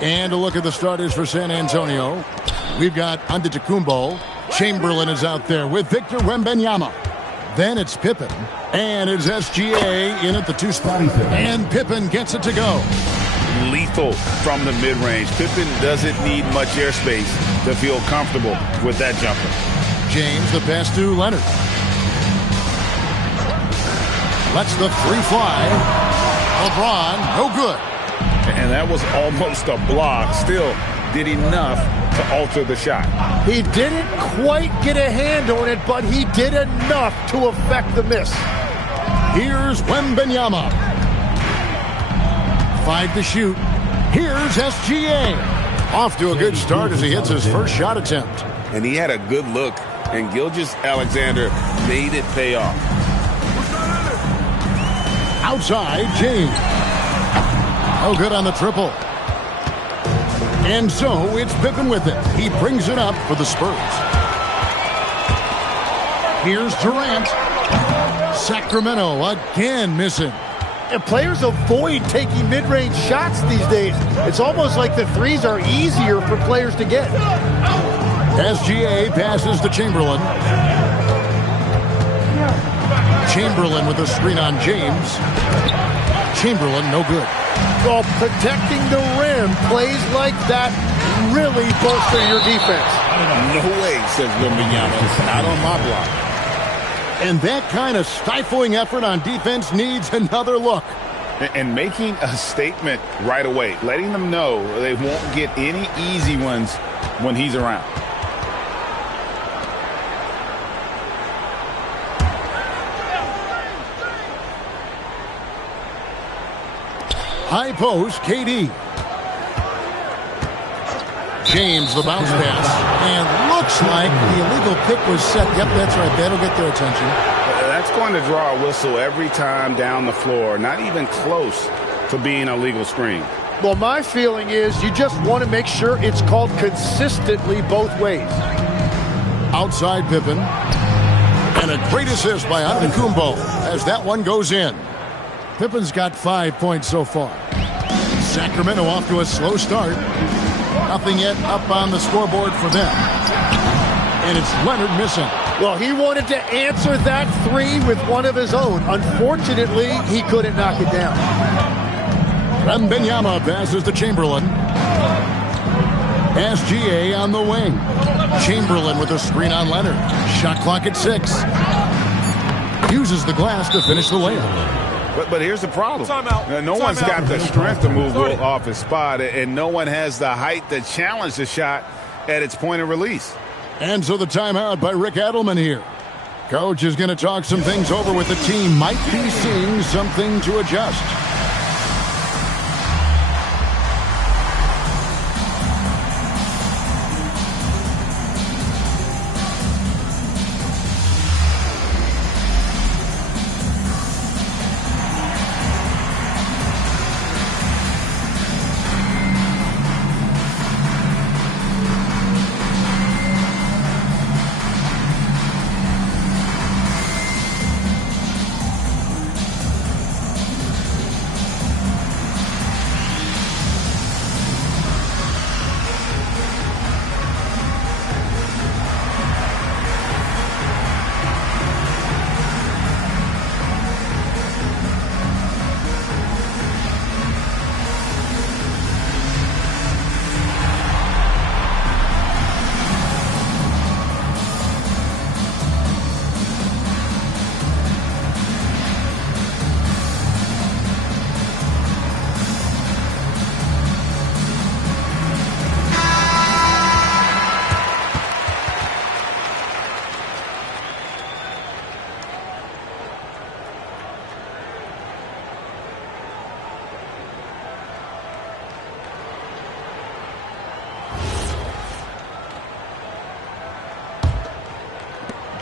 And a look at the starters for San Antonio. We've got Antetokounmpo. Chamberlain is out there with Victor Wembanyama. Then it's Pippen. And it's SGA in at the 2 spot. And Pippen gets it to go. Lethal from the mid-range. Pippen doesn't need much airspace to feel comfortable with that jumper. James, the pass to Leonard. Lets the 3 fly. LeBron, no good. And that was almost a block. Still did enough to alter the shot. He didn't quite get a hand on it, but he did enough to affect the miss. Here's Wembanyama. 5 to shoot. Here's SGA. Off to a good start as he hits his first shot attempt. And he had a good look, and Gilgeous-Alexander made it pay off. Outside, James. No good on the triple. And so it's Pippen with it. He brings it up for the Spurs. Here's Durant. Sacramento again missing. And players avoid taking mid-range shots these days. It's almost like the threes are easier for players to get. SGA passes to Chamberlain. Chamberlain with a screen on James. Chamberlain, no good. Well, protecting the rim, plays like that really bolster your defense. No way, says Wembanyama. Not on my block. And that kind of stifling effort on defense needs another look. And making a statement right away, letting them know they won't get any easy ones when he's around. High post, KD. James, the bounce pass. And looks like the illegal pick was set. Yep, that's right. That'll get their attention. That's going to draw a whistle every time down the floor. Not even close to being a legal screen. Well, my feeling is you just want to make sure it's called consistently both ways. Outside Pippen. And a great assist by Antetokounmpo as that one goes in. Pippen's got 5 points so far. Sacramento off to a slow start. Nothing yet up on the scoreboard for them. And it's Leonard missing. Well, he wanted to answer that 3 with one of his own. Unfortunately, he couldn't knock it down. Wembanyama passes to Chamberlain. SGA on the wing. Chamberlain with a screen on Leonard. Shot clock at 6. Uses the glass to finish the layup. But here's the problem. No one's got the strength to move Will off his spot, and no one has the height to challenge the shot at its point of release. And so the timeout by Rick Adelman here. Coach is going to talk some things over with the team. Might be seeing something to adjust.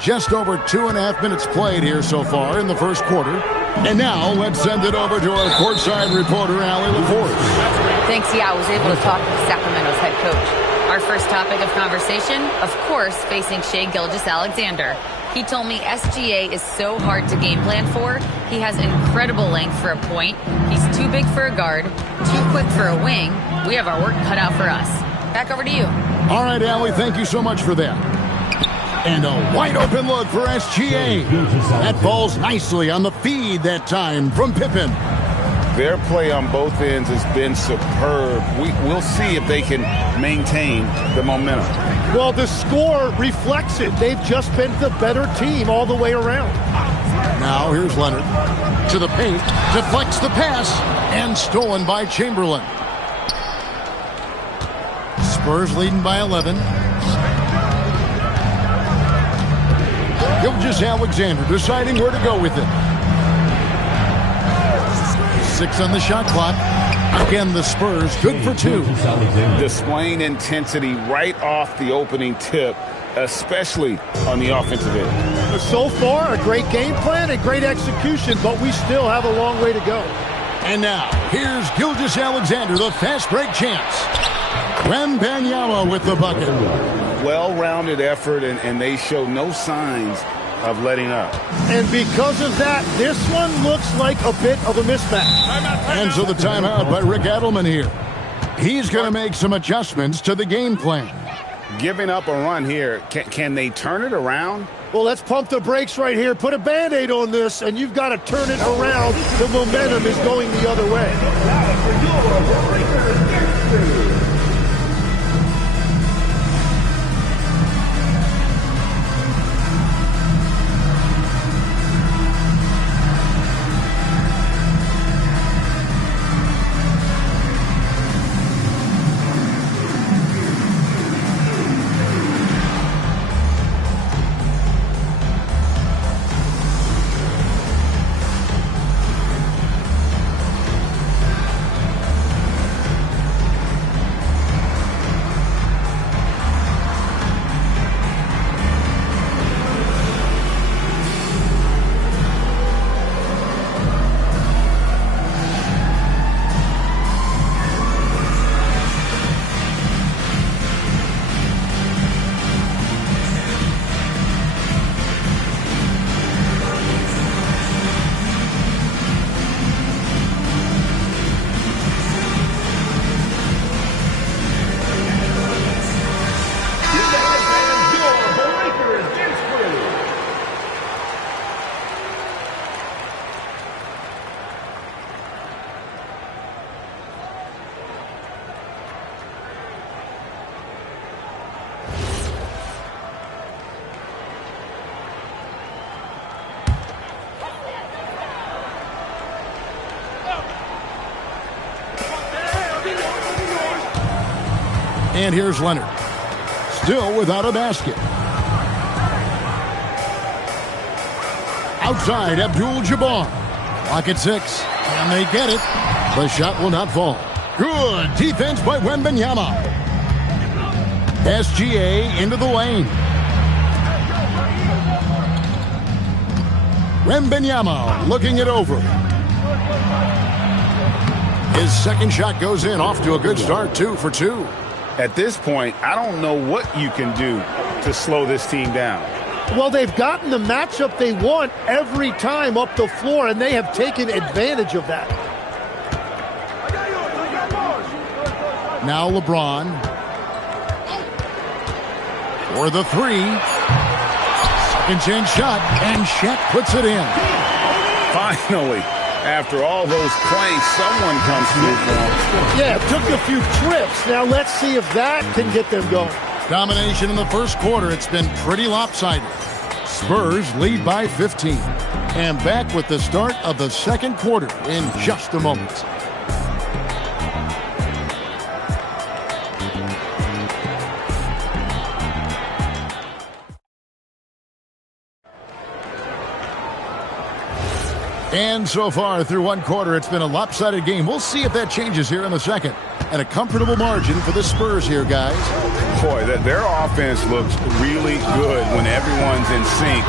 Just over 2.5 minutes played here so far in the first quarter. And now let's send it over to our courtside reporter, Allie LaForce. Thanks, I was able to talk to Sacramento's head coach. Our first topic of conversation, of course, facing Shai Gilgeous-Alexander. He told me SGA is so hard to game plan for. He has incredible length for a point. He's too big for a guard, too quick for a wing. We have our work cut out for us. Back over to you. All right, Allie, thank you so much for that. And a wide open look for SGA. That falls nicely on the feed that time from Pippen. Their play on both ends has been superb. We'll see if they can maintain the momentum. Well, the score reflects it. They've just been the better team all the way around. Now here's Leonard to the paint, deflects the pass, and stolen by Chamberlain. Spurs leading by 11. Gilgeous-Alexander deciding where to go with it. 6 on the shot clock. Again, the Spurs good for 2. Displaying intensity right off the opening tip, especially on the offensive end. So far, a great game plan and great execution, but we still have a long way to go. And now, here's Gilgeous-Alexander, the fast break champs. Wembanyama with the bucket. Well-rounded effort, and they show no signs of letting up. And because of that, this one looks like a bit of a mismatch. And so the timeout by Rick Adelman here. He's going to make some adjustments to the game plan. Giving up a run here, can they turn it around? Well, let's pump the brakes right here. Put a Band-Aid on this, and you've got to turn it around. The momentum is going the other way. And here's Leonard. Still without a basket. Outside, Abdul-Jabbar. Clock at 6. And they get it. The shot will not fall. Good defense by Wembanyama. SGA into the lane. Wembanyama looking it over. His second shot goes in, off to a good start, 2 for 2. At this point, I don't know what you can do to slow this team down. Well, they've gotten the matchup they want every time up the floor, and they have taken advantage of that. Now LeBron. For the 3. Second chance shot, and Shaq puts it in. Finally. After all those plays, someone comes through for him. Yeah, it took a few trips. Now let's see if that can get them going. Domination in the first quarter. It's been pretty lopsided. Spurs lead by 15. And back with the start of the second quarter in just a moment. And so far through one quarter, it's been a lopsided game. We'll see if that changes here in the second. And a comfortable margin for the Spurs here, guys. Boy, their offense looks really good when everyone's in sync.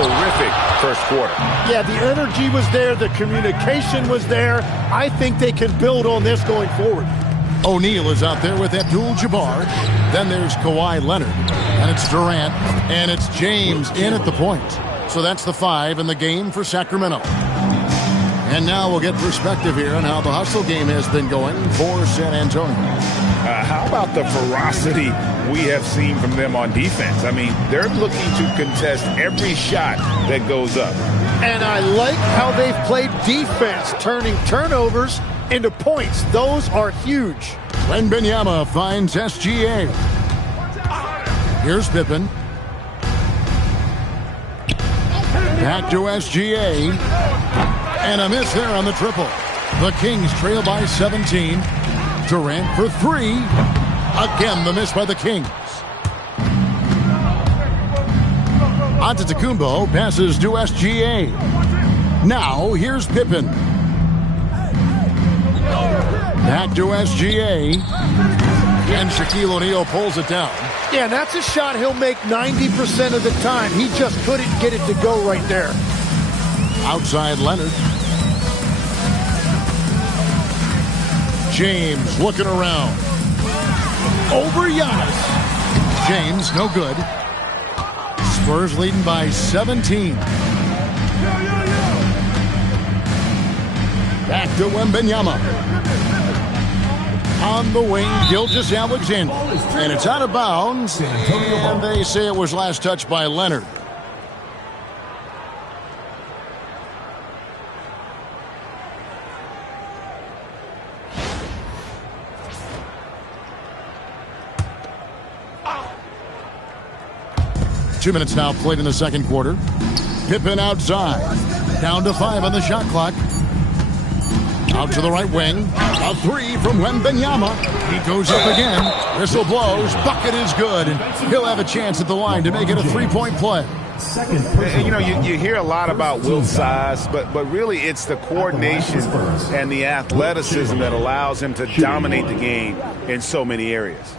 Terrific first quarter. Yeah, the energy was there. The communication was there. I think they can build on this going forward. O'Neal is out there with Abdul-Jabbar. Then there's Kawhi Leonard. And it's Durant. And it's James in at the point. So that's the 5 in the game for Sacramento. And now we'll get perspective here on how the hustle game has been going for San Antonio. How about the ferocity we have seen from them on defense? I mean, they're looking to contest every shot that goes up. And I like how they've played defense, turning turnovers into points. Those are huge. Wembanyama finds SGA. Here's Pippen. Back to SGA. And a miss there on the triple. The Kings trail by 17. Durant for 3. Again, the miss by the Kings. Antetokounmpo passes to SGA. Now, here's Pippen. Back to SGA. And Shaquille O'Neal pulls it down. Yeah, that's a shot he'll make 90% of the time. He just couldn't get it to go right there. Outside Leonard. James looking around. Over Giannis. James, no good. Spurs leading by 17. Back to Wembanyama. On the wing, Gilgeous-Alexander. And it's out of bounds. And they say it was last touched by Leonard. Two minutes now played in the second quarter. Pippen outside. Down to 5 on the shot clock. Out to the right wing. A 3 from Wembanyama. He goes up again. Whistle blows. Bucket is good. And he'll have a chance at the line to make it a 3-point play. And, you know, you hear a lot about Wilt's size, but really it's the coordination and the athleticism that allows him to dominate the game in so many areas.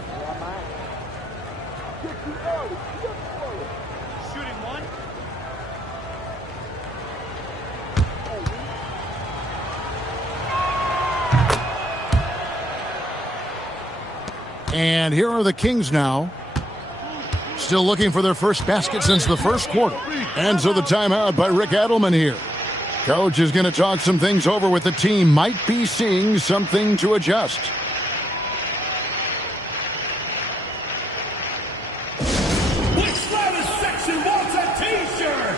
And here are the Kings now. Still looking for their first basket since the first quarter. And so the timeout by Rick Adelman here. Coach is going to talk some things over with the team. Might be seeing something to adjust. Which Lavish section wants a T-shirt?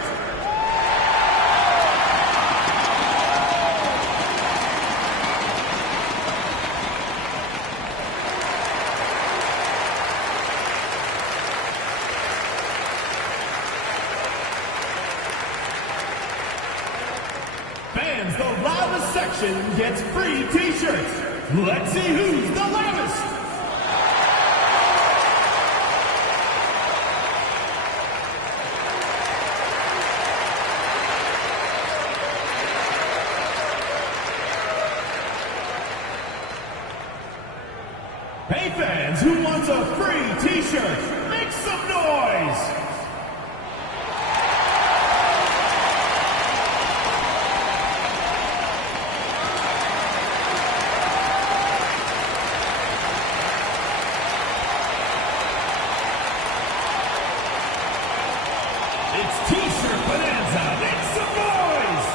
Fans, the loudest section gets free T-shirts. Let's see who's the loudest. Hey fans, who wants a free T-shirt? Make some noise. It's T-shirt bonanza. Make some noise.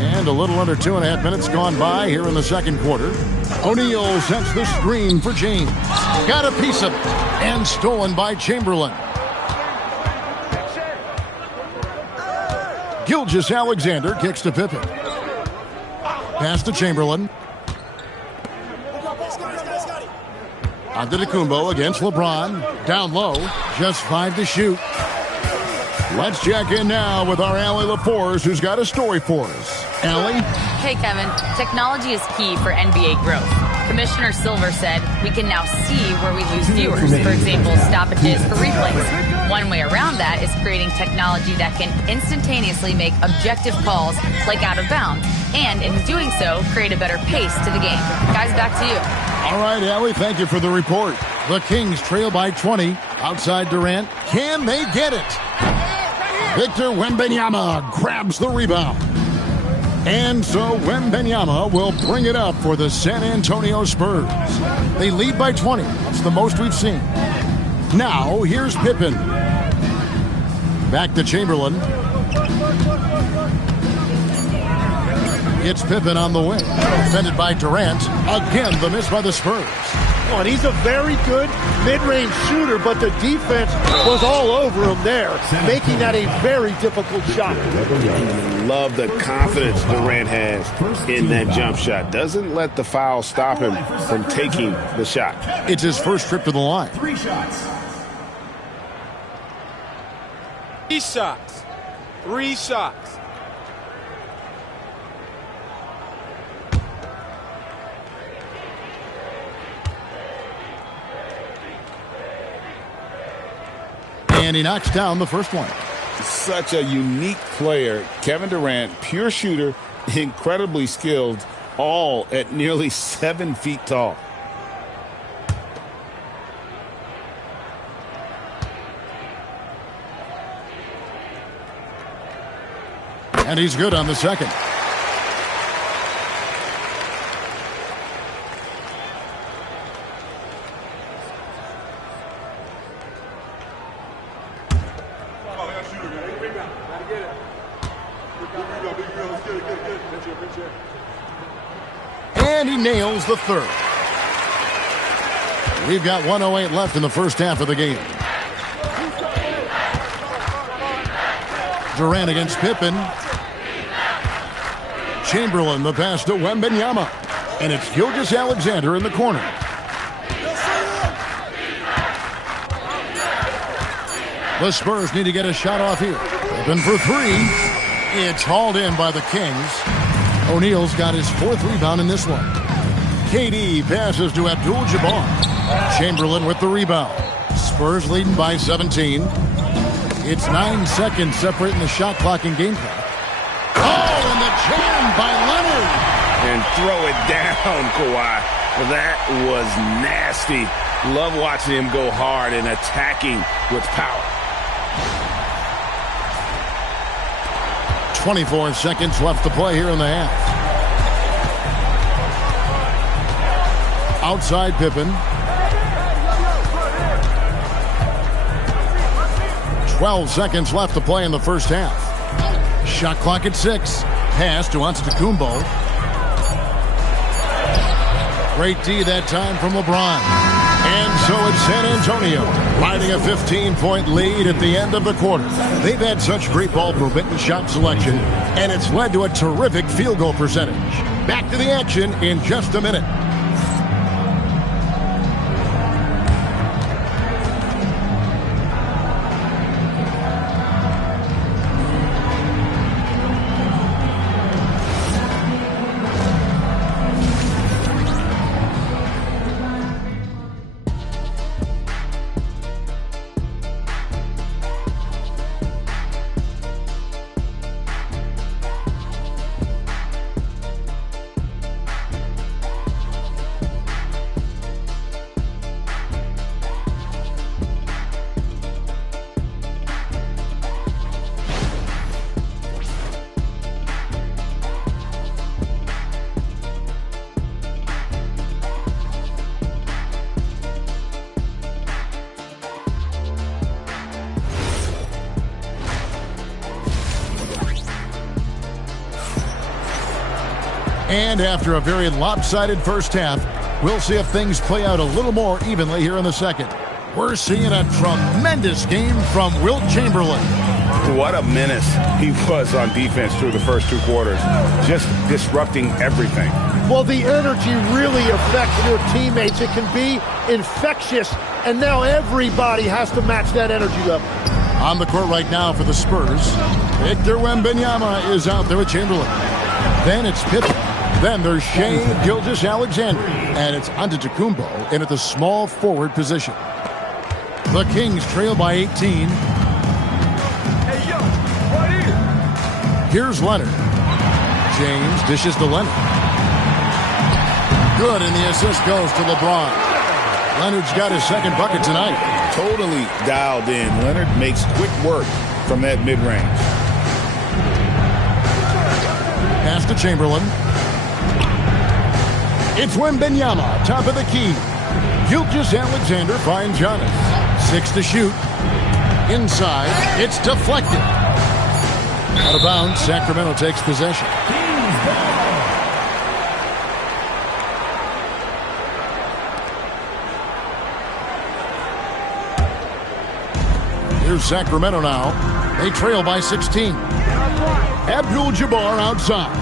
And a little under 2.5 minutes gone by here in the second quarter. O'Neal sets the screen for James. Got a piece of it. And stolen by Chamberlain. Gilgeous-Alexander kicks to Pippen. Pass to Chamberlain. Antetokounmpo against LeBron. Down low. Just 5 to shoot. Let's check in now with our Allie LaForce, who's got a story for us. Allie? Hey, Kevin. Technology is key for NBA growth. Commissioner Silver said, we can now see where we lose viewers. For example, stoppages for replays. One way around that is creating technology that can instantaneously make objective calls like out of bounds. And in doing so, create a better pace to the game. Guys, back to you. All right, Allie, thank you for the report. The Kings trail by 20. Outside Durant. Can they get it? Victor Wembanyama grabs the rebound. And so Wembanyama will bring it up for the San Antonio Spurs. They lead by 20. That's the most we've seen. Now, here's Pippen. Back to Chamberlain. It's Pippen on the wing. Defended by Durant. Again, the miss by the Spurs. And he's a very good mid-range shooter, but the defense was all over him there, making that a very difficult shot. Love the confidence Durant has in that jump shot. Doesn't let the foul stop him from taking the shot. It's his first trip to the line. 3 shots. 3 shots. 3 shots. And he knocks down the first one. Such a unique player. Kevin Durant, pure shooter, incredibly skilled, all at nearly 7 feet tall. And he's good on the second. And he nails the third. We've got 1:08 left in the first half of the game. Durant against Pippen. Chamberlain, the pass to Wembanyama. And it's Gilgeous-Alexander in the corner. The Spurs need to get a shot off here. Pippen for 3. It's hauled in by the Kings. O'Neal's got his 4th rebound in this one. KD passes to Abdul-Jabbar. Chamberlain with the rebound. Spurs leading by 17. It's 9 seconds separating the shot clock and game clock. Oh, and the jam by Leonard. And throw it down, Kawhi. That was nasty. Love watching him go hard and attacking with power. 24 seconds left to play here in the half. Outside Pippen. 12 seconds left to play in the first half. Shot clock at 6. Pass to Antetokounmpo. Great D that time from LeBron. And so it's San Antonio riding a 15-point lead at the end of the quarter. They've had such great ball movement and shot selection, and it's led to a terrific field goal percentage. Back to the action in just a minute. And after a very lopsided first half, we'll see if things play out a little more evenly here in the second. We're seeing a tremendous game from Wilt Chamberlain. What a menace he was on defense through the first 2 quarters. Just disrupting everything. Well, the energy really affects your teammates. It can be infectious, and now everybody has to match that energy level. On the court right now for the Spurs, Victor Wembanyama is out there with Chamberlain. Then it's Pippen. Then there's Shai Gilgeous-Alexander. And it's Antetokounmpo in at the small forward position. The Kings trail by 18. Here's Leonard. James dishes to Leonard. Good, and the assist goes to LeBron. Leonard's got his second bucket tonight. Totally dialed in. Leonard makes quick work from that mid-range. Pass to Chamberlain. It's Wembanyama, top of the key. Gilgeous-Alexander finds Giannis. 6 to shoot. Inside, it's deflected. Out of bounds, Sacramento takes possession. Here's Sacramento now. They trail by 16. Abdul-Jabbar outside.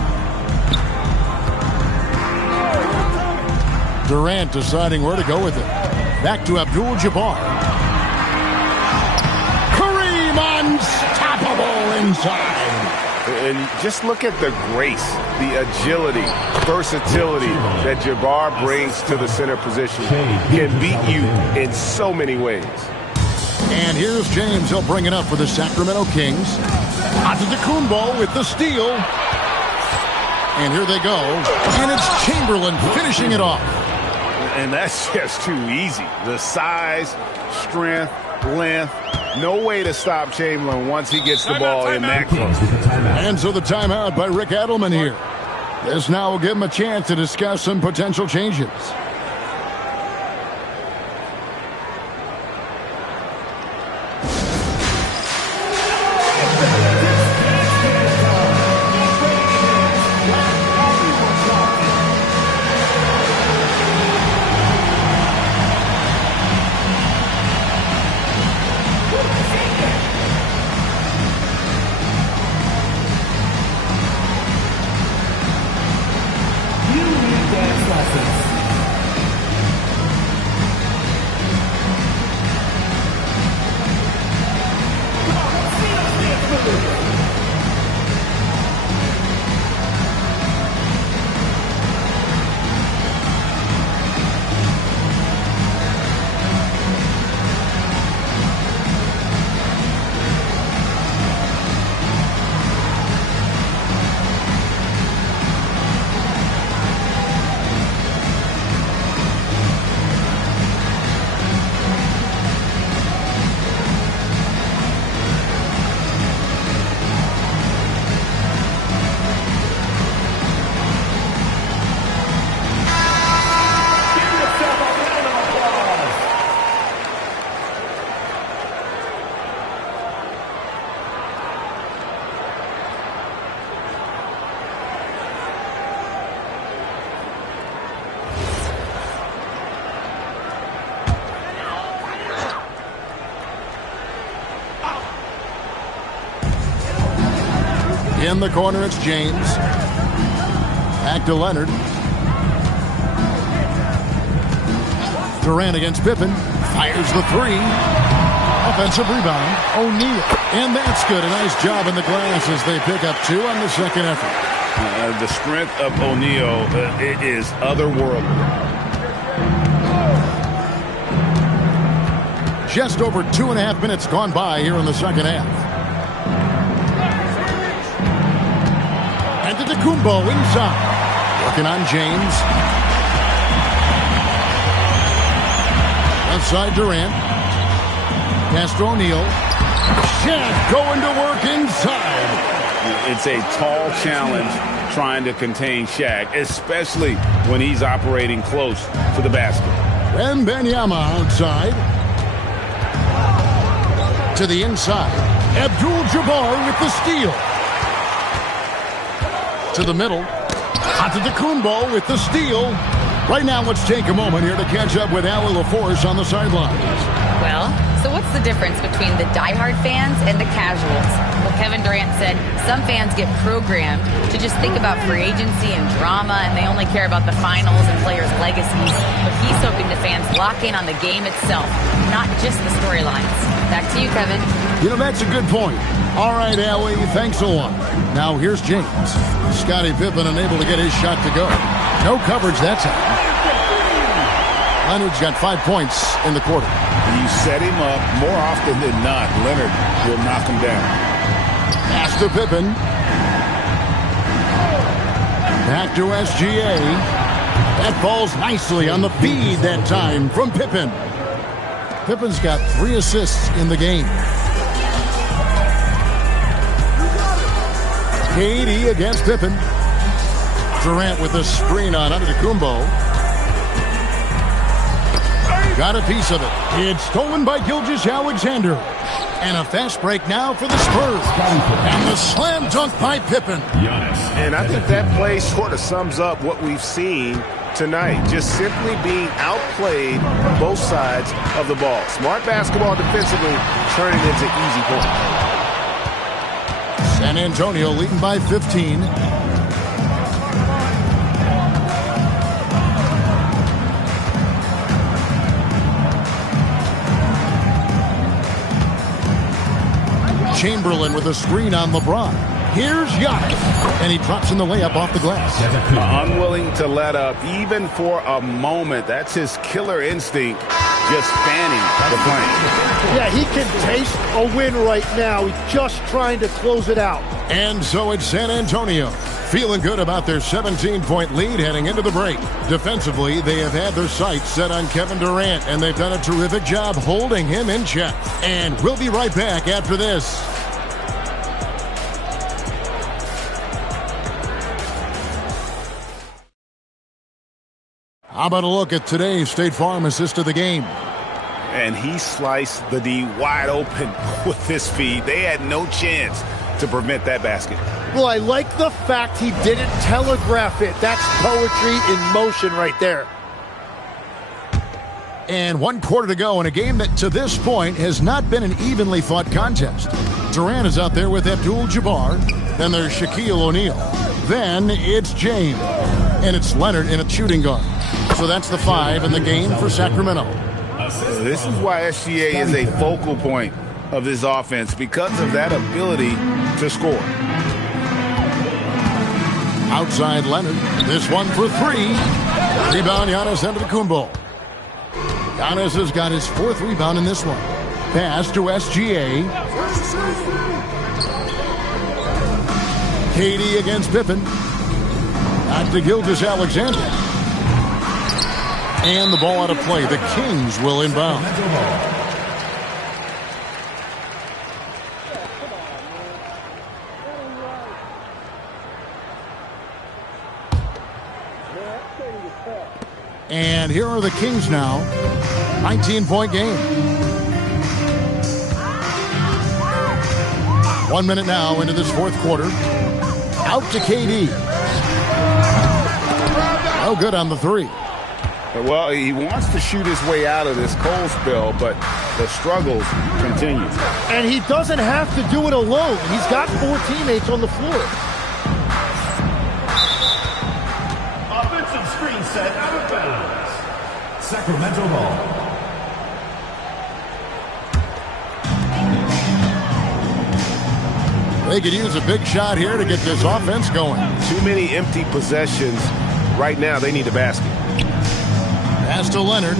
Durant deciding where to go with it. Back to Abdul-Jabbar. Kareem unstoppable inside. And just look at the grace, the agility, versatility that Jabbar brings to the center position. Can beat you in so many ways. And here's James. He'll bring it up for the Sacramento Kings. Antetokounmpo with the steal. And here they go. And it's Chamberlain finishing it off. And that's just too easy. The size, strength, length. No way to stop Chamberlain once he gets the ball in that close. And so the timeout by Rick Adelman here. This now will give him a chance to discuss some potential changes. In the corner, it's James. Back to Leonard. Durant against Pippen. Fires the three. Offensive rebound. O'Neal. And that's good. A nice job in the glass as they pick up 2 on the second effort. The strength of O'Neal it is otherworldly. Just over 2.5 minutes gone by here in the second half. Antetokounmpo inside. Working on James. Outside Durant. Pass to O'Neal. Shaq going to work inside. It's a tall challenge trying to contain Shaq, especially when he's operating close to the basket. Wembanyama outside. To the inside. Abdul-Jabbar with the steal. To the middle. Antetokounmpo with the steal. Right now, let's take a moment here to catch up with Allie LaForce on the sidelines. Well, so what's the difference between the diehard fans and the casuals? Well, Kevin Durant said some fans get programmed to just think about free agency and drama, and they only care about the finals and players' legacies. But he's hoping the fans lock in on the game itself, not just the storylines. Back to you, Kevin. You know, that's a good point. All right, Allie, thanks a lot. Now here's James. Scottie Pippen unable to get his shot to go. No coverage that time. Leonard's got 5 points in the quarter. You set him up, more often than not, Leonard will knock him down. Pass to Pippen. Back to SGA. That falls nicely on the feed that time from Pippen. Pippen's got 3 assists in the game. KD against Pippen. Durant with a screen on Antetokounmpo. Got a piece of it. It's stolen by Gilgeous-Alexander. And a fast break now for the Spurs. And the slam dunk by Pippen. And I think that play sort of sums up what we've seen tonight. Just simply being outplayed on both sides of the ball. Smart basketball defensively, turning into easy points. San Antonio leading by 15. Chamberlain with a screen on LeBron. Here's Giannis, and he drops in the layup off the glass. Unwilling to let up, even for a moment. That's his killer instinct, just fanning the flame. Yeah, he can taste a win right now. He's just trying to close it out. And so it's San Antonio, feeling good about their 17-point lead heading into the break. Defensively, they have had their sights set on Kevin Durant, and they've done a terrific job holding him in check. And we'll be right back after this. How about a look at today's State Farm assist of the game? And he sliced the D wide open with this feed. They had no chance to prevent that basket. Well, I like the fact he didn't telegraph it. That's poetry in motion right there. And 1 quarter to go in a game that to this point has not been an evenly fought contest. Durant is out there with Abdul-Jabbar. Then there's Shaquille O'Neal. Then it's James. And it's Leonard in a shooting guard. So that's the 5 in the game for Sacramento. This is why SGA is a focal point of this offense, because of that ability to score. Outside Leonard. This one for 3. Rebound Giannis Antetokounmpo. Giannis has got his 4th rebound in this one. Pass to SGA. KD against Pippen. Back to Gilgeous-Alexander. And the ball out of play. The Kings will inbound. And here are the Kings now. 19-point game. 1 minute now into this 4th quarter. Out to KD. No good on the 3. Well, he wants to shoot his way out of this cold spell, but the struggles continue. And he doesn't have to do it alone. He's got 4 teammates on the floor. Offensive screen set out of bounds. Sacramento ball. They could use a big shot here to get this offense going. Too many empty possessions. Right now, they need a basket. Pass to Leonard.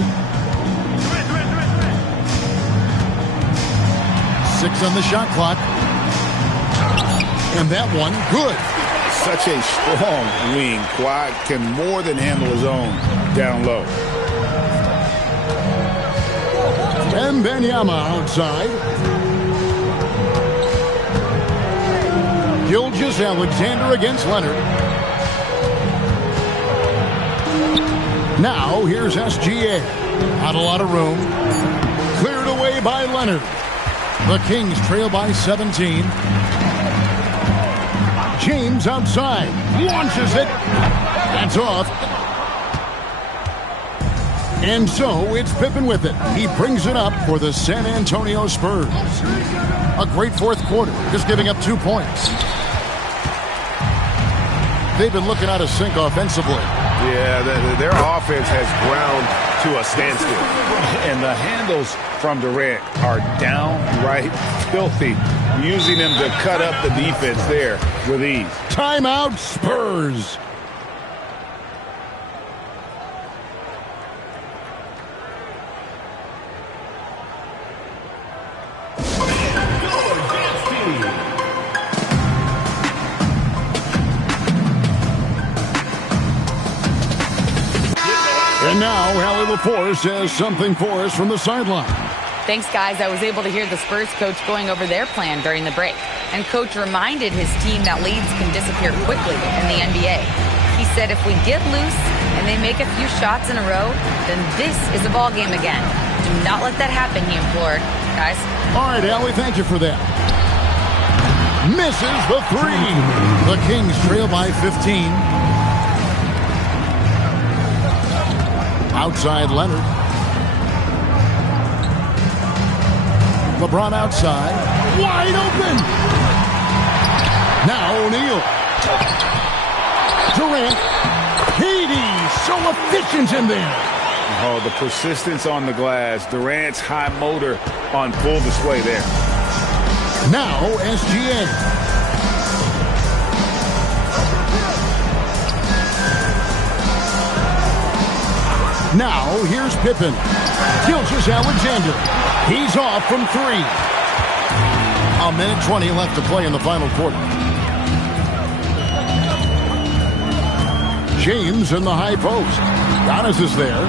6 on the shot clock. And that one, good. Such a strong wing. Kawhi can more than handle his own down low. Wembanyama outside. Gilgeous-Alexander against Leonard. Now, here's SGA. Not a lot of room. Cleared away by Leonard. The Kings trail by 17. James outside. Launches it. That's off. And so, it's Pippen with it. He brings it up for the San Antonio Spurs. A great 4th quarter, just giving up 2 points. They've been looking out of sync offensively. Yeah, their offense has ground to a standstill. And the handles from Durant are downright filthy, using them to cut up the defense there with ease. Timeout, Spurs. And now, Allie LaForce has something for us from the sideline. Thanks, guys. I was able to hear the Spurs coach going over their plan during the break. And coach reminded his team that leads can disappear quickly in the NBA. He said if we get loose and they make a few shots in a row, then this is a ball game again. Do not let that happen, he implored. Guys. All right, Allie, thank you for that. Misses the three. The Kings trail by 15. Outside Leonard. LeBron outside. Wide open. Now O'Neal. Durant. Katie so efficient in there. Oh, the persistence on the glass. Durant's high motor on full display there. Now SGA. Now, here's Pippen. Gilgeous-Alexander. He's off from three. 1:20 left to play in the final quarter. James in the high post. Giannis is there.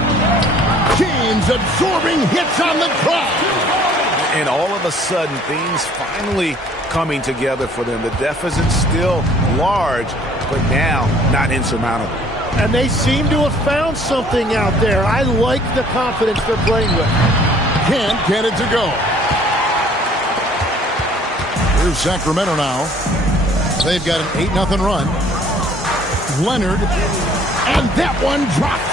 James absorbing hits on the cross. And all of a sudden, things finally coming together for them. The deficit still large, but now not insurmountable. And they seem to have found something out there. I like the confidence they're playing with. Can't get it to go. Here's Sacramento now. They've got an 8-0 run. Leonard. And that one drops.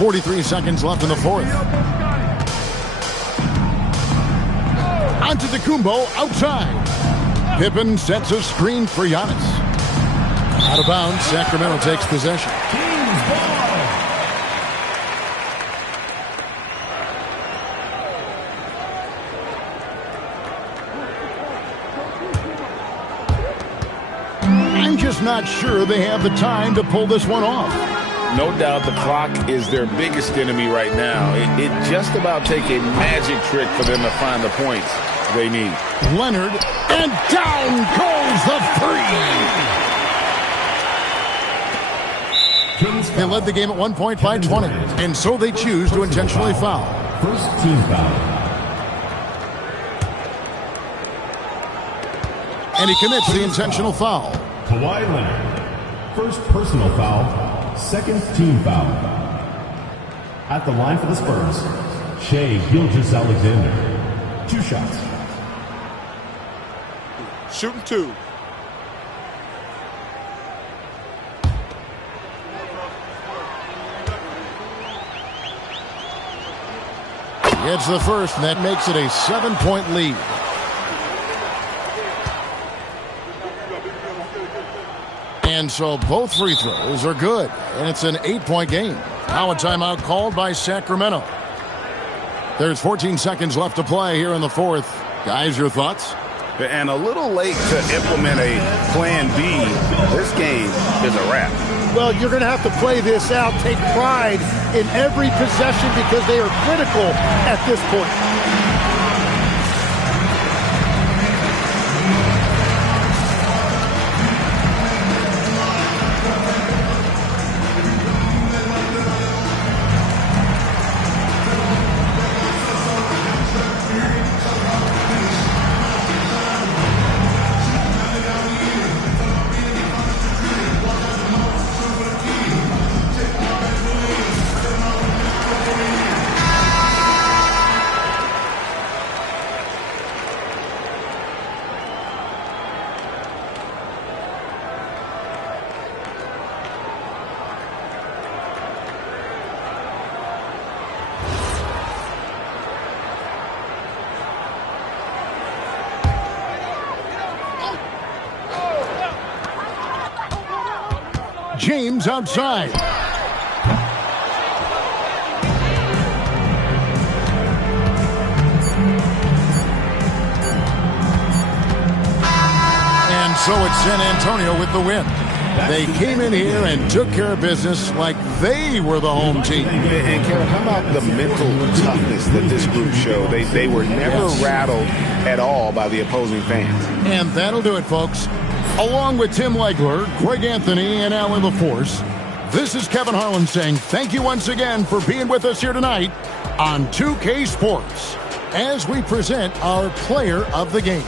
43 seconds left in the fourth. Antetokounmpo outside. Pippen sets a screen for Giannis. Out of bounds, Sacramento takes possession. I'm just not sure they have the time to pull this one off. No doubt the clock is their biggest enemy right now. It just about take a magic trick for them to find the points they need. Leonard, and down goes the three. They led the game at 1 point by 20, and so they choose to intentionally foul. First team foul. And he commits the intentional foul. Kawhi Leonard. First personal foul. Second team foul. At the line for the Spurs, Shai Gilgeous-Alexander. 2 shots. Shooting 2. Gets the first, and that makes it a 7-point lead. And so both free throws are good, and it's an 8-point game. Now a timeout called by Sacramento. There's 14 seconds left to play here in the fourth. Guys, your thoughts? And a little late to implement a plan B. This game is a wrap. Well, you're going to have to play this out, take pride in every possession because they are critical at this point. James outside. And so it's San Antonio with the win. They came in here and took care of business like they were the home team. And Kevin, how about the mental toughness that this group showed? They were never rattled at all by the opposing fans. And that'll do it, folks. Along with Tim Legler, Greg Anthony, and Alan LaForce, this is Kevin Harlan saying thank you once again for being with us here tonight on 2K Sports as we present our player of the game.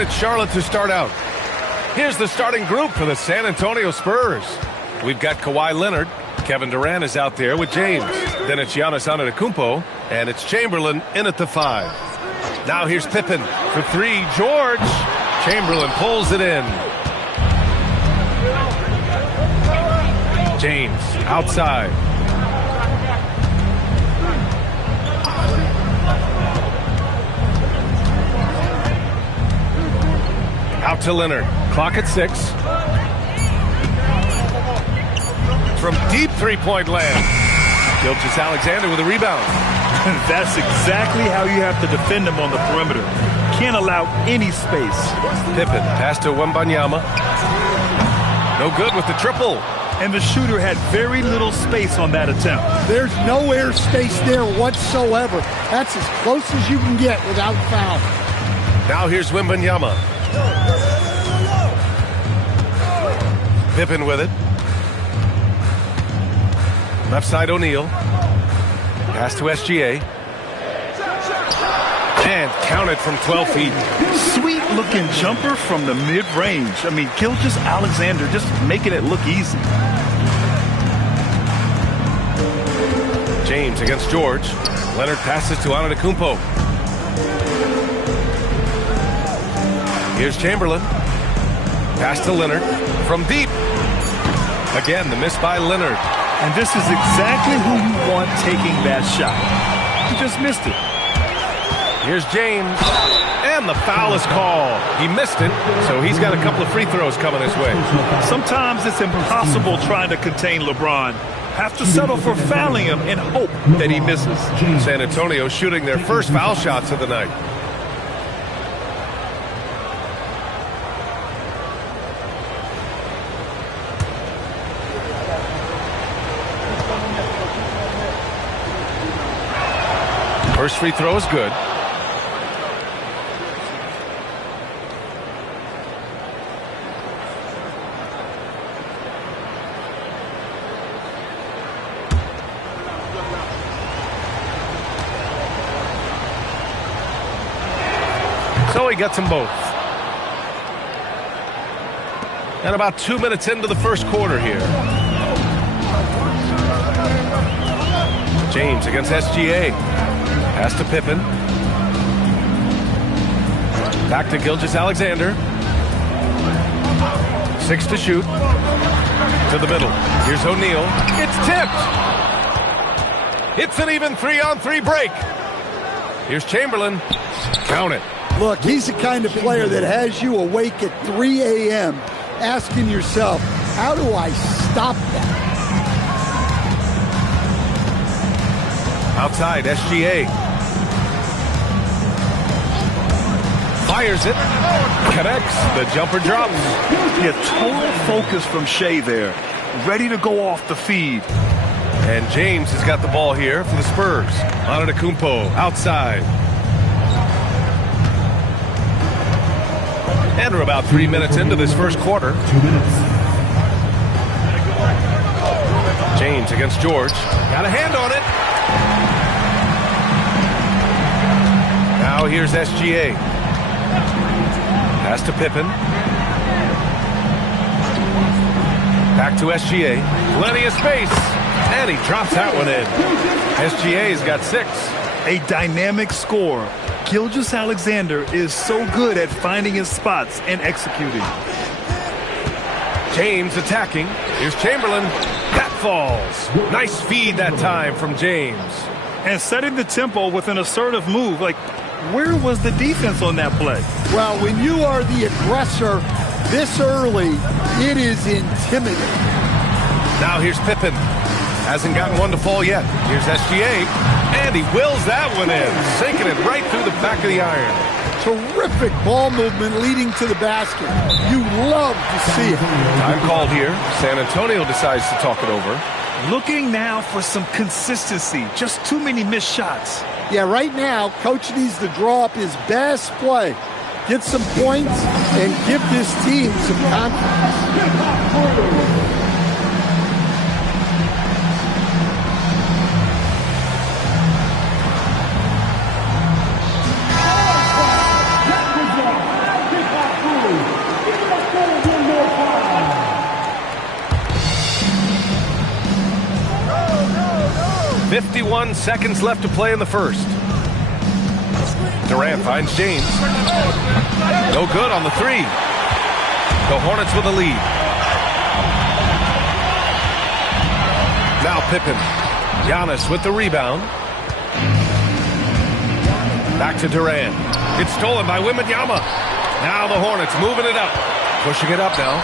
And it's Charlotte to start out. Here's the starting group for the San Antonio Spurs. We've got Kawhi Leonard. Kevin Durant is out there with James. Then it's Giannis Antetokounmpo. And it's Chamberlain in at the 5. Now here's Pippen for 3. George. Chamberlain pulls it in. James outside. Out to Leonard. Clock at 6. From deep three-point land. Gilgeous-Alexander with a rebound. That's exactly how you have to defend him on the perimeter. Can't allow any space. Pippen pass to Wembanyama. No good with the triple. And the shooter had very little space on that attempt. There's no air space there whatsoever. That's as close as you can get without foul. Now here's Wembanyama. Pippen with it. Left side O'Neal. Pass to SGA. And counted from 12 feet. Sweet-looking jumper from the mid-range. I mean, Gilgeous-Alexander just making it look easy. James against George. Leonard passes to Antetokounmpo. Here's Chamberlain. Pass to Leonard from deep. Again, the miss by Leonard. And this is exactly who you want taking that shot. He just missed it. Here's James. And the foul is called. He missed it, so he's got a couple of free throws coming his way. Sometimes it's impossible trying to contain LeBron. Have to settle for fouling him and hope that he misses. San Antonio shooting their first foul shots of the night. First free throw is good. So he gets them both. And about 2 minutes into the first quarter here. James against SGA. Pass to Pippen. Back to Gilgeous-Alexander. 6 to shoot. To the middle. Here's O'Neal. It's tipped. It's an even 3-on-3 break. Here's Chamberlain. Count it. Look, he's the kind of player that has you awake at 3 a.m. asking yourself, how do I stop that? Outside, SGA. Fires it. Connects. The jumper drops. Yeah, total focus from Shea there. Ready to go off the feed. And James has got the ball here for the Spurs. Antetokounmpo outside. And we're about 3 minutes into this first quarter. 2 minutes. James against George. Got a hand on it. Now here's SGA. Pass to Pippen. Back to SGA. Plenty of space. And he drops that one in. SGA's got 6. A dynamic score. Gilgeous-Alexander is so good at finding his spots and executing. James attacking. Here's Chamberlain. That falls. Nice feed that time from James. And setting the tempo with an assertive move. Like, where was the defense on that play? Well, when you are the aggressor this early, it is intimidating. Now here's Pippen. Hasn't gotten one to fall yet. Here's SGA. And he wills that one in. Sinking it right through the back of the iron. Terrific ball movement leading to the basket. You love to see it. Time called here. San Antonio decides to talk it over. Looking now for some consistency. Just too many missed shots. Yeah, right now, Coach needs to draw up his best play. Get some points and give this team some confidence. 51 seconds left to play in the first. Durant finds James. No good on the three. The Hornets with a lead. Now Pippen. Giannis with the rebound. Back to Durant. It's stolen by Wembanyama. Now the Hornets moving it up. Pushing it up now.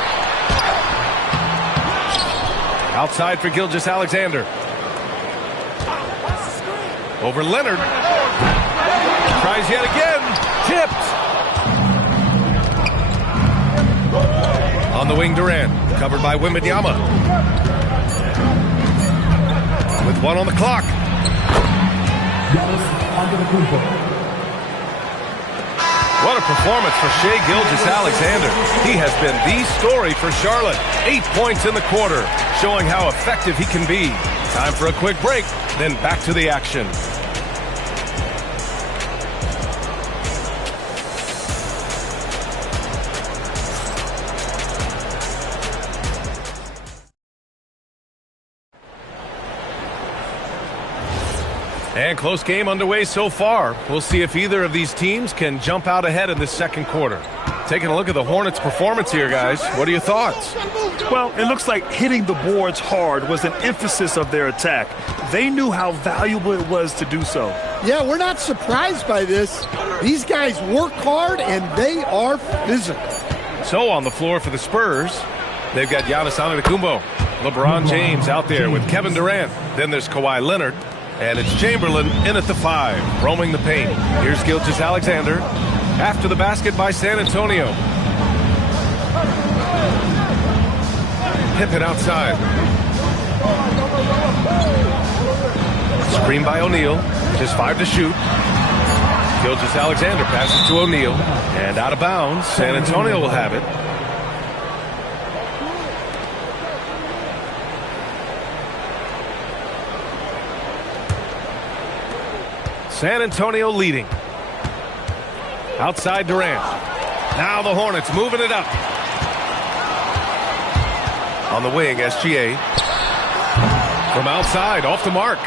Outside for Gilgeous-Alexander. Over Leonard. Tries yet again. Tipped. On the wing, Durant. Covered by Wembanyama. With one on the clock. What a performance for Shai Gilgeous-Alexander. He has been the story for Charlotte. 8 points in the quarter, showing how effective he can be. Time for a quick break, then back to the action. And close game underway so far. We'll see if either of these teams can jump out ahead in the second quarter. Taking a look at the Hornets' performance here, guys. What are your thoughts? Well, it looks like hitting the boards hard was an emphasis of their attack. They knew how valuable it was to do so. Yeah, we're not surprised by this. These guys work hard, and they are physical. So on the floor for the Spurs, they've got Giannis Antetokounmpo, LeBron James out there with Kevin Durant. Then there's Kawhi Leonard. And it's Chamberlain in at the 5, roaming the paint. Here's Gilgeous-Alexander. After the basket by San Antonio. Pippen outside. Screen by O'Neal. Just 5 to shoot. Gilgeous-Alexander passes to O'Neal. And out of bounds. San Antonio will have it. San Antonio leading. Outside Durant. Now the Hornets moving it up. On the wing, SGA. From outside, off the mark.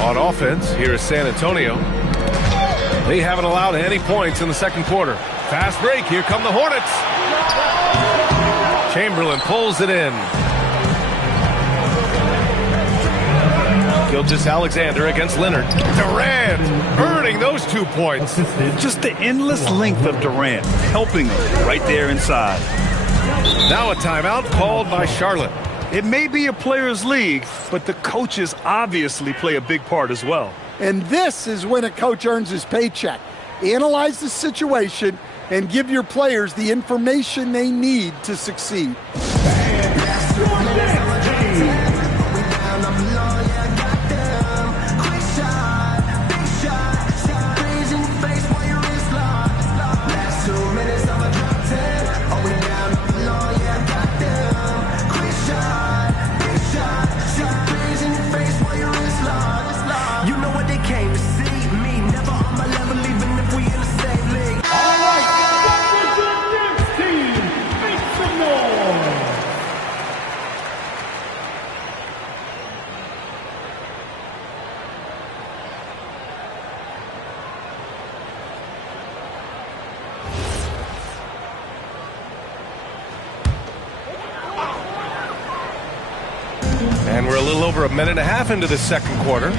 On offense, here is San Antonio. They haven't allowed any points in the second quarter. Fast break, here come the Hornets. Chamberlain pulls it in. Gilgeous-Alexander against Leonard. Durant earning those 2 points. Just the endless length of Durant helping him right there inside. Now a timeout called by Charlotte. It may be a players' league, but the coaches obviously play a big part as well. And this is when a coach earns his paycheck. Analyze the situation and give your players the information they need to succeed. And we're a little over a minute and a half into the second quarter.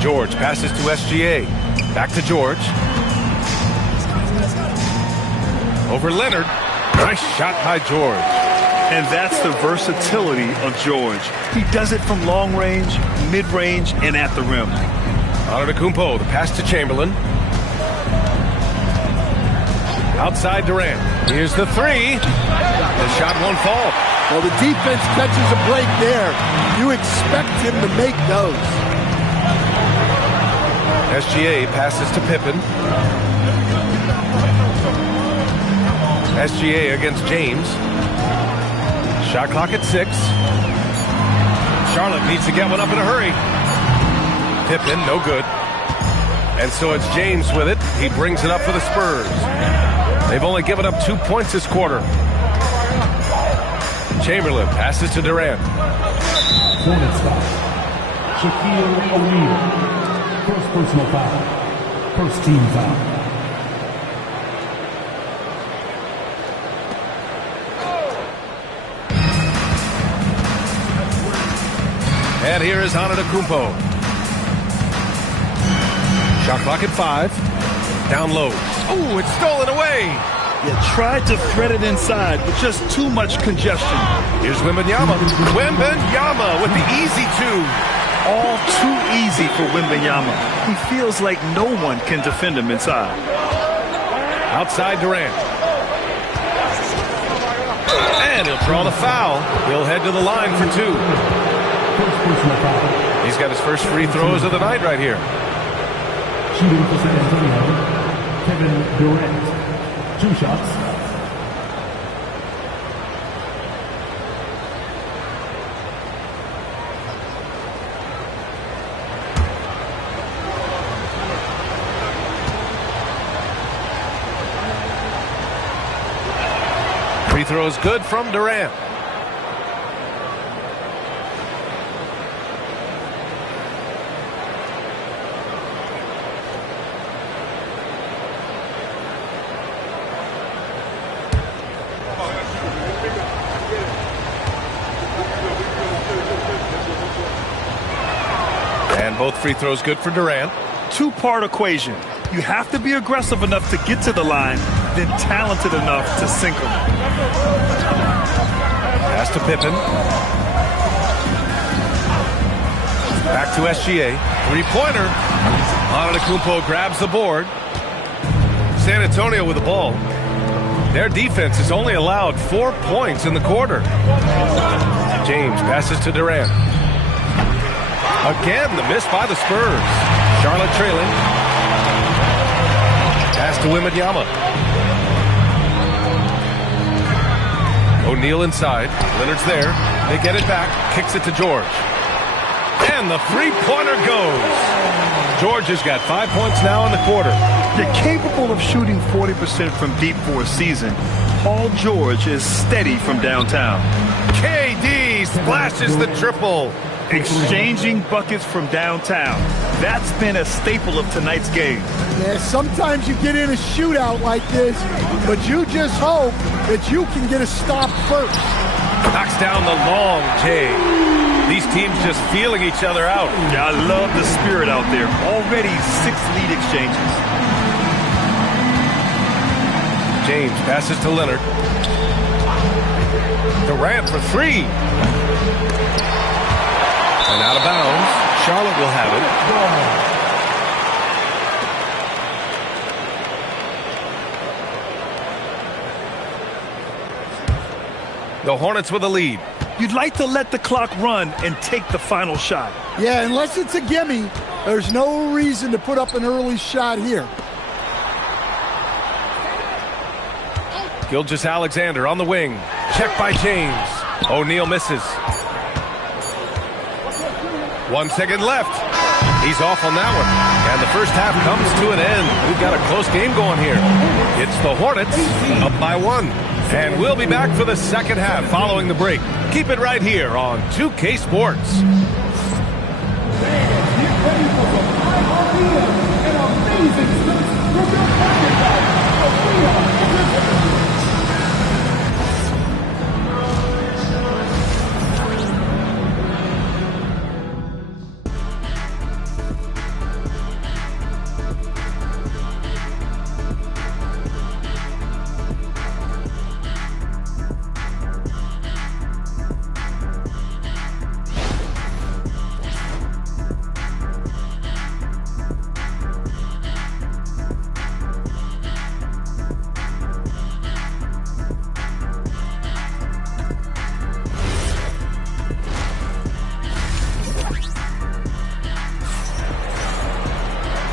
George passes to SGA. Back to George. Over Leonard. Nice shot by George. And that's the versatility of George. He does it from long range, mid-range, and at the rim. Antetokounmpo, the pass to Chamberlain. Outside Durant. Here's the 3. The shot won't fall. Well, the defense catches a break there. You expect him to make those. SGA passes to Pippen. SGA against James. Shot clock at 6. Charlotte needs to get one up in a hurry. Pippen, no good. And so it's James with it. He brings it up for the Spurs. They've only given up 2 points this quarter. Chamberlain passes to Durant. Hornets foul. Shaquille O'Neal. First personal foul. First team foul. And here is Antetokounmpo. Shot clock at 5. Down low. Oh, it's stolen away. Yeah, tried to thread it inside, but just too much congestion. Here's Wembanyama. Wembanyama with the easy 2. All too easy for Wembanyama. He feels like no one can defend him inside. Outside Durant. And he'll draw the foul. He'll head to the line for 2. He's got his first free throws of the night right here. Shooting for San Antonio, Kevin Durant. 2 shots. Free throws good from Durant. And both free throws good for Durant. Two-part equation. You have to be aggressive enough to get to the line, then talented enough to sink them. Pass to Pippen. Back to SGA. Three-pointer. Antetokounmpo grabs the board. San Antonio with the ball. Their defense has only allowed 4 points in the quarter. James passes to Durant. Again, the miss by the Spurs. Charlotte trailing. Pass to Wembanyama. O'Neal inside. Leonard's there. They get it back. Kicks it to George. And the three-pointer goes. George has got 5 points now in the quarter. You're capable of shooting 40% from deep for a season. Paul George is steady from downtown. KD splashes the triple. Exchanging buckets from downtown. That's been a staple of tonight's game. Yeah, sometimes you get in a shootout like this, but you just hope that you can get a stop first. Knocks down the long J. These teams just feeling each other out. Yeah, I love the spirit out there. Already 6 lead exchanges. James passes to Leonard. Durant for 3. And out of bounds. Charlotte will have it. The Hornets with a lead. You'd like to let the clock run and take the final shot. Yeah, unless it's a gimme, there's no reason to put up an early shot here. Gilgeous-Alexander on the wing. Check by James. O'Neal misses. 1 second left. He's off on that one. And the first half comes to an end. We've got a close game going here. It's the Hornets up by 1. And we'll be back for the second half following the break. Keep it right here on 2K Sports.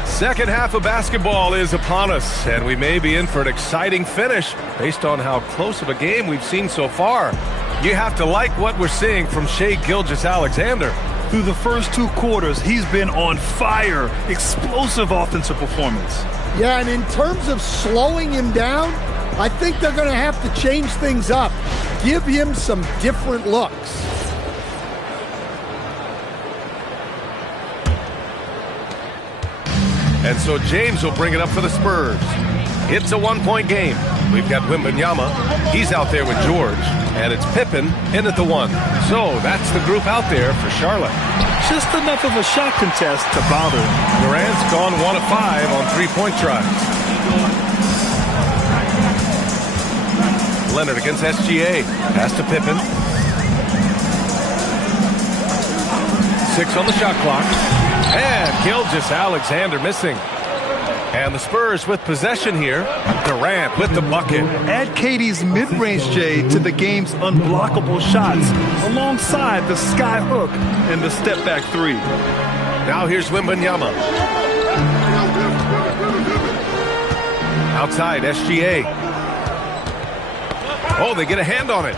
Second half of basketball is upon us, and we may be in for an exciting finish based on how close of a game we've seen so far. You have to like what we're seeing from Shai Gilgeous-Alexander. Through the first 2 quarters, he's been on fire. Explosive offensive performance. Yeah, and in terms of slowing him down, I think they're going to have to change things up. Give him some different looks. And so James will bring it up for the Spurs. It's a one-point game. We've got Wembanyama. He's out there with George. And it's Pippen in at the 1. So that's the group out there for Charlotte. Just enough of a shot contest to bother him. Durant's gone 1 of 5 on three-point tries. Leonard against SGA. Pass to Pippen. 6 on the shot clock. And Gilgeous-Alexander missing. And the Spurs with possession here. Durant with the bucket. Add KD's mid-range J to the game's unblockable shots alongside the sky hook and the step-back 3. Now here's Wembanyama. Outside, SGA. Oh, they get a hand on it.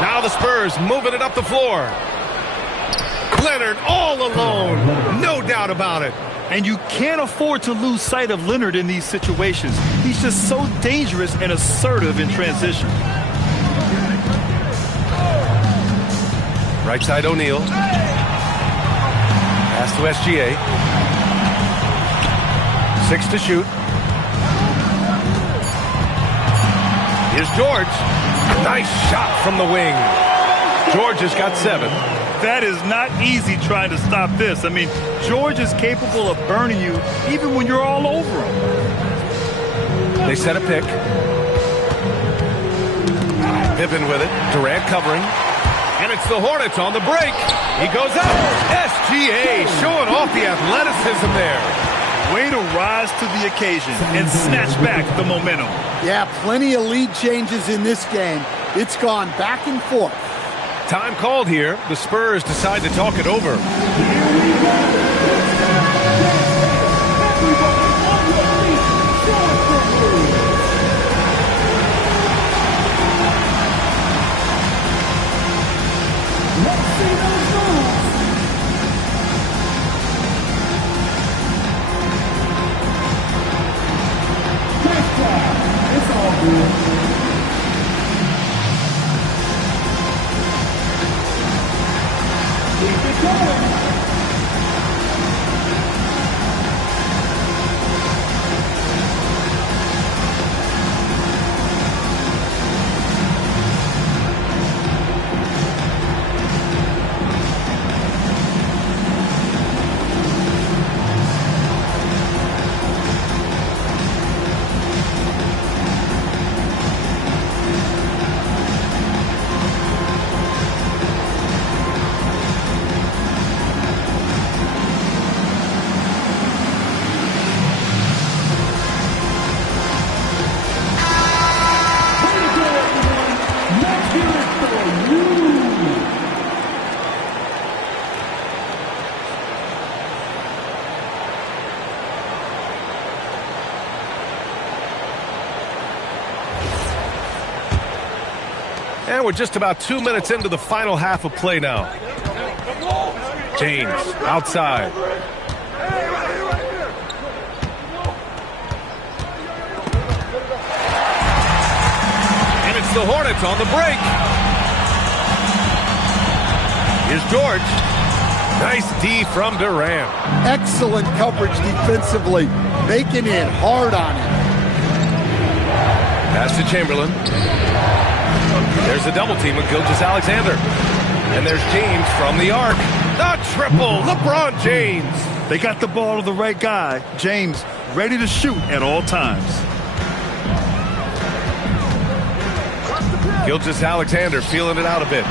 Now the Spurs moving it up the floor. Leonard all alone. No doubt about it. And you can't afford to lose sight of Leonard in these situations. He's just so dangerous and assertive in transition. Right side O'Neal. Pass to SGA. 6 to shoot. Here's George. Nice shot from the wing. George has got 7. That is not easy trying to stop this. I mean, George is capable of burning you even when you're all over him. They set a pick. Pippen with it. Durant covering. And it's the Hornets on the break. He goes out. SGA showing off the athleticism there. Way to rise to the occasion and snatch back the momentum. Yeah, plenty of lead changes in this game. It's gone back and forth. Time called here. The Spurs decide to talk it over. It's all good. And we're just about 2 minutes into the final half of play now. James outside. And it's the Hornets on the break. Here's George. Nice D from Durant. Excellent coverage defensively, making it hard on him. Pass to Chamberlain. There's a double team with Gilgeous-Alexander. And there's James from the arc. The triple, LeBron James. They got the ball to the right guy, James, ready to shoot at all times. Gilgeous-Alexander feeling it out a bit.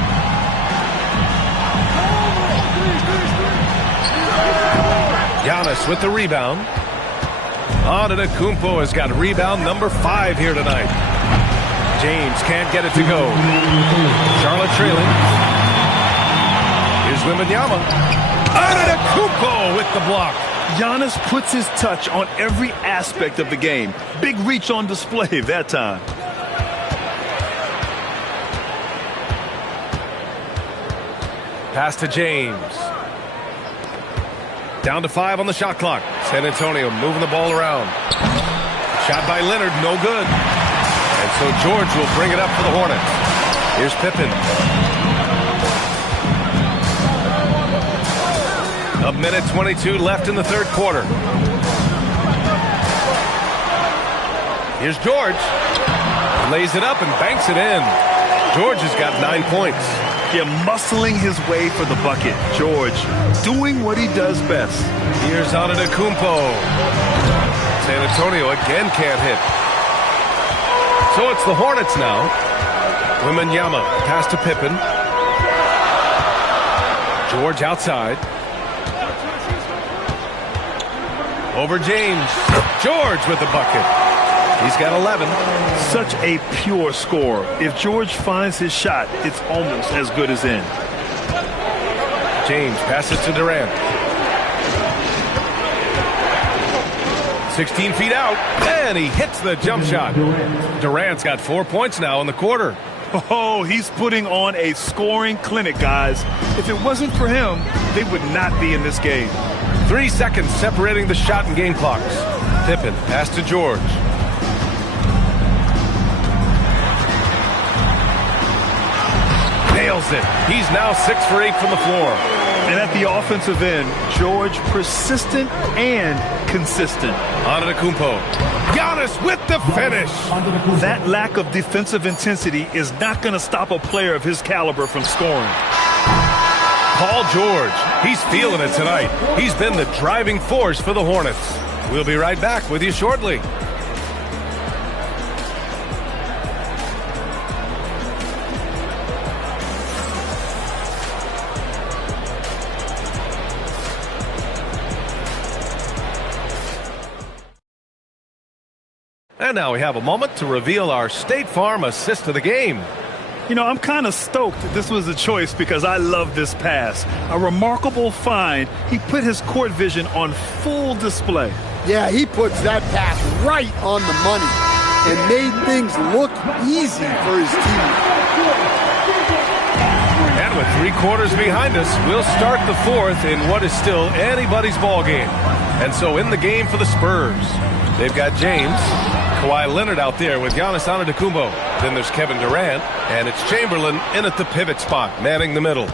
Giannis with the rebound. Antetokounmpo has got rebound number 5 here tonight. James can't get it to go. Charlotte trailing. Here's Wembanyama. Antetokounmpo with the block. Giannis puts his touch on every aspect of the game. Big reach on display that time. Pass to James. Down to 5 on the shot clock. San Antonio moving the ball around. Shot by Leonard, no good. And And so George will bring it up for the Hornets. Here's Pippen. A minute 22 left in the third quarter. Here's George. Lays it up and banks it in. George has got 9 points. Yeah, muscling his way for the bucket. George doing what he does best. Here's Antetokounmpo. San Antonio again can't hit. So it's the Hornets now. Wembanyama pass to Pippen. George outside. Over James. George with the bucket. He's got 11. Such a pure scorer. If George finds his shot, it's almost as good as in. James passes to Durant. 16 feet out, and he hits the jump shot. Durant's got 4 points now in the quarter. Oh, he's putting on a scoring clinic, guys. If it wasn't for him, they would not be in this game. 3 seconds separating the shot and game clocks. Pippen pass to George. Nails it. He's now 6 for 8 from the floor. And at the offensive end, George persistent and consistent. Antetokounmpo. Giannis with the finish. That lack of defensive intensity is not going to stop a player of his caliber from scoring. Paul George. He's feeling it tonight. He's been the driving force for the Hornets. We'll be right back with you shortly. And now we have a moment to reveal our State Farm assist of the game. You know, I'm kind of stoked that this was a choice because I love this pass. A remarkable find. He put his court vision on full display. Yeah, he puts that pass right on the money and made things look easy for his team. And with 3 quarters behind us, we'll start the fourth in what is still anybody's ball game. And so in the game for the Spurs, they've got James, Kawhi Leonard out there with Giannis Antetokounmpo. Then there's Kevin Durant, and it's Chamberlain in at the pivot spot, manning the middle.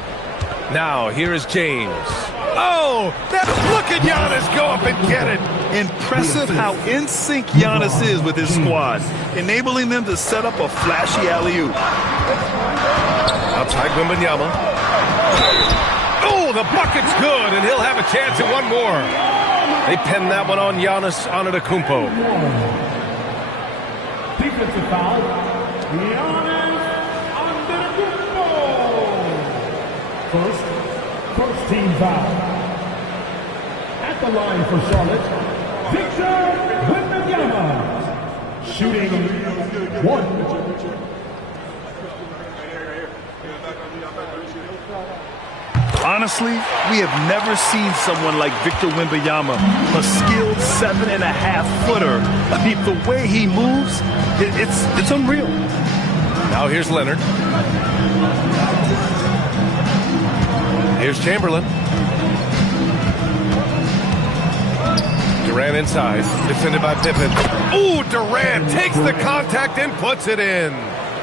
Now, here is James. Oh, look at Giannis go up and get it. Impressive how in sync Giannis is with his squad, enabling them to set up a flashy alley-oop. Outside Wembanyama. Oh, the bucket's good, and he'll have a chance at one more. They pin that one on Giannis Antetokounmpo. Defensive foul, Giannis Antetokounmpo. First team foul. At the line for Charlotte, Victor Wembanyama. Shooting 1. Honestly, we have never seen someone like Victor Wembanyama, a skilled 7.5-footer. I mean, the way he moves, it's unreal. Now here's Leonard. Here's Chamberlain. Durant inside, defended by Pippen. Ooh, Durant takes the contact and puts it in.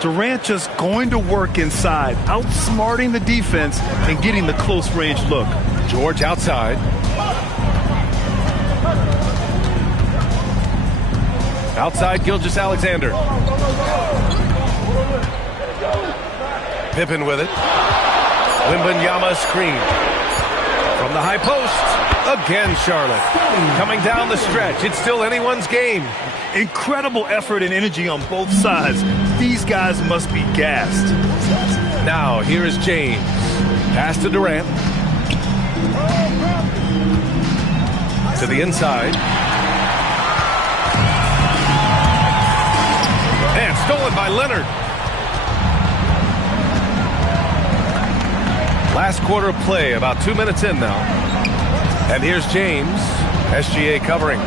Durant just going to work inside, outsmarting the defense and getting the close-range look. George outside. Outside, Gilgeous-Alexander. Pippen with it. Wembanyama screen. From the high post. Again, Charlotte. Coming down the stretch. It's still anyone's game. Incredible effort and energy on both sides. These guys must be gassed. Now, here is James. Pass to Durant. To the inside. And stolen by Leonard. Last quarter of play, about 2 minutes in now. And here's James. SGA covering.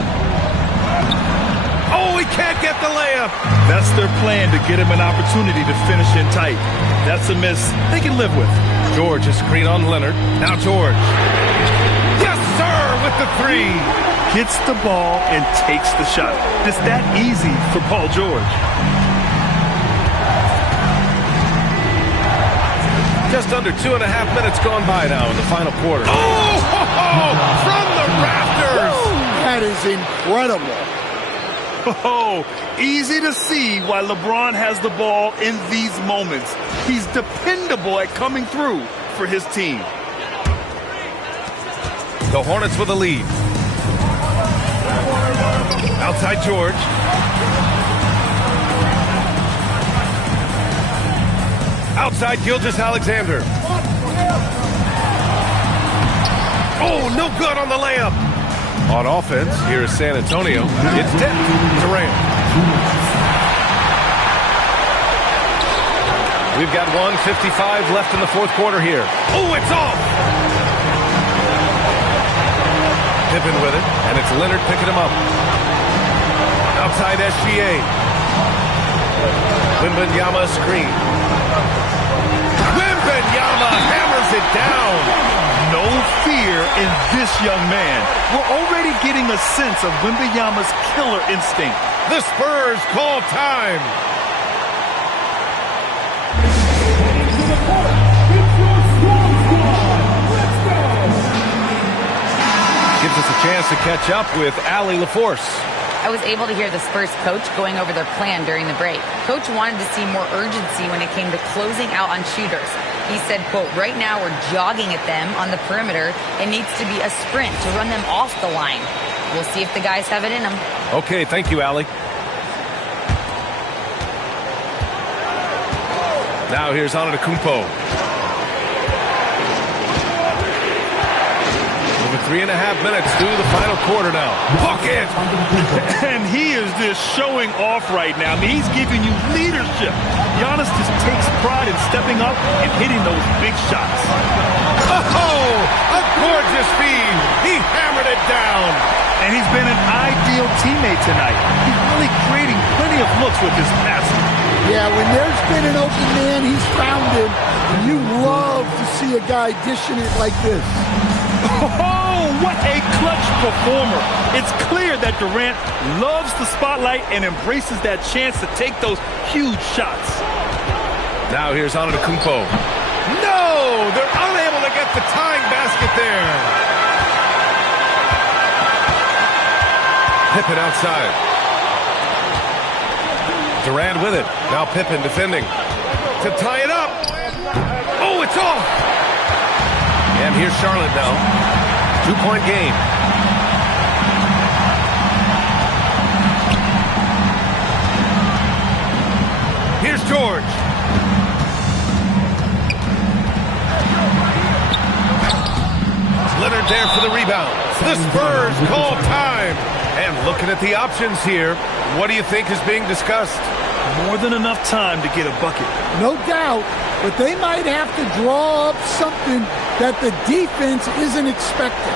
Oh, he can't get the layup. That's their plan, to get him an opportunity to finish in tight. That's a miss they can live with. George, a screen on Leonard. Now George. Yes, sir, with the 3. Gets the ball and takes the shot. It's that easy for Paul George. Just under 2.5 minutes gone by now in the final quarter. Oh, from the rafters! That is incredible. Oh, easy to see why LeBron has the ball in these moments. He's dependable at coming through for his team. The Hornets with a lead. Outside George. Outside Gilgeous-Alexander. Oh, no good on the layup. On offense, here is San Antonio. It's tipped. Durant. We've got 1:55 left in the fourth quarter here. Oh, it's off! Pippen with it, and it's Leonard picking him up. Outside SGA. Wembanyama screen. Wembanyama hammers it down. No fear in this young man. We're already getting a sense of Wembanyama's killer instinct. The Spurs call time. Gives us a chance to catch up with Allie LaForce. I was able to hear the Spurs coach going over their plan during the break. Coach wanted to see more urgency when it came to closing out on shooters. He said, quote, right now we're jogging at them on the perimeter. It needs to be a sprint to run them off the line. We'll see if the guys have it in them. Okay, thank you, Allie. Now here's Antetokounmpo. Over 3.5 minutes through the final quarter now. Bucket! And he is just showing off right now. I mean, he's giving you leadership. Giannis just takes pride in stepping up and hitting those big shots. Oh, a gorgeous feed. He hammered it down. And he's been an ideal teammate tonight. He's really creating plenty of looks with his passing. Yeah, when there's been an open man, he's found him. And you love to see a guy dishing it like this. Oh, what a clutch performer. It's clear that Durant loves the spotlight and embraces that chance to take those huge shots. Now here's Antetokounmpo. No! They're unable to get the tying basket there. Pippen outside. Durant with it. Now Pippen defending. To tie it up. Oh, it's off! And here's Charlotte now. 2-point game. Here's George. Leonard there for the rebound. The Spurs call time. And looking at the options here, what do you think is being discussed? More than enough time to get a bucket. No doubt, but they might have to draw up something that the defense isn't expecting.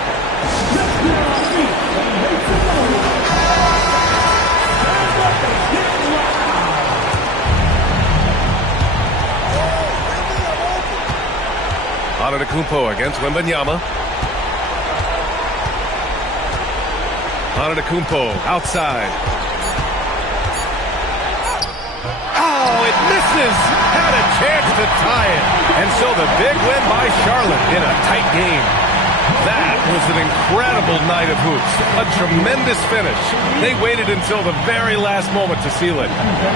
Antetokounmpo against Wembanyama. Antetokounmpo outside. Oh, it misses! Had a chance to tie it. And so the big win by Charlotte in a tight game. That was an incredible night of hoops. A tremendous finish. They waited until the very last moment to seal it.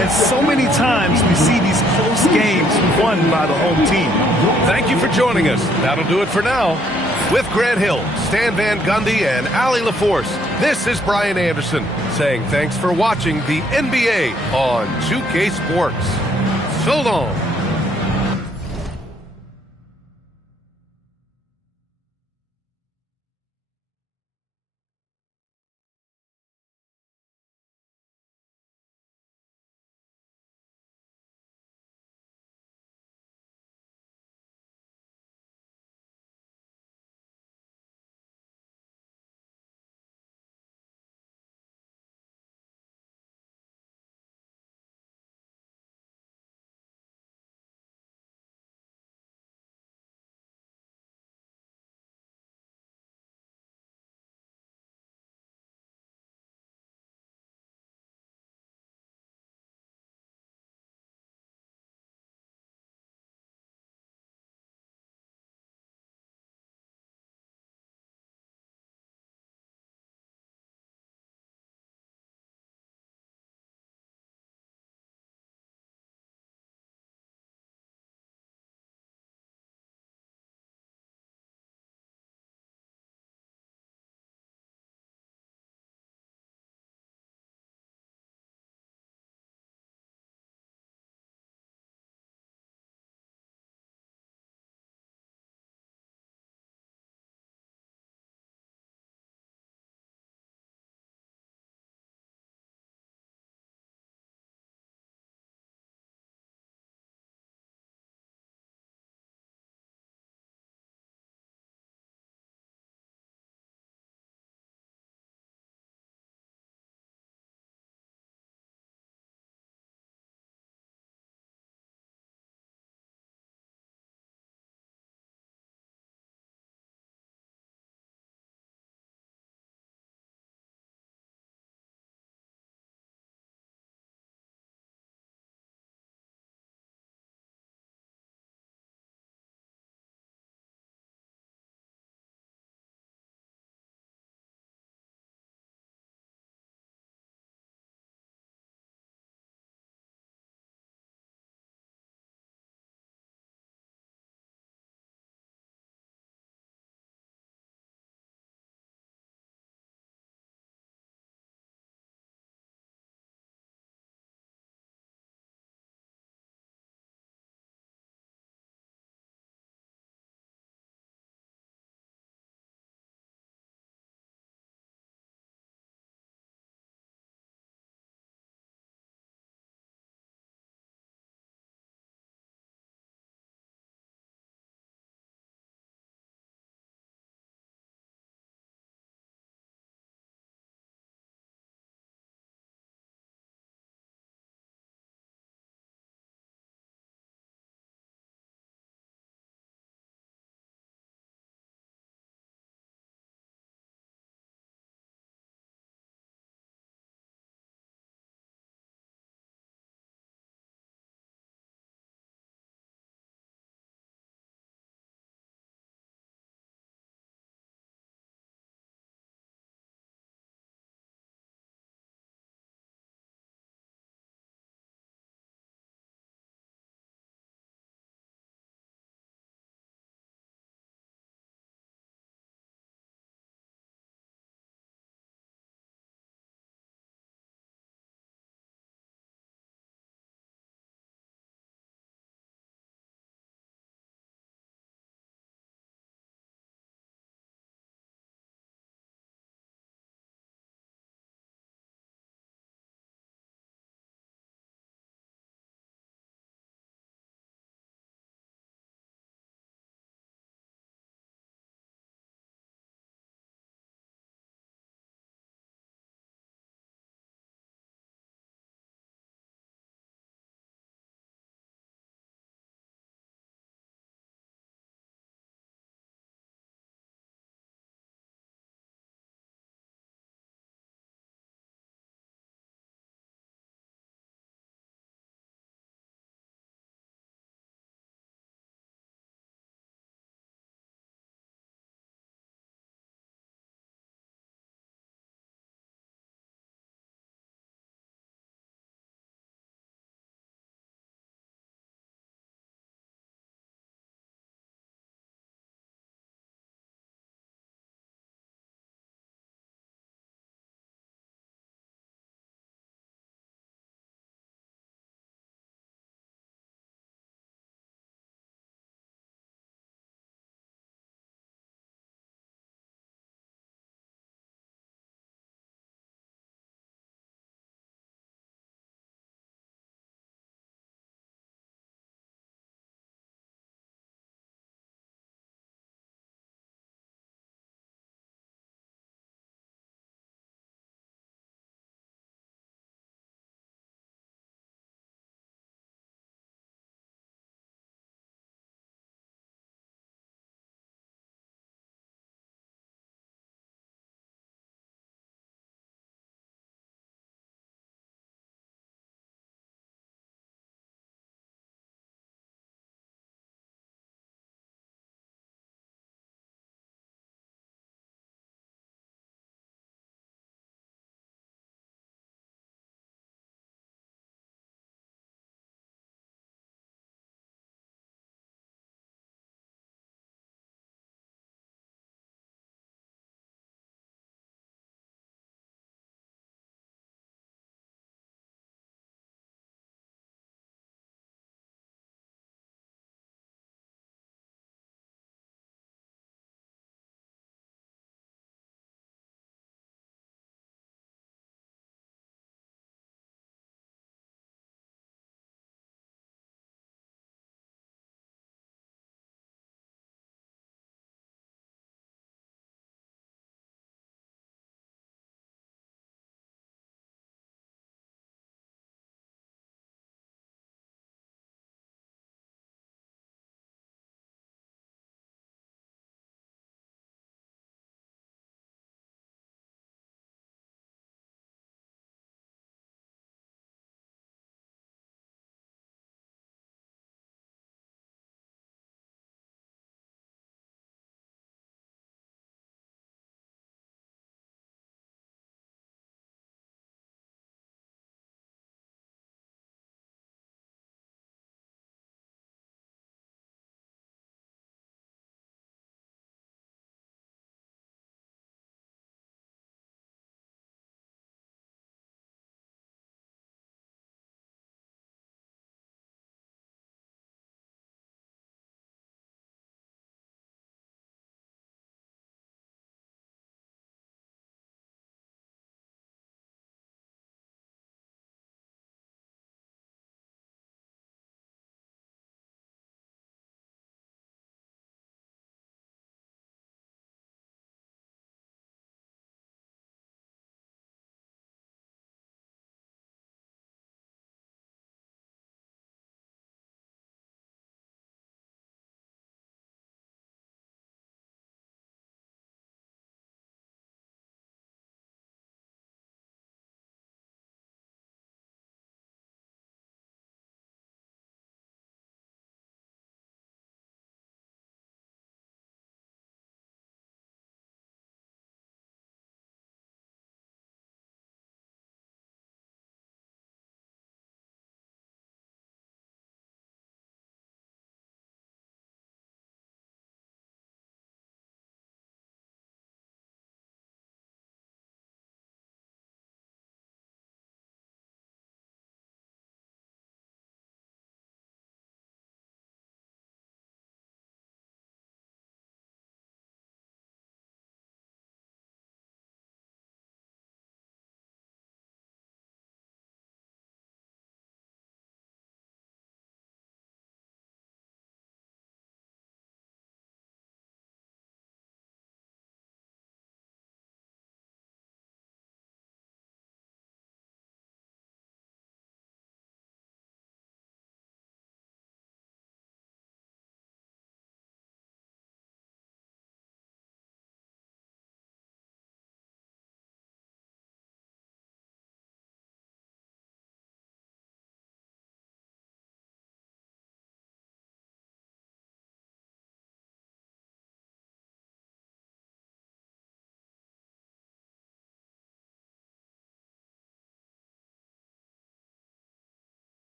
And so many times we see these close games won by the home team. Thank you for joining us. That'll do it for now. With Grant Hill, Stan Van Gundy, and Allie LaForce, this is Brian Anderson saying thanks for watching the NBA on 2K Sports. So long.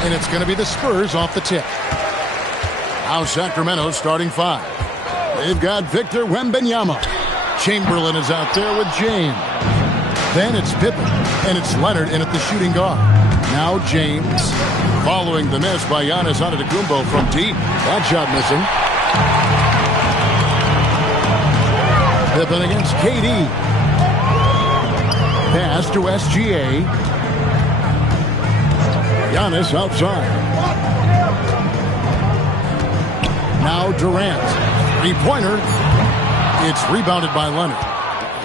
And it's going to be the Spurs off the tip. Now Sacramento starting 5. They've got Victor Wembanyama. Chamberlain is out there with James. Then it's Pippen, and it's Leonard in at the shooting guard. Now James, following the miss by Giannis Antetokounmpo from deep. That shot missing. Pippen against KD. Pass to SGA. Giannis outside. Now Durant. Three-pointer. It's rebounded by Leonard.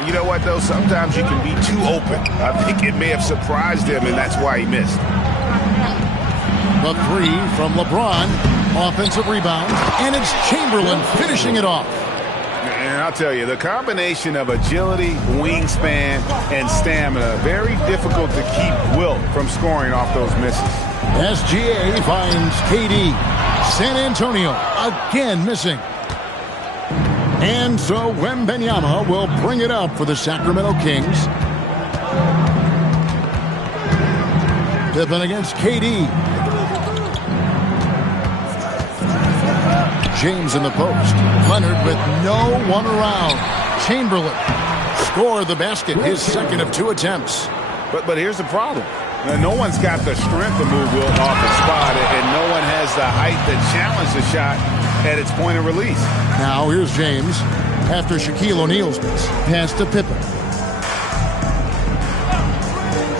You know what, though? Sometimes you can be too open. I think it may have surprised him, and that's why he missed. The three from LeBron. Offensive rebound. And it's Chamberlain finishing it off. And I'll tell you, the combination of agility, wingspan, and stamina, very difficult to keep Wilt from scoring off those misses. SGA finds KD. San Antonio again missing. And so Wembanyama will bring it up for the Sacramento Kings. Pippen against KD. James in the post. Leonard with no one around. Chamberlain scored the basket, his second of 2 attempts. But here's the problem. Now, no one's got the strength to move Wilt off the spot, and no one has the height to challenge the shot at its point of release. Now here's James after Shaquille O'Neal's miss. Pass to Pippen.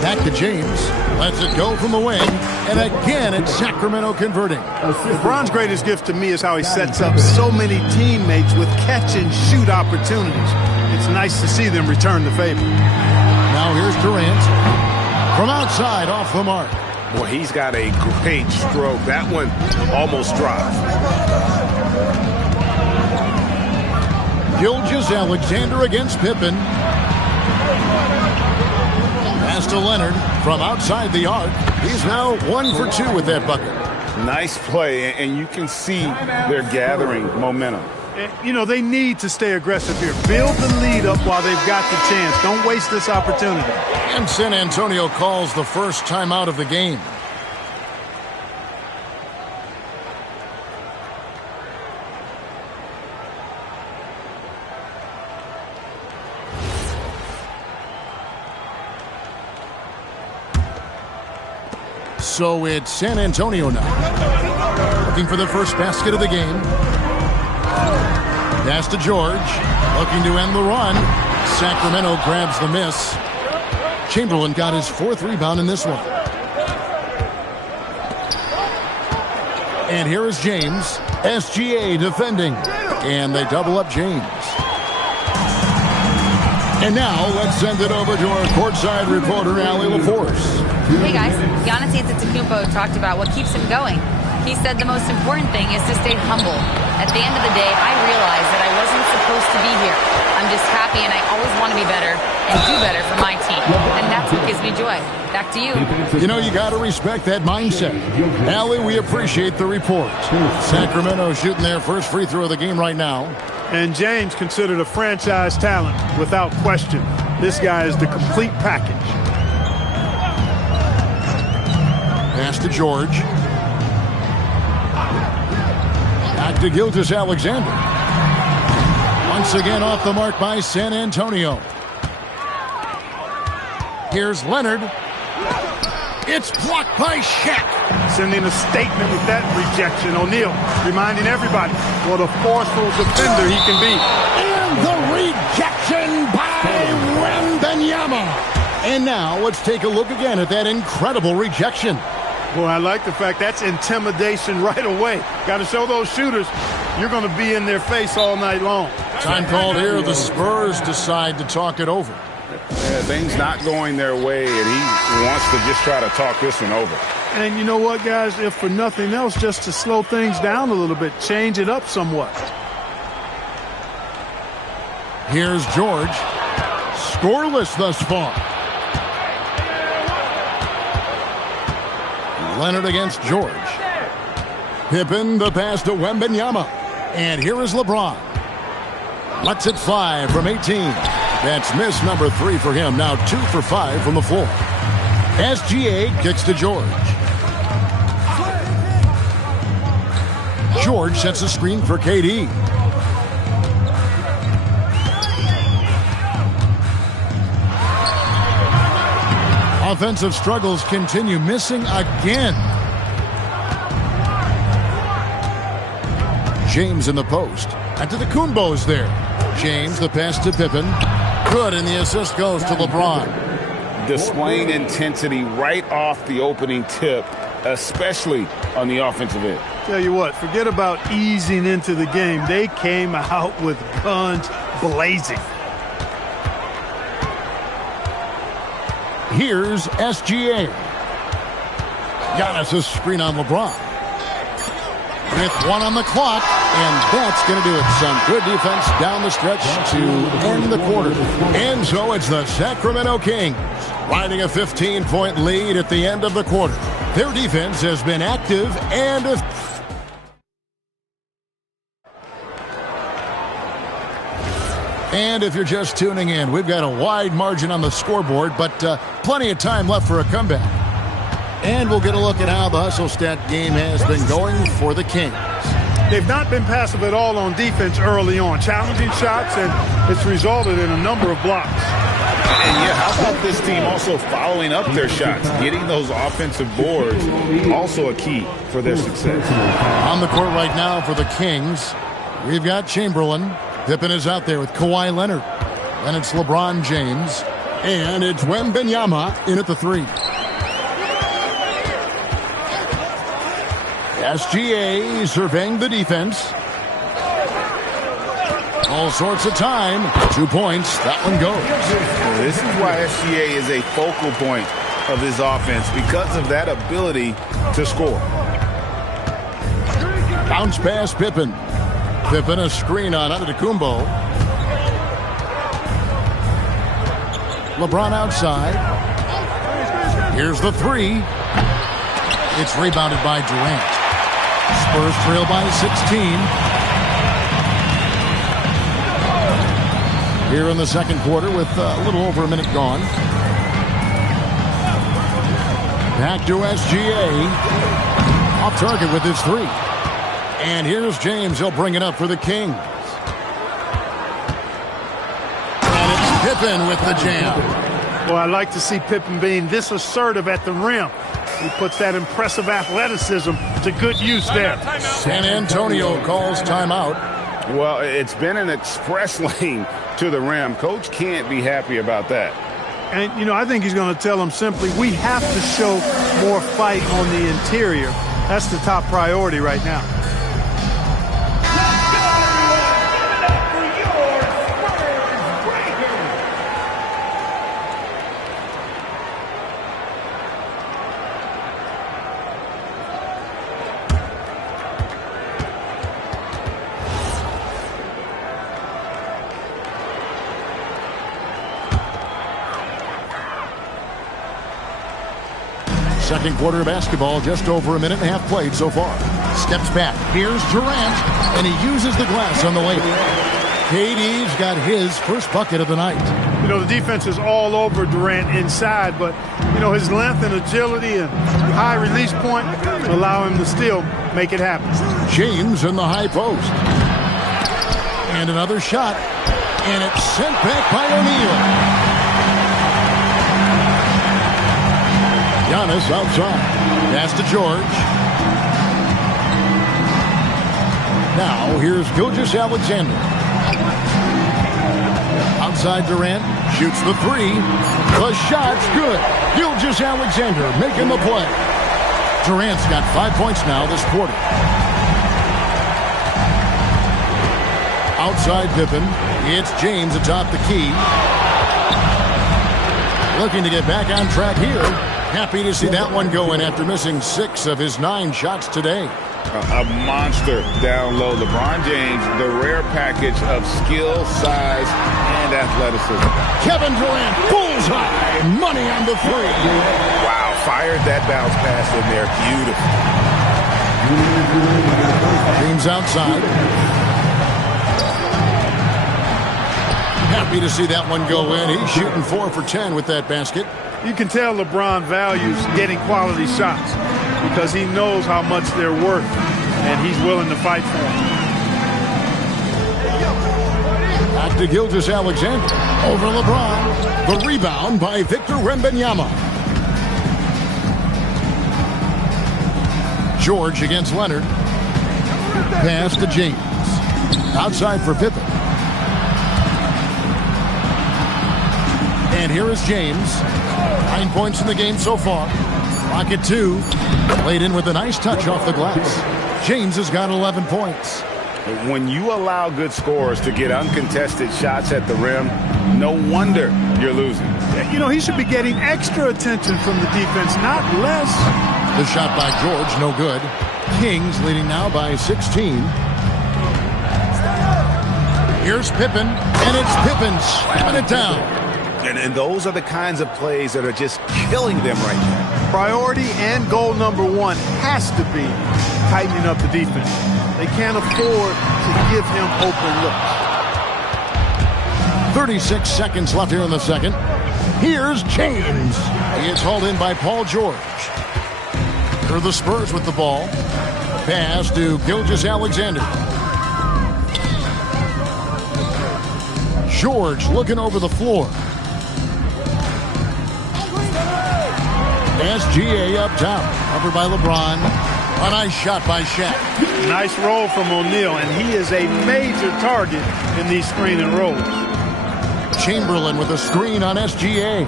Back to James. Lets it go from the wing. And again, it's Sacramento converting. LeBron's greatest gift to me is how he sets up so many teammates with catch-and-shoot opportunities. It's nice to see them return the favor. Now here's Durant. From outside, off the mark. Boy, he's got a great stroke. That one almost dropped. Gilgeous-Alexander against Pippen. Pass to Leonard from outside the arc. He's now 1 for 2 with that bucket. Nice play, and you can see they're gathering momentum. You know, they need to stay aggressive here. Build the lead up while they've got the chance. Don't waste this opportunity. And San Antonio calls the first timeout of the game. So it's San Antonio now. Looking for the first basket of the game. Pass to George. Looking to end the run. Sacramento grabs the miss. Chamberlain got his 4th rebound in this one. And here is James. SGA defending. And they double up James. And now let's send it over to our courtside reporter, Allie LaForce. Hey guys, Giannis Antetokounmpo talked about what keeps him going. He said the most important thing is to stay humble. At the end of the day, I realized that I wasn't supposed to be here. I'm just happy, and I always want to be better and do better for my team. And that's what gives me joy. Back to you. You know, you got to respect that mindset. Allie, we appreciate the report. Sacramento shooting their first free throw of the game right now. And James considered a franchise talent without question. This guy is the complete package. Pass to George. Back to Gilgeous-Alexander. Once again off the mark by San Antonio. Here's Leonard. It's blocked by Shaq. Sending a statement with that rejection. O'Neal reminding everybody what a forceful defender he can be. And the rejection by Wembanyama. And now let's take a look again at that incredible rejection. Boy, I like the fact that's intimidation right away. Got to show those shooters you're going to be in their face all night long. Time called here. The Spurs decide to talk it over. Things not going their way, and he wants to just try to talk this one over. And you know what, guys? If for nothing else, just to slow things down a little bit, change it up somewhat. Here's George. Scoreless thus far. Leonard against George. Pippen, the pass to Wembanyama. And here is LeBron. Lets it fly from 18. That's miss number 3 for him. Now 2 for 5 from the floor. SGA kicks to George. George sets a screen for KD. Offensive struggles continue, missing again. James in the post. Antetokounmpo's there. James, the pass to Pippen. Good, and the assist goes to LeBron. Displaying intensity right off the opening tip, especially on the offensive end. Tell you what, forget about easing into the game. They came out with guns blazing. Here's SGA. Giannis' screen on LeBron. With 1 on the clock, and that's going to do it. Some good defense down the stretch to end the quarter. And so it's the Sacramento Kings riding a 15-point lead at the end of the quarter. Their defense has been active and if you're just tuning in, we've got a wide margin on the scoreboard, but plenty of time left for a comeback. And we'll get a look at how the hustle stat game has been going for the Kings. They've not been passive at all on defense early on. Challenging shots, and it's resulted in a number of blocks. And yeah, how about this team also following up their shots? Getting those offensive boards, also a key for their success. On the court right now for the Kings, we've got Chamberlain. Pippen is out there with Kawhi Leonard. Then it's LeBron James. And it's Wembanyama in at the 3. SGA surveying the defense. All sorts of time. 2 points. That one goes. This is why SGA is a focal point of his offense, because of that ability to score. Bounce pass Pippen. Pippen a screen on Antetokounmpo. LeBron outside. Here's the 3. It's rebounded by Durant. Spurs trail by 16. Here in the second quarter with a little over a minute gone. Back to SGA. Off target with his 3. And here's James. He'll bring it up for the Kings. And it's Pippen with the jam. Well, I like to see Pippen being this assertive at the rim. He puts that impressive athleticism to good use there. San Antonio calls timeout. Well, it's been an express lane to the rim. Coach can't be happy about that. And, you know, I think he's going to tell them simply, we have to show more fight on the interior. That's the top priority right now. Second quarter of basketball, just over a minute and a half played so far. Steps back. Here's Durant, and he uses the glass on the layup. KD's got his first bucket of the night. You know, the defense is all over Durant inside, but, you know, his length and agility and high release point allow him to still make it happen. James in the high post. And another shot, and it's sent back by O'Neal. Giannis outside. Pass to George. Now, here's Gilgeous-Alexander. Outside Durant, shoots the three. The shot's good. Gilgeous-Alexander making the play. Durant's got 5 points now this quarter. Outside Pippen, it's James atop the key. Looking to get back on track here. Happy to see that one go in after missing 6 of his 9 shots today. A monster down low. LeBron James, the rare package of skill, size, and athleticism. Kevin Durant, bullseye, money on the three. Wow, fired that bounce pass in there. Beautiful. James outside. Happy to see that one go in. He's shooting 4 for 10 with that basket. You can tell LeBron values getting quality shots because he knows how much they're worth, and he's willing to fight for them. Back to Gilgeous-Alexander. Over LeBron. The rebound by Victor Wembanyama. George against Leonard. Pass to James. Outside for Pippen. And here is James. 9 points in the game so far. Rocket 2. Laid in with a nice touch off the glass. James has got 11 points. When you allow good scorers to get uncontested shots at the rim, no wonder you're losing. You know, he should be getting extra attention from the defense, not less. The shot by George, no good. Kings leading now by 16. Here's Pippen, and it's Pippen slamming it down. And those are the kinds of plays that are just killing them right now. Priority and goal number 1 has to be tightening up the defense. They can't afford to give him open looks. 36 seconds left here in the second. Here's James. He is hauled in by Paul George. Here are the Spurs with the ball. Pass to Gilgeous-Alexander. George looking over the floor. SGA up top. Covered by LeBron. A nice shot by Shaq. Nice roll from O'Neal, and he is a major target in these screen and rolls. Chamberlain with a screen on SGA.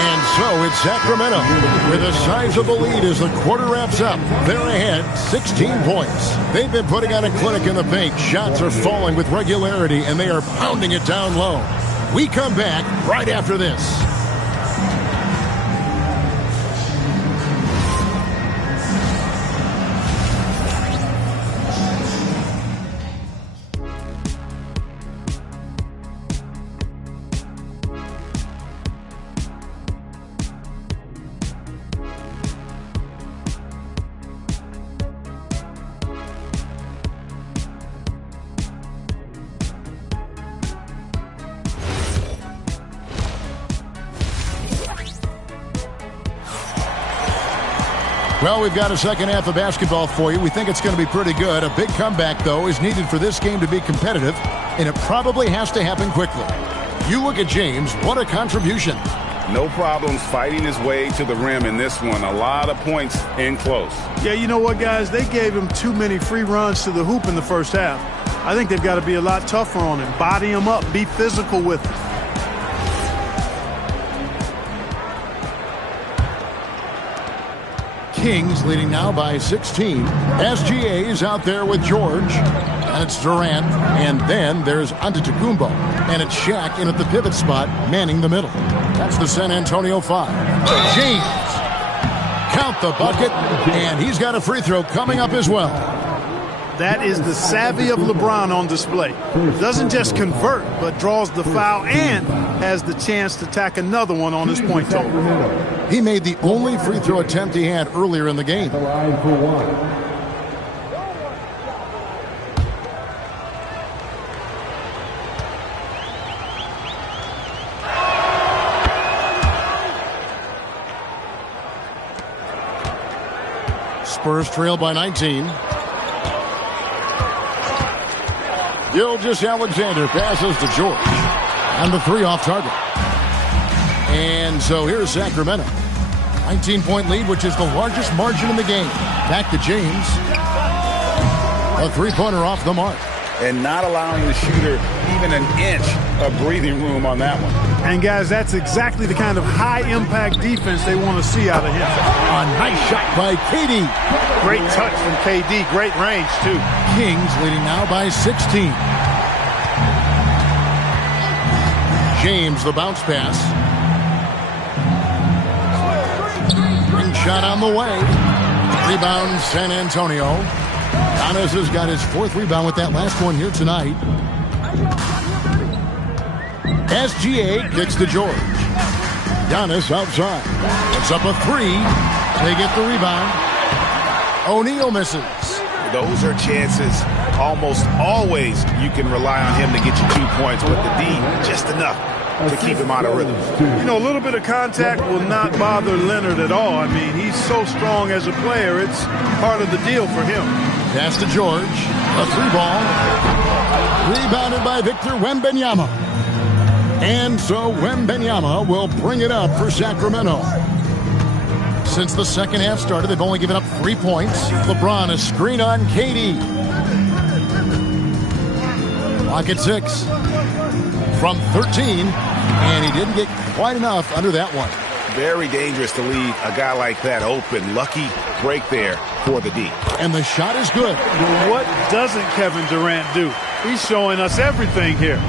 And so it's Sacramento with a sizable lead as the quarter wraps up. They're ahead 16 points. They've been putting on a clinic in the paint. Shots are falling with regularity, and they are pounding it down low. We come back right after this. Well, we've got a second half of basketball for you. We think it's going to be pretty good. A big comeback, though, is needed for this game to be competitive, and it probably has to happen quickly. You look at James, what a contribution. No problems fighting his way to the rim in this one. A lot of points in close. Yeah, you know what, guys? They gave him too many free runs to the hoop in the first half. I think they've got to be a lot tougher on him. Body him up. Be physical with him. Kings leading now by 16. SGA is out there with George. And it's Durant. And then there's Antetokounmpo. And it's Shaq in at the pivot spot, manning the middle. That's the San Antonio 5. James. Count the bucket. And he's got a free throw coming up as well. That is the savvy of LeBron on display. Doesn't just convert, but draws the foul and has the chance to tack another one on his point total. He made the only free throw attempt he had earlier in the game. Spurs trail by 19. Gilgeous-Alexander passes to George. And the three off target. And so here's Sacramento. 19-point lead, which is the largest margin in the game. Back to James. A three-pointer off the mark. And not allowing the shooter even an inch of breathing room on that one. And, guys, that's exactly the kind of high-impact defense they want to see out of him. A nice shot by KD. Great touch from KD. Great range, too. Kings leading now by 16. James, the bounce pass. Ring shot on the way. Rebound, San Antonio. Giannis has got his fourth rebound with that last one here tonight. SGA kicks to George. Giannis outside. Puts up a three. They get the rebound. O'Neal misses. Those are chances almost always you can rely on him to get you 2 points, but the D, just enough to keep him out of rhythm. You know, a little bit of contact will not bother Leonard at all. I mean, he's so strong as a player. It's part of the deal for him. Pass to George. A three ball. Rebounded by Victor Wembanyama. And so Wembanyama will bring it up for Sacramento. Since the second half started, they've only given up 3 points. LeBron a screen on KD. Clock at 6. From 13. And he didn't get quite enough under that one. Very dangerous to leave a guy like that open. Lucky break there for the D. And the shot is good. What doesn't Kevin Durant do? He's showing us everything here.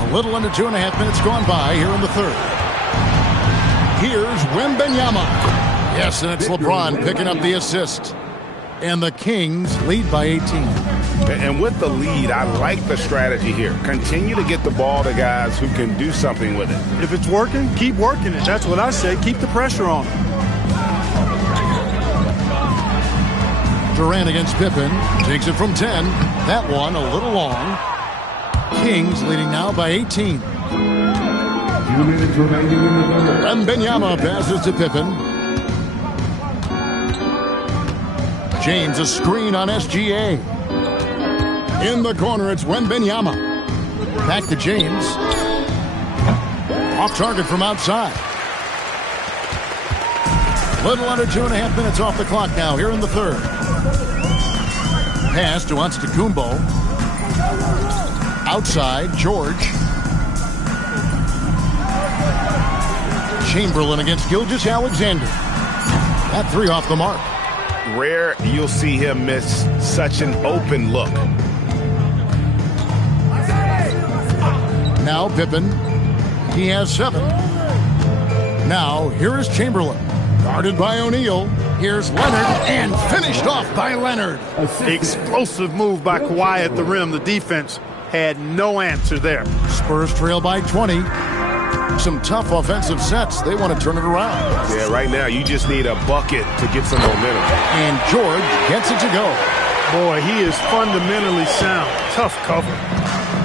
A little under 2.5 minutes gone by here in the third. Here's Wembanyama. Yes, and it's LeBron picking up the assist. And the Kings lead by 18. And with the lead, I like the strategy here. Continue to get the ball to guys who can do something with it. If it's working, keep working it. That's what I say. Keep the pressure on him. Durant against Pippen. Takes it from 10. That one a little long. Kings leading now by 18. 2 minutes remaining in the third. Wembanyama passes to Pippen. James a screen on SGA. In the corner, it's Wembanyama. Back to James. Off target from outside. Little under 2.5 minutes off the clock now here in the third. Pass to Antetokounmpo. Outside, George. Chamberlain against Gilgeous-Alexander. That three off the mark. Rare you'll see him miss such an open look. Now Pippen. He has 7. Now here is Chamberlain. Guarded by O'Neal. Here's Leonard and finished off by Leonard. Explosive move by Kawhi at the rim. The defense had no answer there. Spurs trail by 20. Some tough offensive sets. They want to turn it around. Yeah, right now you just need a bucket to get some momentum. And George gets it to go. Boy, he is fundamentally sound. Tough cover.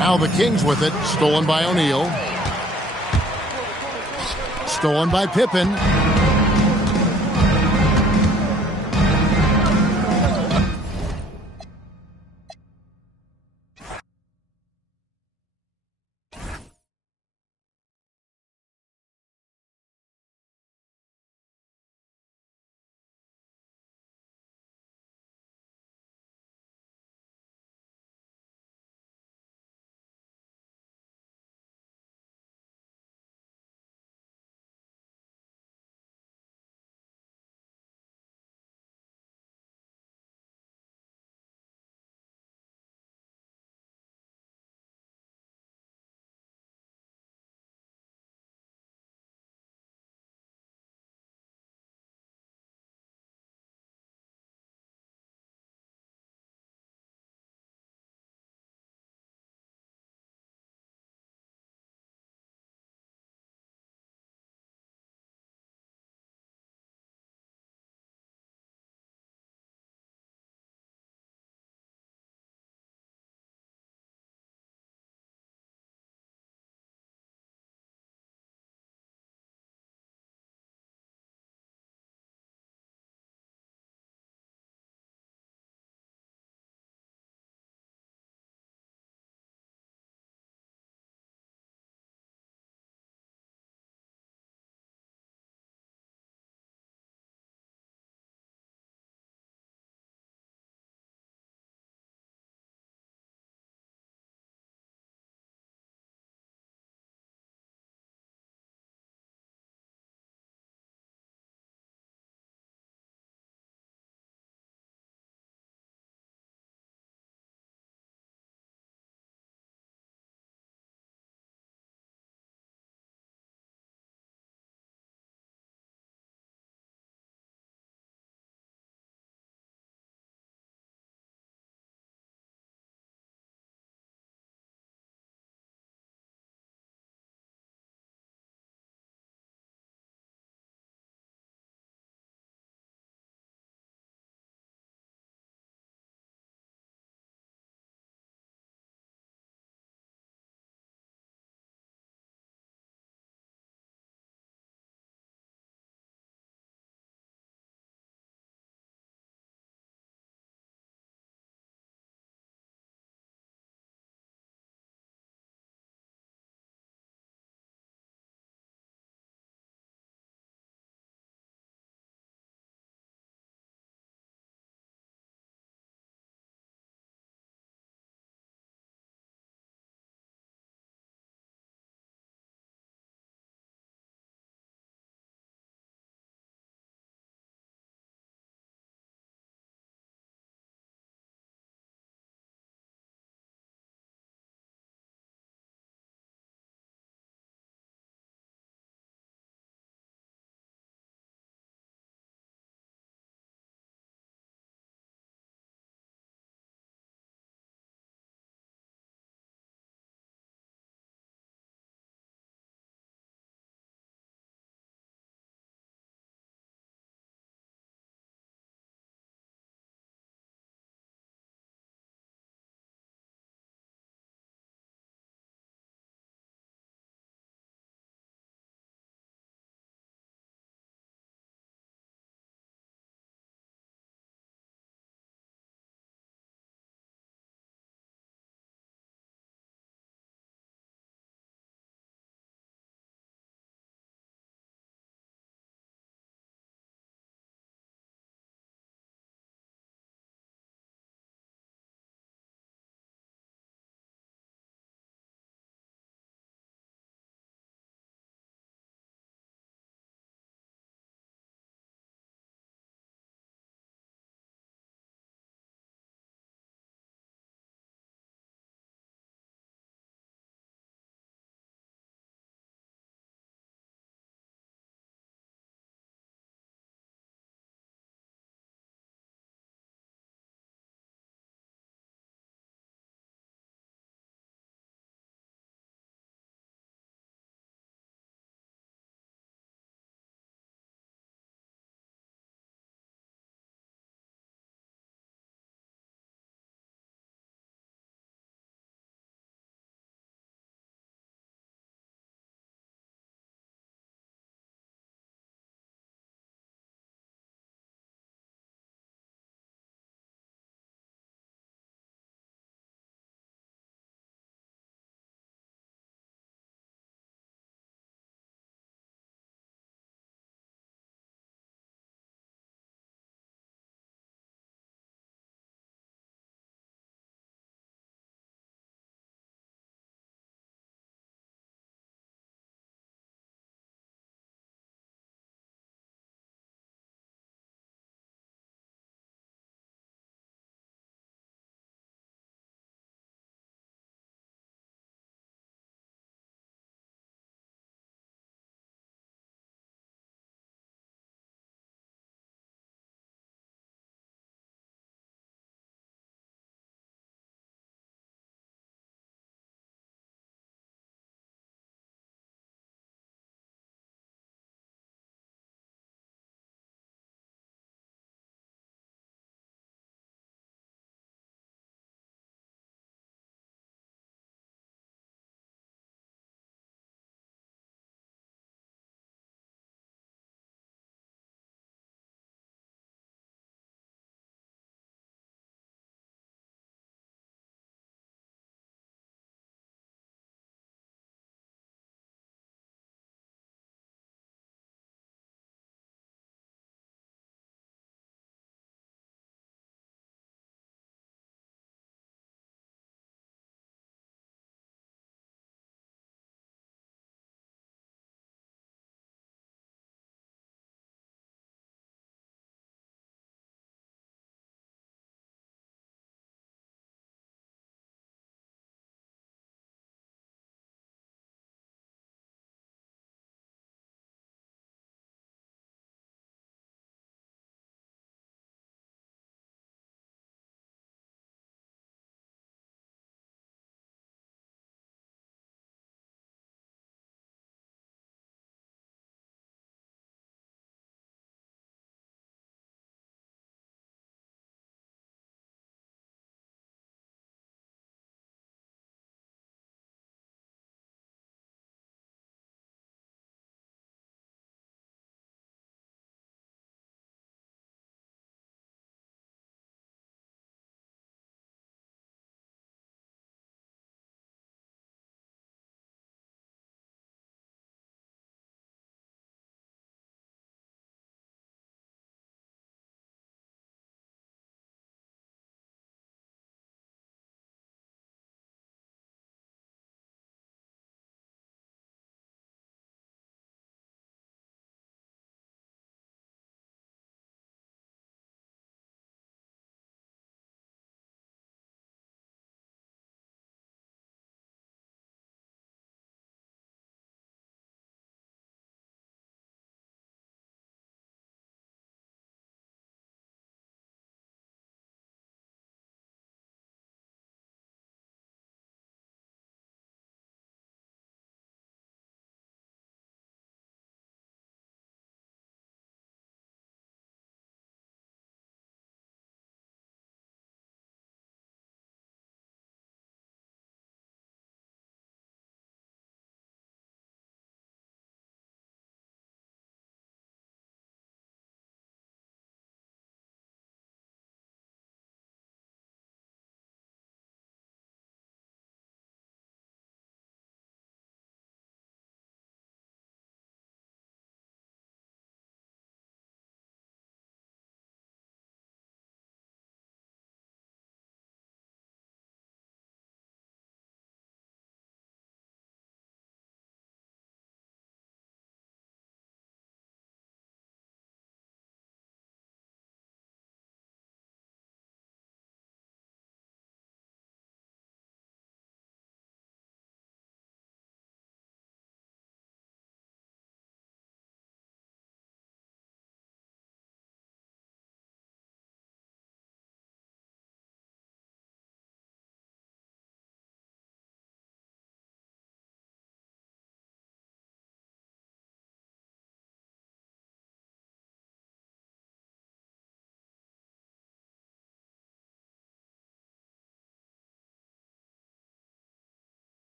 Now the Kings with it. Stolen by O'Neal. Stolen by Pippen.